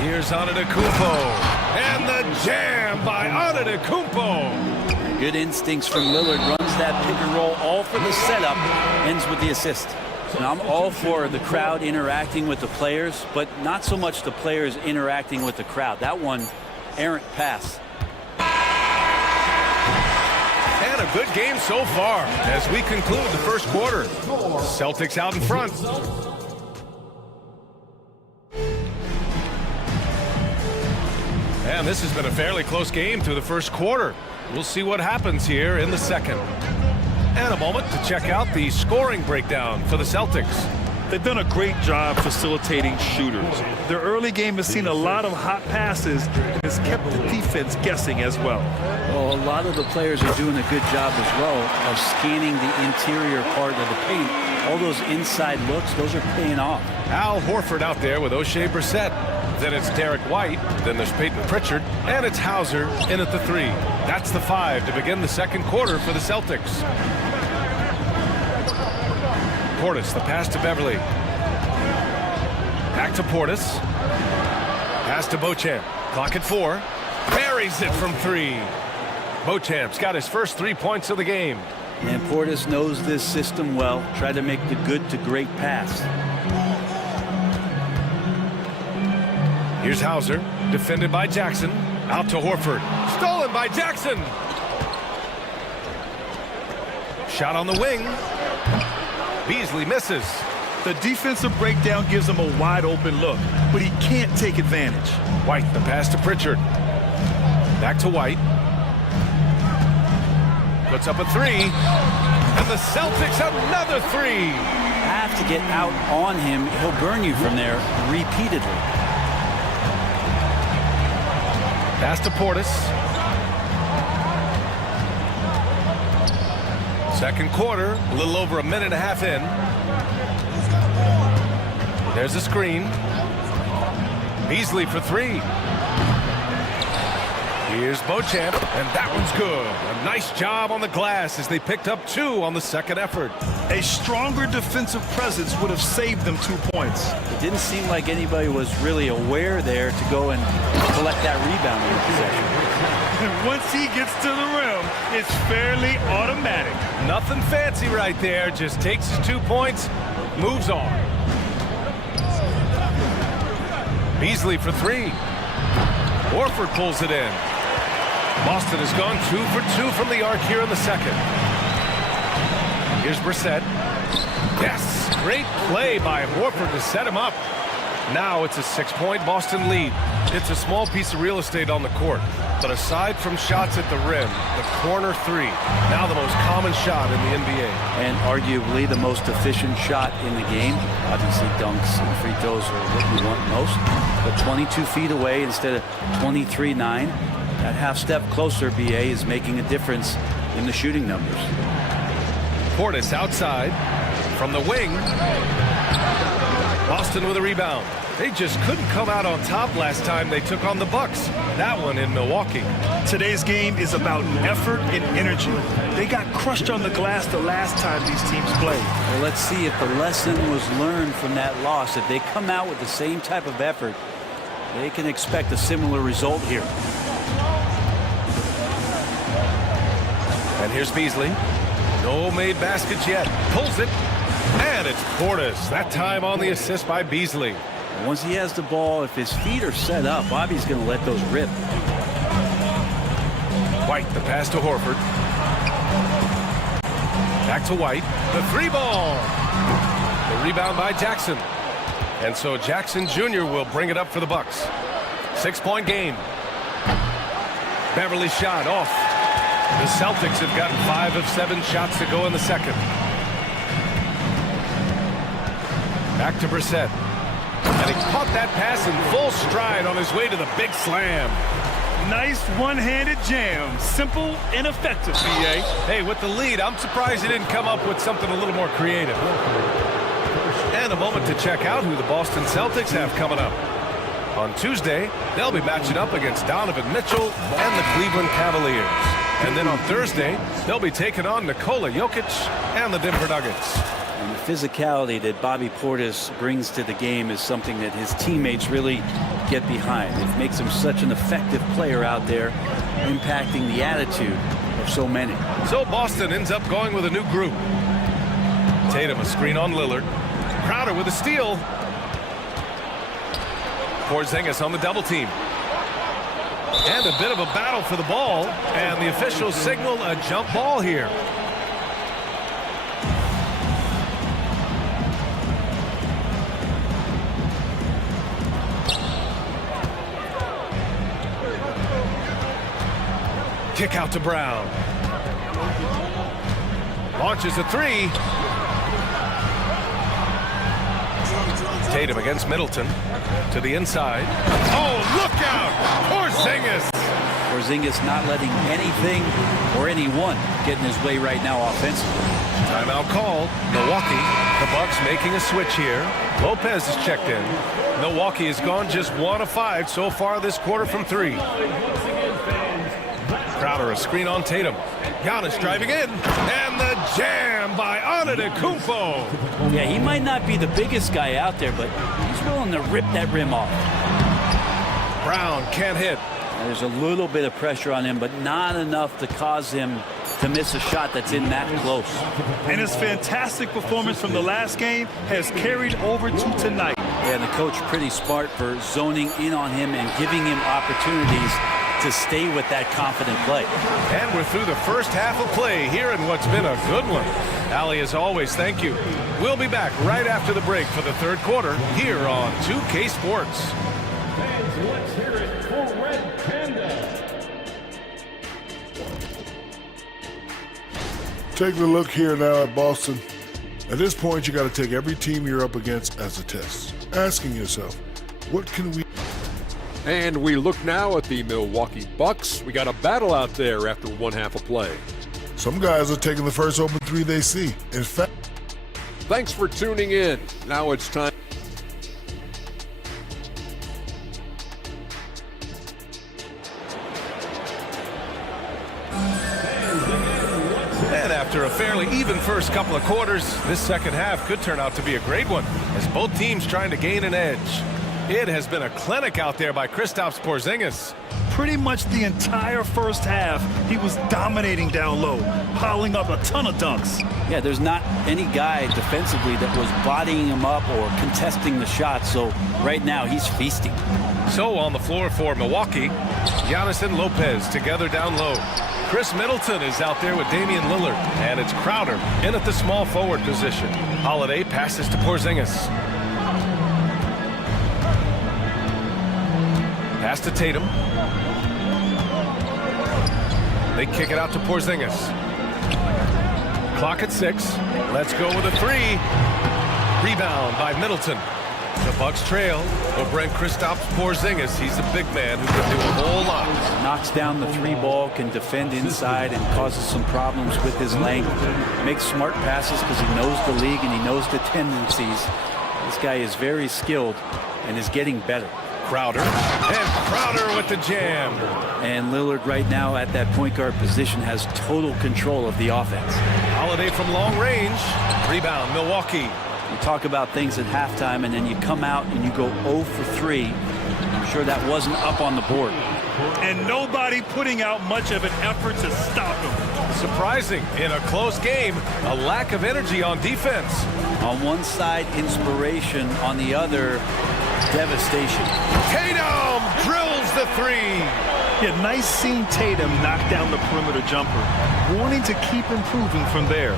Here's Antetokounmpo. And the jam by Antetokounmpo. Good instincts from Lillard. Runs that pick and roll all for the setup. Ends with the assist. And I'm all for the crowd interacting with the players, but not so much the players interacting with the crowd. That one, errant pass. And a good game so far as we conclude the first quarter. Celtics out in front. And this has been a fairly close game through the first quarter. We'll see what happens here in the second. And a moment to check out the scoring breakdown for the Celtics. They've done a great job facilitating shooters. Their early game has seen a lot of hot passes and has kept the defense guessing as well. Well, a lot of the players are doing a good job as well of scanning the interior part of the paint. All those inside looks, those are paying off. Al Horford out there with O'Shea Brissett. Then it's Derek White. Then there's Peyton Pritchard. And it's Hauser in at the three. That's the five to begin the second quarter for the Celtics. Portis, the pass to Beverly. Back to Portis. Pass to Beauchamp. Clock at 4. Buries it from 3. Beauchamp's got his first 3 points of the game. And Portis knows this system well. Try to make the good to great pass. Here's Hauser, defended by Jackson. Out to Horford. Stolen by Jackson. Shot on the wing. Beasley misses. The defensive breakdown gives him a wide open look, but he can't take advantage. White, the pass to Pritchard. Back to White. Puts up a 3. And the Celtics another 3. Have to get out on him. He'll burn you from there repeatedly. Pass to Portis. Second quarter, a little over a minute and a half in. There's a screen. Beasley for 3. Here's Beauchamp, and that one's good. A nice job on the glass as they picked up 2 on the second effort. A stronger defensive presence would have saved them 2 points. It didn't seem like anybody was really aware there to go and collect that rebound in possession. Once he gets to the rim, it's fairly automatic. Nothing fancy right there. Just takes his 2 points, moves on. Beasley for 3. Horford pulls it in. Boston has gone 2 for 2 from the arc here in the second. Here's Brissett. Yes, great play by Horford to set him up. Now it's a 6-point Boston lead. It's a small piece of real estate on the court. But aside from shots at the rim, the corner 3, now the most common shot in the NBA. And arguably the most efficient shot in the game. Obviously dunks and free throws are what you want most. But 22 feet away instead of 23-9. That half step closer, BA, is making a difference in the shooting numbers. Portis outside from the wing. Boston with a rebound. They just couldn't come out on top last time they took on the Bucks. That one in Milwaukee. Today's game is about effort and energy. They got crushed on the glass the last time these teams played. Well, let's see if the lesson was learned from that loss. If they come out with the same type of effort, they can expect a similar result here. And here's Beasley. No made baskets yet. Pulls it. And it's Portis. That time on the assist by Beasley. Once he has the ball, if his feet are set up, Bobby's going to let those rip. White, the pass to Horford. Back to White. The three ball. The rebound by Jackson. And so Jackson Jr. will bring it up for the Bucks. 6-point game. Beverly shot off. The Celtics have gotten 5 of 7 shots to go in the second. Back to Brissett. And he caught that pass in full stride on his way to the big slam. Nice one-handed jam. Simple and effective, BA. Hey, with the lead, I'm surprised he didn't come up with something a little more creative. And a moment to check out who the Boston Celtics have coming up. On Tuesday, they'll be matching up against Donovan Mitchell and the Cleveland Cavaliers. And then on Thursday, they'll be taking on Nikola Jokic and the Denver Nuggets. And the physicality that Bobby Portis brings to the game is something that his teammates really get behind. It makes him such an effective player out there, impacting the attitude of so many. So Boston ends up going with a new group. Tatum a screen on Lillard. Crowder with a steal. Porzingis on the double team. And a bit of a battle for the ball. And the officials signal a jump ball here. Kick out to Brown. Launches a three. Tatum against Middleton. To the inside. Oh, look out! Porzingis! Porzingis not letting anything or anyone get in his way right now offensively. Timeout call. Milwaukee. The Bucks making a switch here. Lopez is checked in. Milwaukee has gone just 1 of 5 so far this quarter from 3. Crowder a screen on Tatum. Giannis driving in. And the jam by Antetokounmpo. Yeah, he might not be the biggest guy out there, but he's willing to rip that rim off. Brown can't hit. And there's a little bit of pressure on him, but not enough to cause him to miss a shot that's in that close. And his fantastic performance from the last game has carried over to tonight. Yeah, and the coach pretty smart for zoning in on him and giving him opportunities to stay with that confident play. And we're through the first half of play here in what's been a good one. Allie, as always, thank you. We'll be back right after the break for the third quarter here on 2K Sports. Fans, let's hear it for Red Panda. Taking a look here now at Boston. At this point, you got to take every team you're up against as a test. Asking yourself, what can we... And we look now at the Milwaukee Bucks. We got a battle out there after 1 half of play. Some guys are taking the first open three they see. In fact... Thanks for tuning in. Now it's time. And after a fairly even first couple of quarters, this second half could turn out to be a great one as both teams trying to gain an edge. It has been a clinic out there by Kristaps Porzingis. Pretty much the entire first half, he was dominating down low, piling up a ton of dunks. Yeah, there's not any guy defensively that was bodying him up or contesting the shot, so right now he's feasting. So on the floor for Milwaukee, Giannis and Lopez together down low. Chris Middleton is out there with Damian Lillard, and it's Crowder in at the small forward position. Holiday passes to Porzingis. Pass to Tatum. They kick it out to Porzingis. Clock at 6. Let's go with a 3. Rebound by Middleton. The Bucks trail. Will bring Kristaps Porzingis. He's a big man who can do a whole lot. Knocks down the 3 ball, can defend inside, and causes some problems with his length. Makes smart passes because he knows the league and he knows the tendencies. This guy is very skilled and is getting better. Crowder. And Crowder with the jam. And Lillard right now at that point guard position has total control of the offense. Holiday from long range. Rebound, Milwaukee. You talk about things at halftime and then you come out and you go 0 for 3. I'm sure that wasn't up on the board. And nobody putting out much of an effort to stop him. Surprising in a close game, a lack of energy on defense. On one side, inspiration. On the other, devastation. Tatum drills the three. Yeah, nice seeing Tatum knock down the perimeter jumper, wanting to keep improving from there.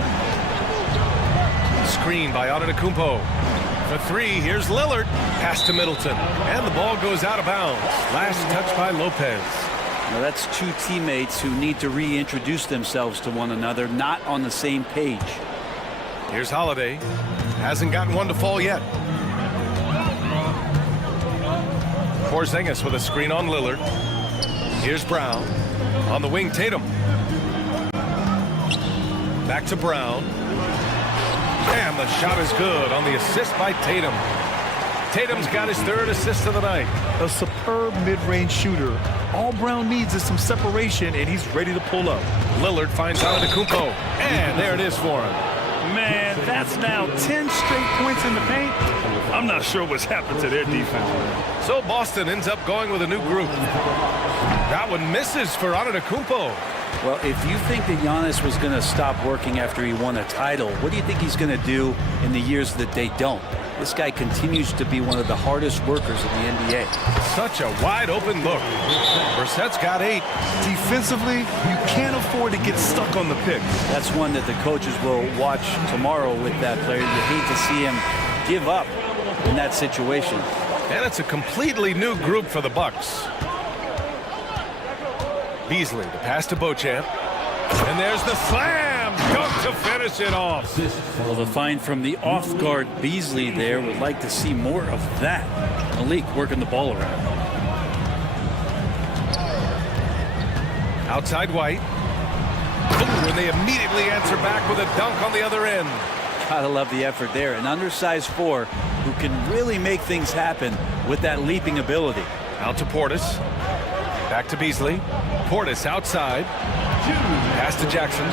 Screen by Antetokounmpo. For three, here's Lillard. Pass to Middleton. And the ball goes out of bounds. Last touch by Lopez. Now that's two teammates who need to reintroduce themselves to one another, not on the same page. Here's Holiday. Hasn't gotten one to fall yet. Porzingis with a screen on Lillard. Here's Brown. On the wing, Tatum. Back to Brown. And the shot is good on the assist by Tatum. Tatum's got his third assist of the night. A superb mid-range shooter. All Brown needs is some separation, and he's ready to pull up. Lillard finds Antetokounmpo. And there it is for him. Man, that's now 10 straight points in the paint. I'm not sure what's happened to their defense. So Boston ends up going with a new group. That one misses for Antetokounmpo. Well, if you think that Giannis was going to stop working after he won a title, what do you think he's going to do in the years that they don't? This guy continues to be one of the hardest workers in the NBA. Such a wide open look. Brissett's got 8. Defensively, you can't afford to get stuck on the pick. That's one that the coaches will watch tomorrow with that player. You hate to see him give up in that situation. And it's a completely new group for the Bucks. Beasley, the pass to Beauchamp. And there's the slam dunk to finish it off. Well, the find from the off-guard Beasley there. Would like to see more of that. Malik working the ball around. Outside White. Ooh, and they immediately answer back with a dunk on the other end. Gotta love the effort there. An undersized 4 who can really make things happen with that leaping ability. Out to Portis. Back to Beasley. Portis outside. Pass to Jackson.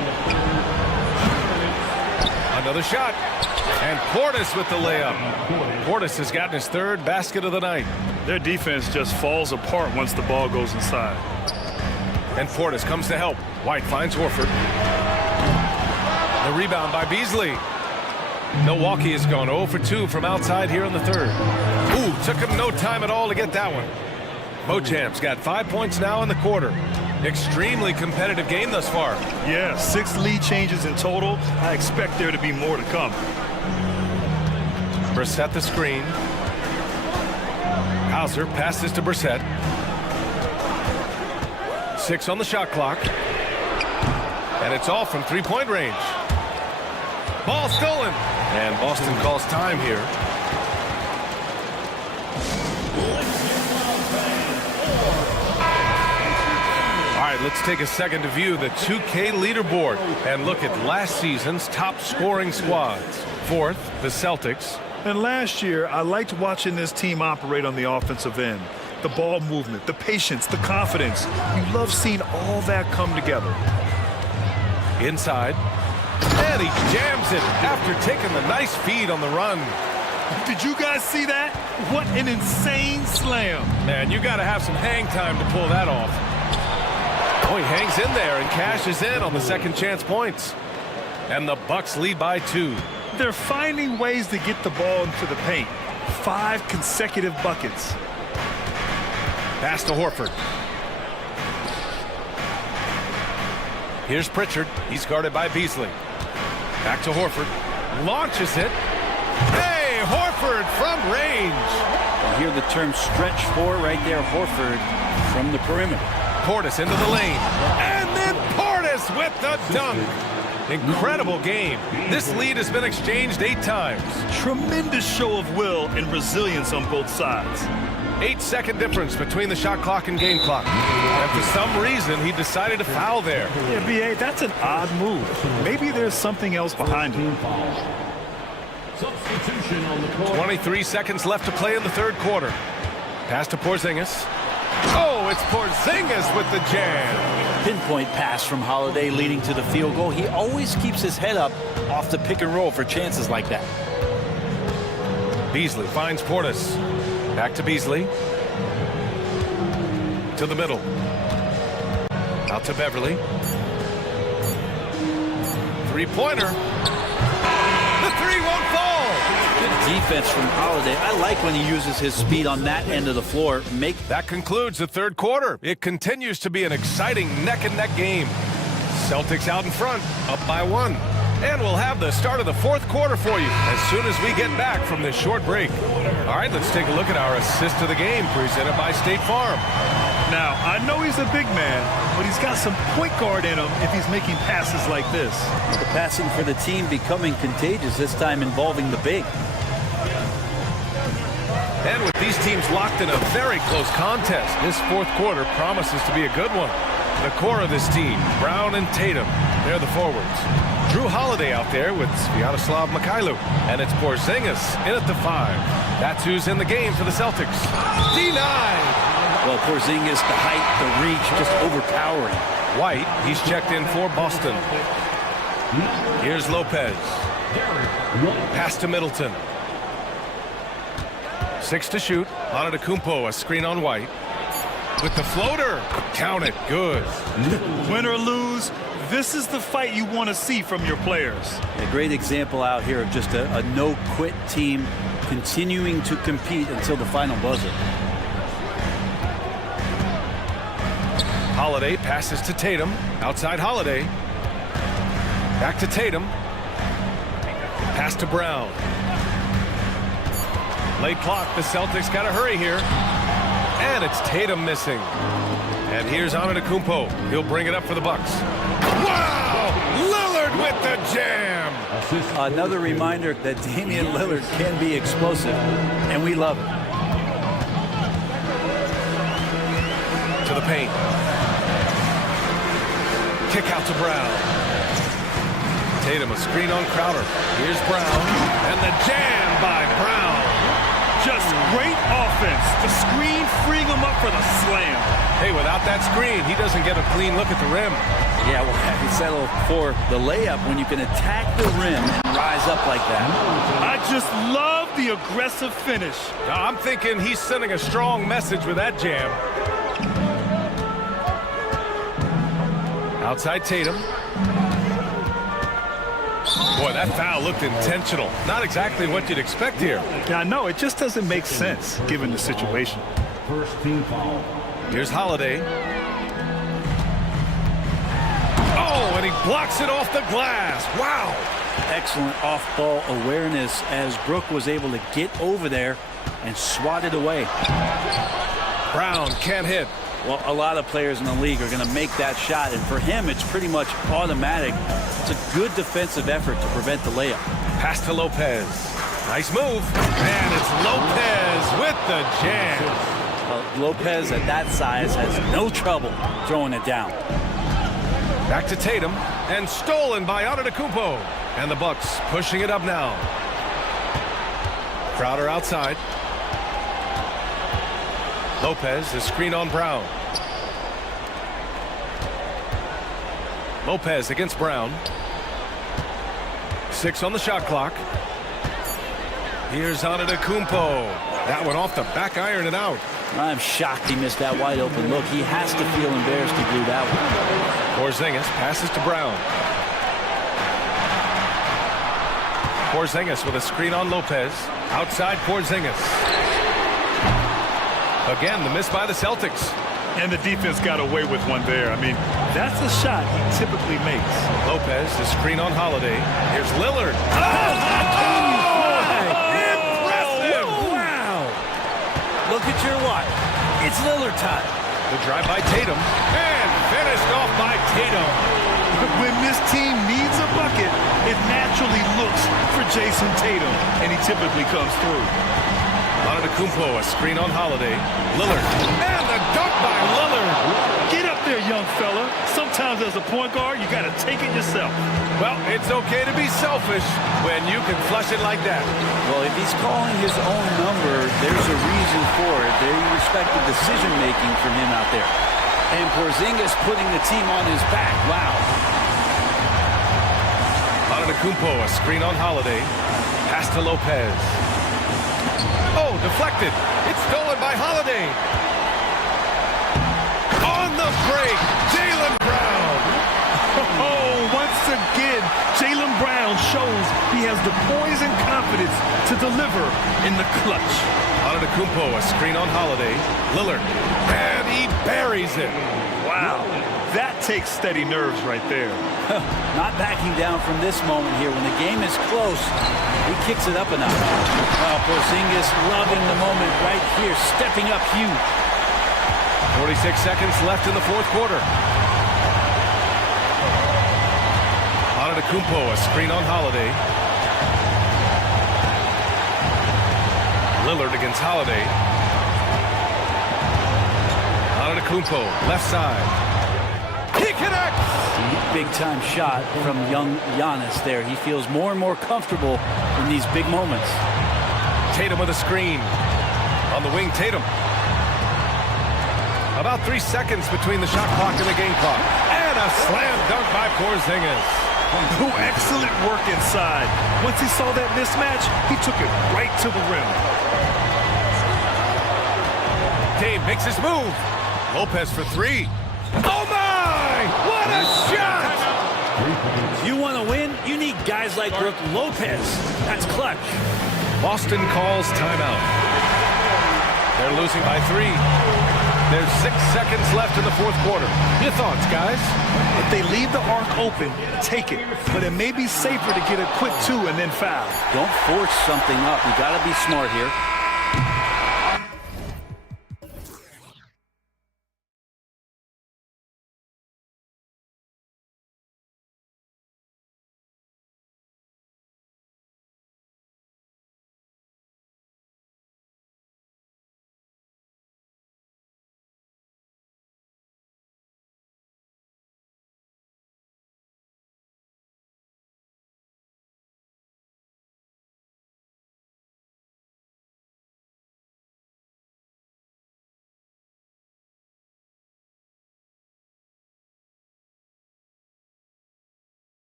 Another shot. And Portis with the layup. Portis has gotten his third basket of the night. Their defense just falls apart once the ball goes inside. And Portis comes to help. White finds Horford. The rebound by Beasley. Milwaukee has gone 0 for 2 from outside here in the third. Ooh, took him no time at all to get that one. Beauchamp's got 5 points now in the quarter. Extremely competitive game thus far. Yeah, 6 lead changes in total. I expect there to be more to come. Brissett the screen. Hauser passes to Brissett. 6 on the shot clock. And it's all from three-point range. Ball stolen. And Boston calls time here. All right, let's take a second to view the 2K leaderboard and look at last season's top scoring squads. 4th, the Celtics. And last year, I liked watching this team operate on the offensive end. The ball movement, the patience, the confidence. You love seeing all that come together. Inside. And he jams it after taking the nice feed on the run. Did you guys see that? What an insane slam. Man, you got to have some hang time to pull that off. Oh, he hangs in there and cashes in on the second chance points. And the Bucks lead by 2. They're finding ways to get the ball into the paint. 5 consecutive buckets. Pass to Horford. Here's Pritchard. He's guarded by Beasley. Back to Horford. Launches it. Hey, Horford from range. You hear the term stretch 4 right there. Horford from the perimeter. Portis into the lane. And then Portis with the dunk. Incredible game. This lead has been exchanged 8 times. Tremendous show of will and resilience on both sides. 8-second difference between the shot clock and game clock. And for some reason, he decided to foul there. Yeah, B.A., that's an odd move. Maybe there's something else behind it. Substitution on the court. 23 seconds left to play in the third quarter. Pass to Porzingis. Oh, it's Porzingis with the jam. Pinpoint pass from Holiday leading to the field goal. He always keeps his head up off the pick and roll for chances like that. Beasley finds Portis. Back to Beasley. To the middle. Out to Beverly. Three-pointer. The 3 won't fall. defense from Holiday. I like when he uses his speed on that end of the floor. That concludes the third quarter. It continues to be an exciting neck-and-neck game. Celtics out in front, up by 1. And we'll have the start of the fourth quarter for you as soon as we get back from this short break. All right, let's take a look at our assist of the game presented by State Farm. Now, I know he's a big man, but he's got some point guard in him if he's making passes like this. The passing for the team becoming contagious, this time involving the big. And with these teams locked in a very close contest, this fourth quarter promises to be a good one. The core of this team, Brown and Tatum, they're the forwards. Drew Holiday out there with Sviatoslav Mikhailuk, and it's Porzingis in at the 5. That's who's in the game for the Celtics. Denied! Well, Porzingis, the height, the reach, just overpowering. White, he's checked in for Boston. Here's Lopez. Pass to Middleton. 6 to shoot. Antetokounmpo, a screen on White. With the floater. Count it. Good. Win or lose, this is the fight you want to see from your players. A great example out here of just a no-quit team continuing to compete until the final buzzer. Holiday passes to Tatum. Outside Holiday. Back to Tatum. Pass to Brown. Late clock. The Celtics got to hurry here. And it's Tatum missing. And here's Antetokounmpo. He'll bring it up for the Bucks. Wow! Lillard with the jam! Another reminder that Damian Lillard can be explosive, and we love it. To the paint. Kick out to Brown. Tatum, a screen on Crowder. Here's Brown. And the jam by Brown. Just great offense. The screen freeing him up for the slam. Hey, without that screen, he doesn't get a clean look at the rim. Yeah, well, have you settle for the layup when you can attack the rim and rise up like that? I just love the aggressive finish. Now, I'm thinking he's sending a strong message with that jam. Outside Tatum. Boy, that foul looked intentional. Not exactly what you'd expect here. Yeah, no, it just doesn't make sense given the situation. First team foul. Here's Holiday. Oh, and he blocks it off the glass. Wow. Excellent off-ball awareness as Brook was able to get over there and swat it away. Brown can't hit. Well, a lot of players in the league are going to make that shot, and for him, it's pretty much automatic. It's a good defensive effort to prevent the layup. Pass to Lopez. Nice move. And it's Lopez with the jam. Lopez at that size has no trouble throwing it down. Back to Tatum, and stolen by Antetokounmpo. And the Bucks pushing it up now. Crowder outside. Lopez, the screen on Brown. Lopez against Brown. 6 on the shot clock. Here's Antetokounmpo. That one off the back iron and out. I'm shocked he missed that wide open look. He has to feel embarrassed he blew that one. Porzingis passes to Brown. Porzingis with a screen on Lopez. Outside Porzingis. Again, the miss by the Celtics. And the defense got away with one there. I mean, that's a shot he typically makes. Lopez, the screen on Holiday. Here's Lillard. Impressive! Wow! Look at your watch. It's Lillard time. The drive by Tatum. And finished off by Tatum. When this team needs a bucket, it naturally looks for Jason Tatum, and he typically comes through. Antetokounmpo, a screen on Holiday. Lillard. And the dunk by Lillard. Get up there, young fella. Sometimes as a point guard, you got to take it yourself. Well, it's okay to be selfish when you can flush it like that. Well, if he's calling his own number, there's a reason for it. They respect the decision-making from him out there. And Porzingis putting the team on his back. Wow. Antetokounmpo, a screen on Holiday. Pass to Lopez. Oh, deflected. It's stolen by Holiday. On the break, Jaylen Brown. Oh, once again, Jaylen Brown shows he has the poise and confidence to deliver in the clutch. Antetokounmpo, a screen on Holiday. Lillard, and he buries it. Wow, that takes steady nerves right there. Not backing down from this moment here. When the game is close, he kicks it up a notch. Porzingis loving the moment right here, stepping up huge. 46 seconds left in the fourth quarter. Antetokounmpo, a screen on Holiday. Lillard against Holiday. Antetokounmpo, left side. He connects! Big-time shot from young Giannis there. He feels more and more comfortable in these big moments. Tatum with a screen. On the wing, Tatum. About 3 seconds between the shot clock and the game clock. And a slam dunk by Porzingis. Oh, excellent work inside. Once he saw that mismatch, he took it right to the rim. Dame makes his move. Lopez for three. Oh my! What a shot! You want to win? You need guys like Brook Lopez. That's clutch. Boston calls timeout. They're losing by 3. There's 6 seconds left in the fourth quarter. Your thoughts, guys? If they leave the arc open, take it. But it may be safer to get a quick 2 and then foul. Don't force something up. You got to be smart here.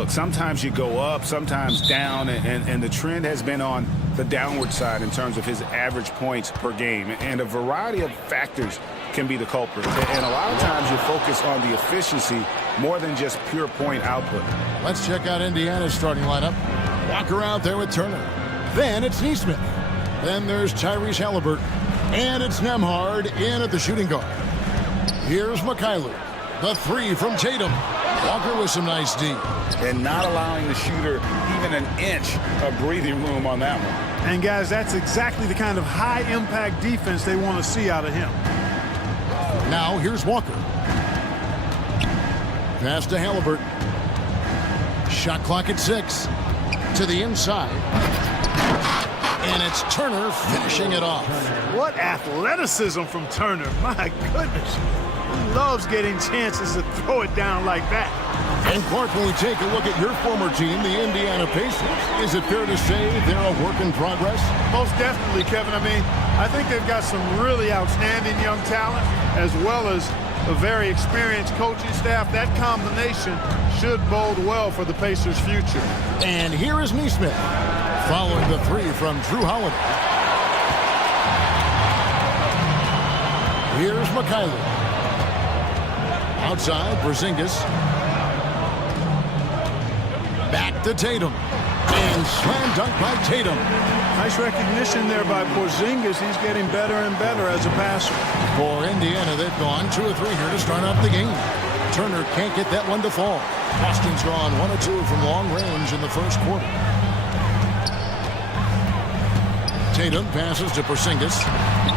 look, sometimes you go up, sometimes down, and the trend has been on the downward side in terms of his average points per game. And a variety of factors can be the culprit. And a lot of times you focus on the efficiency more than just pure point output. Let's check out Indiana's starting lineup. Walker out there with Turner. Then it's Neesmith. Then there's Tyrese Halliburton. And it's Nembhard in at the shooting guard. Here's Mikhailuk. The three from Tatum. Walker with some nice D. And not allowing the shooter even an inch of breathing room on that one. And guys, that's exactly the kind of high-impact defense they want to see out of him. Now here's Walker. Pass to Halliburton. Shot clock at 6. To the inside. And it's Turner finishing it off. What athleticism from Turner. My goodness. He loves getting chances to throw it down like that. And Clark, when we take a look at your former team, the Indiana Pacers, is it fair to say they're a work in progress? Most definitely, Kevin. I mean, I think they've got some really outstanding young talent, as well as a very experienced coaching staff. That combination should bode well for the Pacers' future. And here is Neesmith, following the three from Drew Holiday. Here's Mikhailuk. Outside, Porzingis. Back to Tatum. And slam dunk by Tatum. Nice recognition there by Porzingis. He's getting better and better as a passer. For Indiana, they've gone 2 of 3 here to start off the game. Turner can't get that one to fall. Boston's gone 1 of 2 from long range in the first quarter. Tatum passes to Porzingis.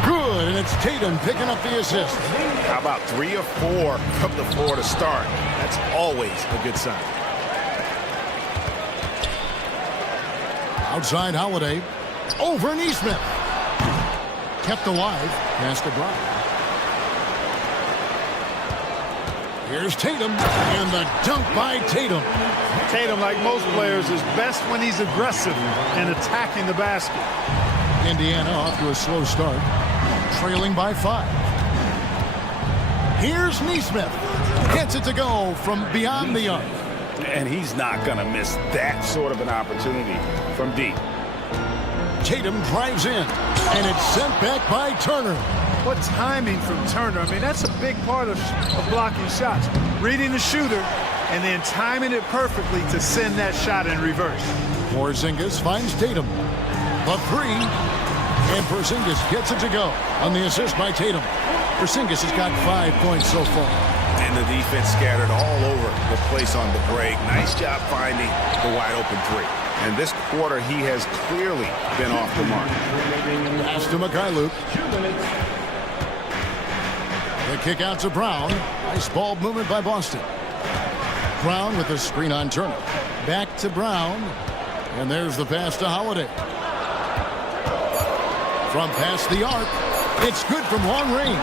Good, and it's Tatum picking up the assist. How about 3 of 4 from the floor to start? That's always a good sign. Outside Holiday. Over Neesmith. Kept alive. Pass to Brown. Here's Tatum. And the dunk by Tatum. Tatum, like most players, is best when he's aggressive and attacking the basket. Indiana off to a slow start. Trailing by 5. Here's Neesmith. Gets it to go from beyond the arc. And he's not going to miss that sort of an opportunity from deep. Tatum drives in, and it's sent back by Turner. What timing from Turner. I mean, that's a big part of blocking shots. Reading the shooter and then timing it perfectly to send that shot in reverse. Porzingis finds Tatum. The three, and Porzingis gets it to go on the assist by Tatum. Porzingis has got 5 points so far. And the defense scattered all over the place on the break. Nice job finding the wide open three. And this quarter, he has clearly been off the mark. Pass to Mikhailuk. The kick out to Brown. Nice ball movement by Boston. Brown with the screen on Turner. Back to Brown. And there's the pass to Holiday. From past the arc, it's good from long range.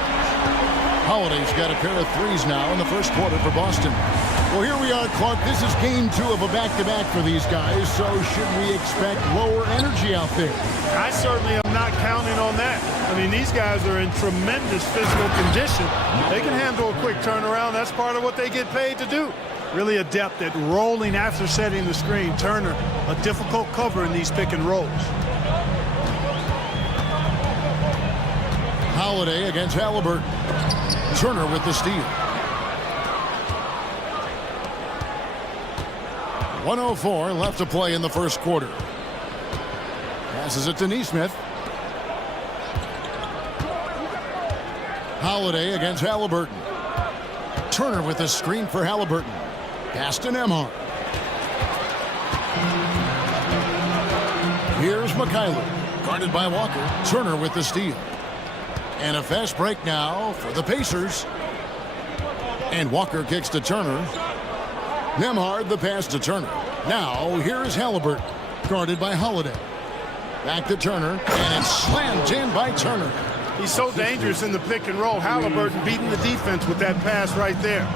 Holiday's got a pair of threes now in the first quarter for Boston. Well, here we are, Clark. This is game 2 of a back-to-back for these guys, so should we expect lower energy out there? I certainly am not counting on that. I mean, these guys are in tremendous physical condition. They can handle a quick turnaround. That's part of what they get paid to do. Really adept at rolling after setting the screen. Turner, a difficult cover in these pick and rolls. Holiday against Halliburton. Turner with the steal. 1:04 left to play in the first quarter. Passes it to Neesmith. Holiday against Halliburton. Turner with the screen for Halliburton. Pass to Nembhard. Here's Mikhailuk. Guarded by Walker. Turner with the steal. And a fast break now for the Pacers. And Walker kicks to Turner. Nembhard the pass to Turner. Now here's Halliburton. Guarded by Holiday. Back to Turner. And it's slammed in by Turner. He's so dangerous in the pick and roll. Halliburton beating the defense with that pass right there.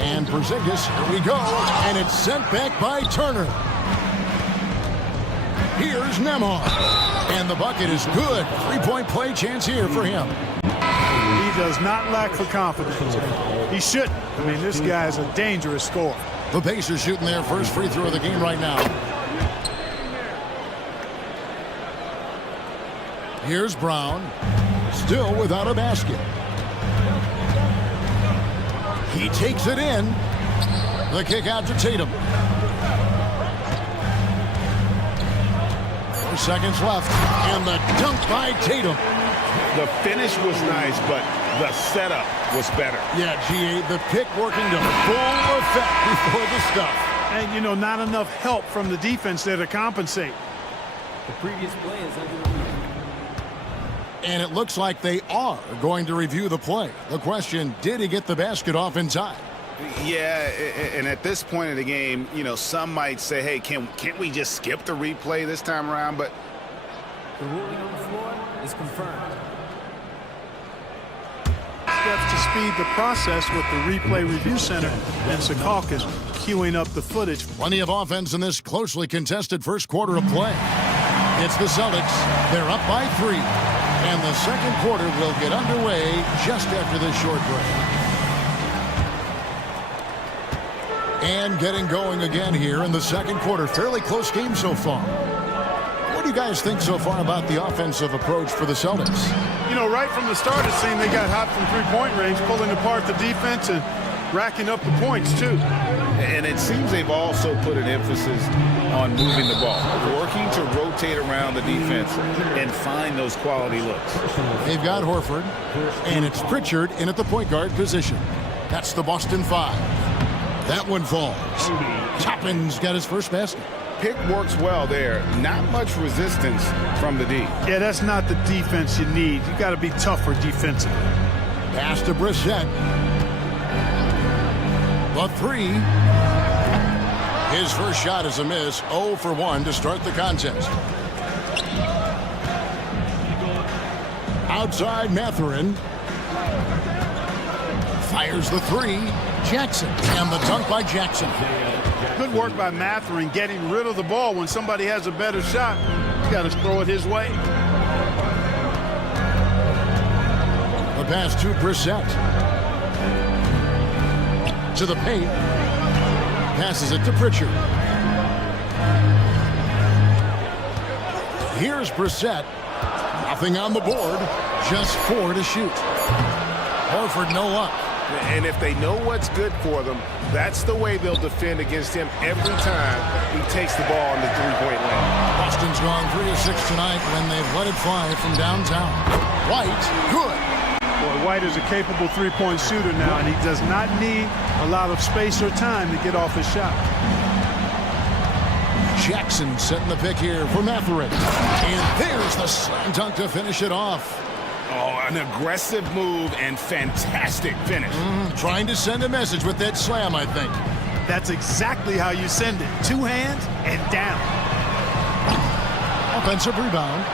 And Porzingis, here we go. And it's sent back by Turner. Here's Nembhard. And the bucket is good. 3-point play chance here for him. He does not lack for confidence. He shouldn't. I mean, this guy is a dangerous scorer. The Pacers shooting their first free throw of the game right now. Here's Brown, still without a basket. He takes it in. The kick out to Tatum. 4 seconds left, and the dunk by Tatum. The finish was nice, but the setup was better. Yeah, GA, the pick working to full effect before the stuff. And, you know, not enough help from the defense there to compensate. The previous play is under review. And it looks like they are going to review the play. The question, did he get the basket off in time? Yeah, and at this point in the game, you know, some might say, hey, can't we just skip the replay this time around? But the ruling on the floor is confirmed. Steps to speed the process with the replay review center and Secaucus queuing up the footage. Plenty of offense in this closely contested first quarter of play. It's the Celtics. They're up by 3. And the second quarter will get underway just after this short break. And getting going again here in the second quarter. Fairly close game so far. What do you guys think so far about the offensive approach for the Celtics? You know, right from the start, it seemed they got hot from three-point range, pulling apart the defense and racking up the points, too. And it seems they've also put an emphasis on moving the ball, working to rotate around the defense and find those quality looks. They've got Horford, and it's Pritchard in at the point guard position. That's the Boston 5. That one falls. Toppin's got his first basket. Pick works well there. Not much resistance from the D. Yeah, that's not the defense you need. You got to be tougher defensively. Pass to Brissett. The 3. His first shot is a miss. 0 for 1 to start the contest. Outside Mathurin. Fires the 3. Jackson. And the dunk by Jackson. Good work by Mathurin getting rid of the ball when somebody has a better shot. You got to throw it his way. The pass to Brissett. To the paint. Passes it to Pritchard. Here's Brissett. Nothing on the board. Just 4 to shoot. Horford no luck. And if they know what's good for them, that's the way they'll defend against him every time he takes the ball in the three-point lane. Boston's gone 3 of 6 tonight when they've let it fly from downtown. White, good. Boy, White is a capable three-point shooter now, and he does not need a lot of space or time to get off his shot. Jackson setting the pick here for Mathurin. And there's the slam dunk to finish it off. Oh, an aggressive move and fantastic finish. Trying to send a message with that slam, I think. That's exactly how you send it. 2 hands and down. Offensive rebound.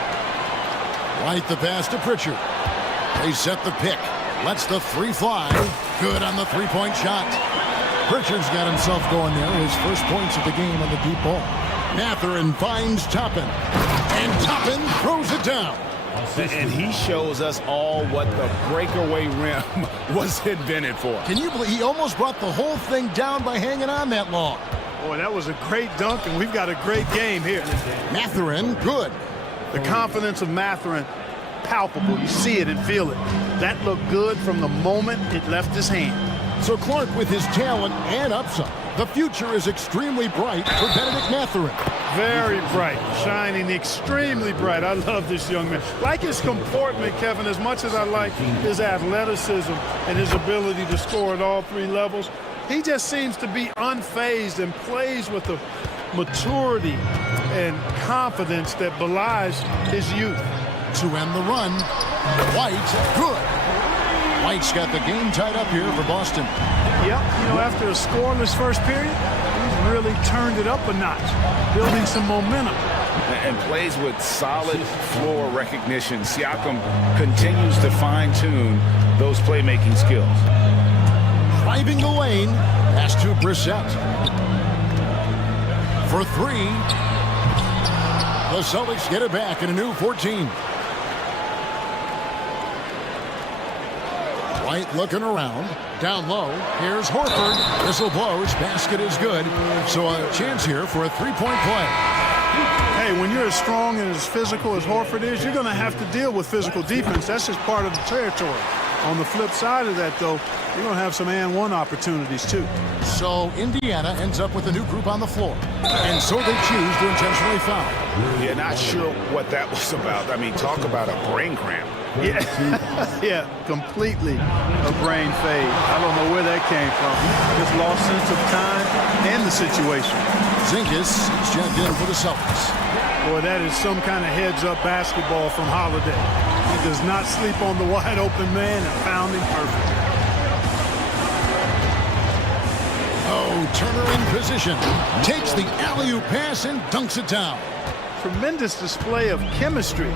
Right the pass to Pritchard. They set the pick. Lets the 3 fly. Good on the three-point shot. Pritchard's got himself going there. His first points of the game on the deep ball. Mathurin finds Toppin. And Toppin throws it down. And he shows us all what the breakaway rim was invented for. Can you believe he almost brought the whole thing down by hanging on that long? Boy, that was a great dunk, and we've got a great game here. Mathurin, good. The confidence of Mathurin, palpable. You see it and feel it. That looked good from the moment it left his hand. So Clark, with his talent and upside, the future is extremely bright for Benedict Mathurin. Very bright, shining extremely bright. I love this young man. Like his comportment, Kevin, as much as I like his athleticism and his ability to score at all 3 levels, he just seems to be unfazed and plays with a maturity and confidence that belies his youth. To end the run, White, good. White's got the game tied up here for Boston. Yep, you know, after a scoreless first period, he's really turned it up a notch, building some momentum. And plays with solid floor recognition. Siakam continues to fine-tune those playmaking skills. Driving the lane, pass to Brissett. For 3. The Celtics get it back in a new 14. White looking around. Down low. Here's Horford. Whistle blows. Basket is good. So a chance here for a three-point play. Hey, when you're as strong and as physical as Horford is, you're going to have to deal with physical defense. That's just part of the territory. On the flip side of that, though, you're going to have some and one opportunities, too. So Indiana ends up with a new group on the floor. And so they choose to intentionally foul. Yeah, not sure what that was about. I mean, talk about a brain cramp. Yeah, yeah, completely a brain fade. I don't know where that came from. Just lost sense of time and the situation. Zingis is checked in for the Celtics. Boy, that is some kind of heads-up basketball from Holiday. He does not sleep on the wide-open man and found him perfect. Oh, Turner in position. Takes the alley-oop pass and dunks it down. Tremendous display of chemistry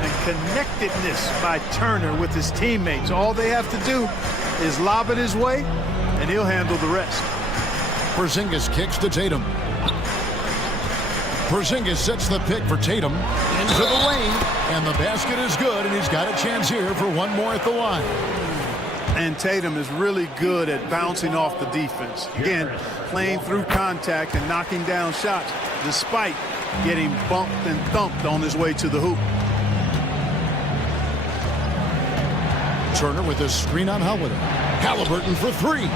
and connectedness by Turner with his teammates. All they have to do is lob it his way, and he'll handle the rest. Porzingis kicks to Tatum. Porzingis sets the pick for Tatum into the lane, and the basket is good, and he's got a chance here for one more at the line. And Tatum is really good at bouncing off the defense. Again, playing through contact and knocking down shots, despite getting bumped and thumped on his way to the hoop. Turner with a screen on Holiday. Halliburton for three.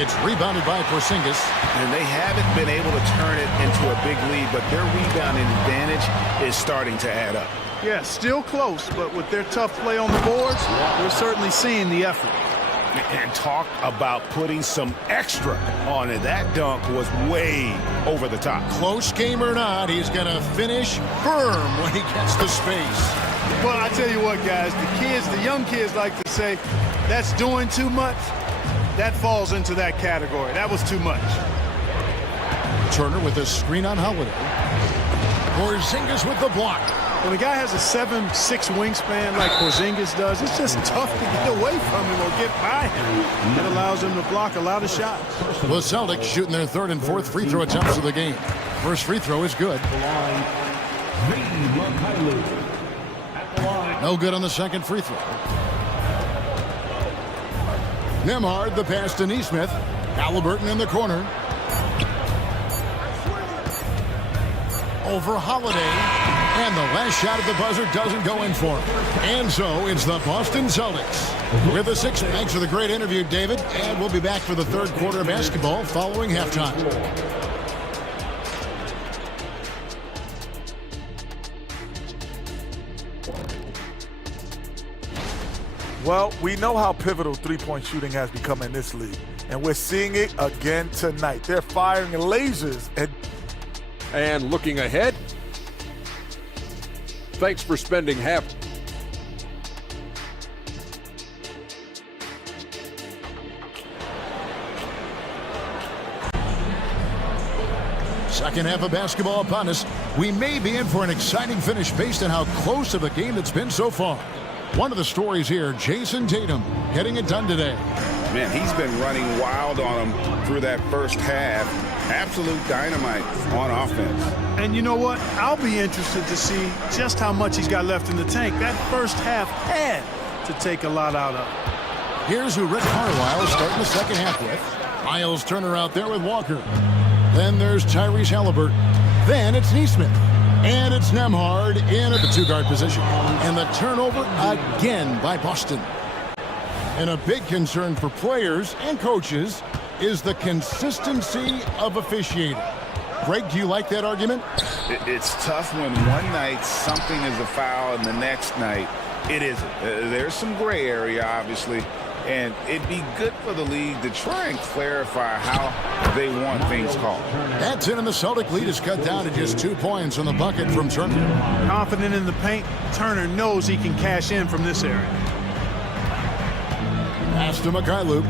It's rebounded by Porzingis. And they haven't been able to turn it into a big lead, but their rebounding advantage is starting to add up. Yeah, still close, but with their tough play on the boards, we're certainly seeing the effort. And talk about putting some extra on it. That dunk was way over the top. Close game or not, he's going to finish firm when he gets the space. Well, I tell you what, guys, the young kids like to say, that's doing too much. That falls into that category. That was too much. Turner with a screen on Holiday. Porzingis with the block. When a guy has a 7'6" wingspan like Porzingis does, it's just tough to get away from him or get by him. It allows him to block a lot of shots. The Celtics shooting their third and fourth free throw attempts of the game. First free throw is good. No good on the second free throw. Nembhard the pass to Nesmith. Halliburton in the corner. Over Holiday. And the last shot at the buzzer doesn't go in for him. And so it's the Boston Celtics with a six. Thanks for the great interview, David. And we'll be back for the third quarter of basketball following halftime. Well, we know how pivotal three-point shooting has become in this league, and we're seeing it again tonight. They're firing lasers. And looking ahead, thanks for spending half. Second half of basketball upon us. We may be in for an exciting finish based on how close of a game it's been so far. One of the stories here, Jason Tatum getting it done today. Man, he's been running wild on him through that first half. Absolute dynamite on offense. And you know what? I'll be interested to see just how much he's got left in the tank. That first half had to take a lot out of. Here's who Rick Carlisle is starting the second half with. Miles Turner out there with Walker. Then there's Tyrese Halliburton. Then it's Nesmith. And it's Nembhard in at the two-guard position. And the turnover again by Boston. And a big concern for players and coaches is the consistency of officiating. Greg, do you like that argument? It's tough when one night something is a foul and the next night it isn't. There's some gray area, obviously, and it'd be good for the league to try and clarify how they want things called. That's it, and the Celtic lead is cut down to just 2 points on the bucket from Turner. Confident in the paint, Turner knows he can cash in from this area. Pass to Mikhailuk.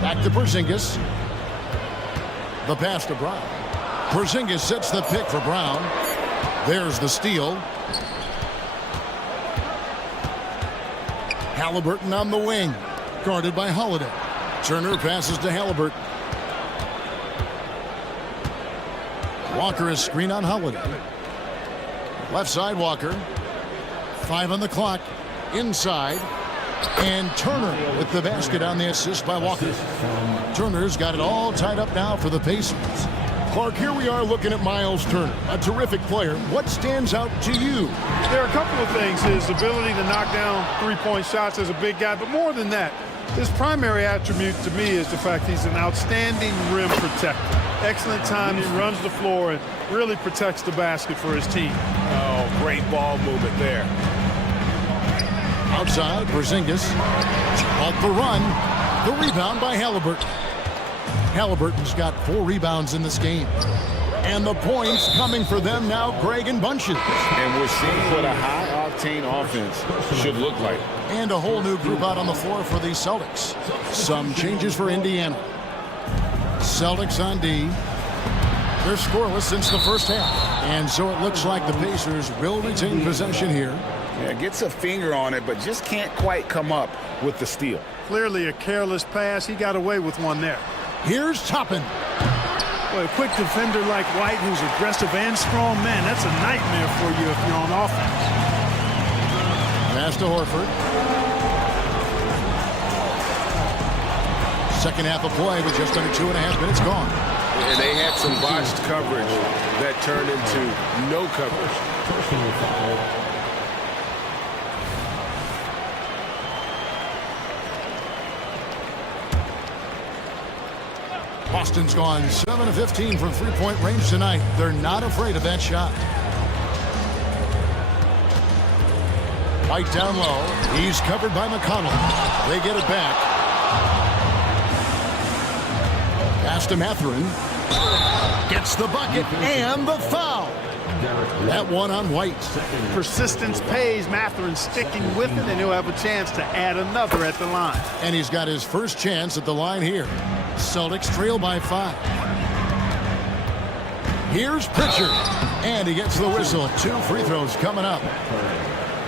Back to Porzingis. The pass to Brown. Porzingis sets the pick for Brown. There's the steal. Halliburton on the wing. Guarded by Holiday. Turner passes to Halliburton. Walker is screen on Holiday. Left side, Walker. 5 on the clock. Inside. And Turner with the basket on the assist by Walker. Turner's got it all tied up now for the Pacers. Clark, here we are looking at Miles Turner, a terrific player. What stands out to you? There are a couple of things. His ability to knock down three-point shots as a big guy, but more than that, his primary attribute to me is the fact he's an outstanding rim protector. Excellent timing, runs the floor, and really protects the basket for his team. Oh, great ball movement there. Outside, Porzingis. Off the run. The rebound by Halliburton. Halliburton's got 4 rebounds in this game. And the points coming for them now, Greg and bunches. And we're seeing what a high-octane offense should look like. And a whole new group out on the floor for the Celtics. Some changes for Indiana. Celtics on D. They're scoreless since the first half. And so it looks like the Pacers will retain possession here. Yeah, gets a finger on it, but just can't quite come up with the steal. Clearly a careless pass. He got away with one there. Here's Toppin. Boy, a quick defender like White, who's aggressive and strong, man, that's a nightmare for you if you're on offense. Pass to Horford. Second half of play with just under 2.5 minutes gone. And they had some botched coverage that turned into no coverage. Personal foul. Boston's gone 7 of 15 from three-point range tonight. They're not afraid of that shot. White down low. He's covered by McConnell. They get it back. Pass to Mathurin. Gets the bucket and the foul. That one on White. Persistence pays. Mathurin sticking with it, and he'll have a chance to add another at the line. And he's got his first chance at the line here. Celtics trail by 5. Here's Pritchard. And he gets the whistle. 2 free throws coming up.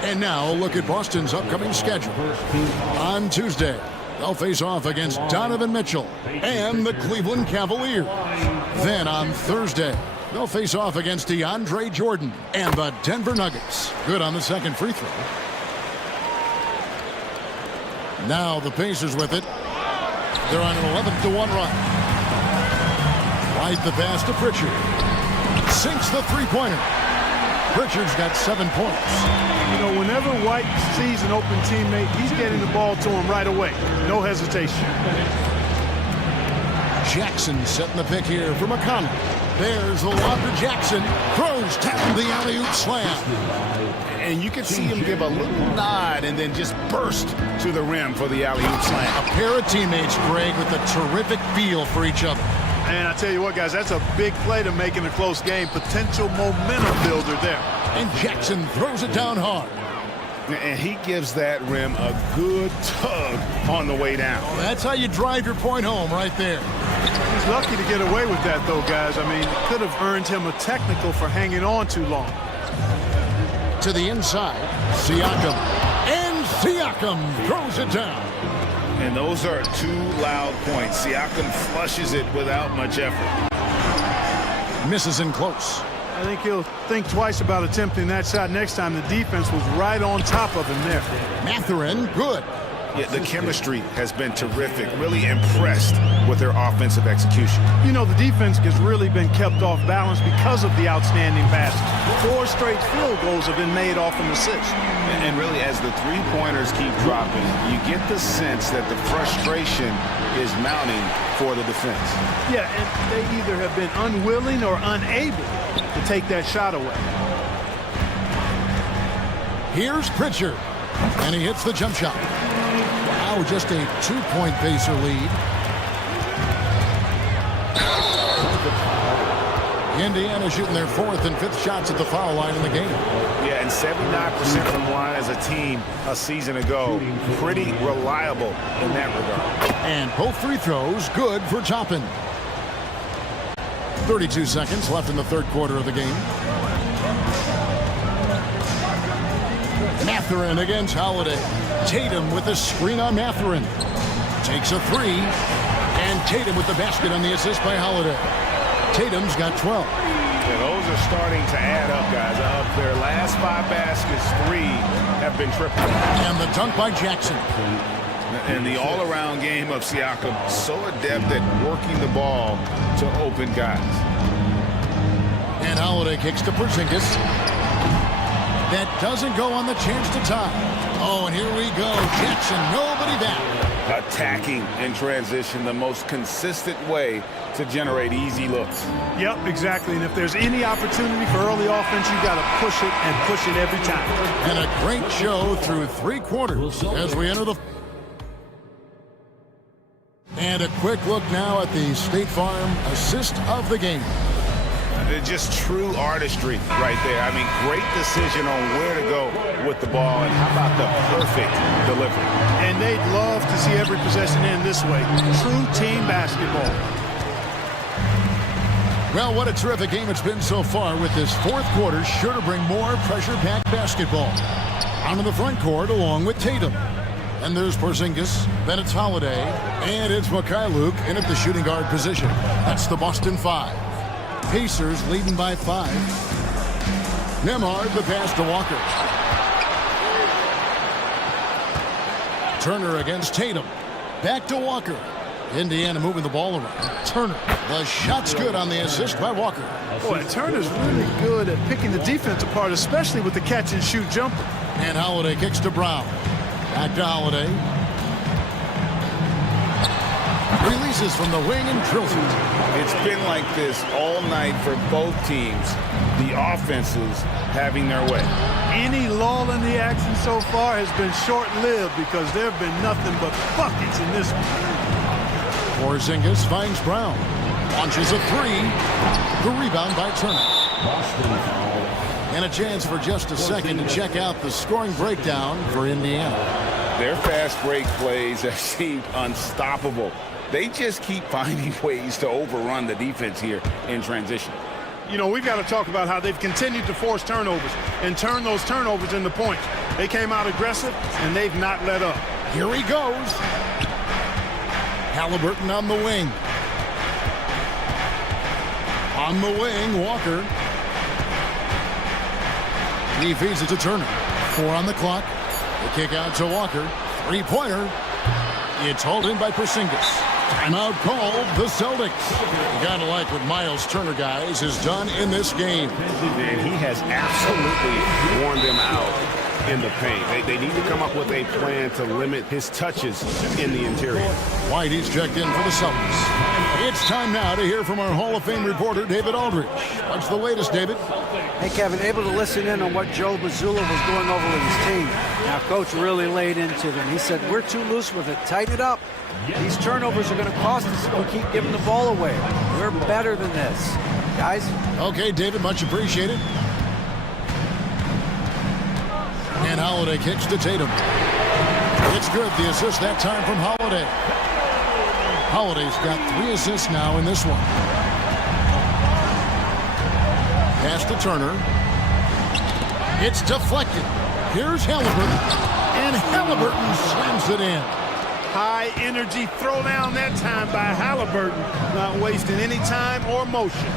And now look at Boston's upcoming schedule. On Tuesday, they'll face off against Donovan Mitchell and the Cleveland Cavaliers. Then on Thursday, they'll face off against DeAndre Jordan and the Denver Nuggets. Good on the second free throw. Now the Pacers with it. They're on an 11-1 run. White the pass to Pritchard. Sinks the three-pointer. Pritchard's got 7 points. You know, whenever White sees an open teammate, he's getting the ball to him right away. No hesitation. Jackson setting the pick here for McConnell. There's the lob to Jackson. Throws down the alley-oop slam. And you can see him give a little nod and then just burst to the rim for the alley-oop slam. A pair of teammates, Greg, with a terrific feel for each other. And I tell you what, guys, that's a big play to make in a close game. Potential momentum builder there. And Jackson throws it down hard. And he gives that rim a good tug on the way down. That's how you drive your point home right there. He's lucky to get away with that, though, guys. I mean, could have earned him a technical for hanging on too long. To the inside, Siakam. And Siakam throws it down. And those are 2 loud points. Siakam flushes it without much effort. Misses in close. I think he'll think twice about attempting that shot next time. The defense was right on top of him there. Mathurin, good. Yeah, the chemistry has been terrific. Really impressed with their offensive execution. You know, the defense has really been kept off balance because of the outstanding passes. 4 straight field goals have been made off an assist. And really, as the three-pointers keep dropping, you get the sense that the frustration is mounting for the defense. Yeah, and they either have been unwilling or unable to take that shot away. Here's Pritchard. And he hits the jump shot. Wow, just a 2-point Pacer lead. Indiana shooting their 4th and 5th shots at the foul line in the game. Yeah, and 79% from the line as a team a season ago. Pretty reliable in that regard. And both free throws good for Toppin. 32 seconds left in the third quarter of the game. Mathurin against Holiday. Tatum with the screen on Mathurin. Takes a 3. And Tatum with the basket on the assist by Holiday. Tatum's got 12. Yeah, those are starting to add up, guys. Of their last 5 baskets, 3 have been triple. And the dunk by Jackson. And the all-around game of Siakam, so adept at working the ball to open guys. And Holiday kicks to Porzingis. That doesn't go on the chance to tie. Oh, and here we go. Jackson, nobody back. Attacking in transition, the most consistent way to generate easy looks. Yep, exactly. And if there's any opportunity for early offense, you got to push it and push it every time. And a great show through 3 quarters as we enter the... And a quick look now at the State Farm assist of the game. Just true artistry right there. I mean, great decision on where to go with the ball, and how about the perfect delivery. And they'd love to see every possession end this way. True team basketball. Well, what a terrific game it's been so far, with this 4th quarter sure to bring more pressure-packed basketball. Onto the front court along with Tatum. And there's Porzingis, then it's Holiday, and it's Mikhailuk in at the shooting guard position. That's the Boston 5. Pacers leading by 5. Nemhard, the pass to Walker. Turner against Tatum. Back to Walker. Indiana moving the ball around. Turner. The shot's good on the assist by Walker. Boy, Turner's really good at picking the defense apart, especially with the catch-and-shoot jumper. And Holiday kicks to Brown. Back to Holiday. Releases from the wing and drills it. It's been like this all night for both teams. The offenses having their way. Any lull in the action so far has been short-lived because there have been nothing but buckets in this one. Porzingis finds Brown. Launches a 3. The rebound by Turner. And a chance for just a second to check out the scoring breakdown for Indiana. Their fast break plays have seemed unstoppable. They just keep finding ways to overrun the defense here in transition. You know, we've got to talk about how they've continued to force turnovers and turn those turnovers into points. They came out aggressive, and they've not let up. Here he goes. Halliburton on the wing. On the wing, Walker. He feeds it to Turner. 4 on the clock. The kick out to Walker. 3-pointer. It's hauled in by Porzingis. Timeout called the Celtics. You gotta like what Miles Turner, guys, has done in this game. And he has absolutely worn them out in the paint. They need to come up with a plan to limit his touches in the interior. White, he's checked in for the Celtics. It's time now to hear from our Hall of Fame reporter, David Aldridge. What's the latest, David? Hey, Kevin, able to listen in on what Joe Mazzulla was going over with his team. Now, Coach really laid into them. He said, we're too loose with it. Tighten it up. These turnovers are going to cost us if we keep giving the ball away. We're better than this. Guys? Okay, David, much appreciated. And Holiday kicks to Tatum. It's good. The assist that time from Holiday. Holiday's got 3 assists now in this one. Pass to Turner. It's deflected. Here's Halliburton. And Halliburton slams it in. High energy throwdown that time by Halliburton. Not wasting any time or motion.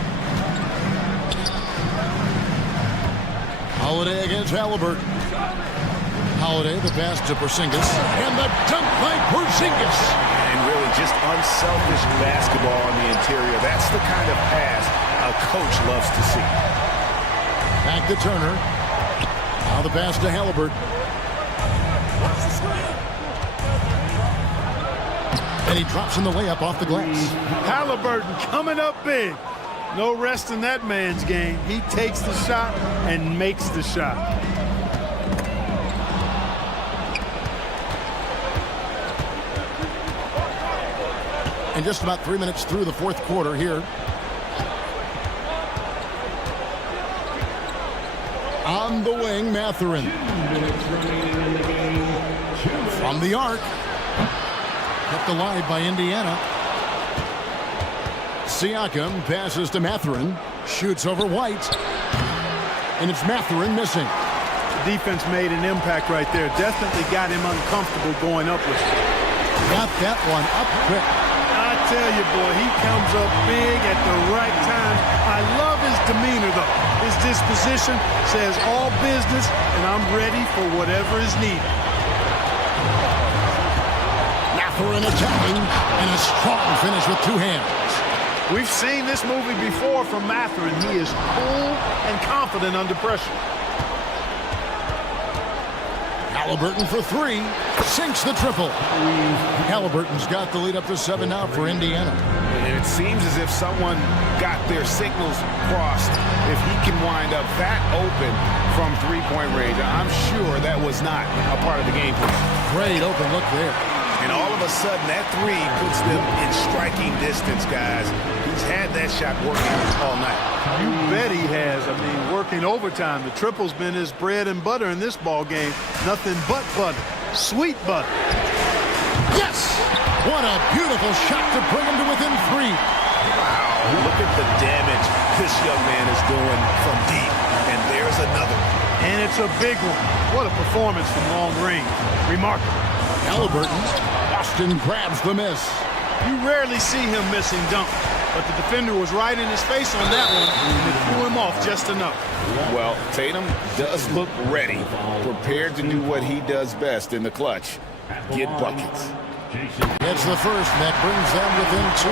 Holiday against Halliburton. Holiday, the pass to Porzingis. And the dunk by Porzingis. And really just unselfish basketball in the interior. That's the kind of pass a coach loves to see. Back to Turner. Now the pass to Halliburton. And he drops in the layup off the glass. Halliburton coming up big. No rest in that man's game. He takes the shot and makes the shot. And just about 3 minutes through the 4th quarter here. On the wing, Mathurin. From the arc. Kept alive by Indiana. Siakam passes to Mathurin. Shoots over White. And it's Mathurin missing. The defense made an impact right there. Definitely got him uncomfortable going up with it. Got that one up quick. tell you, boy, he comes up big at the right time. I love his demeanor, though. His disposition says all business, and I'm ready for whatever is needed. Mather in attacking, and a strong finish with two hands. We've seen this movie before from Mather, and he is cool and confident under pressure. Halliburton for three, sinks the triple. Halliburton's got the lead up to 7 now for Indiana. And it seems as if someone got their signals crossed. If he can wind up that open from three-point range, I'm sure that was not a part of the game plan. Great open look there. And all of a sudden, that three puts them in striking distance, guys. He's had that shot working all night. You bet he has. I mean, working overtime. The triple's been his bread and butter in this ball game. Nothing but butter. Sweet butter. Yes! What a beautiful shot to bring him to within 3. Wow, look at the damage this young man is doing from deep. And there's another one. And it's a big one. What a performance from long range. Remarkable. Halliburton, Boston grabs the miss. You rarely see him missing dunks, but the defender was right in his face on that one, and it threw him off just enough. Well, Tatum does look ready, prepared to do what he does best in the clutch, get buckets. Gets the first, and that brings them within 2.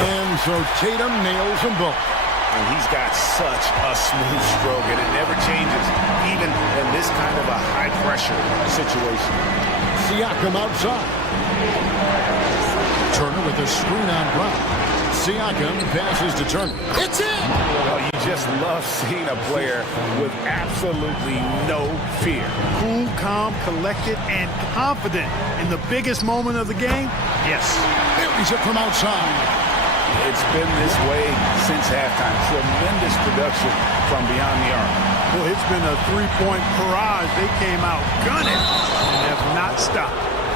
And so Tatum nails them both. And he's got such a smooth stroke, and it never changes, even in this kind of a high-pressure situation. Siakam outside. Turner with a screen on Brown. Siakam passes to Turner. It's in! Well, you just love seeing a player with absolutely no fear. Cool, calm, collected, and confident in the biggest moment of the game? Yes. Buries it from outside. It's been this way since halftime. Tremendous production from beyond the arc. Well, it's been a three-point barrage. They came out gunning and have not stopped.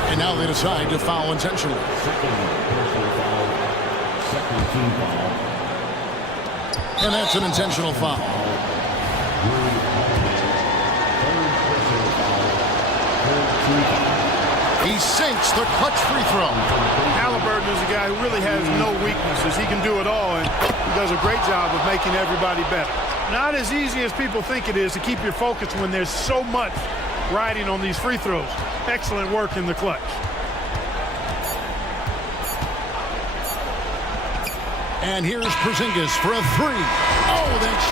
And now they decide to foul intentionally. And that's an intentional foul. He sinks the clutch free throw. Halliburton is a guy who really has no weaknesses. He can do it all, and he does a great job of making everybody better. Not as easy as people think it is to keep your focus when there's so much riding on these free throws. Excellent work in the clutch. And here's Porzingis for a 3. Oh, that's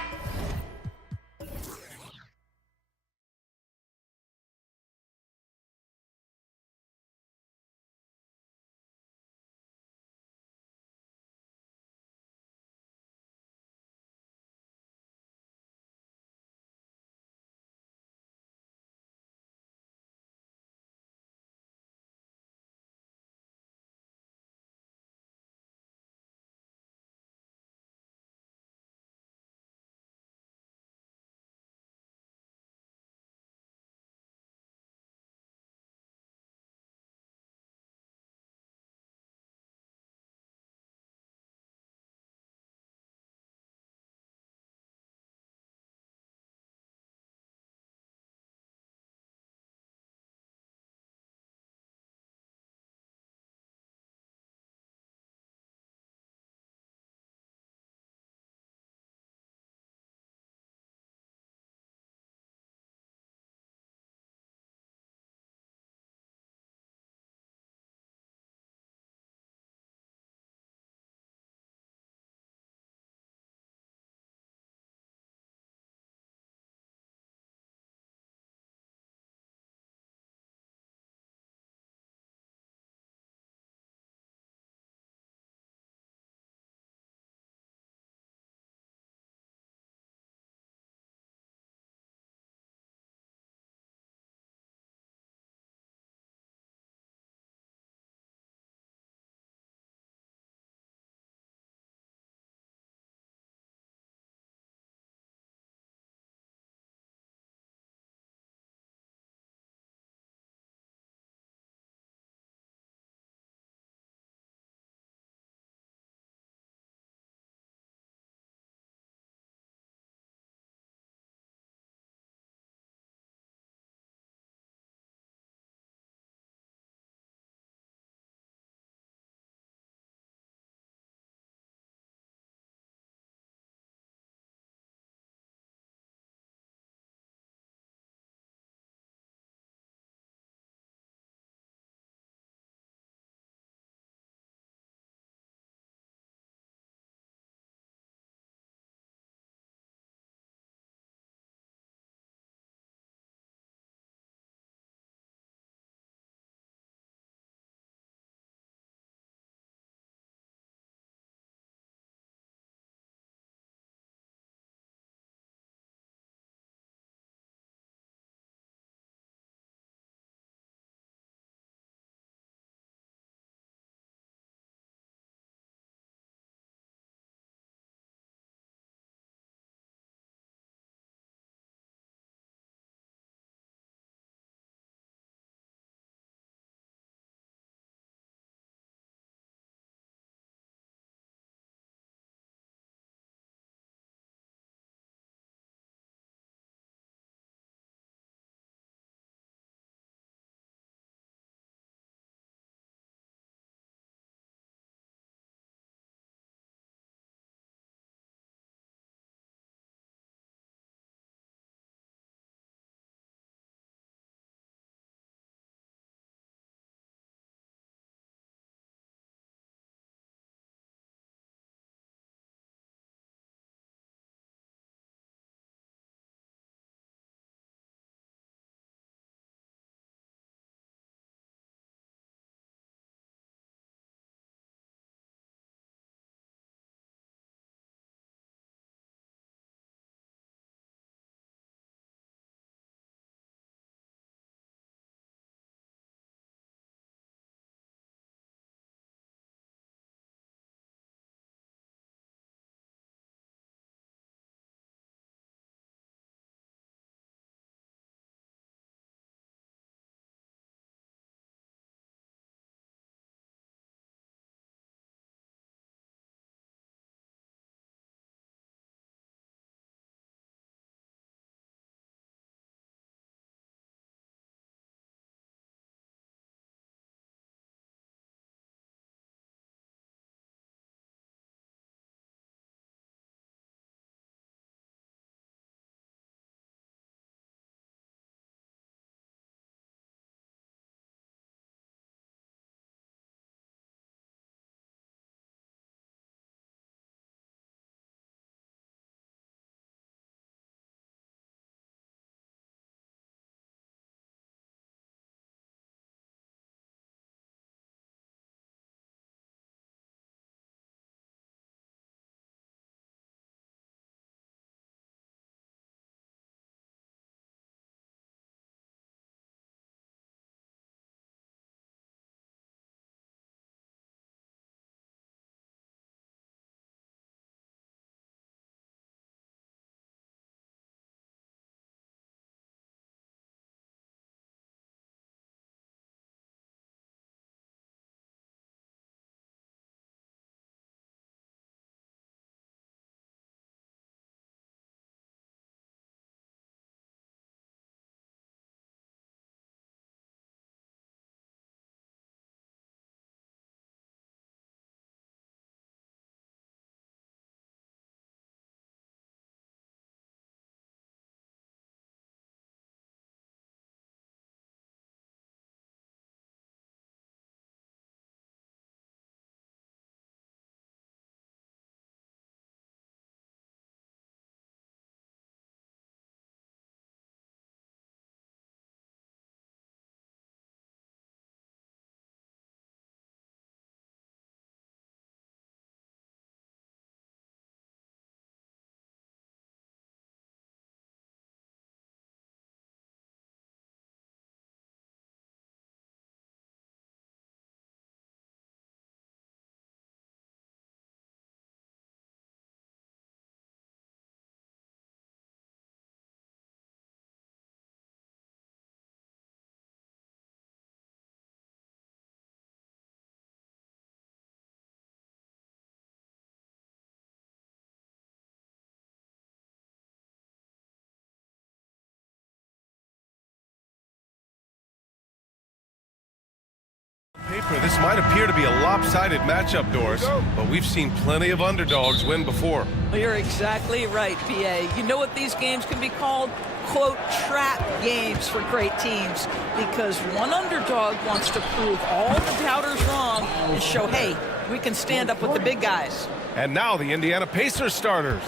paper, this might appear to be a lopsided matchup, Doris, but we've seen plenty of underdogs win before. Well, you're exactly right, BA. You know what these games can be called? Quote, trap games for great teams, because one underdog wants to prove all the doubters wrong and show, hey, we can stand up with the big guys. And now the Indiana Pacers starters.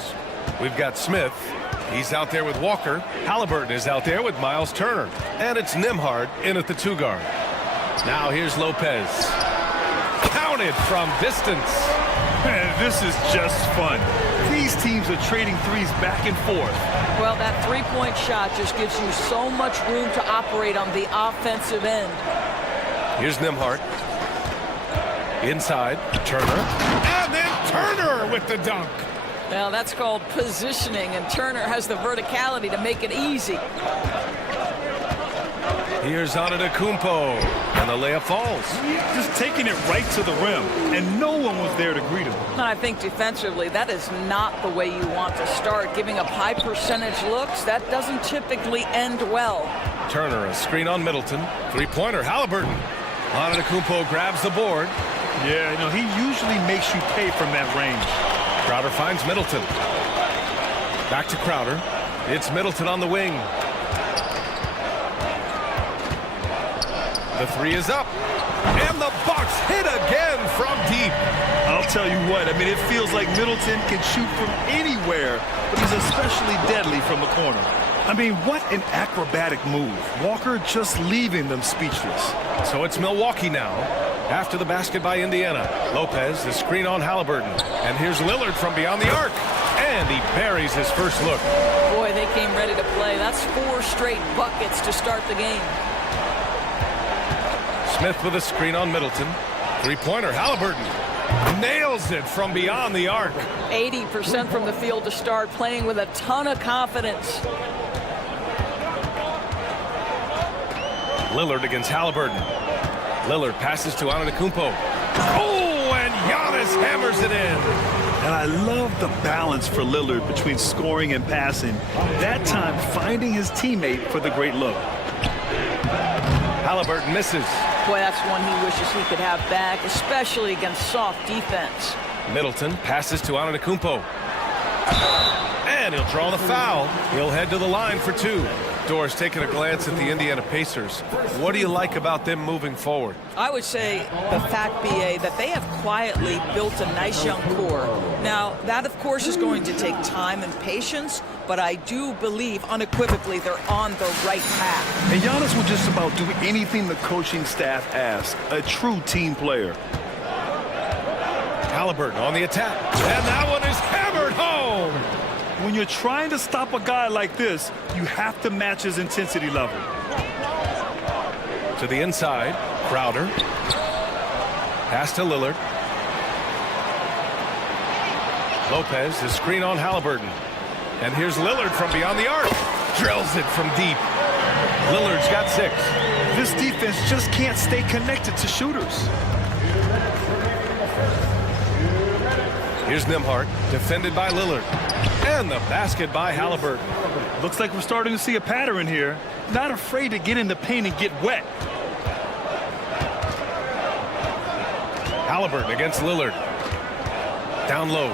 We've got Smith. He's out there with Walker. Halliburton is out there with Miles Turner. And it's Nembhard in at the 2 guard. Now here's Lopez. Counted from distance. Man, this is just fun. These teams are trading threes back and forth. Well, that three-point shot just gives you so much room to operate on the offensive end. Here's Nembhard. Inside, Turner. And then Turner with the dunk. Now, that's called positioning, and Turner has the verticality to make it easy. Here's Antetokounmpo, and the layup falls. Just taking it right to the rim, and no one was there to greet him. And I think defensively, that is not the way you want to start. Giving up high percentage looks, that doesn't typically end well. Turner, a screen on Middleton. Three-pointer, Halliburton. Antetokounmpo grabs the board. Yeah, you know, he usually makes you pay from that range. Crowder finds Middleton. Back to Crowder. It's Middleton on the wing. The 3 is up. And the Bucks hit again from deep. I'll tell you what, I mean, it feels like Middleton can shoot from anywhere, but he's especially deadly from the corner. I mean, what an acrobatic move. Walker just leaving them speechless. So it's Milwaukee now. After the basket by Indiana. Lopez, the screen on Halliburton. And here's Lillard from beyond the arc. And he buries his first look. Boy, they came ready to play. That's 4 straight buckets to start the game. Smith with a screen on Middleton. Three-pointer, Halliburton. Nails it from beyond the arc. 80% from the field to start, playing with a ton of confidence. Lillard against Halliburton. Lillard passes to Antetokounmpo. Oh, and Giannis hammers it in. And I love the balance for Lillard between scoring and passing. That time, finding his teammate for the great look. Halliburton misses. Boy, that's one he wishes he could have back, especially against soft defense. Middleton passes to Antetokounmpo. And he'll draw the foul. He'll head to the line for 2. Doris, taking a glance at the Indiana Pacers, what do you like about them moving forward? I would say the fact, BA, that they have quietly built a nice young core. Now, that, of course, is going to take time and patience, but I do believe unequivocally they're on the right path. And Giannis will just about do anything the coaching staff asks. A true team player. Halliburton on the attack. And that one is hammered home. When you're trying to stop a guy like this, you have to match his intensity level. To the inside, Crowder. Pass to Lillard. Lopez, the screen on Halliburton. And here's Lillard from beyond the arc. Drills it from deep. Lillard's got 6. This defense just can't stay connected to shooters. Here's Nembhard, defended by Lillard. And the basket by Halliburton. Looks like we're starting to see a pattern here. Not afraid to get in the paint and get wet. Halliburton against Lillard. Down low.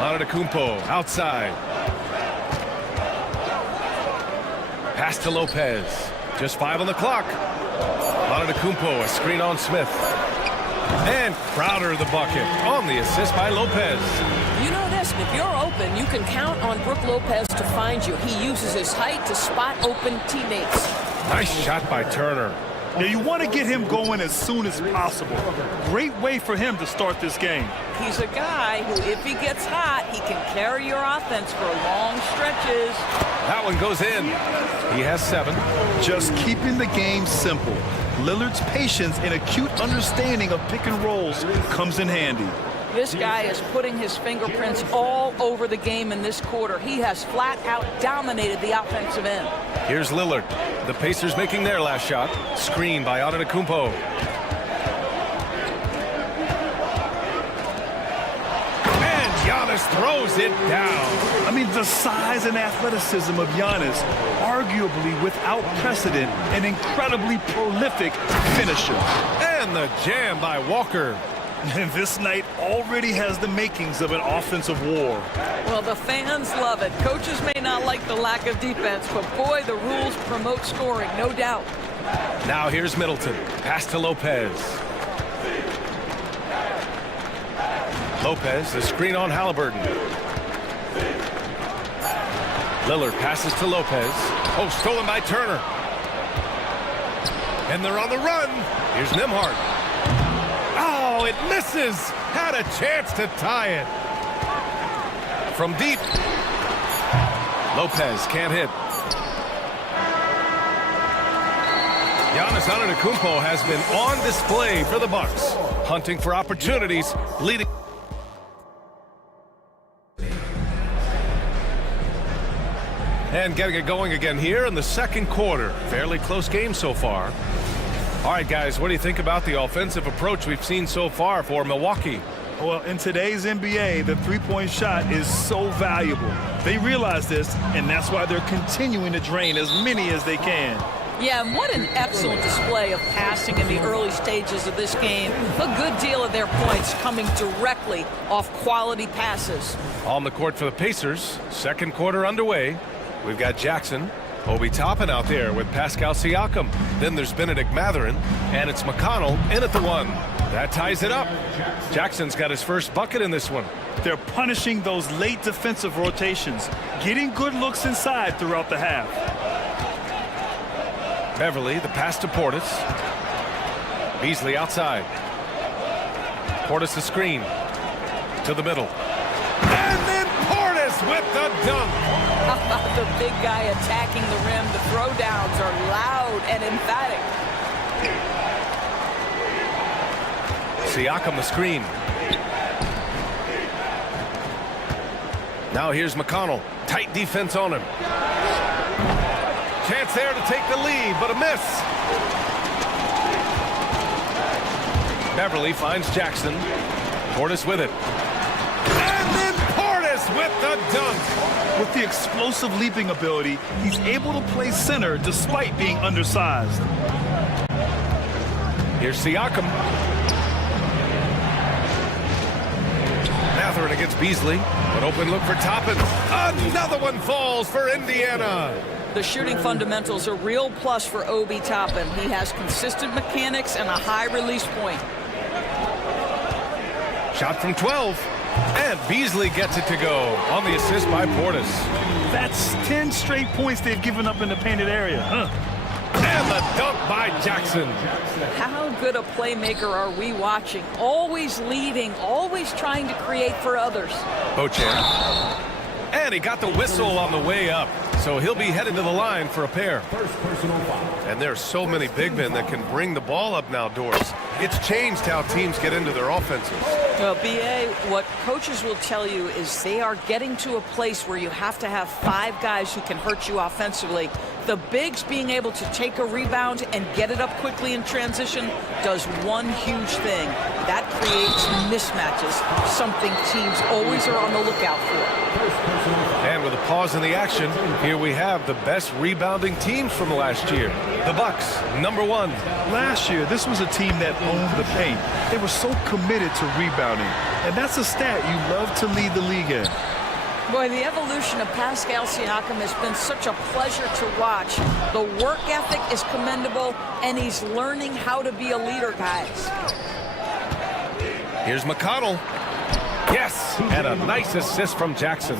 Antetokounmpo outside. Pass to Lopez. Just 5 on the clock. Antetokounmpo, a screen on Smith. And Crowder the bucket on the assist by Lopez. You know this, if you're open, you can count on Brook Lopez to find you. He uses his height to spot open teammates. Nice shot by Turner. Yeah, you want to get him going as soon as possible. Great way for him to start this game. He's a guy who, if he gets hot, he can carry your offense for long stretches. That one goes in. He has 7. Just keeping the game simple. Lillard's patience and acute understanding of pick and rolls comes in handy. This guy is putting his fingerprints all over the game in this quarter. He has flat out dominated the offensive end. Here's Lillard. The Pacers making their last shot. Screen by Antetokounmpo. And Giannis throws it down. I mean, the size and athleticism of Giannis, arguably without precedent, an incredibly prolific finisher. And the jam by Walker. And this night already has the makings of an offensive war. Well, the fans love it. Coaches may not like the lack of defense, but boy, the rules promote scoring, no doubt. Now here's Middleton. Pass to Lopez. Lopez, the screen on Halliburton. Lillard passes to Lopez. Oh, stolen by Turner. And they're on the run. Here's Nembhard. Oh, it misses. Had a chance to tie it. From deep. Lopez can't hit. Giannis Antetokounmpo has been on display for the Bucks, hunting for opportunities, leading. And getting it going again here in the second quarter. Fairly close game so far. All right, guys, what do you think about the offensive approach we've seen so far for Milwaukee? Well, in today's NBA, the three-point shot is so valuable. They realize this, and that's why they're continuing to drain as many as they can. Yeah, and what an excellent display of passing in the early stages of this game. A good deal of their points coming directly off quality passes. On the court for the Pacers, second quarter underway. We've got Jackson, Obi Toppin out there with Pascal Siakam. Then there's Benedict Mathurin, and it's McConnell in at the one. That ties it up. Jackson's got his first bucket in this one. They're punishing those late defensive rotations, getting good looks inside throughout the half. Beverly, the pass to Portis. Beasley outside. Portis the screen. To the middle. And then Portis with the dunk. How about the big guy attacking the rim? The throwdowns are loud and emphatic. Siakam the screen. Now here's McConnell. Tight defense on him. Chance there to take the lead, but a miss. Beverly finds Jackson. Portis with it. And then Portis with the dunk. With the explosive leaping ability, he's able to play center despite being undersized. Here's Siakam. Mathurin against Beasley. An open look for Toppin. Another one falls for Indiana. The shooting fundamentals are real plus for Obi Toppin. He has consistent mechanics and a high release point. Shot from 12. And Beasley gets it to go on the assist by Portis. That's 10 straight points they've given up in the painted area. And the dunk by Jackson. How good a playmaker are we watching? Always leading, always trying to create for others. Bochamp. And he got the whistle on the way up. So he'll be headed to the line for a pair. And there's so many big men that can bring the ball up now, Doris. It's changed how teams get into their offenses. Well, B.A., what coaches will tell you is they are getting to a place where you have to have 5 guys who can hurt you offensively. The bigs being able to take a rebound and get it up quickly in transition does one huge thing. That creates mismatches, something teams always are on the lookout for. And with a pause in the action, here we have the best rebounding teams from last year. The Bucks, #1. Last year, this was a team that owned the paint. They were so committed to rebounding. And that's a stat you love to lead the league in. Boy, the evolution of Pascal Siakam has been such a pleasure to watch. The work ethic is commendable, and he's learning how to be a leader, guys. Here's McConnell. Yes, and a nice assist from Jackson.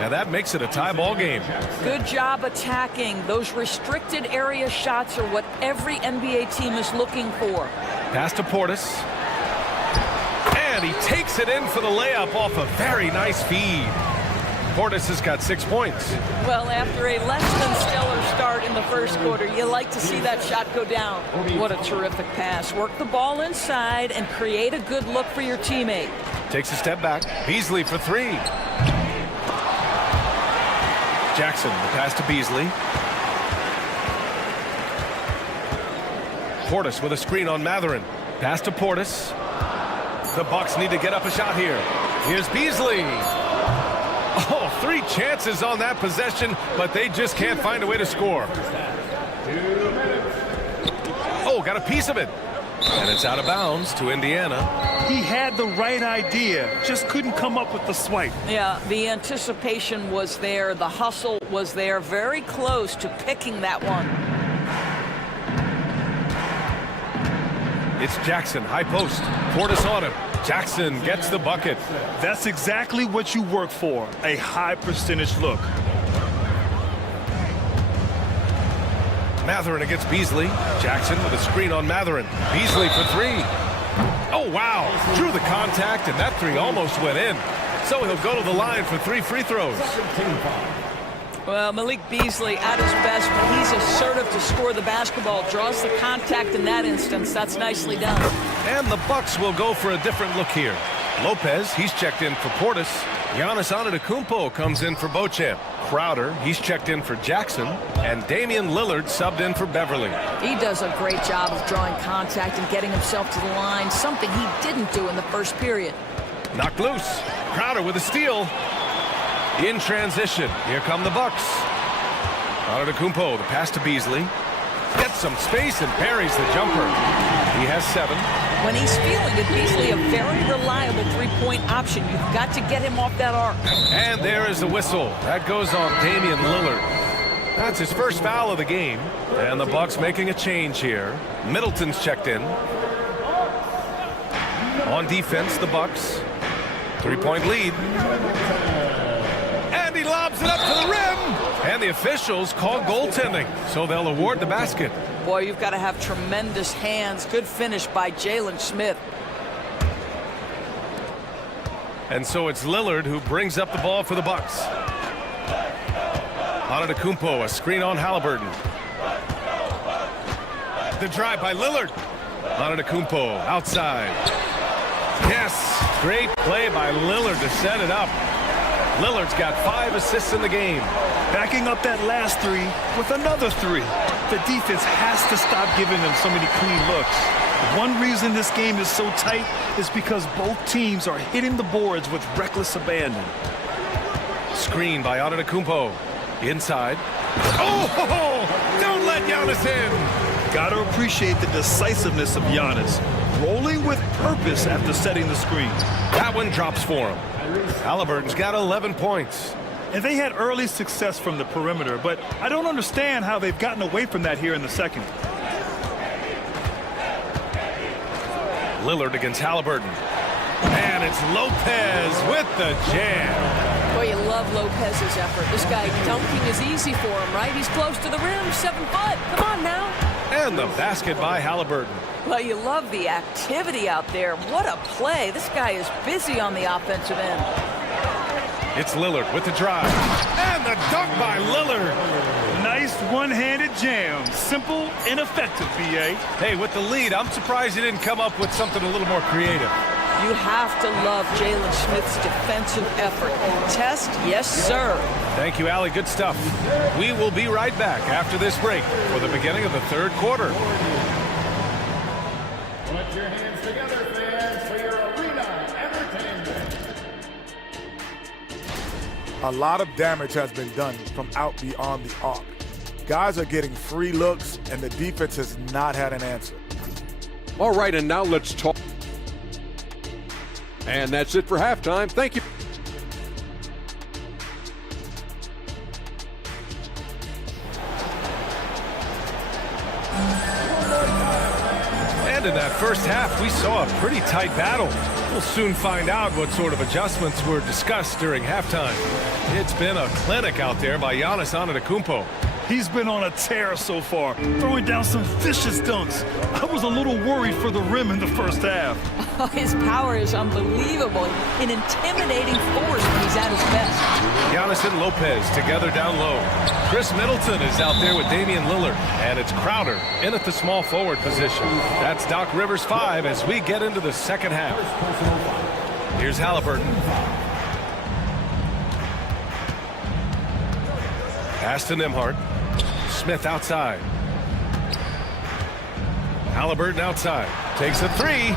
And that makes it a tie ball game. Good job attacking. Those restricted area shots are what every NBA team is looking for. Pass to Portis. And he takes it in for the layup off a very nice feed. Portis has got 6 points. Well, after a less than stellar start in the first quarter, you like to see that shot go down. What a terrific pass. Work the ball inside and create a good look for your teammate. Takes a step back. Beasley for 3. Jackson, the pass to Beasley. Portis with a screen on Mathurin. Pass to Portis. The Bucks need to get up a shot here. Here's Beasley. Oh, 3 chances on that possession, but they just can't find a way to score. Oh, got a piece of it. And it's out of bounds to Indiana. He had the right idea, just couldn't come up with the swipe. Yeah, the anticipation was there. The hustle was there. Very close to picking that one. It's Jackson, high post. Portis on him. Jackson gets the bucket. That's exactly what you work for, a high percentage look. Matherin against Beasley. Jackson with a screen on Matherin. Beasley for 3. Oh, wow. Drew the contact, and that 3 almost went in. So he'll go to the line for 3 free throws. Well, Malik Beasley at his best, but he's assertive to score the basketball. Draws the contact in that instance. That's nicely done. And the Bucks will go for a different look here. Lopez, he's checked in for Portis. Giannis Antetokounmpo comes in for Beauchamp. Crowder, he's checked in for Jackson. And Damian Lillard subbed in for Beverly. He does a great job of drawing contact and getting himself to the line, something he didn't do in the first period. Knocked loose. Crowder with a steal. In transition, here come the Bucks. Antetokounmpo, the pass to Beasley. Gets some space and buries the jumper. He has 7. When he's feeling it, Beasley a very reliable three-point option. You've got to get him off that arc. And there is the whistle. That goes on Damian Lillard. That's his first foul of the game. And the Bucks making a change here. Middleton's checked in. On defense, the Bucks. 3-point lead. And he lobs it up to the rim. And the officials call goaltending, so they'll award the basket. Boy, you've got to have tremendous hands. Good finish by Jalen Smith. And so it's Lillard who brings up the ball for the Bucks. Antetokounmpo, a screen on Halliburton. The drive by Lillard. Antetokounmpo outside. Yes, great play by Lillard to set it up. Lillard's got 5 assists in the game. Backing up that last 3 with another 3. The defense has to stop giving them so many clean looks. One reason this game is so tight is because both teams are hitting the boards with reckless abandon. Screen by Antetokounmpo. Inside. Oh, don't let Giannis in. Got to appreciate the decisiveness of Giannis. Rolling with purpose after setting the screen. That one drops for him. Halliburton's got 11 points. And they had early success from the perimeter, but I don't understand how they've gotten away from that here in the second. Lillard against Halliburton. And it's Lopez with the jam. Boy, you love Lopez's effort. This guy dunking is easy for him, right? He's close to the rim, 7 foot. Come on now. And the basket by Halliburton. Well, you love the activity out there. What a play. This guy is busy on the offensive end. It's Lillard with the drive. And the dunk by Lillard. Nice one-handed jam. Simple and effective, B.A. Hey, with the lead, I'm surprised he didn't come up with something a little more creative. You have to love Jalen Smith's defensive effort. Test, yes, sir. Thank you, Allie. Good stuff. We will be right back after this break for the beginning of the third quarter. Put your hands together, fans, for your arena entertainment. A lot of damage has been done from out beyond the arc. Guys are getting free looks, and the defense has not had an answer. All right, and now let's talk. And that's it for halftime. Thank you. And in that first half, we saw a pretty tight battle. We'll soon find out what sort of adjustments were discussed during halftime. It's been a clinic out there by Giannis Antetokounmpo. He's been on a tear so far, throwing down some vicious dunks. I was a little worried for the rim in the first half. Oh, his power is unbelievable. An intimidating force when he's at his best. Giannis and Lopez together down low. Chris Middleton is out there with Damian Lillard. And it's Crowder in at the small forward position. That's Doc Rivers 5 as we get into the second half. Here's Halliburton. Pass to Nembhard. Smith outside. Halliburton outside. Takes a 3.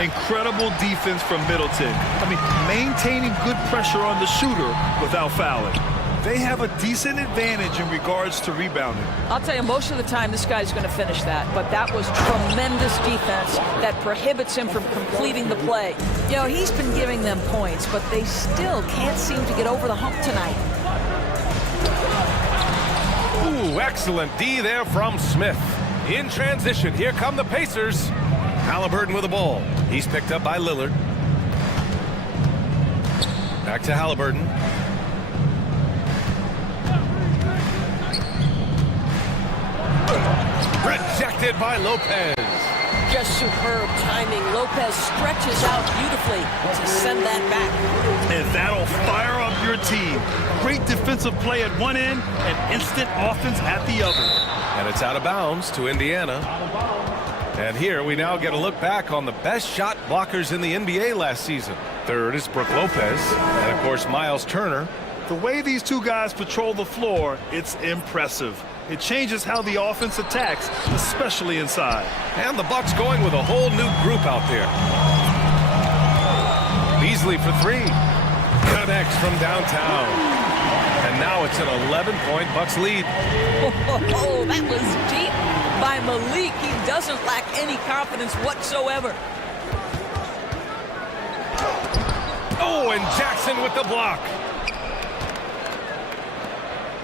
Incredible defense from Middleton. I mean, maintaining good pressure on the shooter without fouling. They have a decent advantage in regards to rebounding. I'll tell you, most of the time this guy's going to finish that, but that was tremendous defense that prohibits him from completing the play. You know, he's been giving them points, but they still can't seem to get over the hump tonight. Ooh, excellent D there from Smith. In transition, here come the Pacers. Halliburton with the ball. He's picked up by Lillard. Back to Halliburton. Rejected by Lopez. Just superb timing. Lopez stretches out beautifully to send that back. And that'll fire up your team. Great defensive play at one end and instant offense at the other. And it's out of bounds to Indiana. And here we now get a look back on the best shot blockers in the NBA last season. Third is Brook Lopez, and of course Miles Turner. The way these two guys patrol the floor, it's impressive. It changes how the offense attacks, especially inside. And the Bucks going with a whole new group out there. Beasley for three. Connects from downtown. And now it's an 11-point Bucks lead. Oh, that was deep by Malik. He doesn't lack any confidence whatsoever. Oh, and Jackson with the block.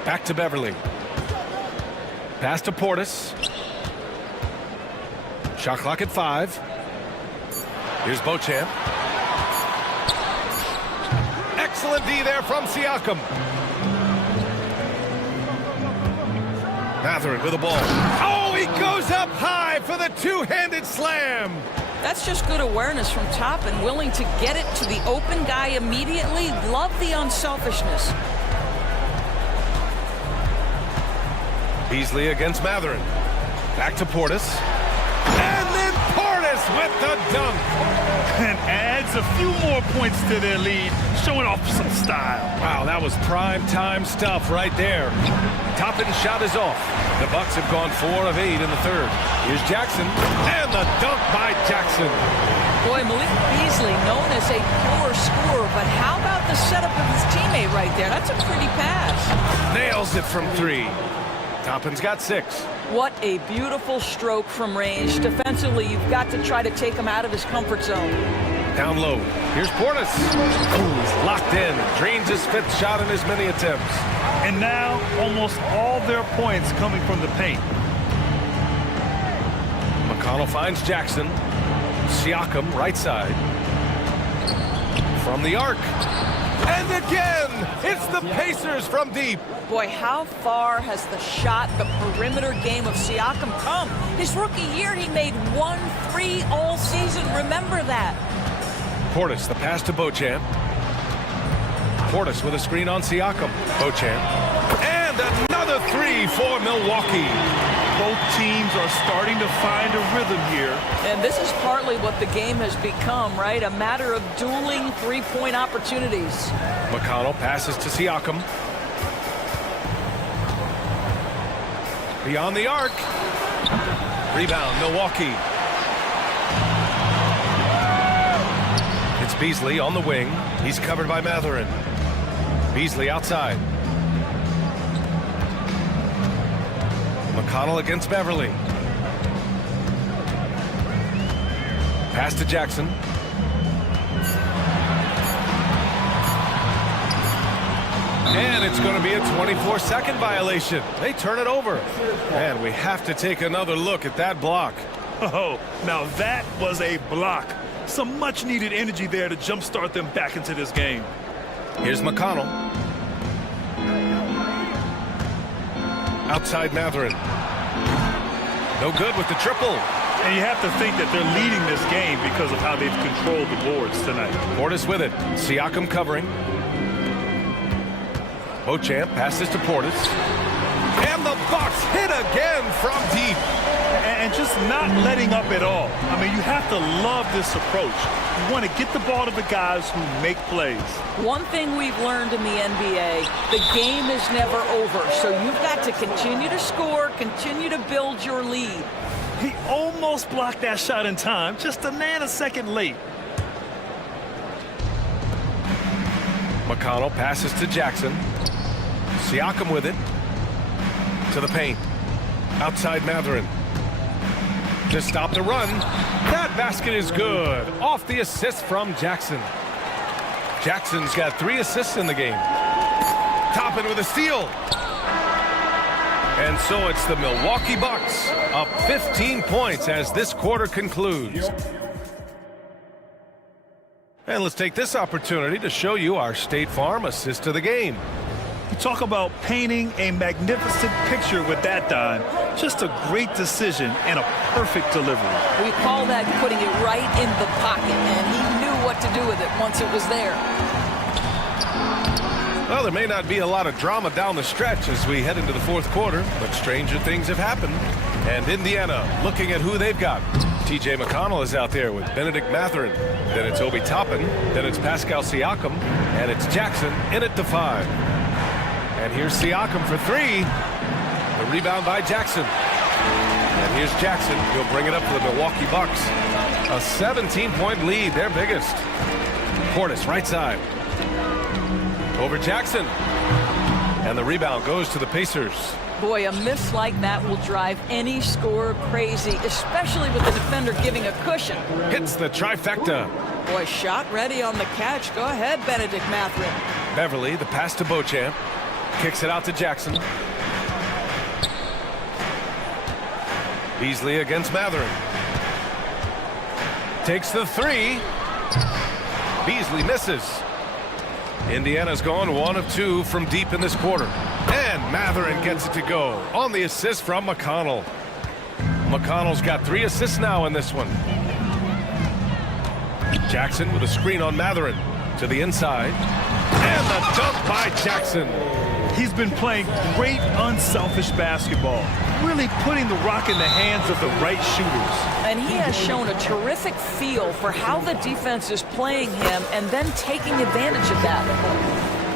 Back to Beverly. Pass to Portis. Shot clock at 5. Here's Beauchamp. Excellent D there from Siakam. Mathurin with the ball. Oh, he goes up high for the two-handed slam. That's just good awareness from top and willing to get it to the open guy immediately. Love the unselfishness. Beasley against Mathurin. Back to Portis. And then Portis with the dunk. And adds a few more points to their lead, showing off some style. Wow, that was prime time stuff right there. Toppin's shot is off. The Bucks have gone 4 of 8 in the third. Here's Jackson. And the dunk by Jackson. Boy, Malik Beasley, known as a pure scorer, but how about the setup of his teammate right there? That's a pretty pass. Nails it from 3. Toppin's got 6. What a beautiful stroke from range. Defensively, you've got to try to take him out of his comfort zone. Down low. Here's Portis. Ooh, he's locked in. Drains his 5th shot in as many attempts. And now, almost all their points coming from the paint. McConnell finds Jackson. Siakam, right side. From the arc. And again, it's the Pacers from deep. Boy, how far has the shot, the perimeter game of Siakam come? His rookie year, he made 1 3 all season. Remember that. Portis, the pass to Beauchamp. Portis with a screen on Siakam. Beauchamp. And another 3 for Milwaukee. Both teams are starting to find a rhythm here. And this is partly what the game has become, right? A matter of dueling three-point opportunities. McConnell passes to Siakam. Beyond the arc. Rebound, Milwaukee. It's Beasley on the wing. He's covered by Mathurin. Beasley outside. McConnell against Beverly. Pass to Jackson. And it's going to be a 24-second violation. They turn it over. And we have to take another look at that block. Oh, now that was a block. Some much-needed energy there to jumpstart them back into this game. Here's McConnell. Outside Mathurin. No good with the triple. And you have to think that they're leading this game because of how they've controlled the boards tonight. Portis with it. Siakam covering. Beauchamp passes to Portis. And the Bucks hit again from deep. And just not letting up at all. I mean, you have to love this approach. You want to get the ball to the guys who make plays. One thing we've learned in the NBA, the game is never over. So you've got to continue to score, continue to build your lead. He almost blocked that shot in time, just a nanosecond late. McConnell passes to Jackson. Siakam with it. To the paint. Outside Matherin. To stop the run. That basket is good. Off the assist from Jackson. Jackson's got 3 assists in the game. Toppin with a steal. And so it's the Milwaukee Bucks up 15 points as this quarter concludes. And let's take this opportunity to show you our State Farm assist of the game. You talk about painting a magnificent picture with that dime. Just a great decision and a perfect delivery. We call that putting it right in the pocket, and he knew what to do with it once it was there. Well, there may not be a lot of drama down the stretch as we head into the fourth quarter, but stranger things have happened. And Indiana looking at who they've got. TJ McConnell is out there with Benedict Matherin. Then it's Obi Toppin. Then it's Pascal Siakam. And it's Jackson in at the 5. And here's Siakam for 3. The rebound by Jackson. And here's Jackson. He'll bring it up for the Milwaukee Bucks. A 17-point lead, their biggest. Portis, right side. Over Jackson. And the rebound goes to the Pacers. Boy, a miss like that will drive any scorer crazy, especially with the defender giving a cushion. Hits the trifecta. Boy, shot ready on the catch. Go ahead, Benedict Matherin. Beverly, the pass to Beauchamp. Kicks it out to Jackson. Beasley against Matherin. Takes the 3. Beasley misses. Indiana's gone 1 of 2 from deep in this quarter. And Matherin gets it to go on the assist from McConnell. McConnell's got 3 assists now in this one. Jackson with a screen on Matherin to the inside. And the dunk by Jackson. He's been playing great unselfish basketball, really putting the rock in the hands of the right shooters. And he has shown a terrific feel for how the defense is playing him and then taking advantage of that.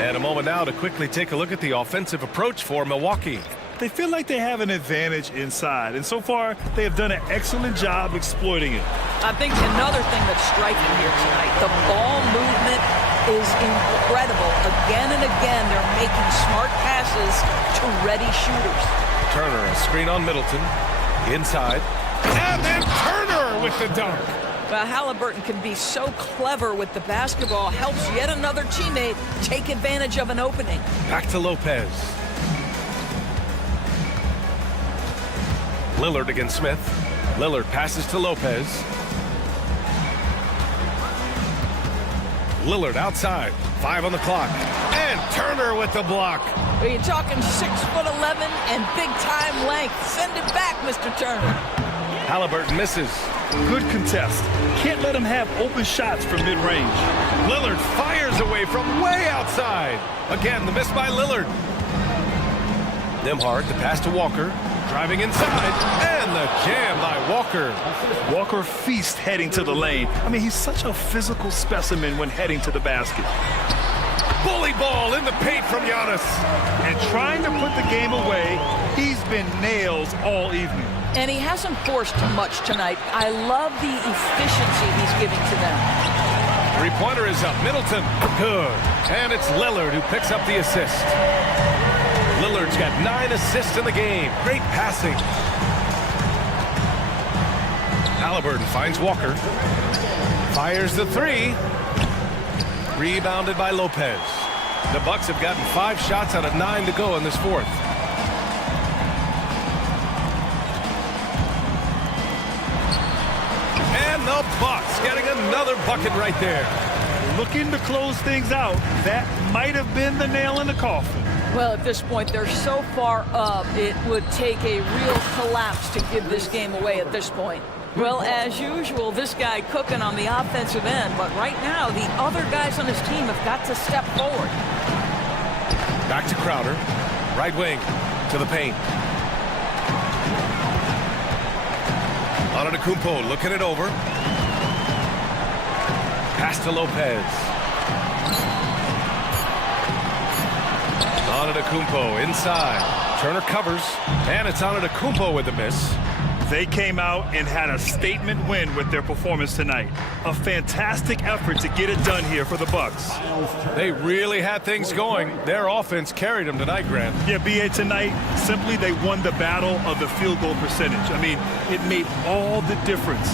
And a moment now to quickly take a look at the offensive approach for Milwaukee. They feel like they have an advantage inside, and so far they have done an excellent job exploiting it. I think another thing that's striking here tonight, the ball movement is incredible. Again and again, they're making smart passes to ready shooters. Turner, a screen on Middleton. Inside. And then Turner with the dunk. Well, Halliburton can be so clever with the basketball, helps yet another teammate take advantage of an opening. Back to Lopez. Lillard against Smith. Lillard passes to Lopez. Lillard outside. 5 on the clock. And Turner with the block. Are you talking 6'11" and big-time length? Send it back, Mr. Turner. Halliburton misses. Good contest. Can't let him have open shots from mid-range. Lillard fires away from way outside. Again, the miss by Lillard. Nembhard, the pass to Walker. Driving inside, and the jam by Walker. Walker feasts heading to the lane. I mean, he's such a physical specimen when heading to the basket. Bully ball in the paint from Giannis. And trying to put the game away, he's been nails all evening. And he hasn't forced much tonight. I love the efficiency he's giving to them. Three-pointer is up. Middleton, good. And it's Lillard who picks up the assist. Lillard's got 9 assists in the game. Great passing. Halliburton finds Walker. Fires the 3. Rebounded by Lopez. The Bucks have gotten 5 shots out of 9 to go in this fourth. And the Bucks getting another bucket right there. Looking to close things out. That might have been the nail in the coffin. Well, at this point, they're so far up, it would take a real collapse to give this game away at this point. Well, as usual, this guy cooking on the offensive end, but right now, the other guys on his team have got to step forward. Back to Crowder. Right wing to the paint. Antetokounmpo looking it over. Pass to Lopez. Antetokounmpo inside. Turner covers, and it's Antetokounmpo with the miss. They came out and had a statement win with their performance tonight. A fantastic effort to get it done here for the Bucks. They really had things going. Their offense carried them tonight, Grant. Yeah, BA, tonight, simply they won the battle of the field goal percentage. I mean, it made all the difference.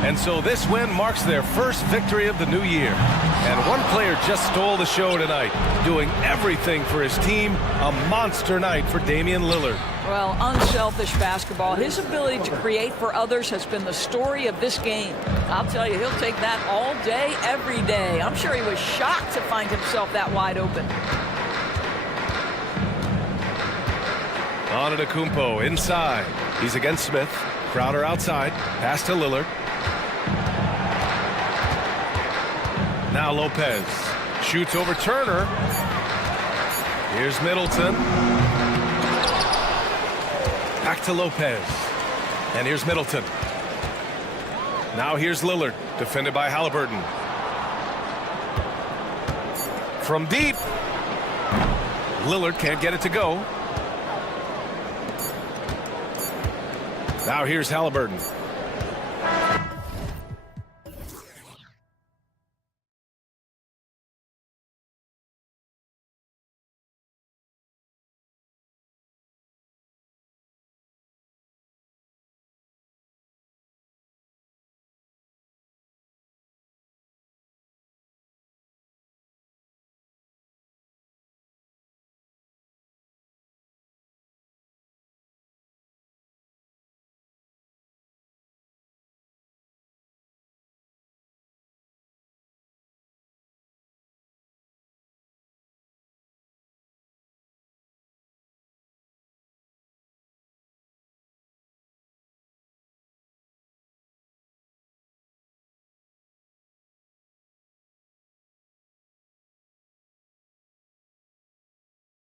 And so this win marks their first victory of the new year. And one player just stole the show tonight, doing everything for his team. A monster night for Damian Lillard. Well, unselfish basketball. His ability to create for others has been the story of this game. I'll tell you, he'll take that all day, every day. I'm sure he was shocked to find himself that wide open. Antetokounmpo inside. He's against Smith. Crowder outside. Pass to Lillard. Now Lopez shoots over Turner. Here's Middleton. Back to Lopez. And here's Middleton. Now here's Lillard, defended by Halliburton. From deep. Lillard can't get it to go. Now here's Halliburton.